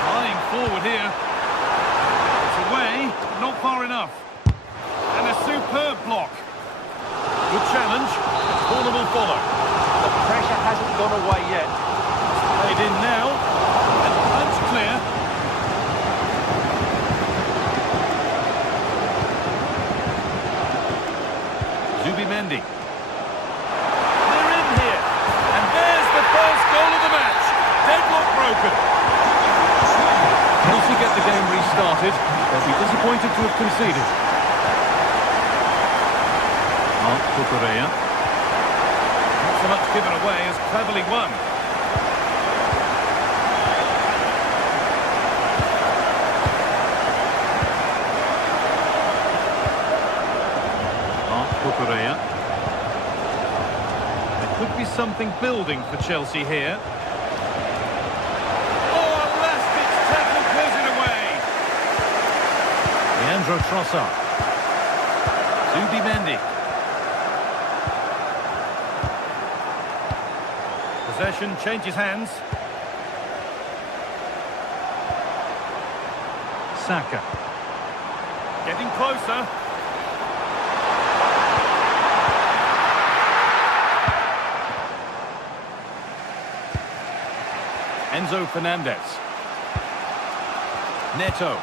Flying forward here. It's away, not far enough. And a superb block. Good challenge. Corner will follow. The pressure hasn't gone away yet. Played in now. And punch clear. Zubimendi. They're in here. And there's the first goal of the match. Deadlock broken. Chelsea get the game restarted. They'll be disappointed to have conceded. Marc Cucurella. Not so much given away as cleverly won. Marc Cucurella. There could be something building for Chelsea here. Oh, at last it's tackle clears it away. Leandro Trossard. Zubimendi. Possession changes hands. Saka. Getting closer. Enzo Fernandez. Neto.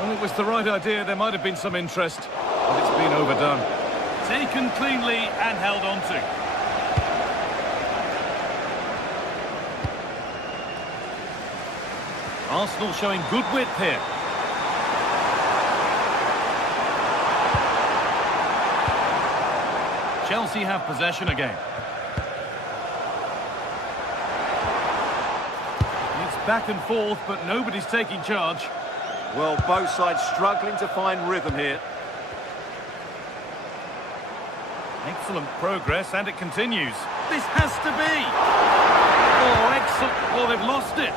Well, it was the right idea. There might have been some interest, but it's been overdone. Taken cleanly and held on to. Arsenal showing good width here. Chelsea have possession again. It's back and forth, but nobody's taking charge. Well, both sides struggling to find rhythm here. Excellent progress, and it continues. This has to be! Oh, excellent. Oh, they've lost it.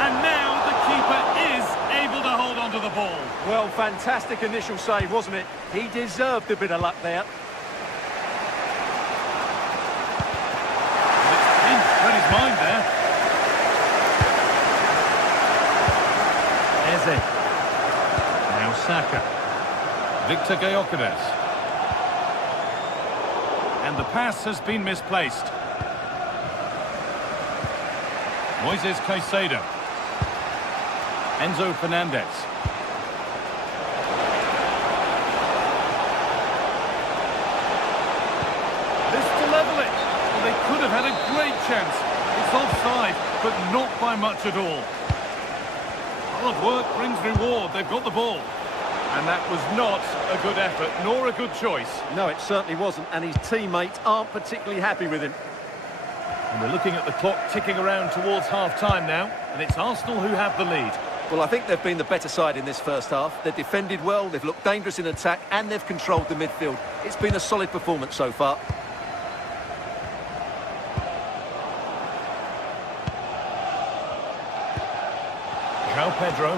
And now the keeper is able to hold on to the ball. Well, fantastic initial save, wasn't it? He deserved a bit of luck there. It's read his mind there. Eze. Saka. Victor Gyökeres. And the pass has been misplaced. Moises Caicedo. Enzo Fernandez. This to level it. Well, they could have had a great chance. It's offside, but not by much at all. Hard work brings reward. They've got the ball. And that was not a good effort, nor a good choice. No, it certainly wasn't, and his teammates aren't particularly happy with him. And we're looking at the clock ticking around towards half-time now, and it's Arsenal who have the lead. Well, I think they've been the better side in this first half. They've defended well, they've looked dangerous in attack, and they've controlled the midfield. It's been a solid performance so far. João Pedro.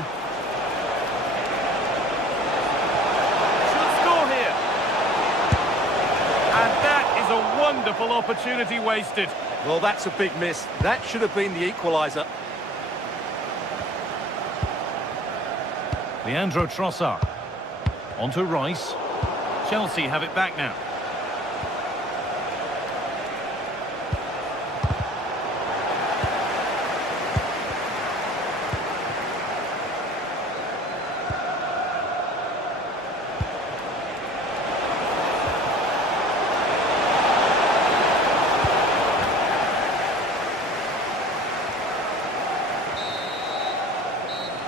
Should score here. And that is a wonderful opportunity wasted. Well, that's a big miss. That should have been the equaliser. Leandro Trossard. On to Rice. Chelsea have it back now.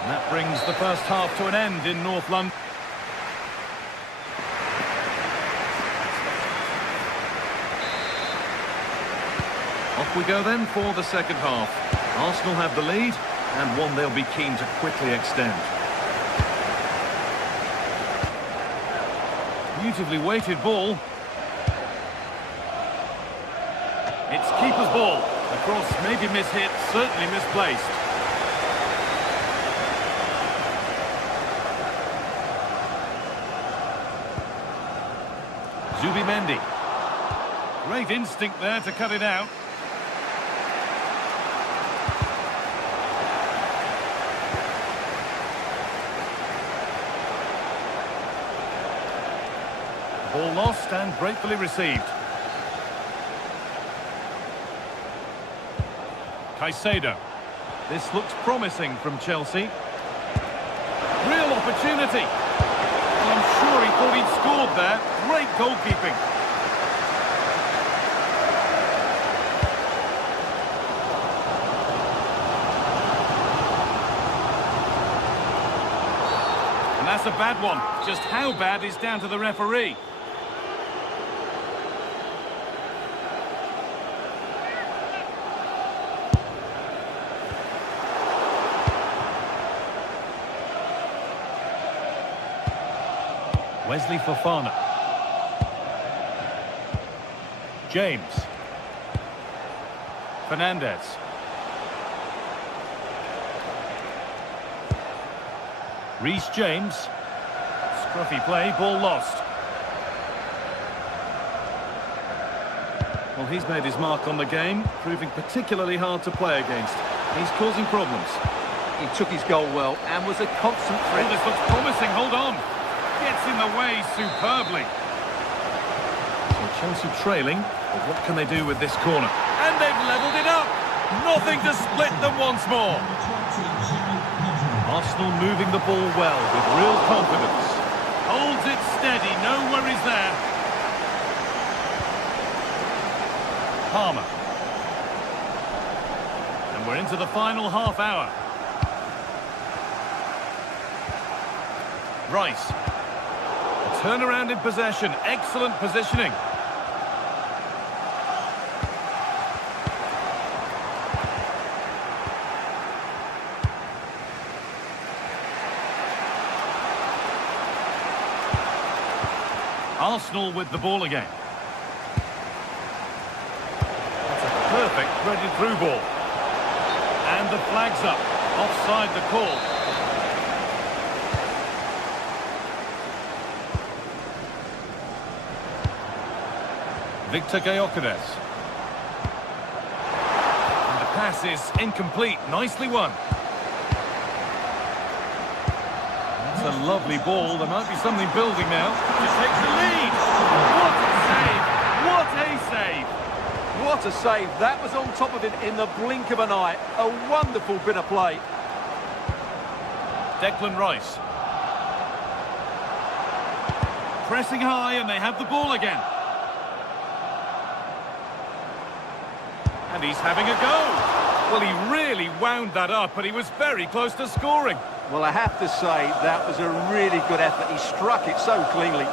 That brings the first half to an end in North London. Off we go then for the second half. Arsenal have the lead, and one they'll be keen to quickly extend. Beautifully weighted ball. It's keeper's ball. The cross maybe mishit, certainly misplaced. Zubimendi. Great instinct there to cut it out. Ball lost and gratefully received. Caicedo. This looks promising from Chelsea. Real opportunity. I'm sure he thought he'd scored there. Great goalkeeping. And that's a bad one. Just how bad is down to the referee. Wesley Fofana. James. Fernandez. Reece James. Scruffy play, ball lost. Well, he's made his mark on the game, proving particularly hard to play against. He's causing problems. He took his goal well and was a constant Oh, threat. this looks promising, hold on. Gets in the way superbly. So Chelsea trailing, but what can they do with this corner? And they've levelled it up. Nothing to split them once more. Arsenal moving the ball well with real confidence. Holds it steady, no worries there. Palmer. And we're into the final half hour. Rice. Turnaround in possession, excellent positioning. Arsenal with the ball again. That's a perfect threaded through ball. And the flag's up. Offside the call. Victor Gyökeres. And the pass is incomplete. Nicely won. That's a lovely ball. There might be something building now. To take the lead. What a save! What a save! What a save. That was on top of it in the blink of an eye. A wonderful bit of play. Declan Rice. Pressing high, and they have the ball again. And he's having a go. Well, he really wound that up, but he was very close to scoring. Well, I have to say, that was a really good effort. He struck it so cleanly.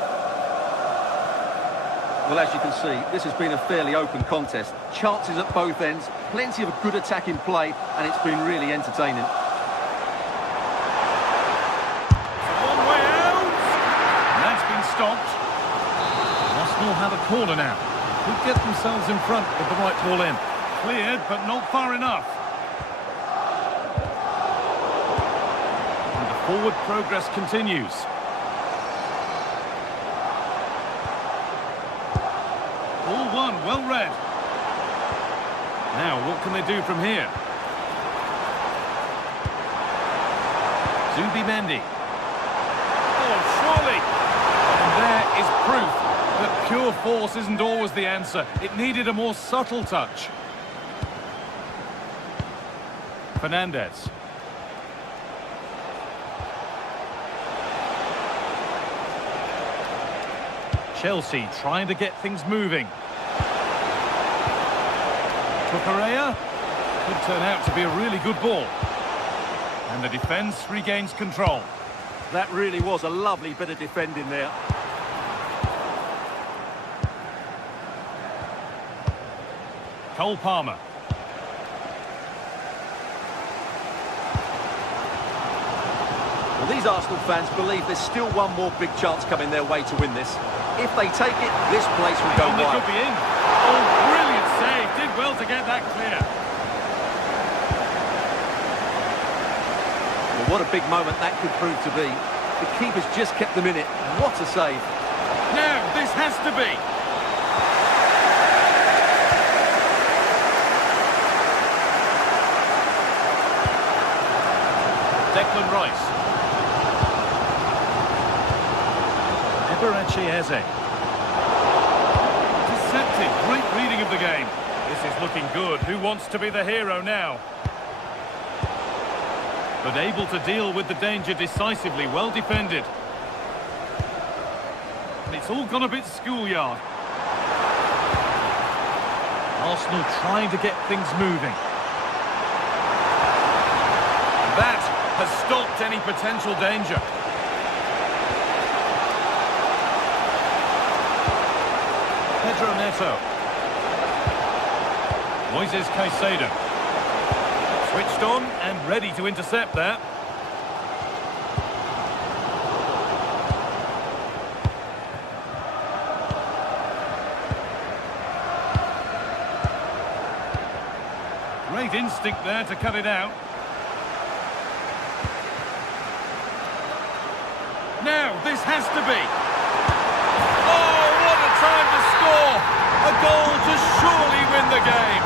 Well, as you can see, this has been a fairly open contest. Chances at both ends, plenty of good attacking play, and it's been really entertaining. One way out! And that's been stopped. Arsenal have a corner now. Could get themselves in front with the right ball in. Cleared, but not far enough. And the forward progress continues. All one, well read. Now, what can they do from here? Zubimendi. Oh, surely! And there is proof that pure force isn't always the answer. It needed a more subtle touch. Fernandez. Chelsea trying to get things moving. Correa could turn out to be a really good ball. And the defence regains control. That really was a lovely bit of defending there. Cole Palmer. Well, these Arsenal fans believe there's still one more big chance coming their way to win this. If they take it, this place will go They wide. could be in. Oh, brilliant save. Did well to get that clear. Well, what a big moment that could prove to be. The keeper's just kept them in it. What a save. Now, this has to be. Declan Rice. Eze. Deceptive, great reading of the game. This is looking good. Who wants to be the hero now? But able to deal with the danger decisively, well defended. And it's all gone a bit schoolyard. Arsenal trying to get things moving. That has stopped any potential danger. Pedro Neto. Moises Caicedo. Switched on and ready to intercept that. Great instinct there to cut it out. Now, this has to be. Oh, what a time to score! A goal to surely win the game.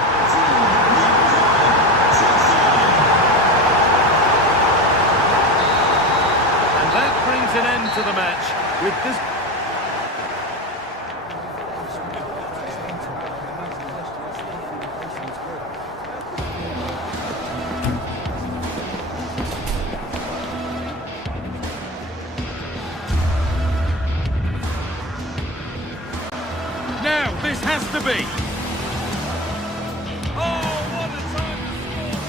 And that brings an end to the match with this. Now, this has to be. Oh, what a time to score!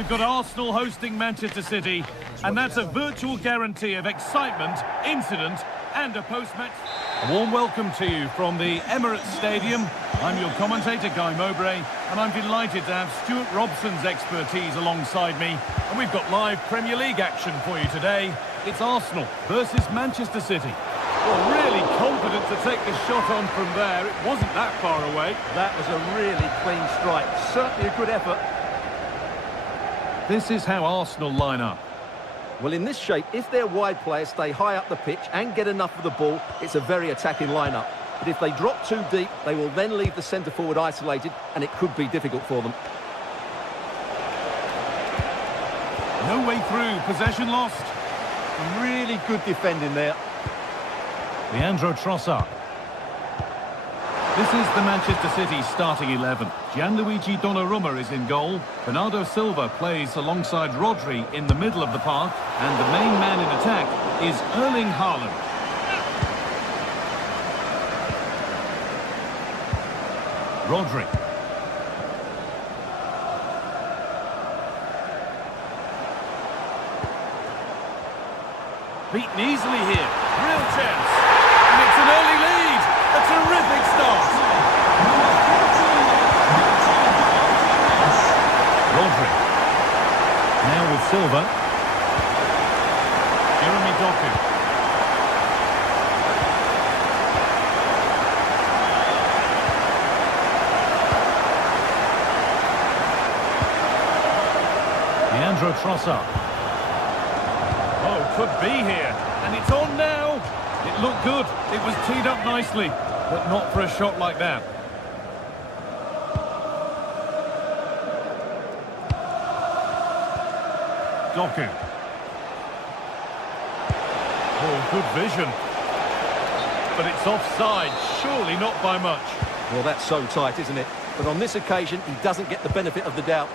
We've got Arsenal hosting Manchester City, and that's a virtual guarantee of excitement, incident, and a post-match. A warm welcome to you from the Emirates Stadium. I'm your commentator, Guy Mowbray, and I'm delighted to have Stuart Robson's expertise alongside me. And we've got live Premier League action for you today. It's Arsenal versus Manchester City. Well, really confident to take the shot on from there. It wasn't that far away. That was a really clean strike. Certainly a good effort. This is how Arsenal line up. Well, in this shape, if their wide players stay high up the pitch and get enough of the ball, it's a very attacking lineup. But if they drop too deep, they will then leave the centre-forward isolated, and it could be difficult for them. No way through, possession lost. Really good defending there. Leandro Trossard. This is the Manchester City starting 11. Gianluigi Donnarumma is in goal. Bernardo Silva plays alongside Rodri in the middle of the park. And the main man in attack is Erling Haaland. Rodri. Beaten easily here. Real chance. And it's an early lead. A terrific start. Rodri. Now with Silva. Jeremy Doku. Leandro Trossard. Oh, could be here. And it's on now. It looked good. It was teed up nicely, but not for a shot like that. Doku. Oh, good vision. But it's offside, surely not by much. Well, that's so tight, isn't it? But on this occasion, he doesn't get the benefit of the doubt.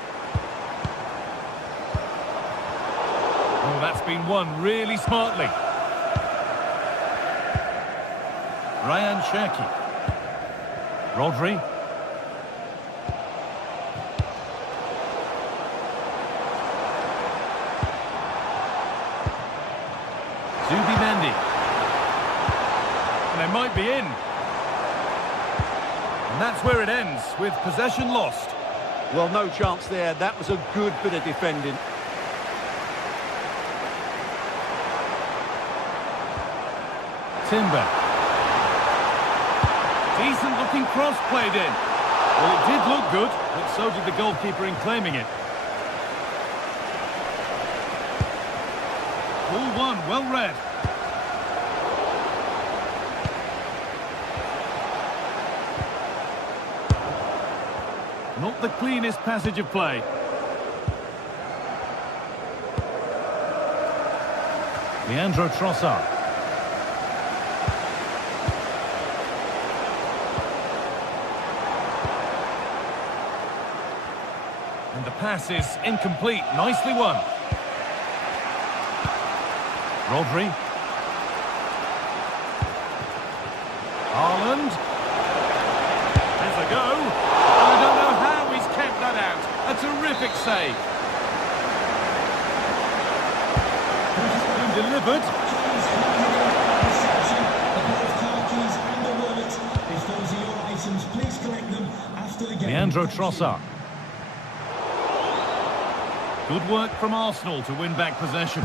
Oh, that's been won really smartly. Ryan Cherki. Rodri. Zubimendi. And they might be in. And that's where it ends, with possession lost. Well, no chance there. That was a good bit of defending. Timber. Decent looking cross played in. Well, it did look good, but so did the goalkeeper in claiming it. Ball one, well read. Not the cleanest passage of play. Leandro Trossard. And the pass is incomplete. Nicely won. Rodri. Haaland. There's a go. I don't know how he's kept that out. A terrific save. Delivered. Leandro Trossard. Good work from Arsenal to win back possession.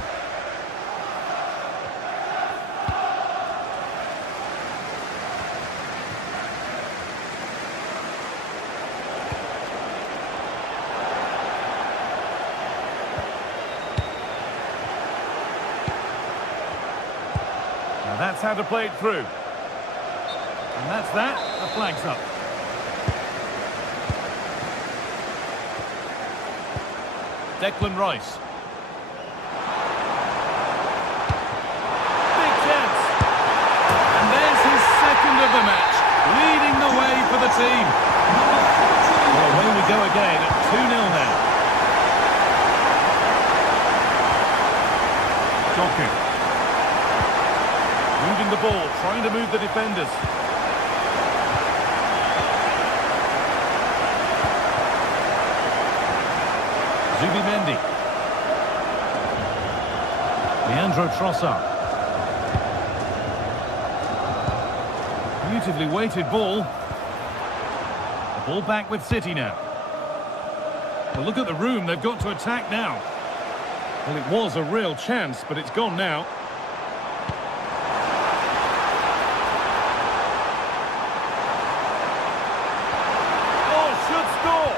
Now that's how to play it through. And that's that. The flag's up. Declan Rice. Big chance. And there's his second of the match, leading the way for the team. Well, away we go again at 2-0 now. Doku. Moving the ball, trying to move the defenders. Zubimendi. Leandro Trossard. Beautifully weighted ball. The ball back with City now. Well, look at the room they've got to attack now. Well, it was a real chance, but it's gone now. Oh, should score!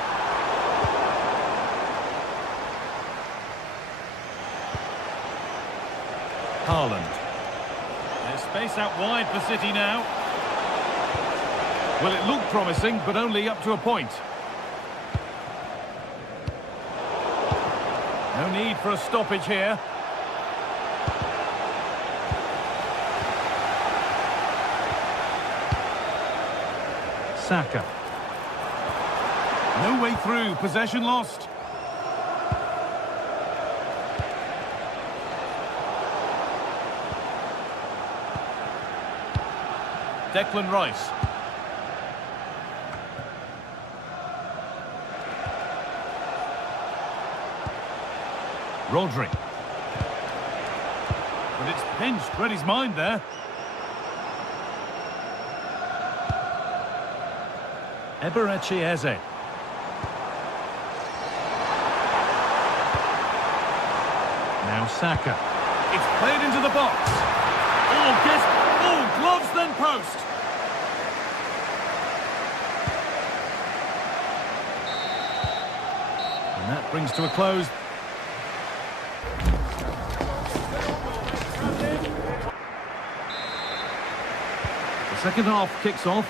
Haaland. There's space out wide for City now. Well, it looked promising, but only up to a point. No need for a stoppage here. Saka. No way through, possession lost. Declan Rice. Rodri. But it's pinched, read his mind there. Eberechi Eze. Now Saka. It's played into the box. Oh, gloves then post. And that brings to a close. The second half kicks off,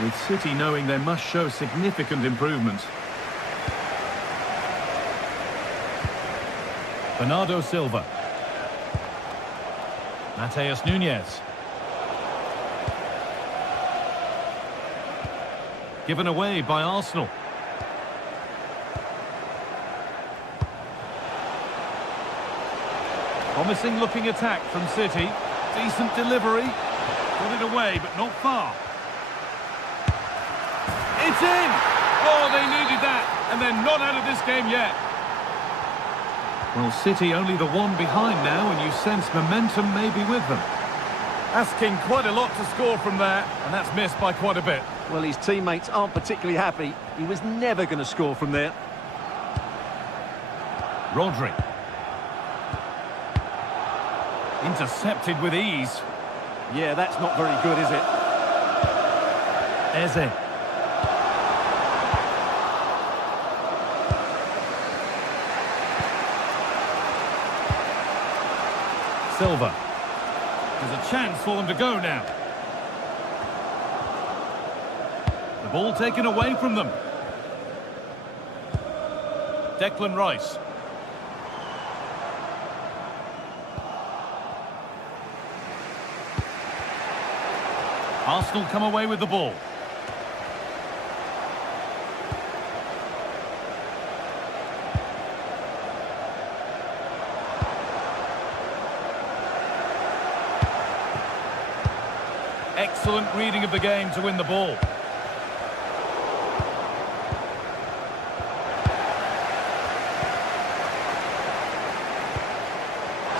with City knowing they must show significant improvement. Bernardo Silva. Mateus Nunes. Given away by Arsenal. Promising looking attack from City. Decent delivery. Got it away, but not far. It's in! Oh, they needed that, and they're not out of this game yet. Well, City only the one behind now, and you sense momentum may be with them. Asking quite a lot to score from there, and that's missed by quite a bit. Well, his teammates aren't particularly happy. He was never going to score from there. Rodri. Intercepted with ease. Yeah, that's not very good, is it? Eze. Silva. There's a chance for them to go now. The ball taken away from them. Declan Rice. Arsenal come away with the ball. Excellent reading of the game to win the ball.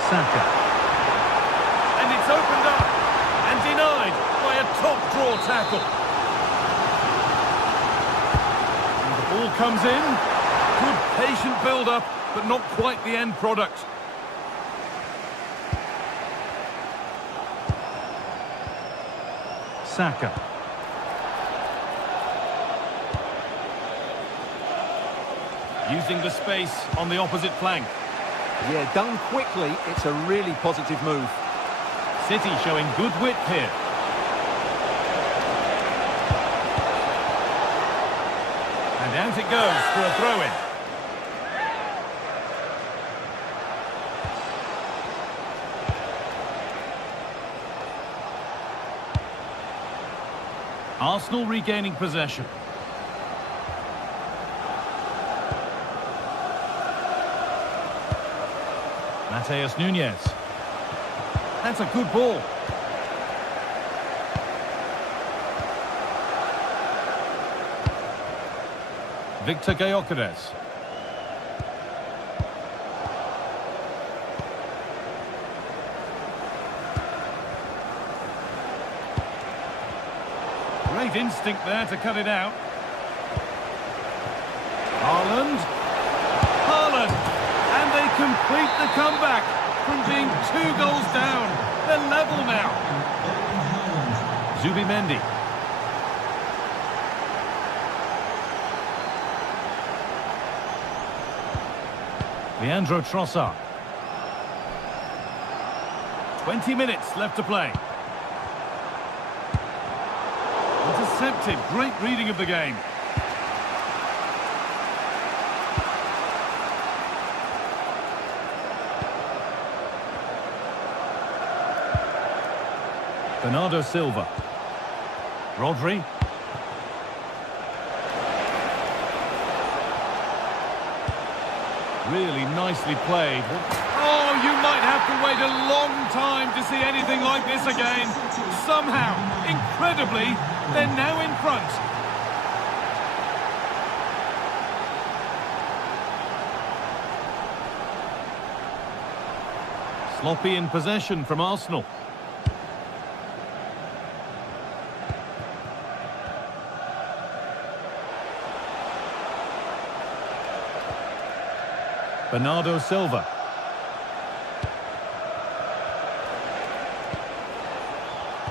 Saka. And it's opened up and denied by a top draw tackle. And the ball comes in. Good patient build-up, but not quite the end product. Saka. Using the space on the opposite flank. Yeah, done quickly, it's a really positive move. City showing good wit here. And out it goes for a throw-in. Arsenal regaining possession. Mateus Nunes. That's a good ball. Victor Gyökeres. Great instinct there to cut it out. Haaland. And they complete the comeback from being 2 goals down. They're level now. Zubimendi. Leandro Trossard. 20 minutes left to play. Intercepted. Great reading of the game. Bernardo Silva. Rodri. Really nicely played. Oh, you might have to wait a long time to see anything like this again. Somehow, incredibly, they're now in front. Sloppy in possession from Arsenal. Bernardo Silva.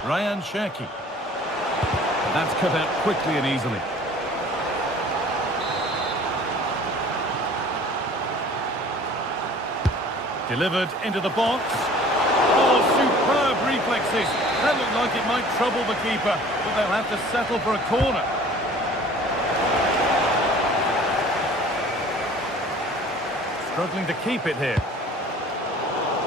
Ryan Cherki. That's cut out quickly and easily. Delivered into the box. Oh, superb reflexes. That looked like it might trouble the keeper, but they'll have to settle for a corner. Struggling to keep it here.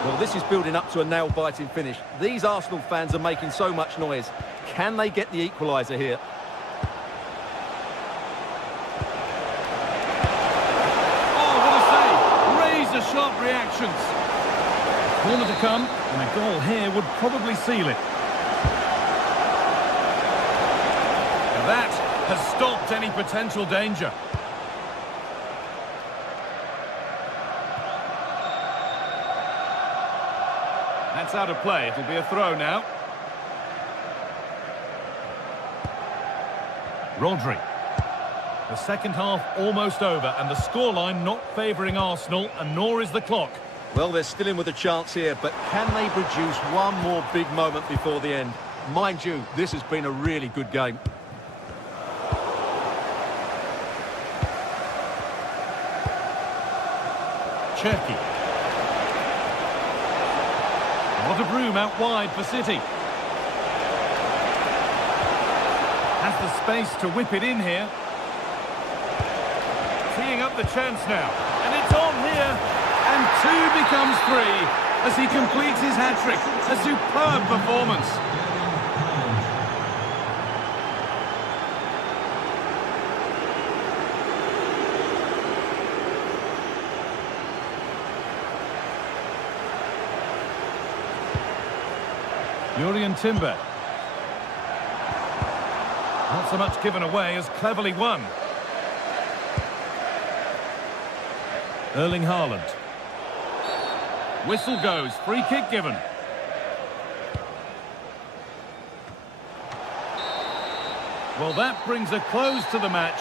Well, this is building up to a nail-biting finish. These Arsenal fans are making so much noise. Can they get the equaliser here? Oh, what a save! Razor-sharp reactions. Corner to come, and a goal here would probably seal it. And that has stopped any potential danger. That's out of play. It'll be a throw now. Rodri. The second half almost over, and the scoreline not favouring Arsenal, and nor is the clock. Well, they're still in with a chance here, but can they produce one more big moment before the end? Mind you, this has been a really good game. Cherki. A lot of room out wide for City. Has the space to whip it in here. Teeing up the chance now. And it's on here. And 2 becomes 3 as he completes his hat-trick. A superb performance. Jurrien Timber. Not so much given away as cleverly won. Erling Haaland. Whistle goes, free kick given. Well, that brings a close to the match.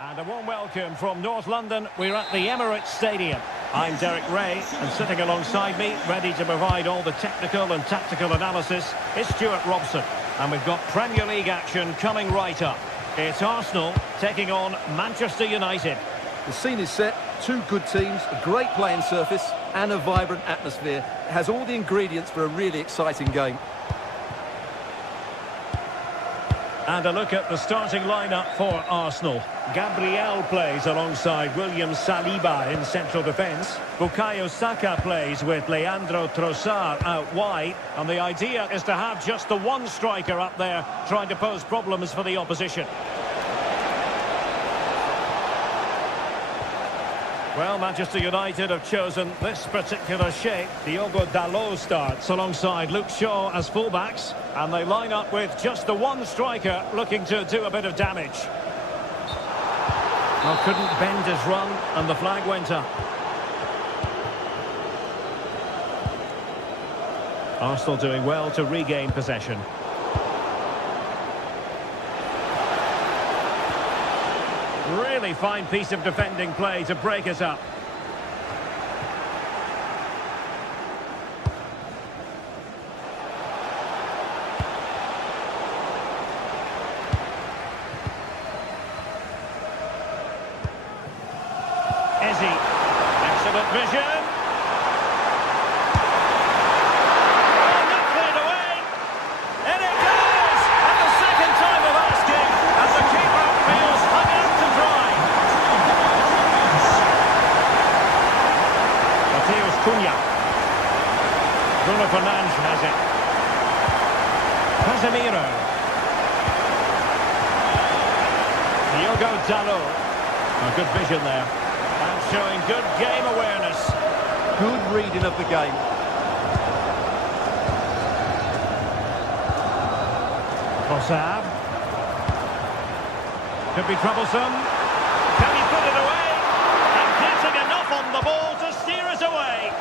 And a warm welcome from North London. We're at the Emirates Stadium. I'm Derek Ray, and sitting alongside me, ready to provide all the technical and tactical analysis, is Stuart Robson. And we've got Premier League action coming right up. It's Arsenal taking on Manchester United. The scene is set, two good teams, a great playing surface and a vibrant atmosphere. It has all the ingredients for a really exciting game. And a look at the starting lineup for Arsenal. Gabriel plays alongside William Saliba in central defence. Bukayo Saka plays with Leandro Trossard out wide. And the idea is to have just the one striker up there trying to pose problems for the opposition. Well, Manchester United have chosen this particular shape. Diogo Dalot starts alongside Luke Shaw as fullbacks. And they line up with just the one striker looking to do a bit of damage. Well, couldn't bend his run, and the flag went up. Arsenal doing well to regain possession. Really fine piece of defending play to break us up. Ezzy, excellent vision. Oh, not cleared away. And it goes! And the second time of asking, and the keeper feels hung out to dry. Mateus Cunha. Bruno Fernandes has it. Casemiro. Diogo Dalot. A good vision there. And showing good game awareness. Good reading of the game. Trossard. Could be troublesome. Can he put it away? And getting enough on the ball to steer us away.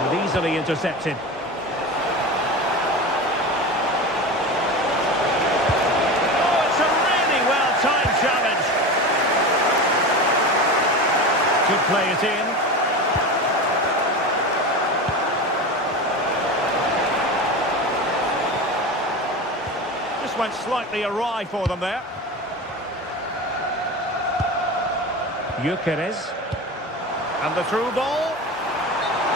And easily intercepted. Challenge. Could play it in. Just went slightly awry for them there. Gyökeres. And the through ball.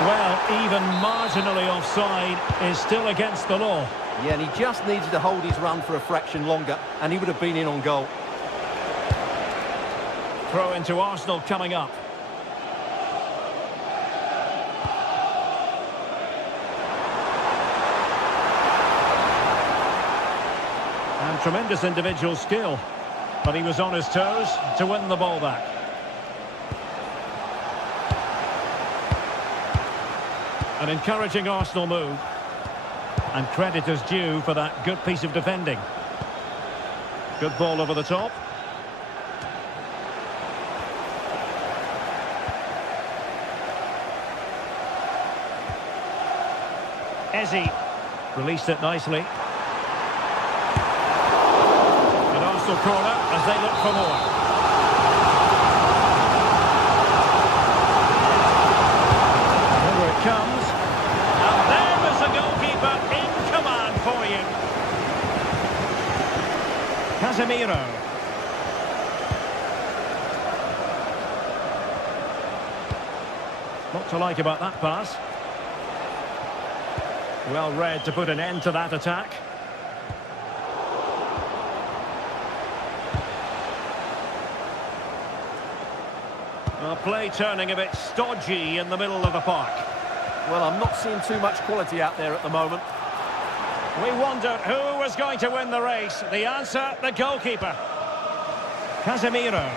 Well, even marginally offside is still against the law. Yeah, and he just needed to hold his run for a fraction longer, and he would have been in on goal. Throw into Arsenal coming up. And tremendous individual skill. But he was on his toes to win the ball back. An encouraging Arsenal move. And credit is due for that good piece of defending. Good ball over the top. Ezzy released it nicely. An Arsenal corner as they look for more. Over it comes. And there was the goalkeeper in command for you. Casemiro. What to like about that pass? Well read to put an end to that attack. Well, play turning a bit stodgy in the middle of the park. Well, I'm not seeing too much quality out there at the moment. We wondered who was going to win the race. The answer, the goalkeeper. Casemiro.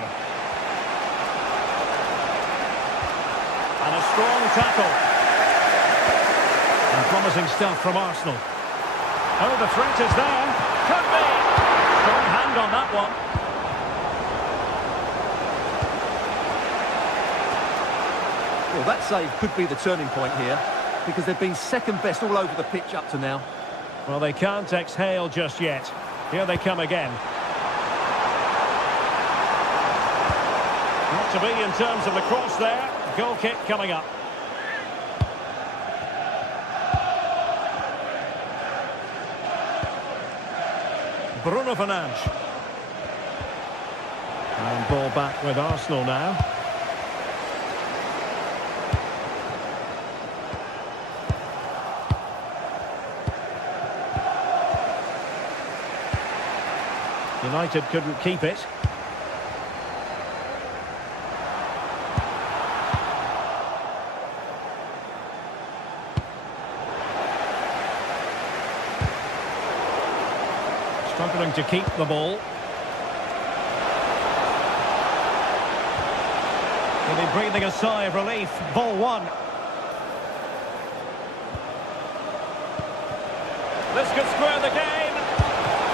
And a strong tackle. And promising stuff from Arsenal. Oh, the threat is there. Could be. Strong hand on that one. Well, that save could be the turning point here, because they've been second best all over the pitch up to now. Well, they can't exhale just yet. Here they come again. Not to be in terms of the cross there. Goal kick coming up. Bruno Fernandes. And ball back with Arsenal now. United couldn't keep it. Struggling to keep the ball. He'll be breathing a sigh of relief. Ball one. This could square the game.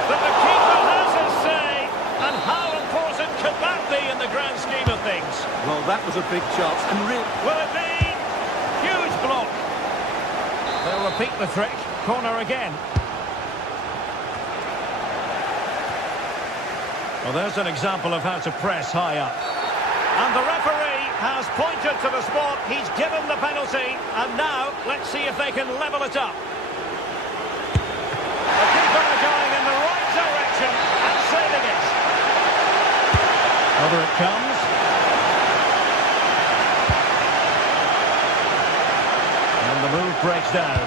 But the keeper has his say. And how important could that be in the grand scheme of things? Well, that was a big chance. And will it be? Huge block. They'll repeat the trick. Corner again. Well, there's an example of how to press high up. And the referee has pointed to the spot. He's given the penalty. And now, let's see if they can level it up. The keeper going in the right direction and saving it. Over it comes. And the move breaks down.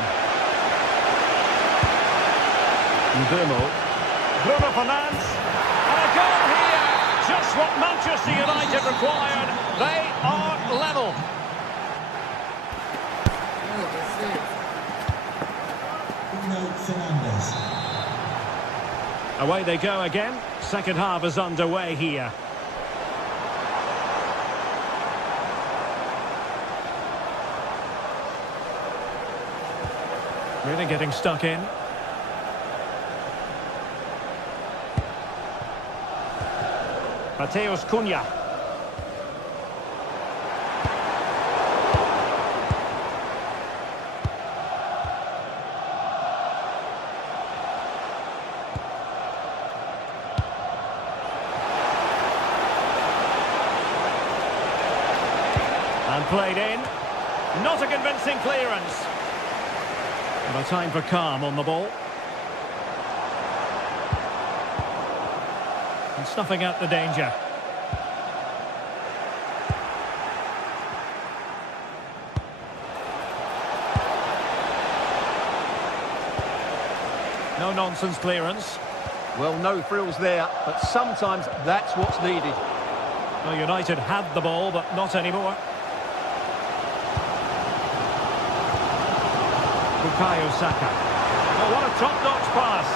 Bruno Fernandes. And a goal here. Just what Manchester United required. They are level. Away they go again. Second half is underway here. Really getting stuck in. Mateus Cunha. And played in. Not a convincing clearance. And a time for calm on the ball. And snuffing out the danger. No nonsense clearance. well, no frills there, but sometimes that's what's needed. Well, United had the ball, but not anymore. Bukayo Saka. Oh, what a top-notch pass.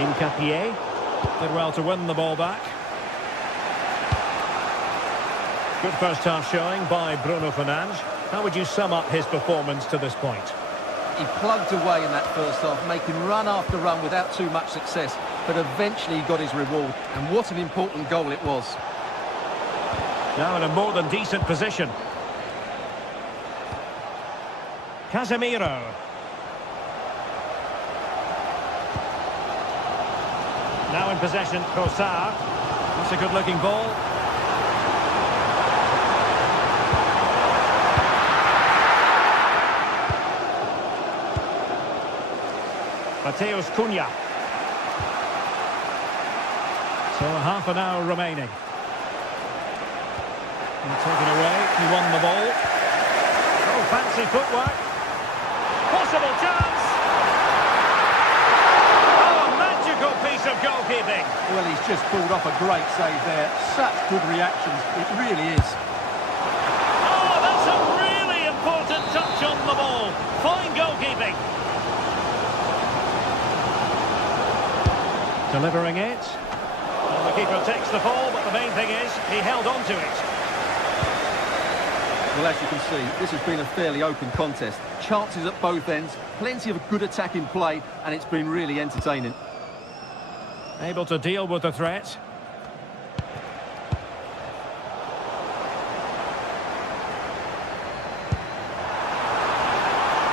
Incapié did well to win the ball back. Good first half showing by Bruno Fernandes. How would you sum up his performance to this point? He plugged away in that first half, making run after run without too much success, but eventually he got his reward, and what an important goal it was. Now in a more than decent position. Casemiro. Now in possession, Trossard. That's a good-looking ball. Mateus Cunha. So half an hour remaining. And taken away, he won the ball. Oh, fancy footwork. Possible chance. Oh, a magical piece of goalkeeping. Well, he's just pulled off a great save there. Such good reactions, it really is. Oh, that's a really important touch on the ball. Fine goalkeeping. Delivering it. Well, the keeper takes the ball, but the main thing is he held on to it. Well, as you can see, this has been a fairly open contest. Chances at both ends, plenty of good attacking play, and it's been really entertaining. Able to deal with the threat.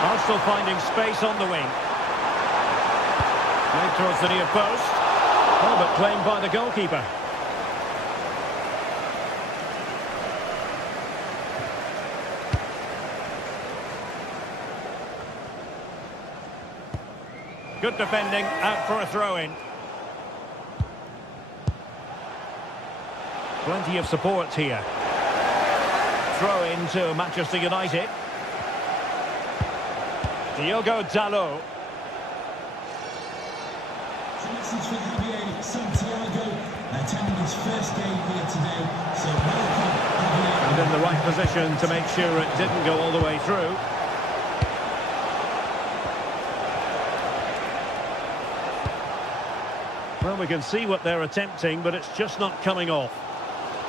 Arsenal finding space on the wing. Played towards the near post. Oh, but claimed by the goalkeeper. Good defending, out for a throw-in. Plenty of support here. Throw-in to Manchester United. Diogo Dalot. So this is for Javier Santiago, attending his first game here today. So welcome, Javier. And in the right position to make sure it didn't go all the way through. Well, we can see what they're attempting, but it's just not coming off.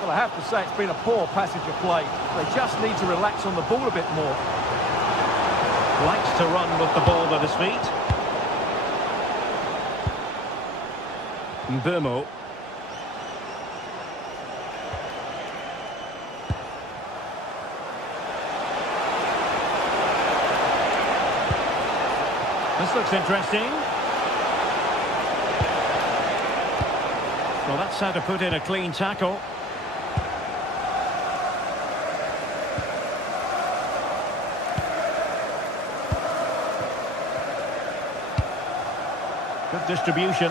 Well, I have to say it's been a poor passage of play. They just need to relax on the ball a bit more. Likes to run with the ball at his feet. Mbeumo. This looks interesting. Well, that's how to put in a clean tackle. Good distribution.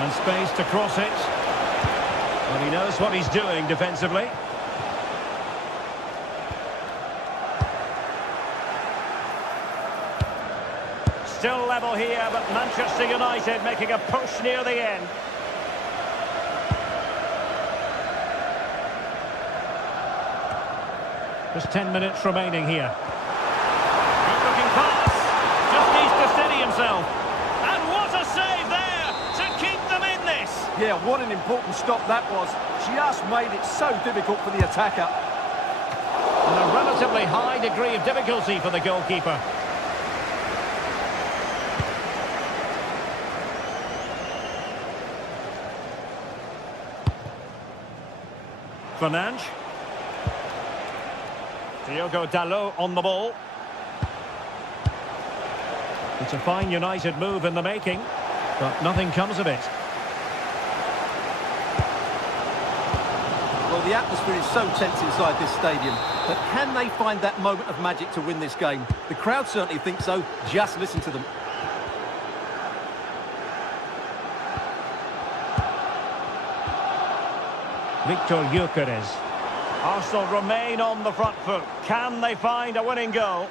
And space to cross it. Well, he knows what he's doing defensively. Still level here, but Manchester United making a push near the end. Just 10 minutes remaining here. Good looking pass. Just needs to steady himself. And what a save there to keep them in this. Yeah, what an important stop that was. Just made it so difficult for the attacker. And a relatively high degree of difficulty for the goalkeeper. Fernandes. Diogo Dalot on the ball. It's a fine United move in the making, but nothing comes of it. Well, the atmosphere is so tense inside this stadium, but can they find that moment of magic to win this game? The crowd certainly think so. Just listen to them. Victor Gyökeres. Arsenal remain on the front foot. Can they find a winning goal?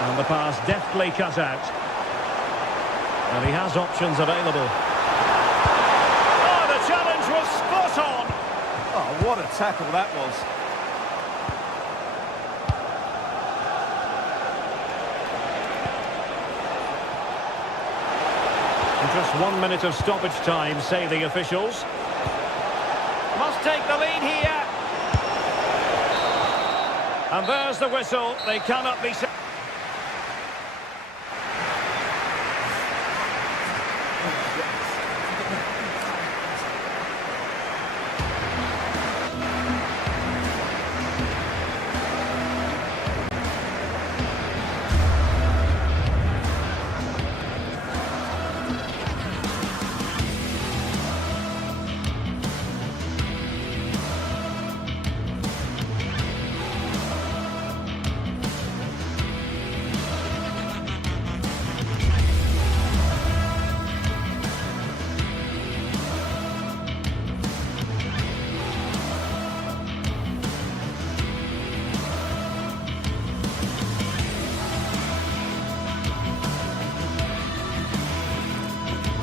And the pass deftly cut out. And he has options available. Oh, the challenge was spot on! Oh, what a tackle that was. Just 1 minute of stoppage time, say the officials. Must take the lead here. And there's the whistle. They cannot be...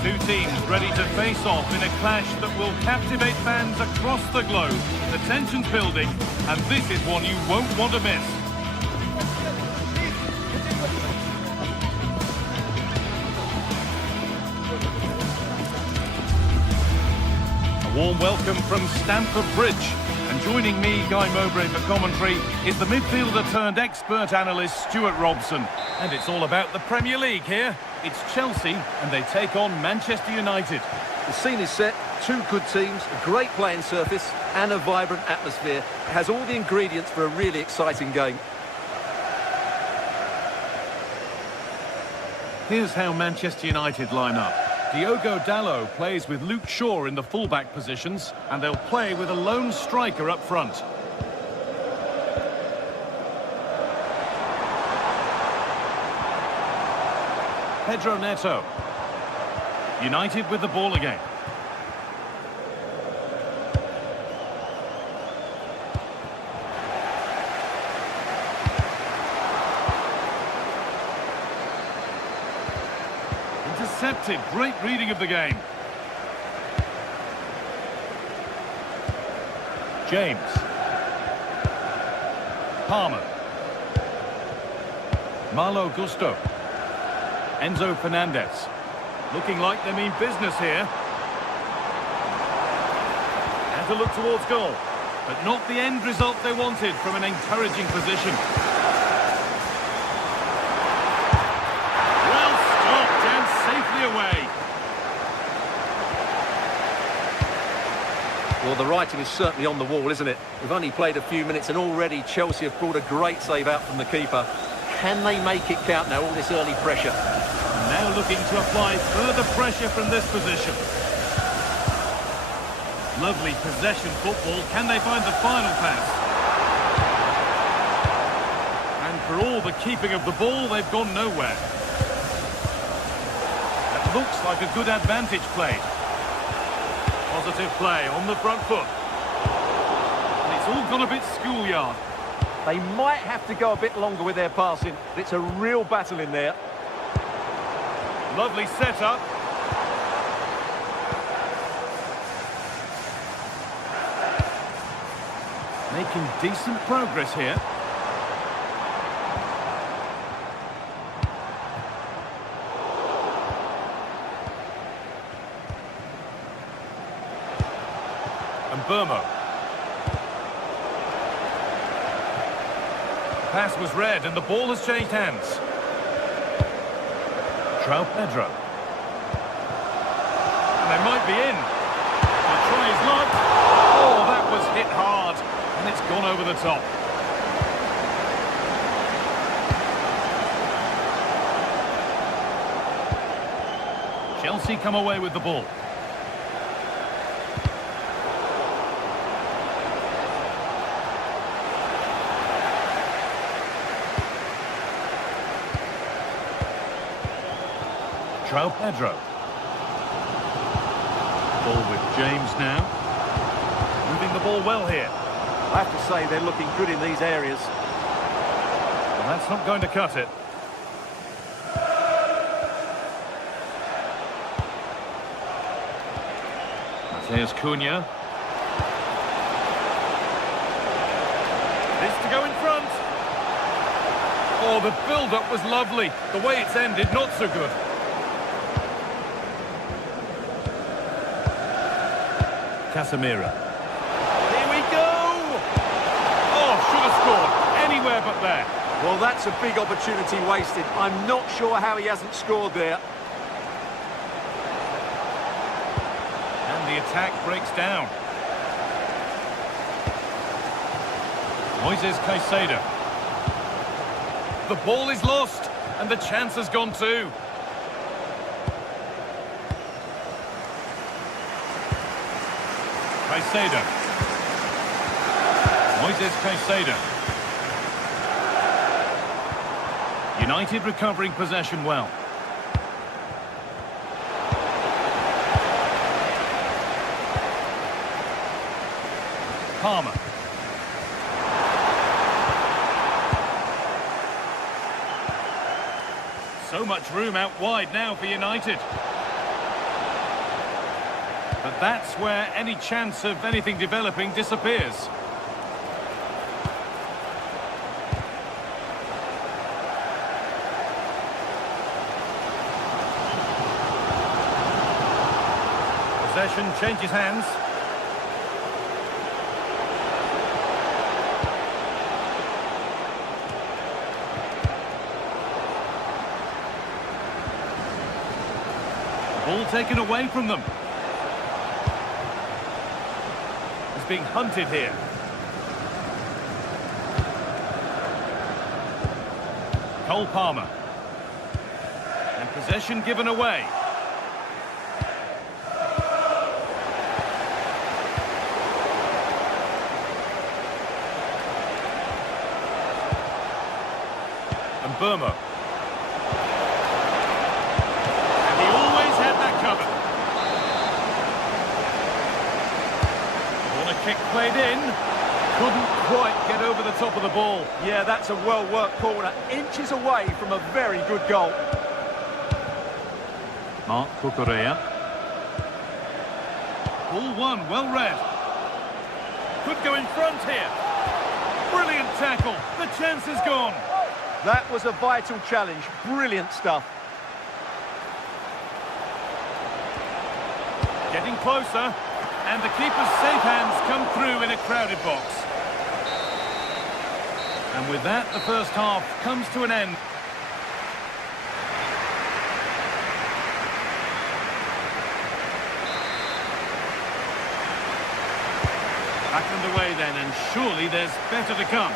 Two teams ready to face off in a clash that will captivate fans across the globe. The tension's building, and this is one you won't want to miss. A warm welcome from Stamford Bridge. And joining me, Guy Mowbray, for commentary is the midfielder turned expert analyst Stuart Robson. And it's all about the Premier League here. It's Chelsea, and they take on Manchester United. The scene is set, two good teams, a great playing surface and a vibrant atmosphere. It has all the ingredients for a really exciting game. Here's how Manchester United line up. Diogo Dalot plays with Luke Shaw in the fullback positions, and they'll play with a lone striker up front. Pedro Neto. United with the ball again. Intercepted. Great reading of the game. James. Palmer. Malo Gusto. Enzo Fernandez. Looking like they mean business here. And to look towards goal. But not the end result they wanted from an encouraging position. Well stopped and safely away. Well, the writing is certainly on the wall, isn't it? We've only played a few minutes and already Chelsea have brought a great save out from the keeper. Can they make it count now, all this early pressure? Now looking to apply further pressure from this position. Lovely possession football. Can they find the final pass? And for all the keeping of the ball, they've gone nowhere. That looks like a good advantage played. Positive play on the front foot. And it's all gone a bit schoolyard. They might have to go a bit longer with their passing, but it's a real battle in there. Lovely setup. Making decent progress here. And Burmo. Pass was read and the ball has changed hands. João Pedro. And they might be in. They'll try his luck. Oh, that was hit hard. And it's gone over the top. Chelsea come away with the ball. João Pedro. Ball with James now. Moving the ball well here. I have to say they're looking good in these areas. Well, that's not going to cut it. Mateus Cunha. This to go in front. Oh, the build-up was lovely. The way it's ended, not so good. Casemiro. Here we go! Oh, should have scored. Anywhere but there. Well, that's a big opportunity wasted. I'm not sure how he hasn't scored there. And the attack breaks down. Moises Caicedo. The ball is lost, and the chance has gone too. Caicedo. Moises Caicedo. United recovering possession well. Palmer. So much room out wide now for United. But that's where any chance of anything developing disappears. Possession changes hands. Ball taken away from them. He's being hunted here. Cole Palmer. And possession given away. And Burmo. And he always had that covered. Corner kick played in. Couldn't quite get over the top of the ball. Yeah, that's a well-worked corner. Inches away from a very good goal. Mark Cucurella. Ball one, well read. Could go in front here. Brilliant tackle. The chance is gone. That was a vital challenge. Brilliant stuff. Getting closer. And the keeper's safe hands come through in a crowded box. And with that, the first half comes to an end. Back underway then, and surely there's better to come.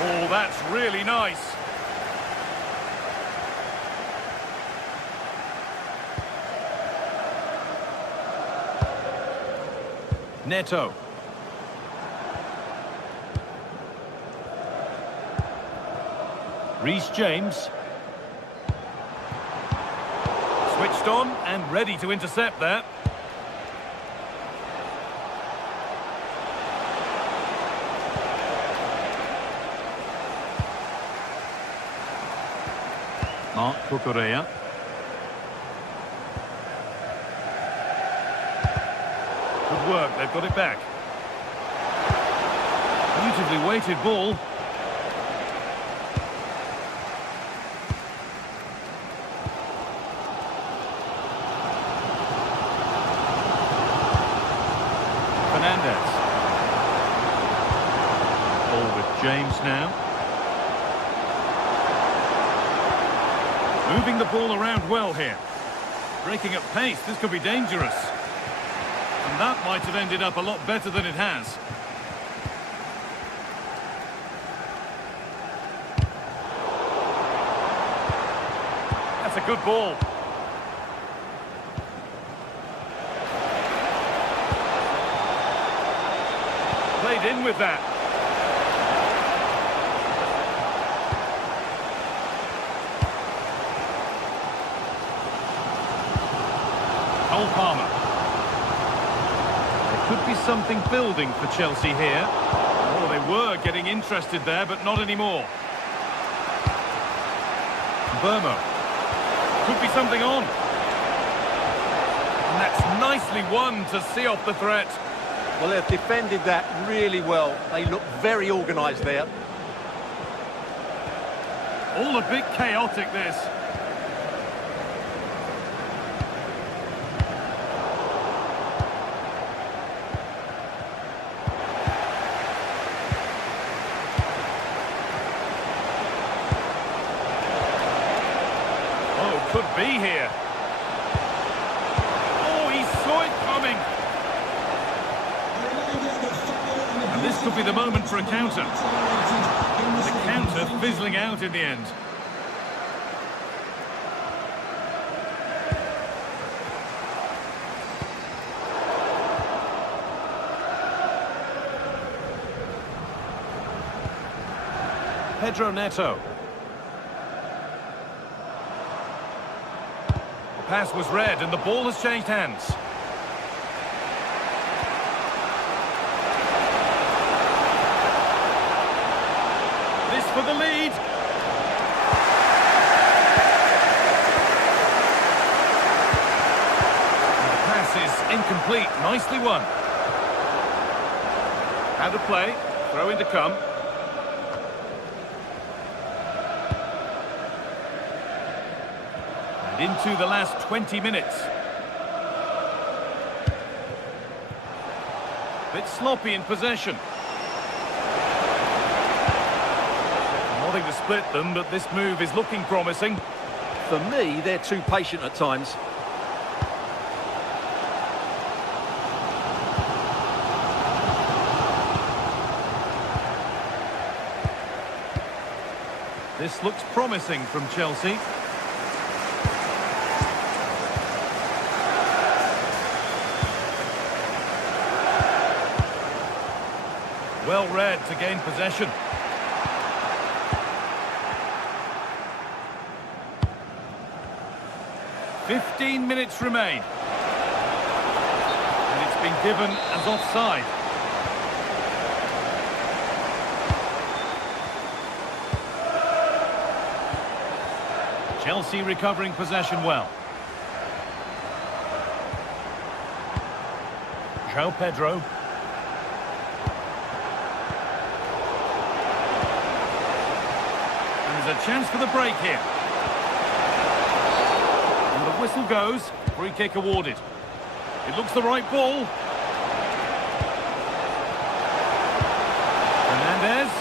Oh, that's really nice. Neto. Reece James. Switched on and ready to intercept that. Mark Cucurella. Good work, they've got it back. Beautifully weighted ball. Fernandez. Ball with James now. Moving the ball around well here. Breaking at pace, this could be dangerous. And that might have ended up a lot better than it has. That's a good ball. Played in with that. Cole Palmer. There could be something building for Chelsea here. Oh, they were getting interested there, but not anymore. Burmo. Could be something on. And that's nicely won to see off the threat. Well, they've defended that really well. They look very organised there. All a bit chaotic, this. Oh, could be here. Oh, he saw it coming. And this could be the moment for a counter. The counter fizzling out in the end. Pedro Neto. The pass was read and the ball has changed hands. This for the lead. And the pass is incomplete. Nicely won. Out of play. Throw in to come. Into the last 20 minutes. Bit sloppy in possession. Nothing to split them, but this move is looking promising. For me, they're too patient at times. This looks promising from Chelsea. Well read to gain possession. "15 minutes remain. And it's been given as offside. Chelsea recovering possession well. João Pedro. And there's a chance for the break here. And the whistle goes. Free kick awarded. It looks the right ball. Fernandez.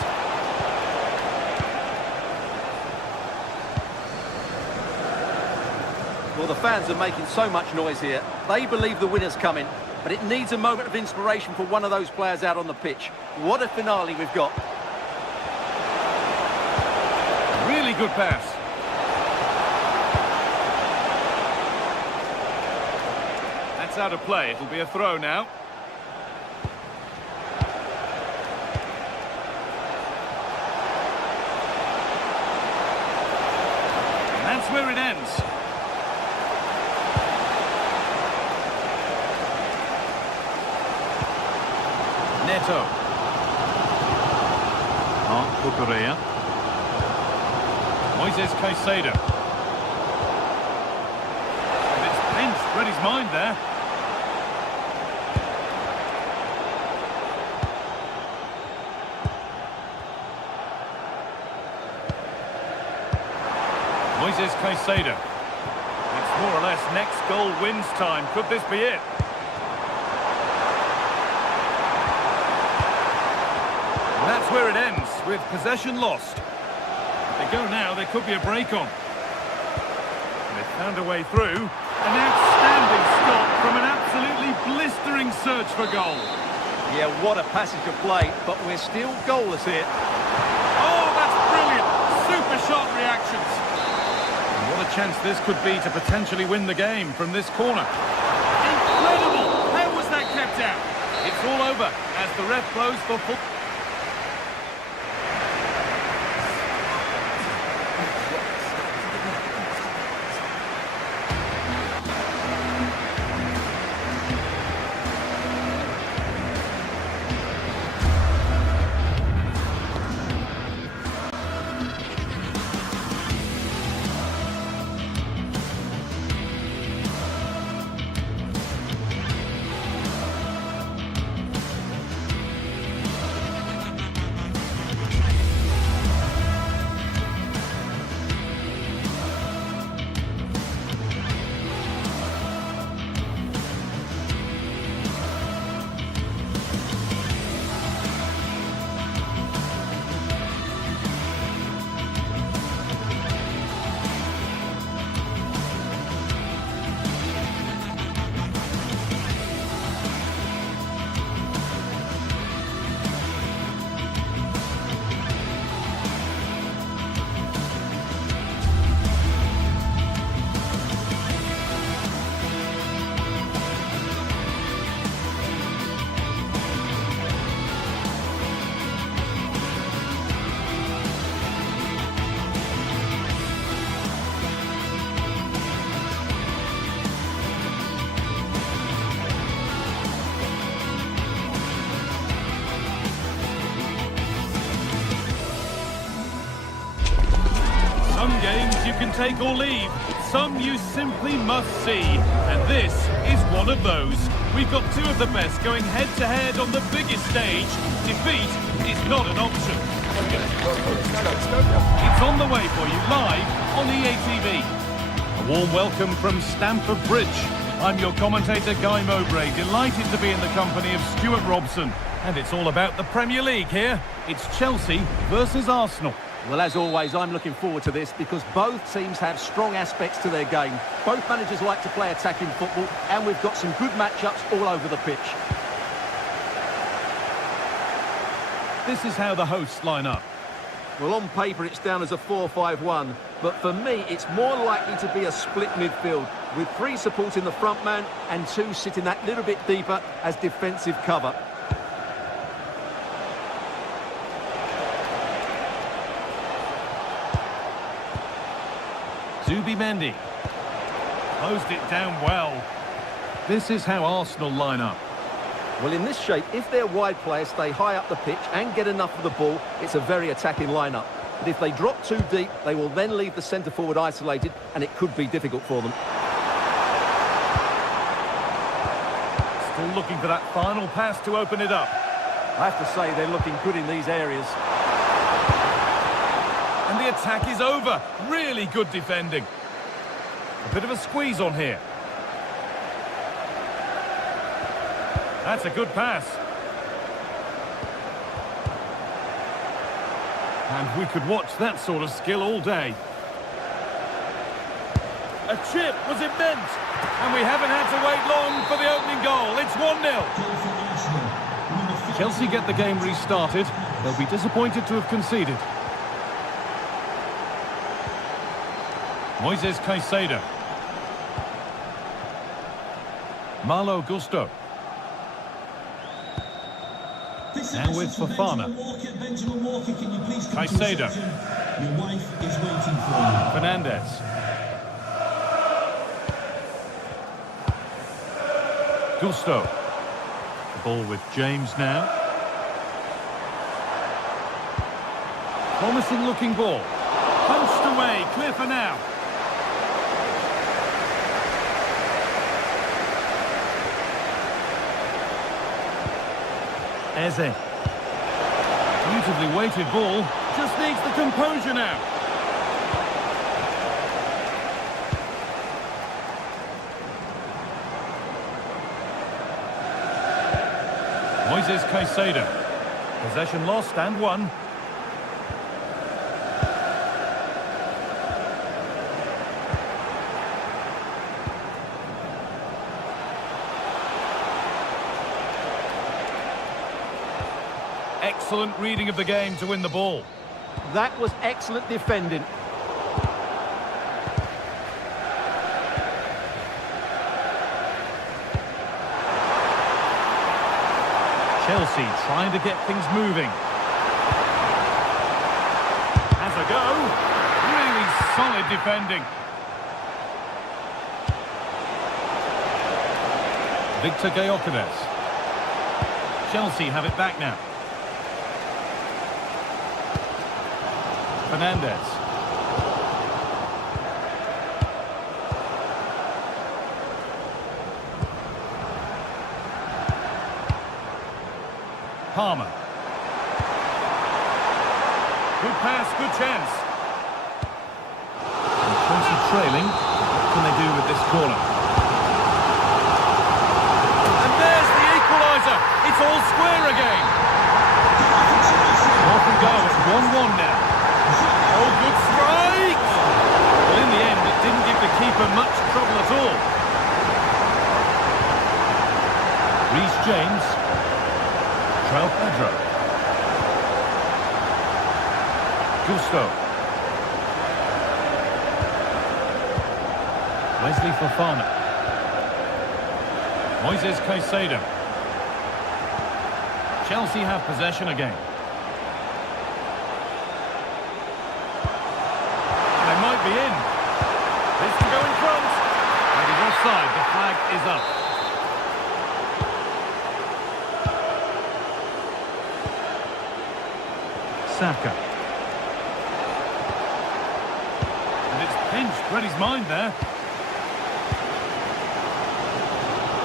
Well, the fans are making so much noise here. They believe the winner's coming, but it needs a moment of inspiration for one of those players out on the pitch. What a finale we've got. Really good pass. That's out of play. It'll be a throw now. And that's where it ends. Neto. Mark Cucurella. Moises Caicedo. And it's pinched, read his mind there. Moises Caicedo. It's more or less next goal wins time. Could this be it? That's where it ends, with possession lost. If they go now, there could be a break on. They've found a way through. An outstanding stop from an absolutely blistering search for goal. Yeah, what a passage of play, but we're still goalless here. Oh, that's brilliant! Super sharp reactions. And what a chance this could be to potentially win the game from this corner. Incredible! How was that kept out? It's all over as the ref blows for football. Some games you can take or leave, some you simply must see, and this is one of those. We've got two of the best going head-to-head on the biggest stage. Defeat is not an option. It's on the way for you live on EA TV. A warm welcome from Stamford Bridge. I'm your commentator Guy Mowbray, delighted to be in the company of Stuart Robson. And it's all about the Premier League here. It's Chelsea versus Arsenal. Well, as always, I'm looking forward to this because both teams have strong aspects to their game. Both managers like to play attacking football, and we've got some good matchups all over the pitch. This is how the hosts line up. Well, on paper, it's down as a 4-5-1, but for me, it's more likely to be a split midfield, with 3 supporting the front man and 2 sitting that little bit deeper as defensive cover. Zubimendi. Closed it down well. This is how Arsenal line up. Well, in this shape, if their wide players stay high up the pitch and get enough of the ball, it's a very attacking lineup. But if they drop too deep, they will then leave the centre-forward isolated, and it could be difficult for them. Still looking for that final pass to open it up. I have to say, they're looking good in these areas. And the attack is over. Really good defending. A bit of a squeeze on here. That's a good pass. And we could watch that sort of skill all day. A chip was immense. And we haven't had to wait long for the opening goal. It's 1-0. Chelsea get the game restarted. They'll be disappointed to have conceded. Moises Caicedo. Malo Gusto. Now with Fofana. Caicedo. Fernandez. Gusto. The ball with James now. Promising looking ball. Punched away, clear for now. Eze. Beautifully weighted ball. Just needs the composure now. Moises Caicedo. Possession lost and won. Excellent reading of the game to win the ball. That was excellent defending. Chelsea trying to get things moving. Has a go. Really solid defending. Victor Gyökeres. Chelsea have it back now. Fernandez. Palmer. Good pass, good chance. And Chelsea trailing. What can they do with this corner? And there's the equaliser. It's all square again. Off we go. It's 1-1 now. Oh, good strike! Well, in the end, it didn't give the keeper much trouble at all. Reece James. João Pedro. Gusto. Wesley Fofana. Moises Caicedo. Chelsea have possession again. They might be in. This to go in front. And he's offside. The flag is up. Saka. And it's pinched. Read his mind there.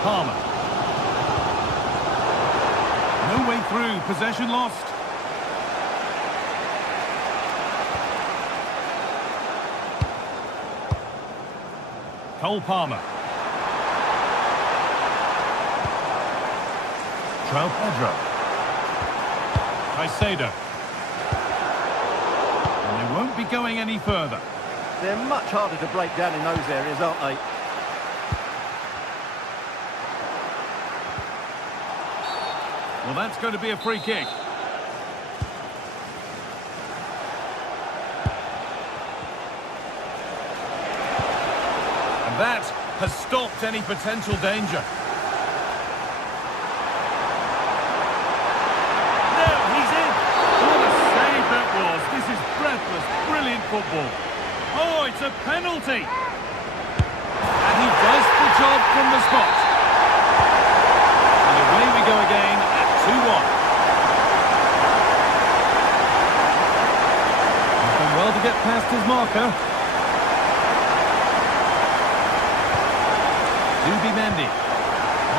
Palmer. No way through. Possession lost. Cole Palmer. João Pedro. Caicedo. And won't be going any further. They're much harder to break down in those areas, aren't they? Well, that's going to be a free kick. And that has stopped any potential danger. This is breathless, brilliant football. Oh, it's a penalty. And he does the job from the spot. And away we go again at 2-1. He's done well to get past his marker. Mendy.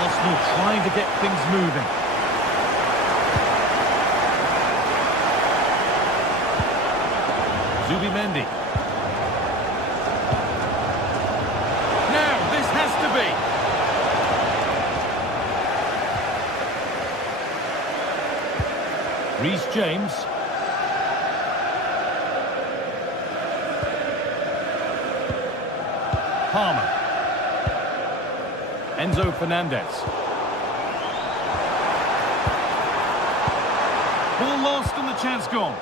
Arsenal trying to get things moving. Mendy. Now, this has to be. Reece James. Palmer. Enzo Fernandez. Ball lost and the chance gone.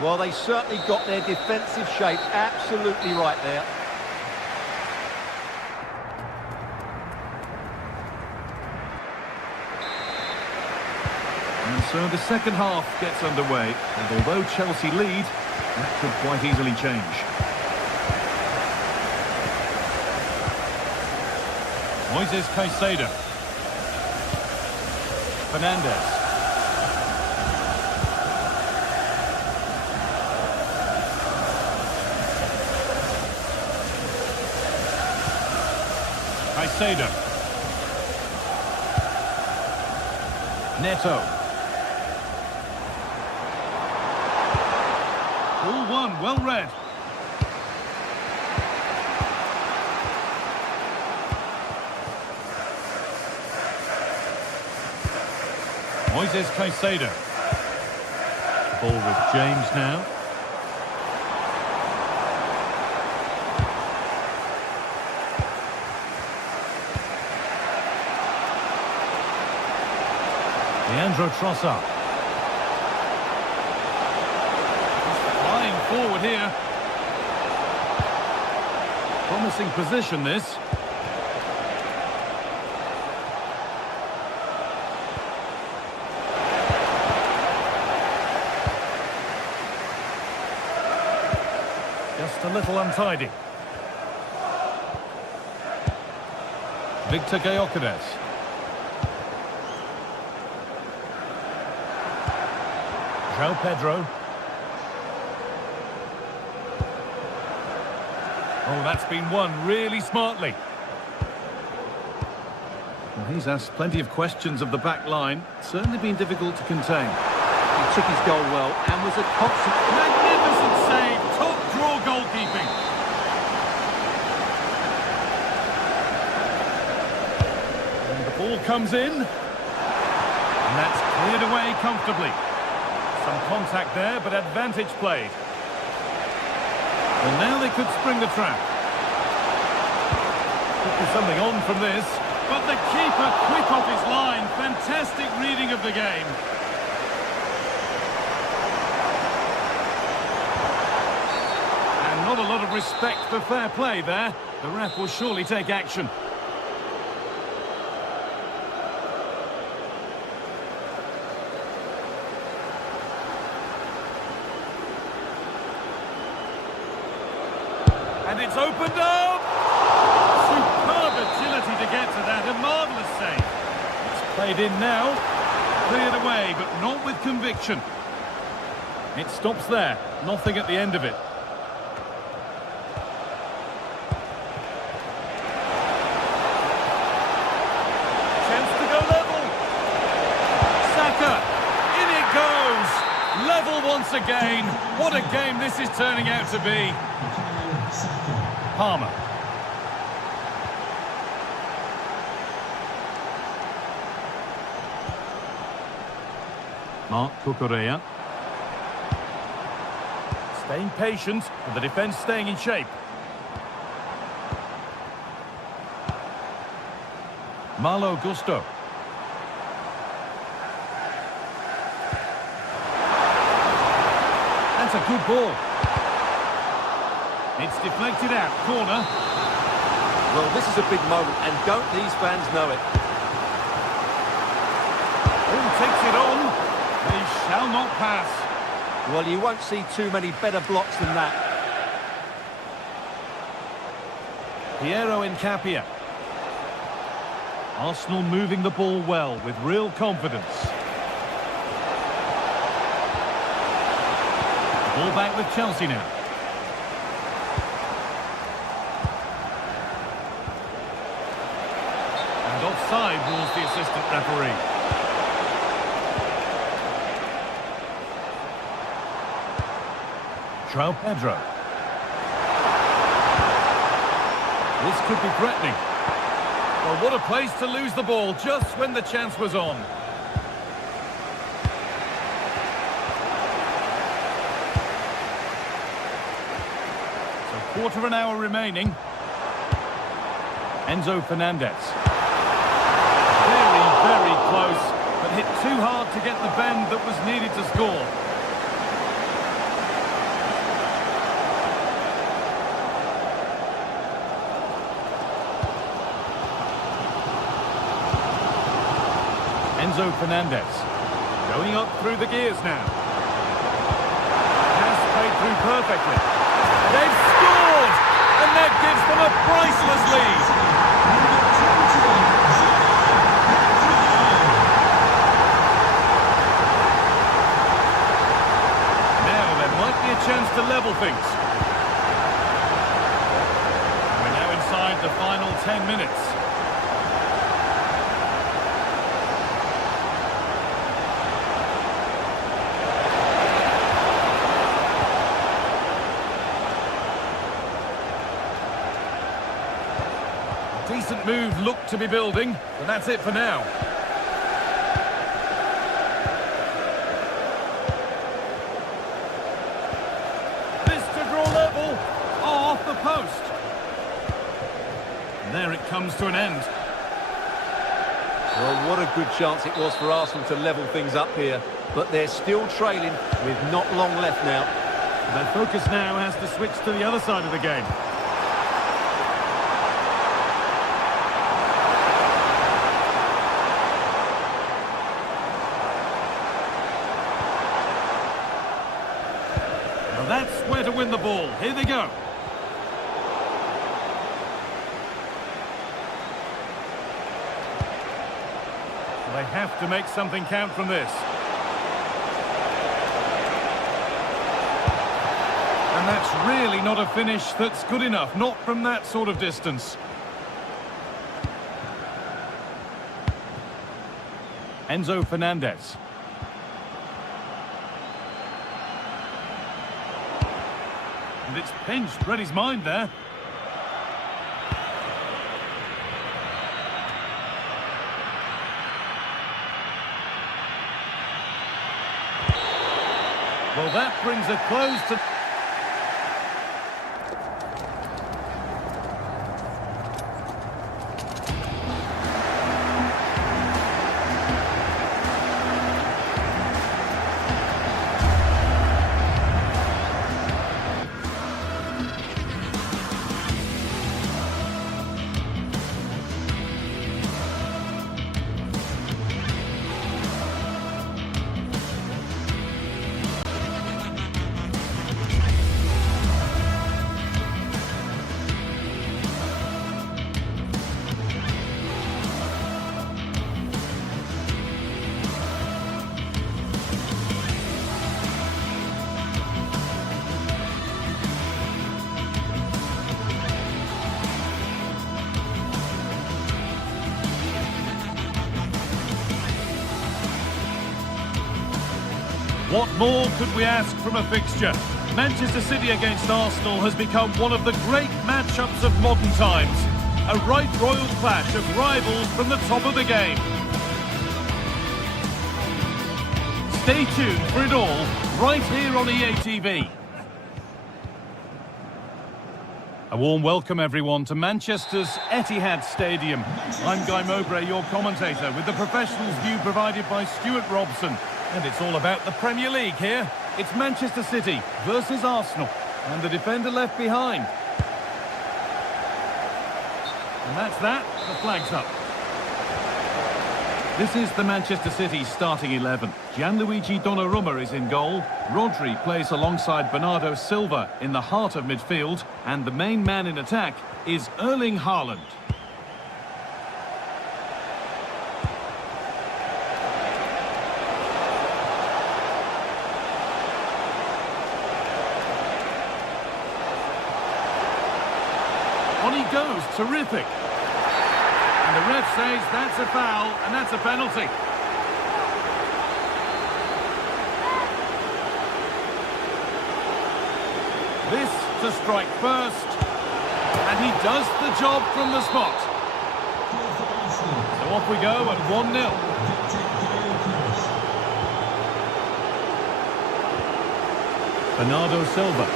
Well, they certainly got their defensive shape absolutely right there. And so the second half gets underway, and although Chelsea lead, that could quite easily change. Moises Caicedo. Fernandez. Caicedo. Neto. All one, well read. Moises Caicedo. Ball with James now. Leandro Trossard. Flying forward here. Promising position, this. Just a little untidy. Victor Gyökeres. João Pedro. Oh, that's been won really smartly. Well, he's asked plenty of questions of the back line. Certainly been difficult to contain. He took his goal well and was a constant... Magnificent save, top draw goalkeeping. And the ball comes in. And that's cleared away comfortably. Some contact there, but advantage played. And now they could spring the trap. Could be something on from this. But the keeper quick off his line. Fantastic reading of the game. And not a lot of respect for fair play there. The ref will surely take action. And it's opened up! Superb agility to get to that, a marvellous save. It's played in now, cleared away, but not with conviction. It stops there, nothing at the end of it. Chance to go level. Saka, in it goes! Level once again. What a game this is turning out to be. Palmer. Marc Cucurella. Staying patient and the defence staying in shape. Malo Gusto. That's a good ball. It's deflected out, corner. Well, this is a big moment, and don't these fans know it? Oh, takes it on. They shall not pass. Well, you won't see too many better blocks than that. Piero Incapia. Arsenal moving the ball well with real confidence. Ball back with Chelsea now. And offside rules the assistant referee. João Pedro. This could be threatening. Well, what a place to lose the ball just when the chance was on. So quarter of an hour remaining. Enzo Fernandez. Very, very close, but hit too hard to get the bend that was needed to score. Enzo Fernandez going up through the gears now. Pass played through perfectly. They've scored! And that gives them a priceless lead. Now there might be a chance to level things. We're now inside the final 10 minutes. Decent move looked to be building, but that's it for now. This to draw level. Oh, off the post. And there it comes to an end. Well, what a good chance it was for Arsenal to level things up here. But they're still trailing with not long left now. Their focus now has to switch to the other side of the game. That's where to win the ball. Here they go. They have to make something count from this. And that's really not a finish that's good enough. Not from that sort of distance. Enzo Fernandez. And it's pinched, read his mind there. Well, that brings a close to... What more could we ask from a fixture? Manchester City against Arsenal has become one of the great matchups of modern times. A right royal clash of rivals from the top of the game. Stay tuned for it all, right here on EA TV. A warm welcome, everyone, to Manchester's Etihad Stadium. I'm Guy Mowbray, your commentator, with the professionals' view provided by Stuart Robson. And it's all about the Premier League here. It's Manchester City versus Arsenal, and the defender left behind. And that's that. The flag's up. This is the Manchester City starting 11. Gianluigi Donnarumma is in goal. Rodri plays alongside Bernardo Silva in the heart of midfield. And the main man in attack is Erling Haaland. On he goes, terrific. And the ref says that's a foul, and that's a penalty. This to strike first. And he does the job from the spot. So off we go at 1-0. Bernardo Silva.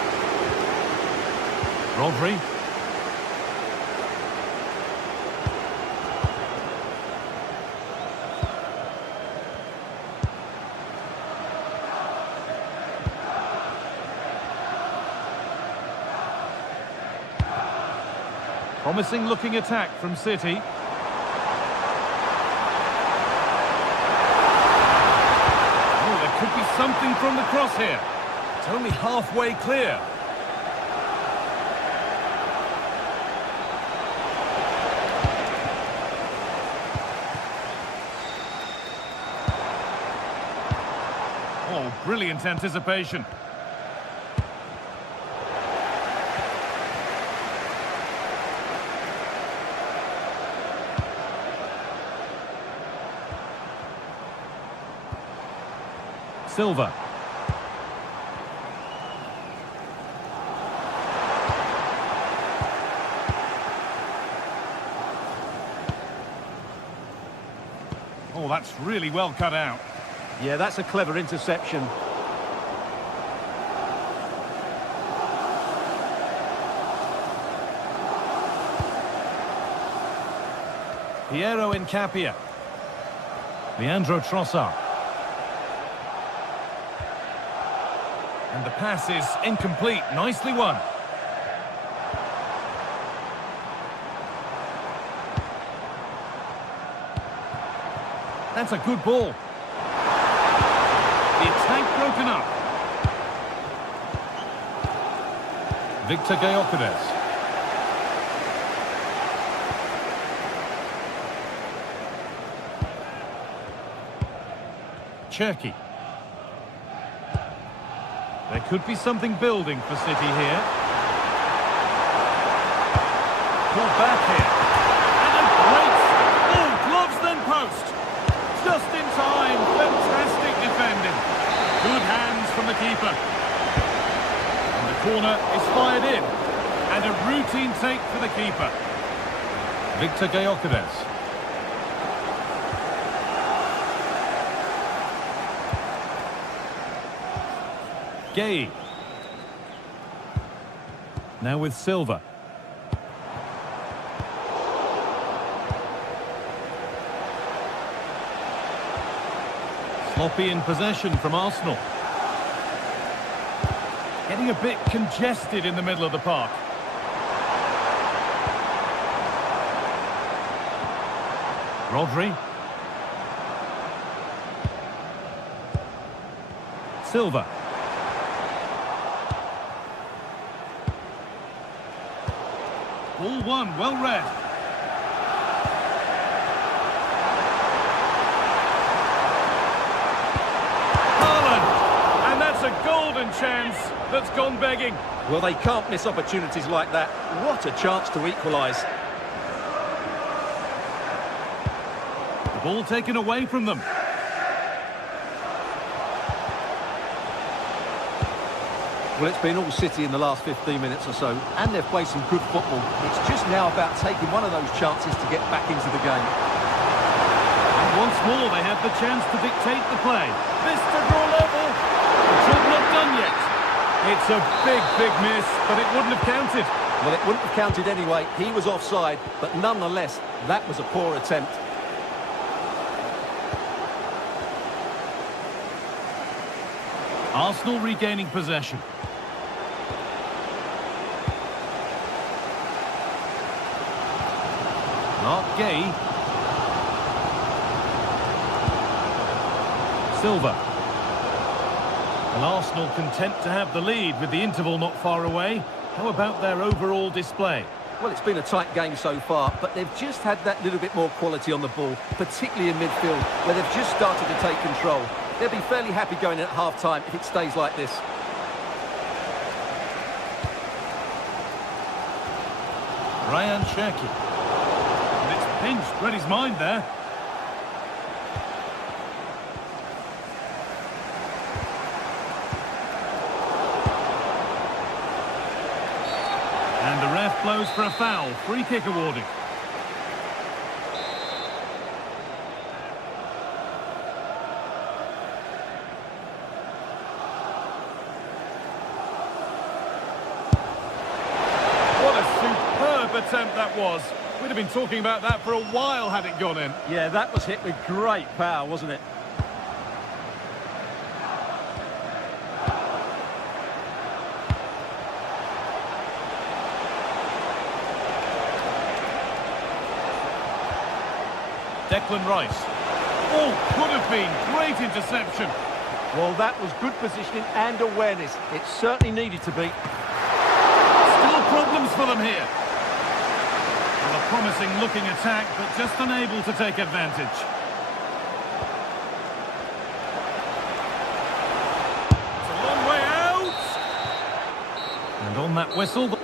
Rodri. Promising looking attack from City. Oh, there could be something from the cross here. It's only halfway clear. Oh, brilliant anticipation. Silva. Oh, that's really well cut out. Yeah, that's a clever interception. Piero Incapia. Leandro Trossard. And the pass is incomplete. Nicely won. That's a good ball. The attack broken up. Victor Gyökeres. Cherki. There could be something building for City here. Pulled back here. And a great... Oh, gloves then post. Just in time. Fantastic defending. Good hands from the keeper. And the corner is fired in. And a routine take for the keeper. Victor Gyökeres. Gay. Now with Silva. Sloppy in possession from Arsenal. Getting a bit congested in the middle of the park. Rodri. Silva. Ball one, well read. Haaland! And that's a golden chance that's gone begging. Well, they can't miss opportunities like that. What a chance to equalise. The ball taken away from them. Well, it's been all City in the last 15 minutes or so, and they've played some good football. It's just now about taking one of those chances to get back into the game. And once more, they have the chance to dictate the play. This to draw level. The job not done yet. It's a big, big miss, but it wouldn't have counted. Well, it wouldn't have counted anyway. He was offside, but nonetheless, that was a poor attempt. Arsenal regaining possession. Mark Gay. Silva. And Arsenal content to have the lead with the interval not far away. How about their overall display? Well, it's been a tight game so far, but they've just had that little bit more quality on the ball, particularly in midfield, where they've just started to take control. They'll be fairly happy going in at half-time if it stays like this. Ryan Cherki. And it's pinched, read his mind there. And the ref blows for a foul. Free kick awarded. What a superb attempt that was. We'd have been talking about that for a while had it gone in. Yeah, that was hit with great power, wasn't it? Declan Rice. Oh, could have been. Great interception. Well, that was good positioning and awareness. It certainly needed to be. Still problems for them here. Well, a promising looking attack, but just unable to take advantage. It's a long way out. And on that whistle...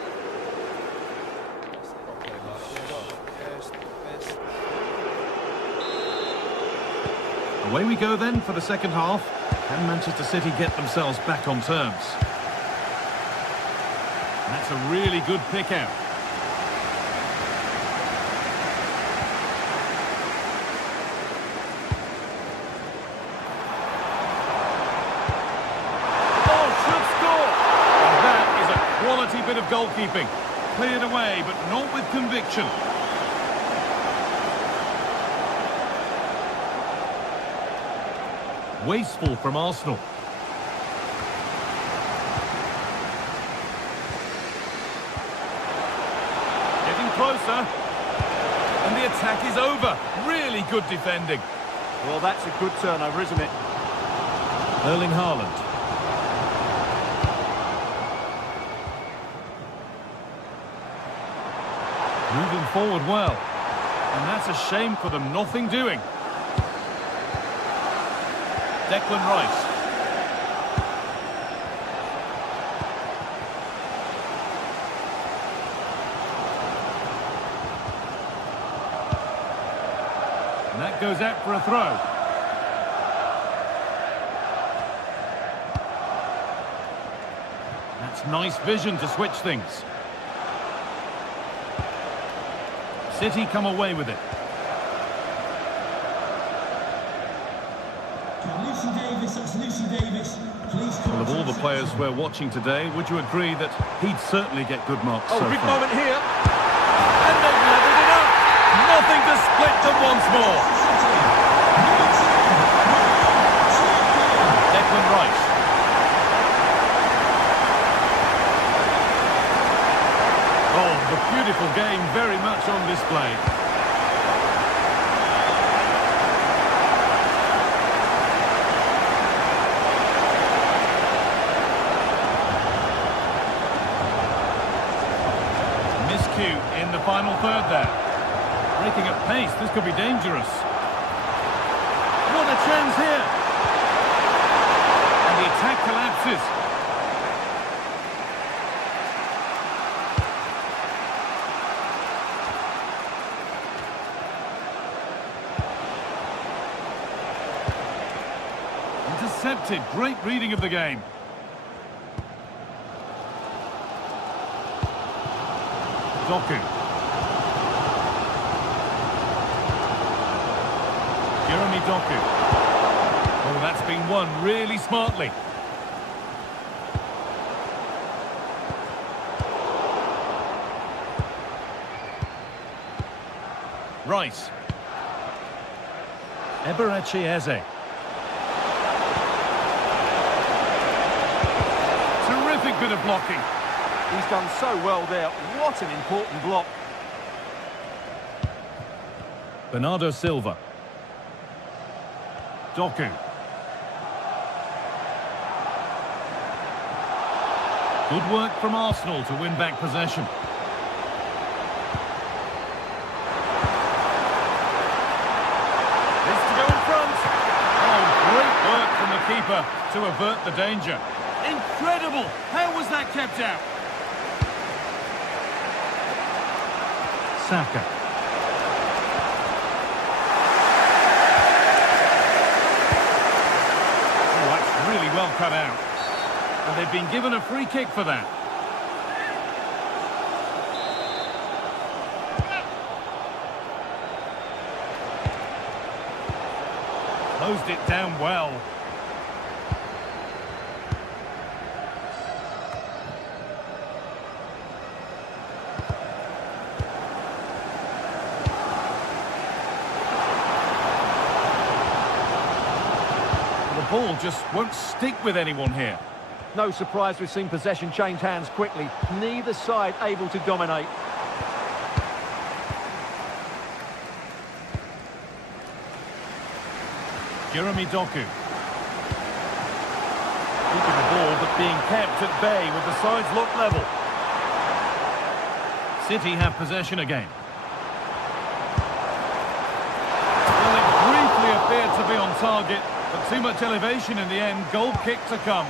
Away we go then for the second half. Can Manchester City get themselves back on terms? That's a really good pick out. Oh, should score! And that is a quality bit of goalkeeping. Cleared away, but not with conviction. Wasteful from Arsenal. Getting closer. And the attack is over. Really good defending. Well, that's a good turnover, isn't it? Erling Haaland. Moving forward well. And that's a shame for them. Nothing doing. Declan Rice. And that goes out for a throw. That's nice vision to switch things. City come away with it. Well, of all the players we're watching today, would you agree that he'd certainly get good marks so big far? moment here. And they've leveled it up. Nothing to split them once more. Declan Rice. Oh, the beautiful game very much on display. In the final third there. Breaking at pace, this could be dangerous. What a chance here! And the attack collapses. Intercepted, great reading of the game. Doku. Jeremy Doku. Oh, that's been won really smartly. Rice. Eberechi Eze. Terrific bit of blocking. He's done so well there. What an important block. Bernardo Silva. Doku. Good work from Arsenal to win back possession. This to go in front. Oh, great work from the keeper to avert the danger. Incredible! How was that kept out? Saka. Oh, that's really well cut out. And they've been given a free kick for that. Closed it down well. The ball just won't stick with anyone here. No surprise we've seen possession change hands quickly. Neither side able to dominate. Jeremy Doku. Keeping the ball but being kept at bay with the sides locked level. City have possession again. Well, it briefly appeared to be on target, but too much elevation in the end. Goal kick to come.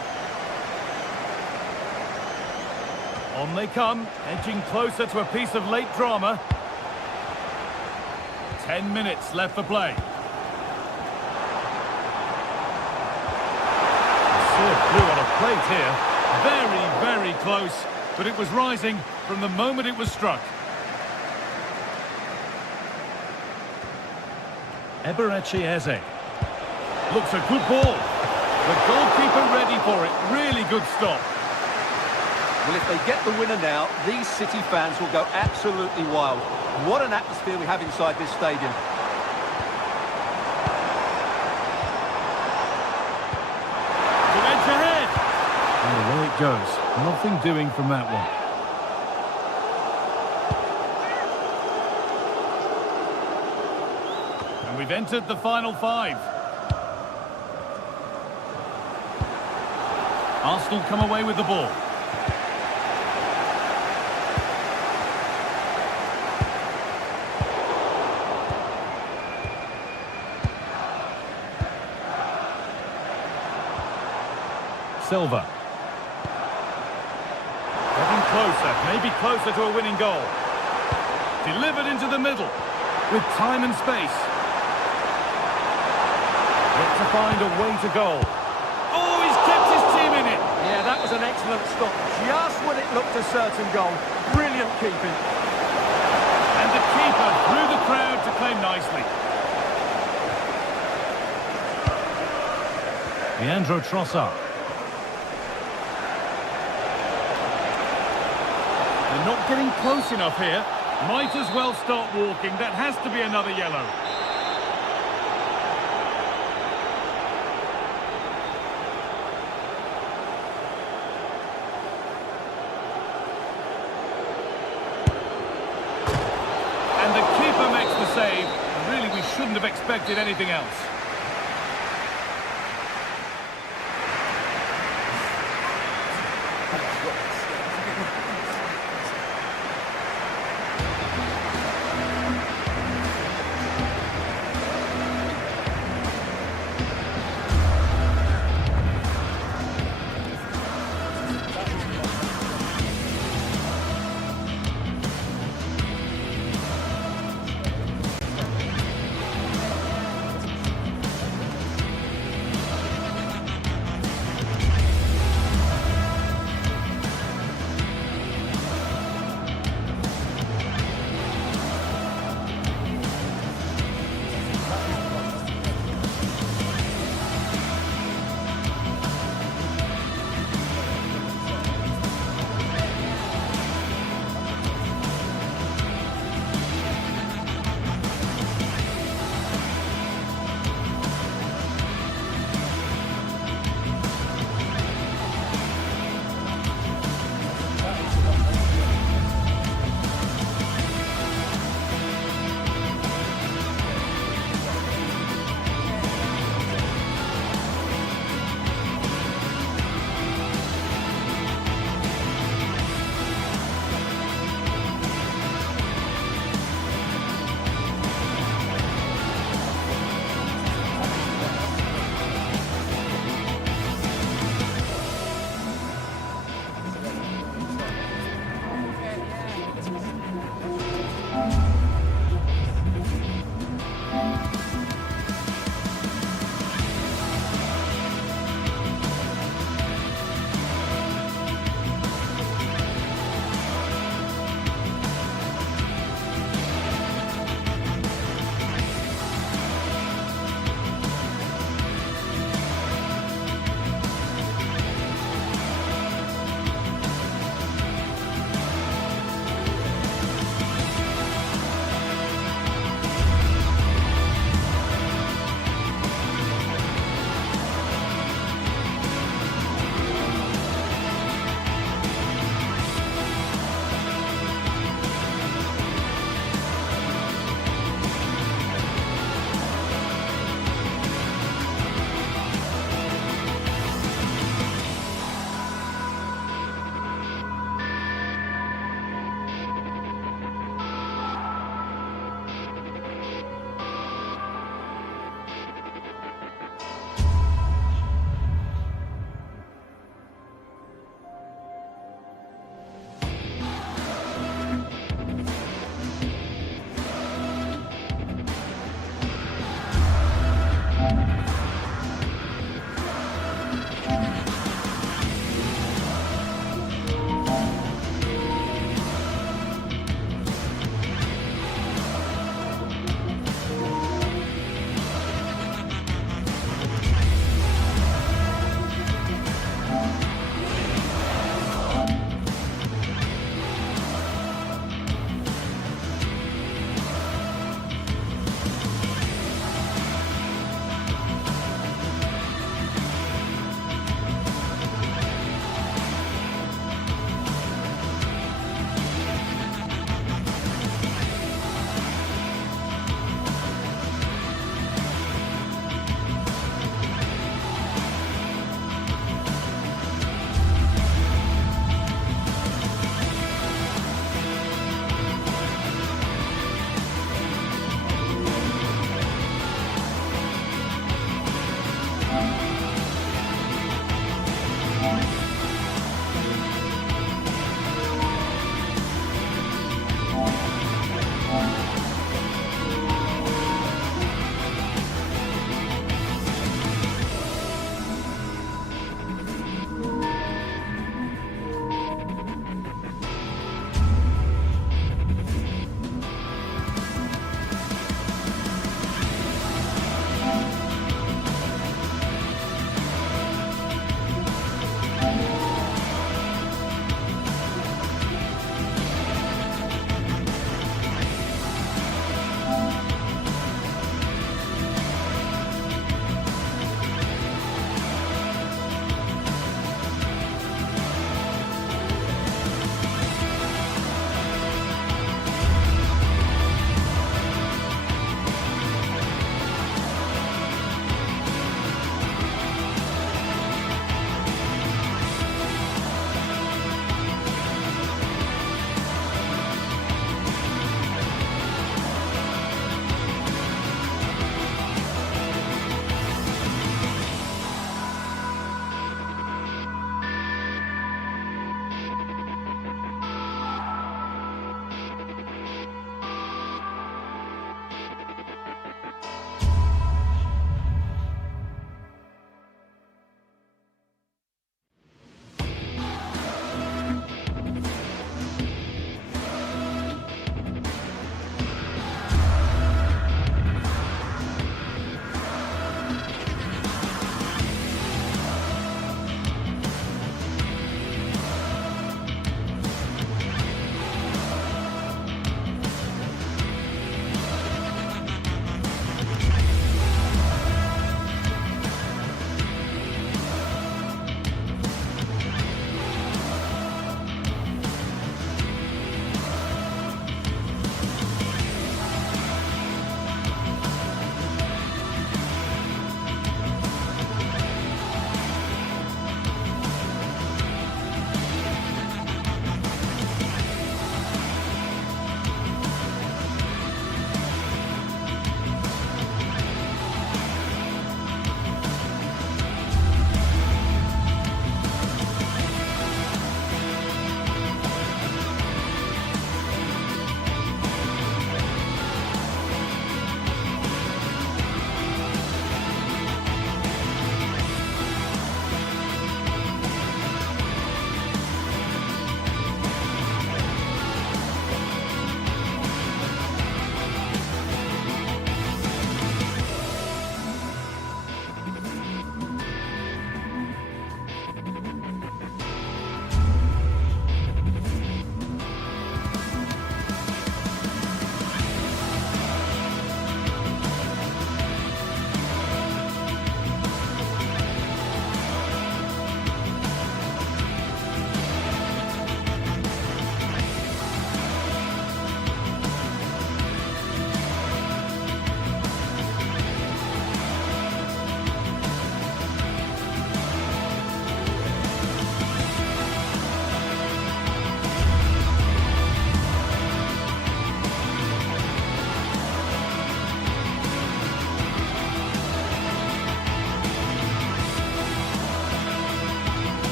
On they come, edging closer to a piece of late drama. 10 minutes left for play. Through on a plate here. Very, very close, but it was rising from the moment it was struck. Eberechi Eze. Looks a good ball. The goalkeeper ready for it. Really good stop. Well, if they get the winner now, these City fans will go absolutely wild. What an atmosphere we have inside this stadium. And away it goes. Nothing doing from that one. And we've entered the final 5. Arsenal come away with the ball. Silva. Getting closer, maybe closer to a winning goal. Delivered into the middle, with time and space. Yet to find a way to goal. Oh, he's kept his team in it! Yeah, that was an excellent stop. Just when it looked a certain goal. Brilliant keeping. And the keeper through the crowd to claim nicely. Leandro Trossard. They're not getting close enough here. Might as well start walking. That has to be another yellow. And the keeper makes the save. Really, we shouldn't have expected anything else.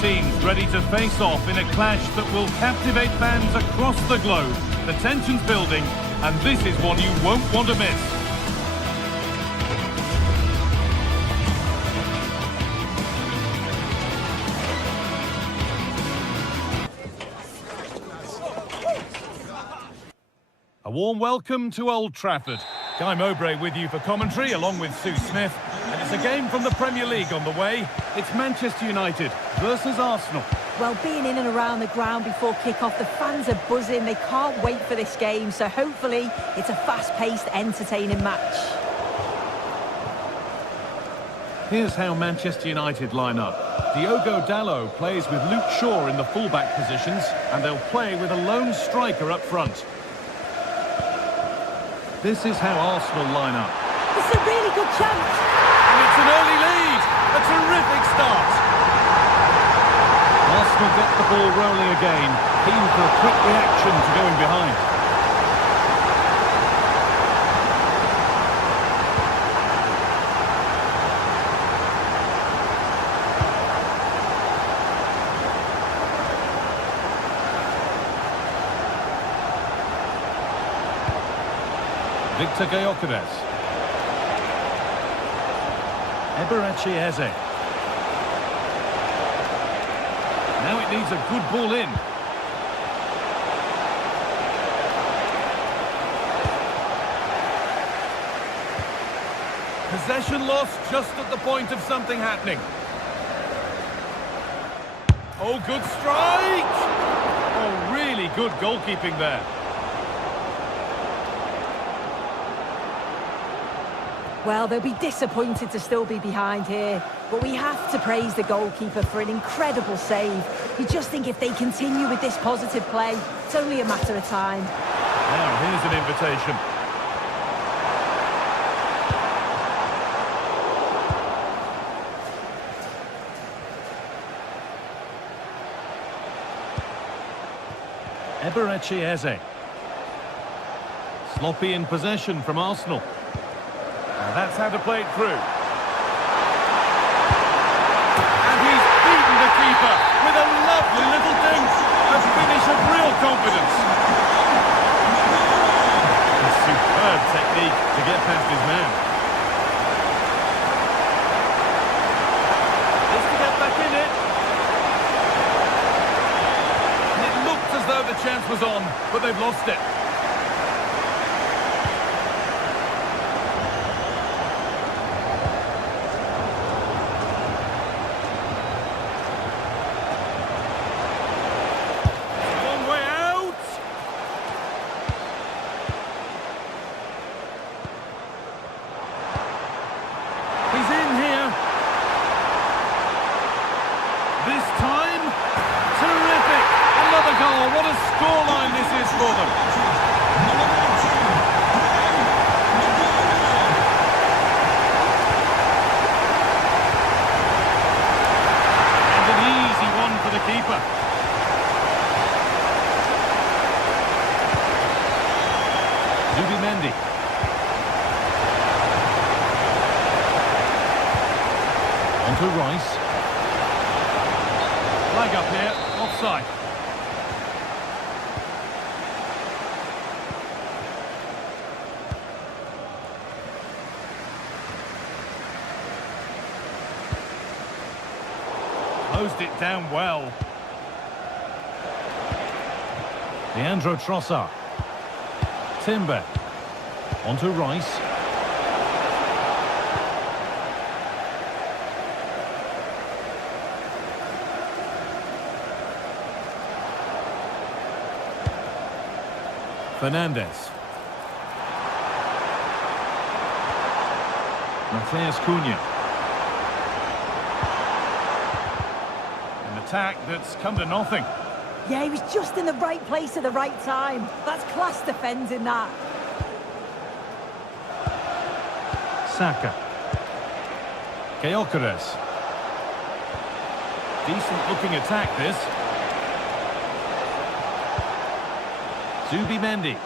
teams ready to face off in a clash that will captivate fans across the globe. The tension's building, and this is one you won't want to miss. A warm welcome to Old Trafford. Guy Mowbray with you for commentary, along with Sue Smith. And it's a game from the Premier League on the way. It's Manchester United versus Arsenal. Well, being in and around the ground before kick-off, the fans are buzzing. They can't wait for this game. So hopefully it's a fast-paced, entertaining match. Here's how Manchester United line up. Diogo Dalot plays with Luke Shaw in the fullback positions, and they'll play with a lone striker up front. This is how Arsenal line up. It's a really good chance. And it's an early lead. A terrific start. Arsenal get the ball rolling again, keen for a quick reaction to going behind. Victor Gyökeres. Eberechi Eze. Now it needs a good ball in. Possession lost just at the point of something happening. Oh, good strike! Oh, really good goalkeeping there. Well, they'll be disappointed to still be behind here, but we have to praise the goalkeeper for an incredible save. You just think if they continue with this positive play, it's only a matter of time. Now, here's an invitation. Eberechi Eze. Sloppy in possession from Arsenal. And that's how to play it through. And he's beaten the keeper with a lovely little dink. A finish of real confidence. A superb technique to get past his man. Just to get back in it. And it looked as though the chance was on, but they've lost it. This time, terrific! Another goal. What a scoreline this is for them. And an easy one for the keeper. Zubimendi. On to Rice. Flag up here, offside. Closed it down well. Leandro Trossard. Timber. On to Rice. Fernandez. Mateus Cunha. An attack that's come to nothing. Yeah, he was just in the right place at the right time. That's class defending, that. Saka. Gyökeres. Decent looking attack, this. Zubimendi.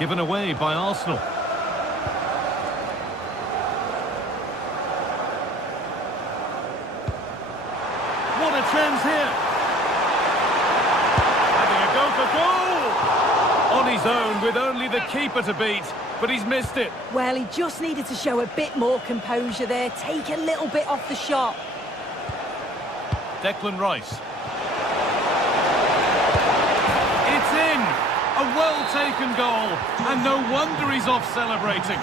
Given away by Arsenal. with only the keeper to beat, but he's missed it. Well, he just needed to show a bit more composure there, take a little bit off the shot. Declan Rice. It's in! A well-taken goal, and no wonder he's off celebrating.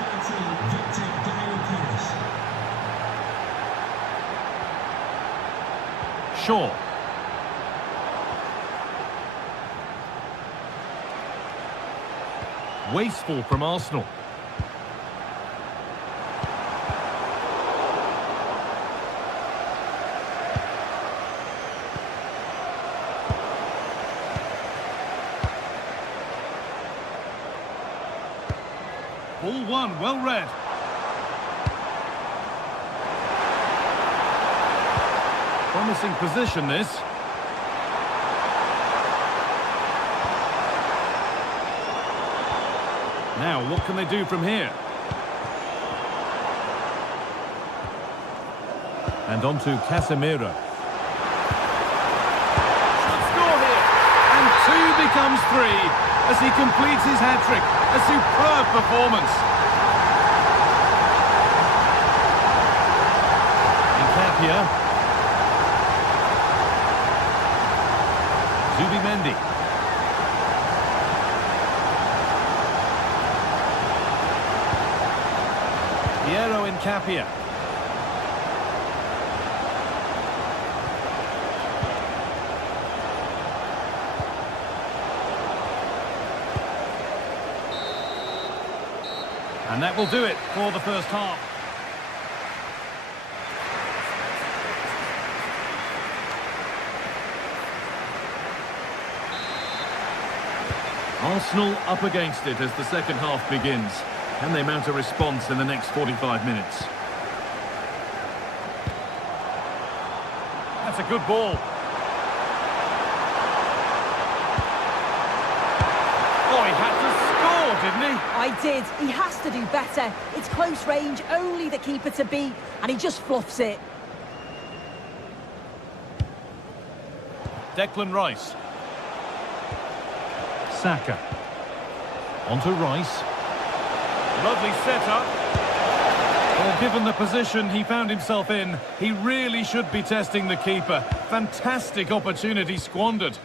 Shaw. Wasteful from Arsenal. Ball one, well read. Promising position, this. Now, what can they do from here? And on to Casemiro. Should score here. And two becomes three as he completes his hat-trick. A superb performance. Nkapia. Zubimendi. Piero Nkapia. And that will do it for the first half. Arsenal up against it as the second half begins. Can they mount a response in the next 45 minutes? That's a good ball. Oh, he had to score, didn't he? I did. He has to do better. It's close range, only the keeper to beat, and he just fluffs it. Declan Rice. Saka. Onto Rice. Lovely setup. Well, given the position he found himself in, he really should be testing the keeper. Fantastic opportunity squandered.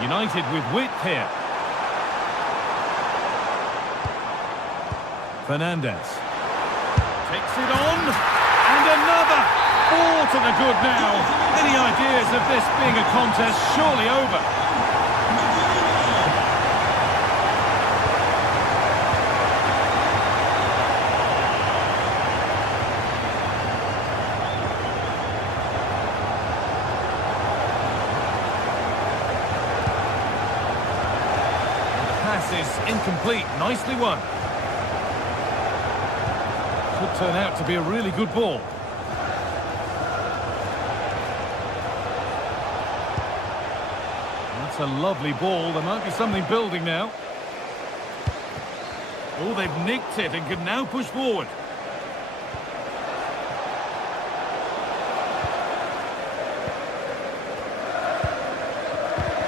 United with width here. Fernandes. Takes it on. And another. 4 to the good now. Any ideas of this being a contest surely over? The pass is incomplete. Nicely won. Could turn out to be a really good ball. That's a lovely ball. There might be something building now. Oh, they've nicked it and can now push forward.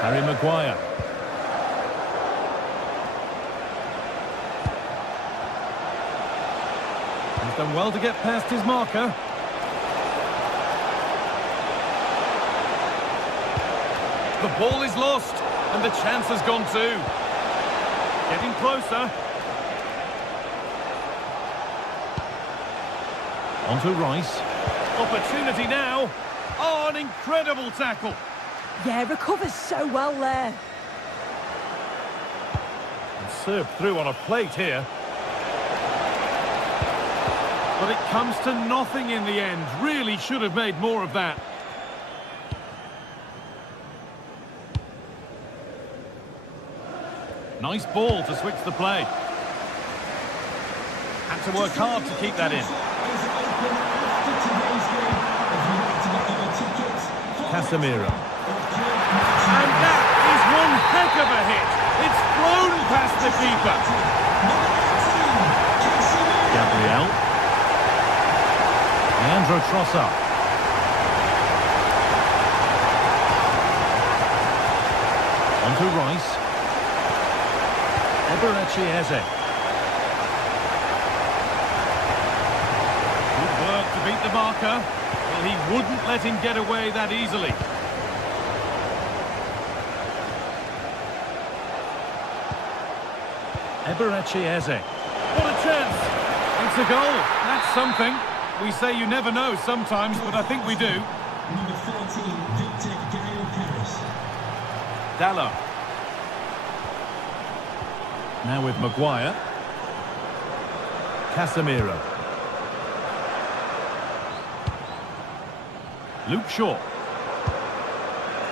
Harry Maguire. He's done well to get past his marker. The ball is lost, and the chance has gone too. Getting closer. Onto Rice. Opportunity now. Oh, an incredible tackle. Yeah, recovers so well there. And served through on a plate here. But it comes to nothing in the end. Really should have made more of that. Nice ball to switch the play. Had to work hard to keep that in. Casemiro. And that is one heck of a hit. It's flown past the keeper. Gabriel. Leandro Trossard. On to Rice. Eberechi Eze. Good work to beat the marker. Well, he wouldn't let him get away that easily. Eberechi Eze. What a chance! It's a goal. That's something. We say you never know sometimes, but I think we do. Number 13, Victor Gale-Paris. Dallo. Now with Maguire. Casemiro. Luke Shaw.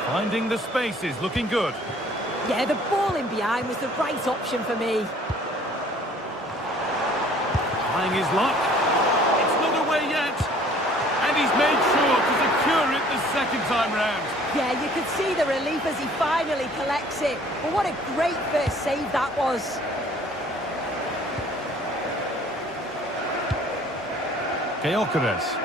Finding the spaces, looking good. Yeah, the ball in behind was the right option for me. Trying his luck. It's not away yet. And he's made sure to secure it the second time round. Yeah, you could see the relief as he finally collects it. But what a great first save that was. Gyökeres.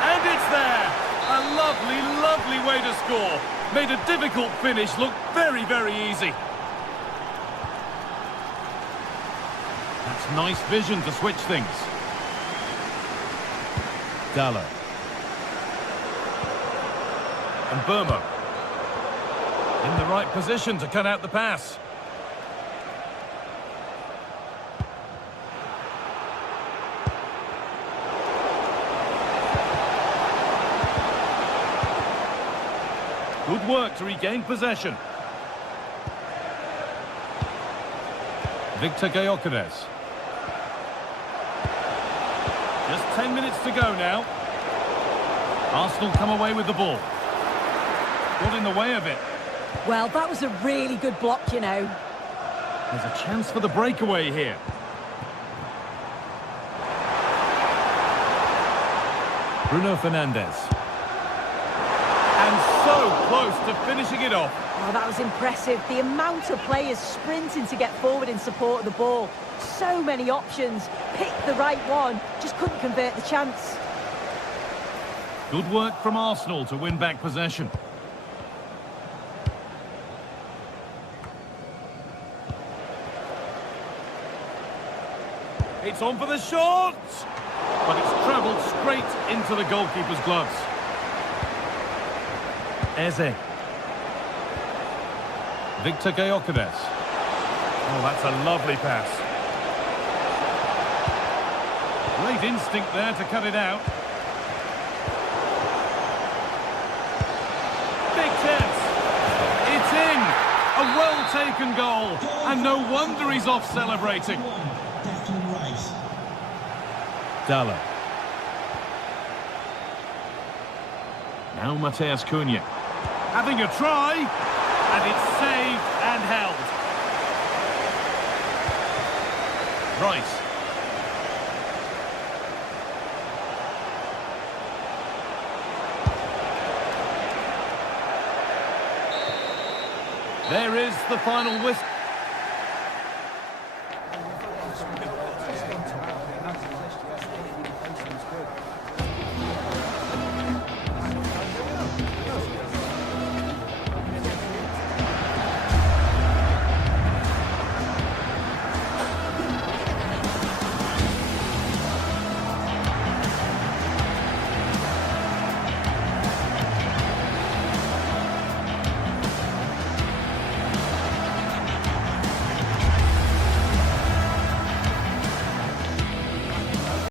And it's there. A lovely, lovely way to score. Made a difficult finish look very, very easy. That's nice vision to switch things. Dallo. And Burma. In the right position to cut out the pass. Good work to regain possession. Victor Gyökeres. Just 10 minutes to go now. Arsenal come away with the ball. Got in the way of it. Well, that was a really good block, you know. There's a chance for the breakaway here. Bruno Fernandes. And so close to finishing it off. Oh, that was impressive. The amount of players sprinting to get forward in support of the ball. So many options. Picked the right one. Just couldn't convert the chance. Good work from Arsenal to win back possession. It's on for the shot! But it's travelled straight into the goalkeeper's gloves. Eze. Victor Gyökeres. Oh, that's a lovely pass. Great instinct there to cut it out. Big chance. It's in. A well-taken goal. And no wonder he's off celebrating. Dallo. Now Mateus Cunha. Having a try. And it's saved and held. Rice. There is the final whistle.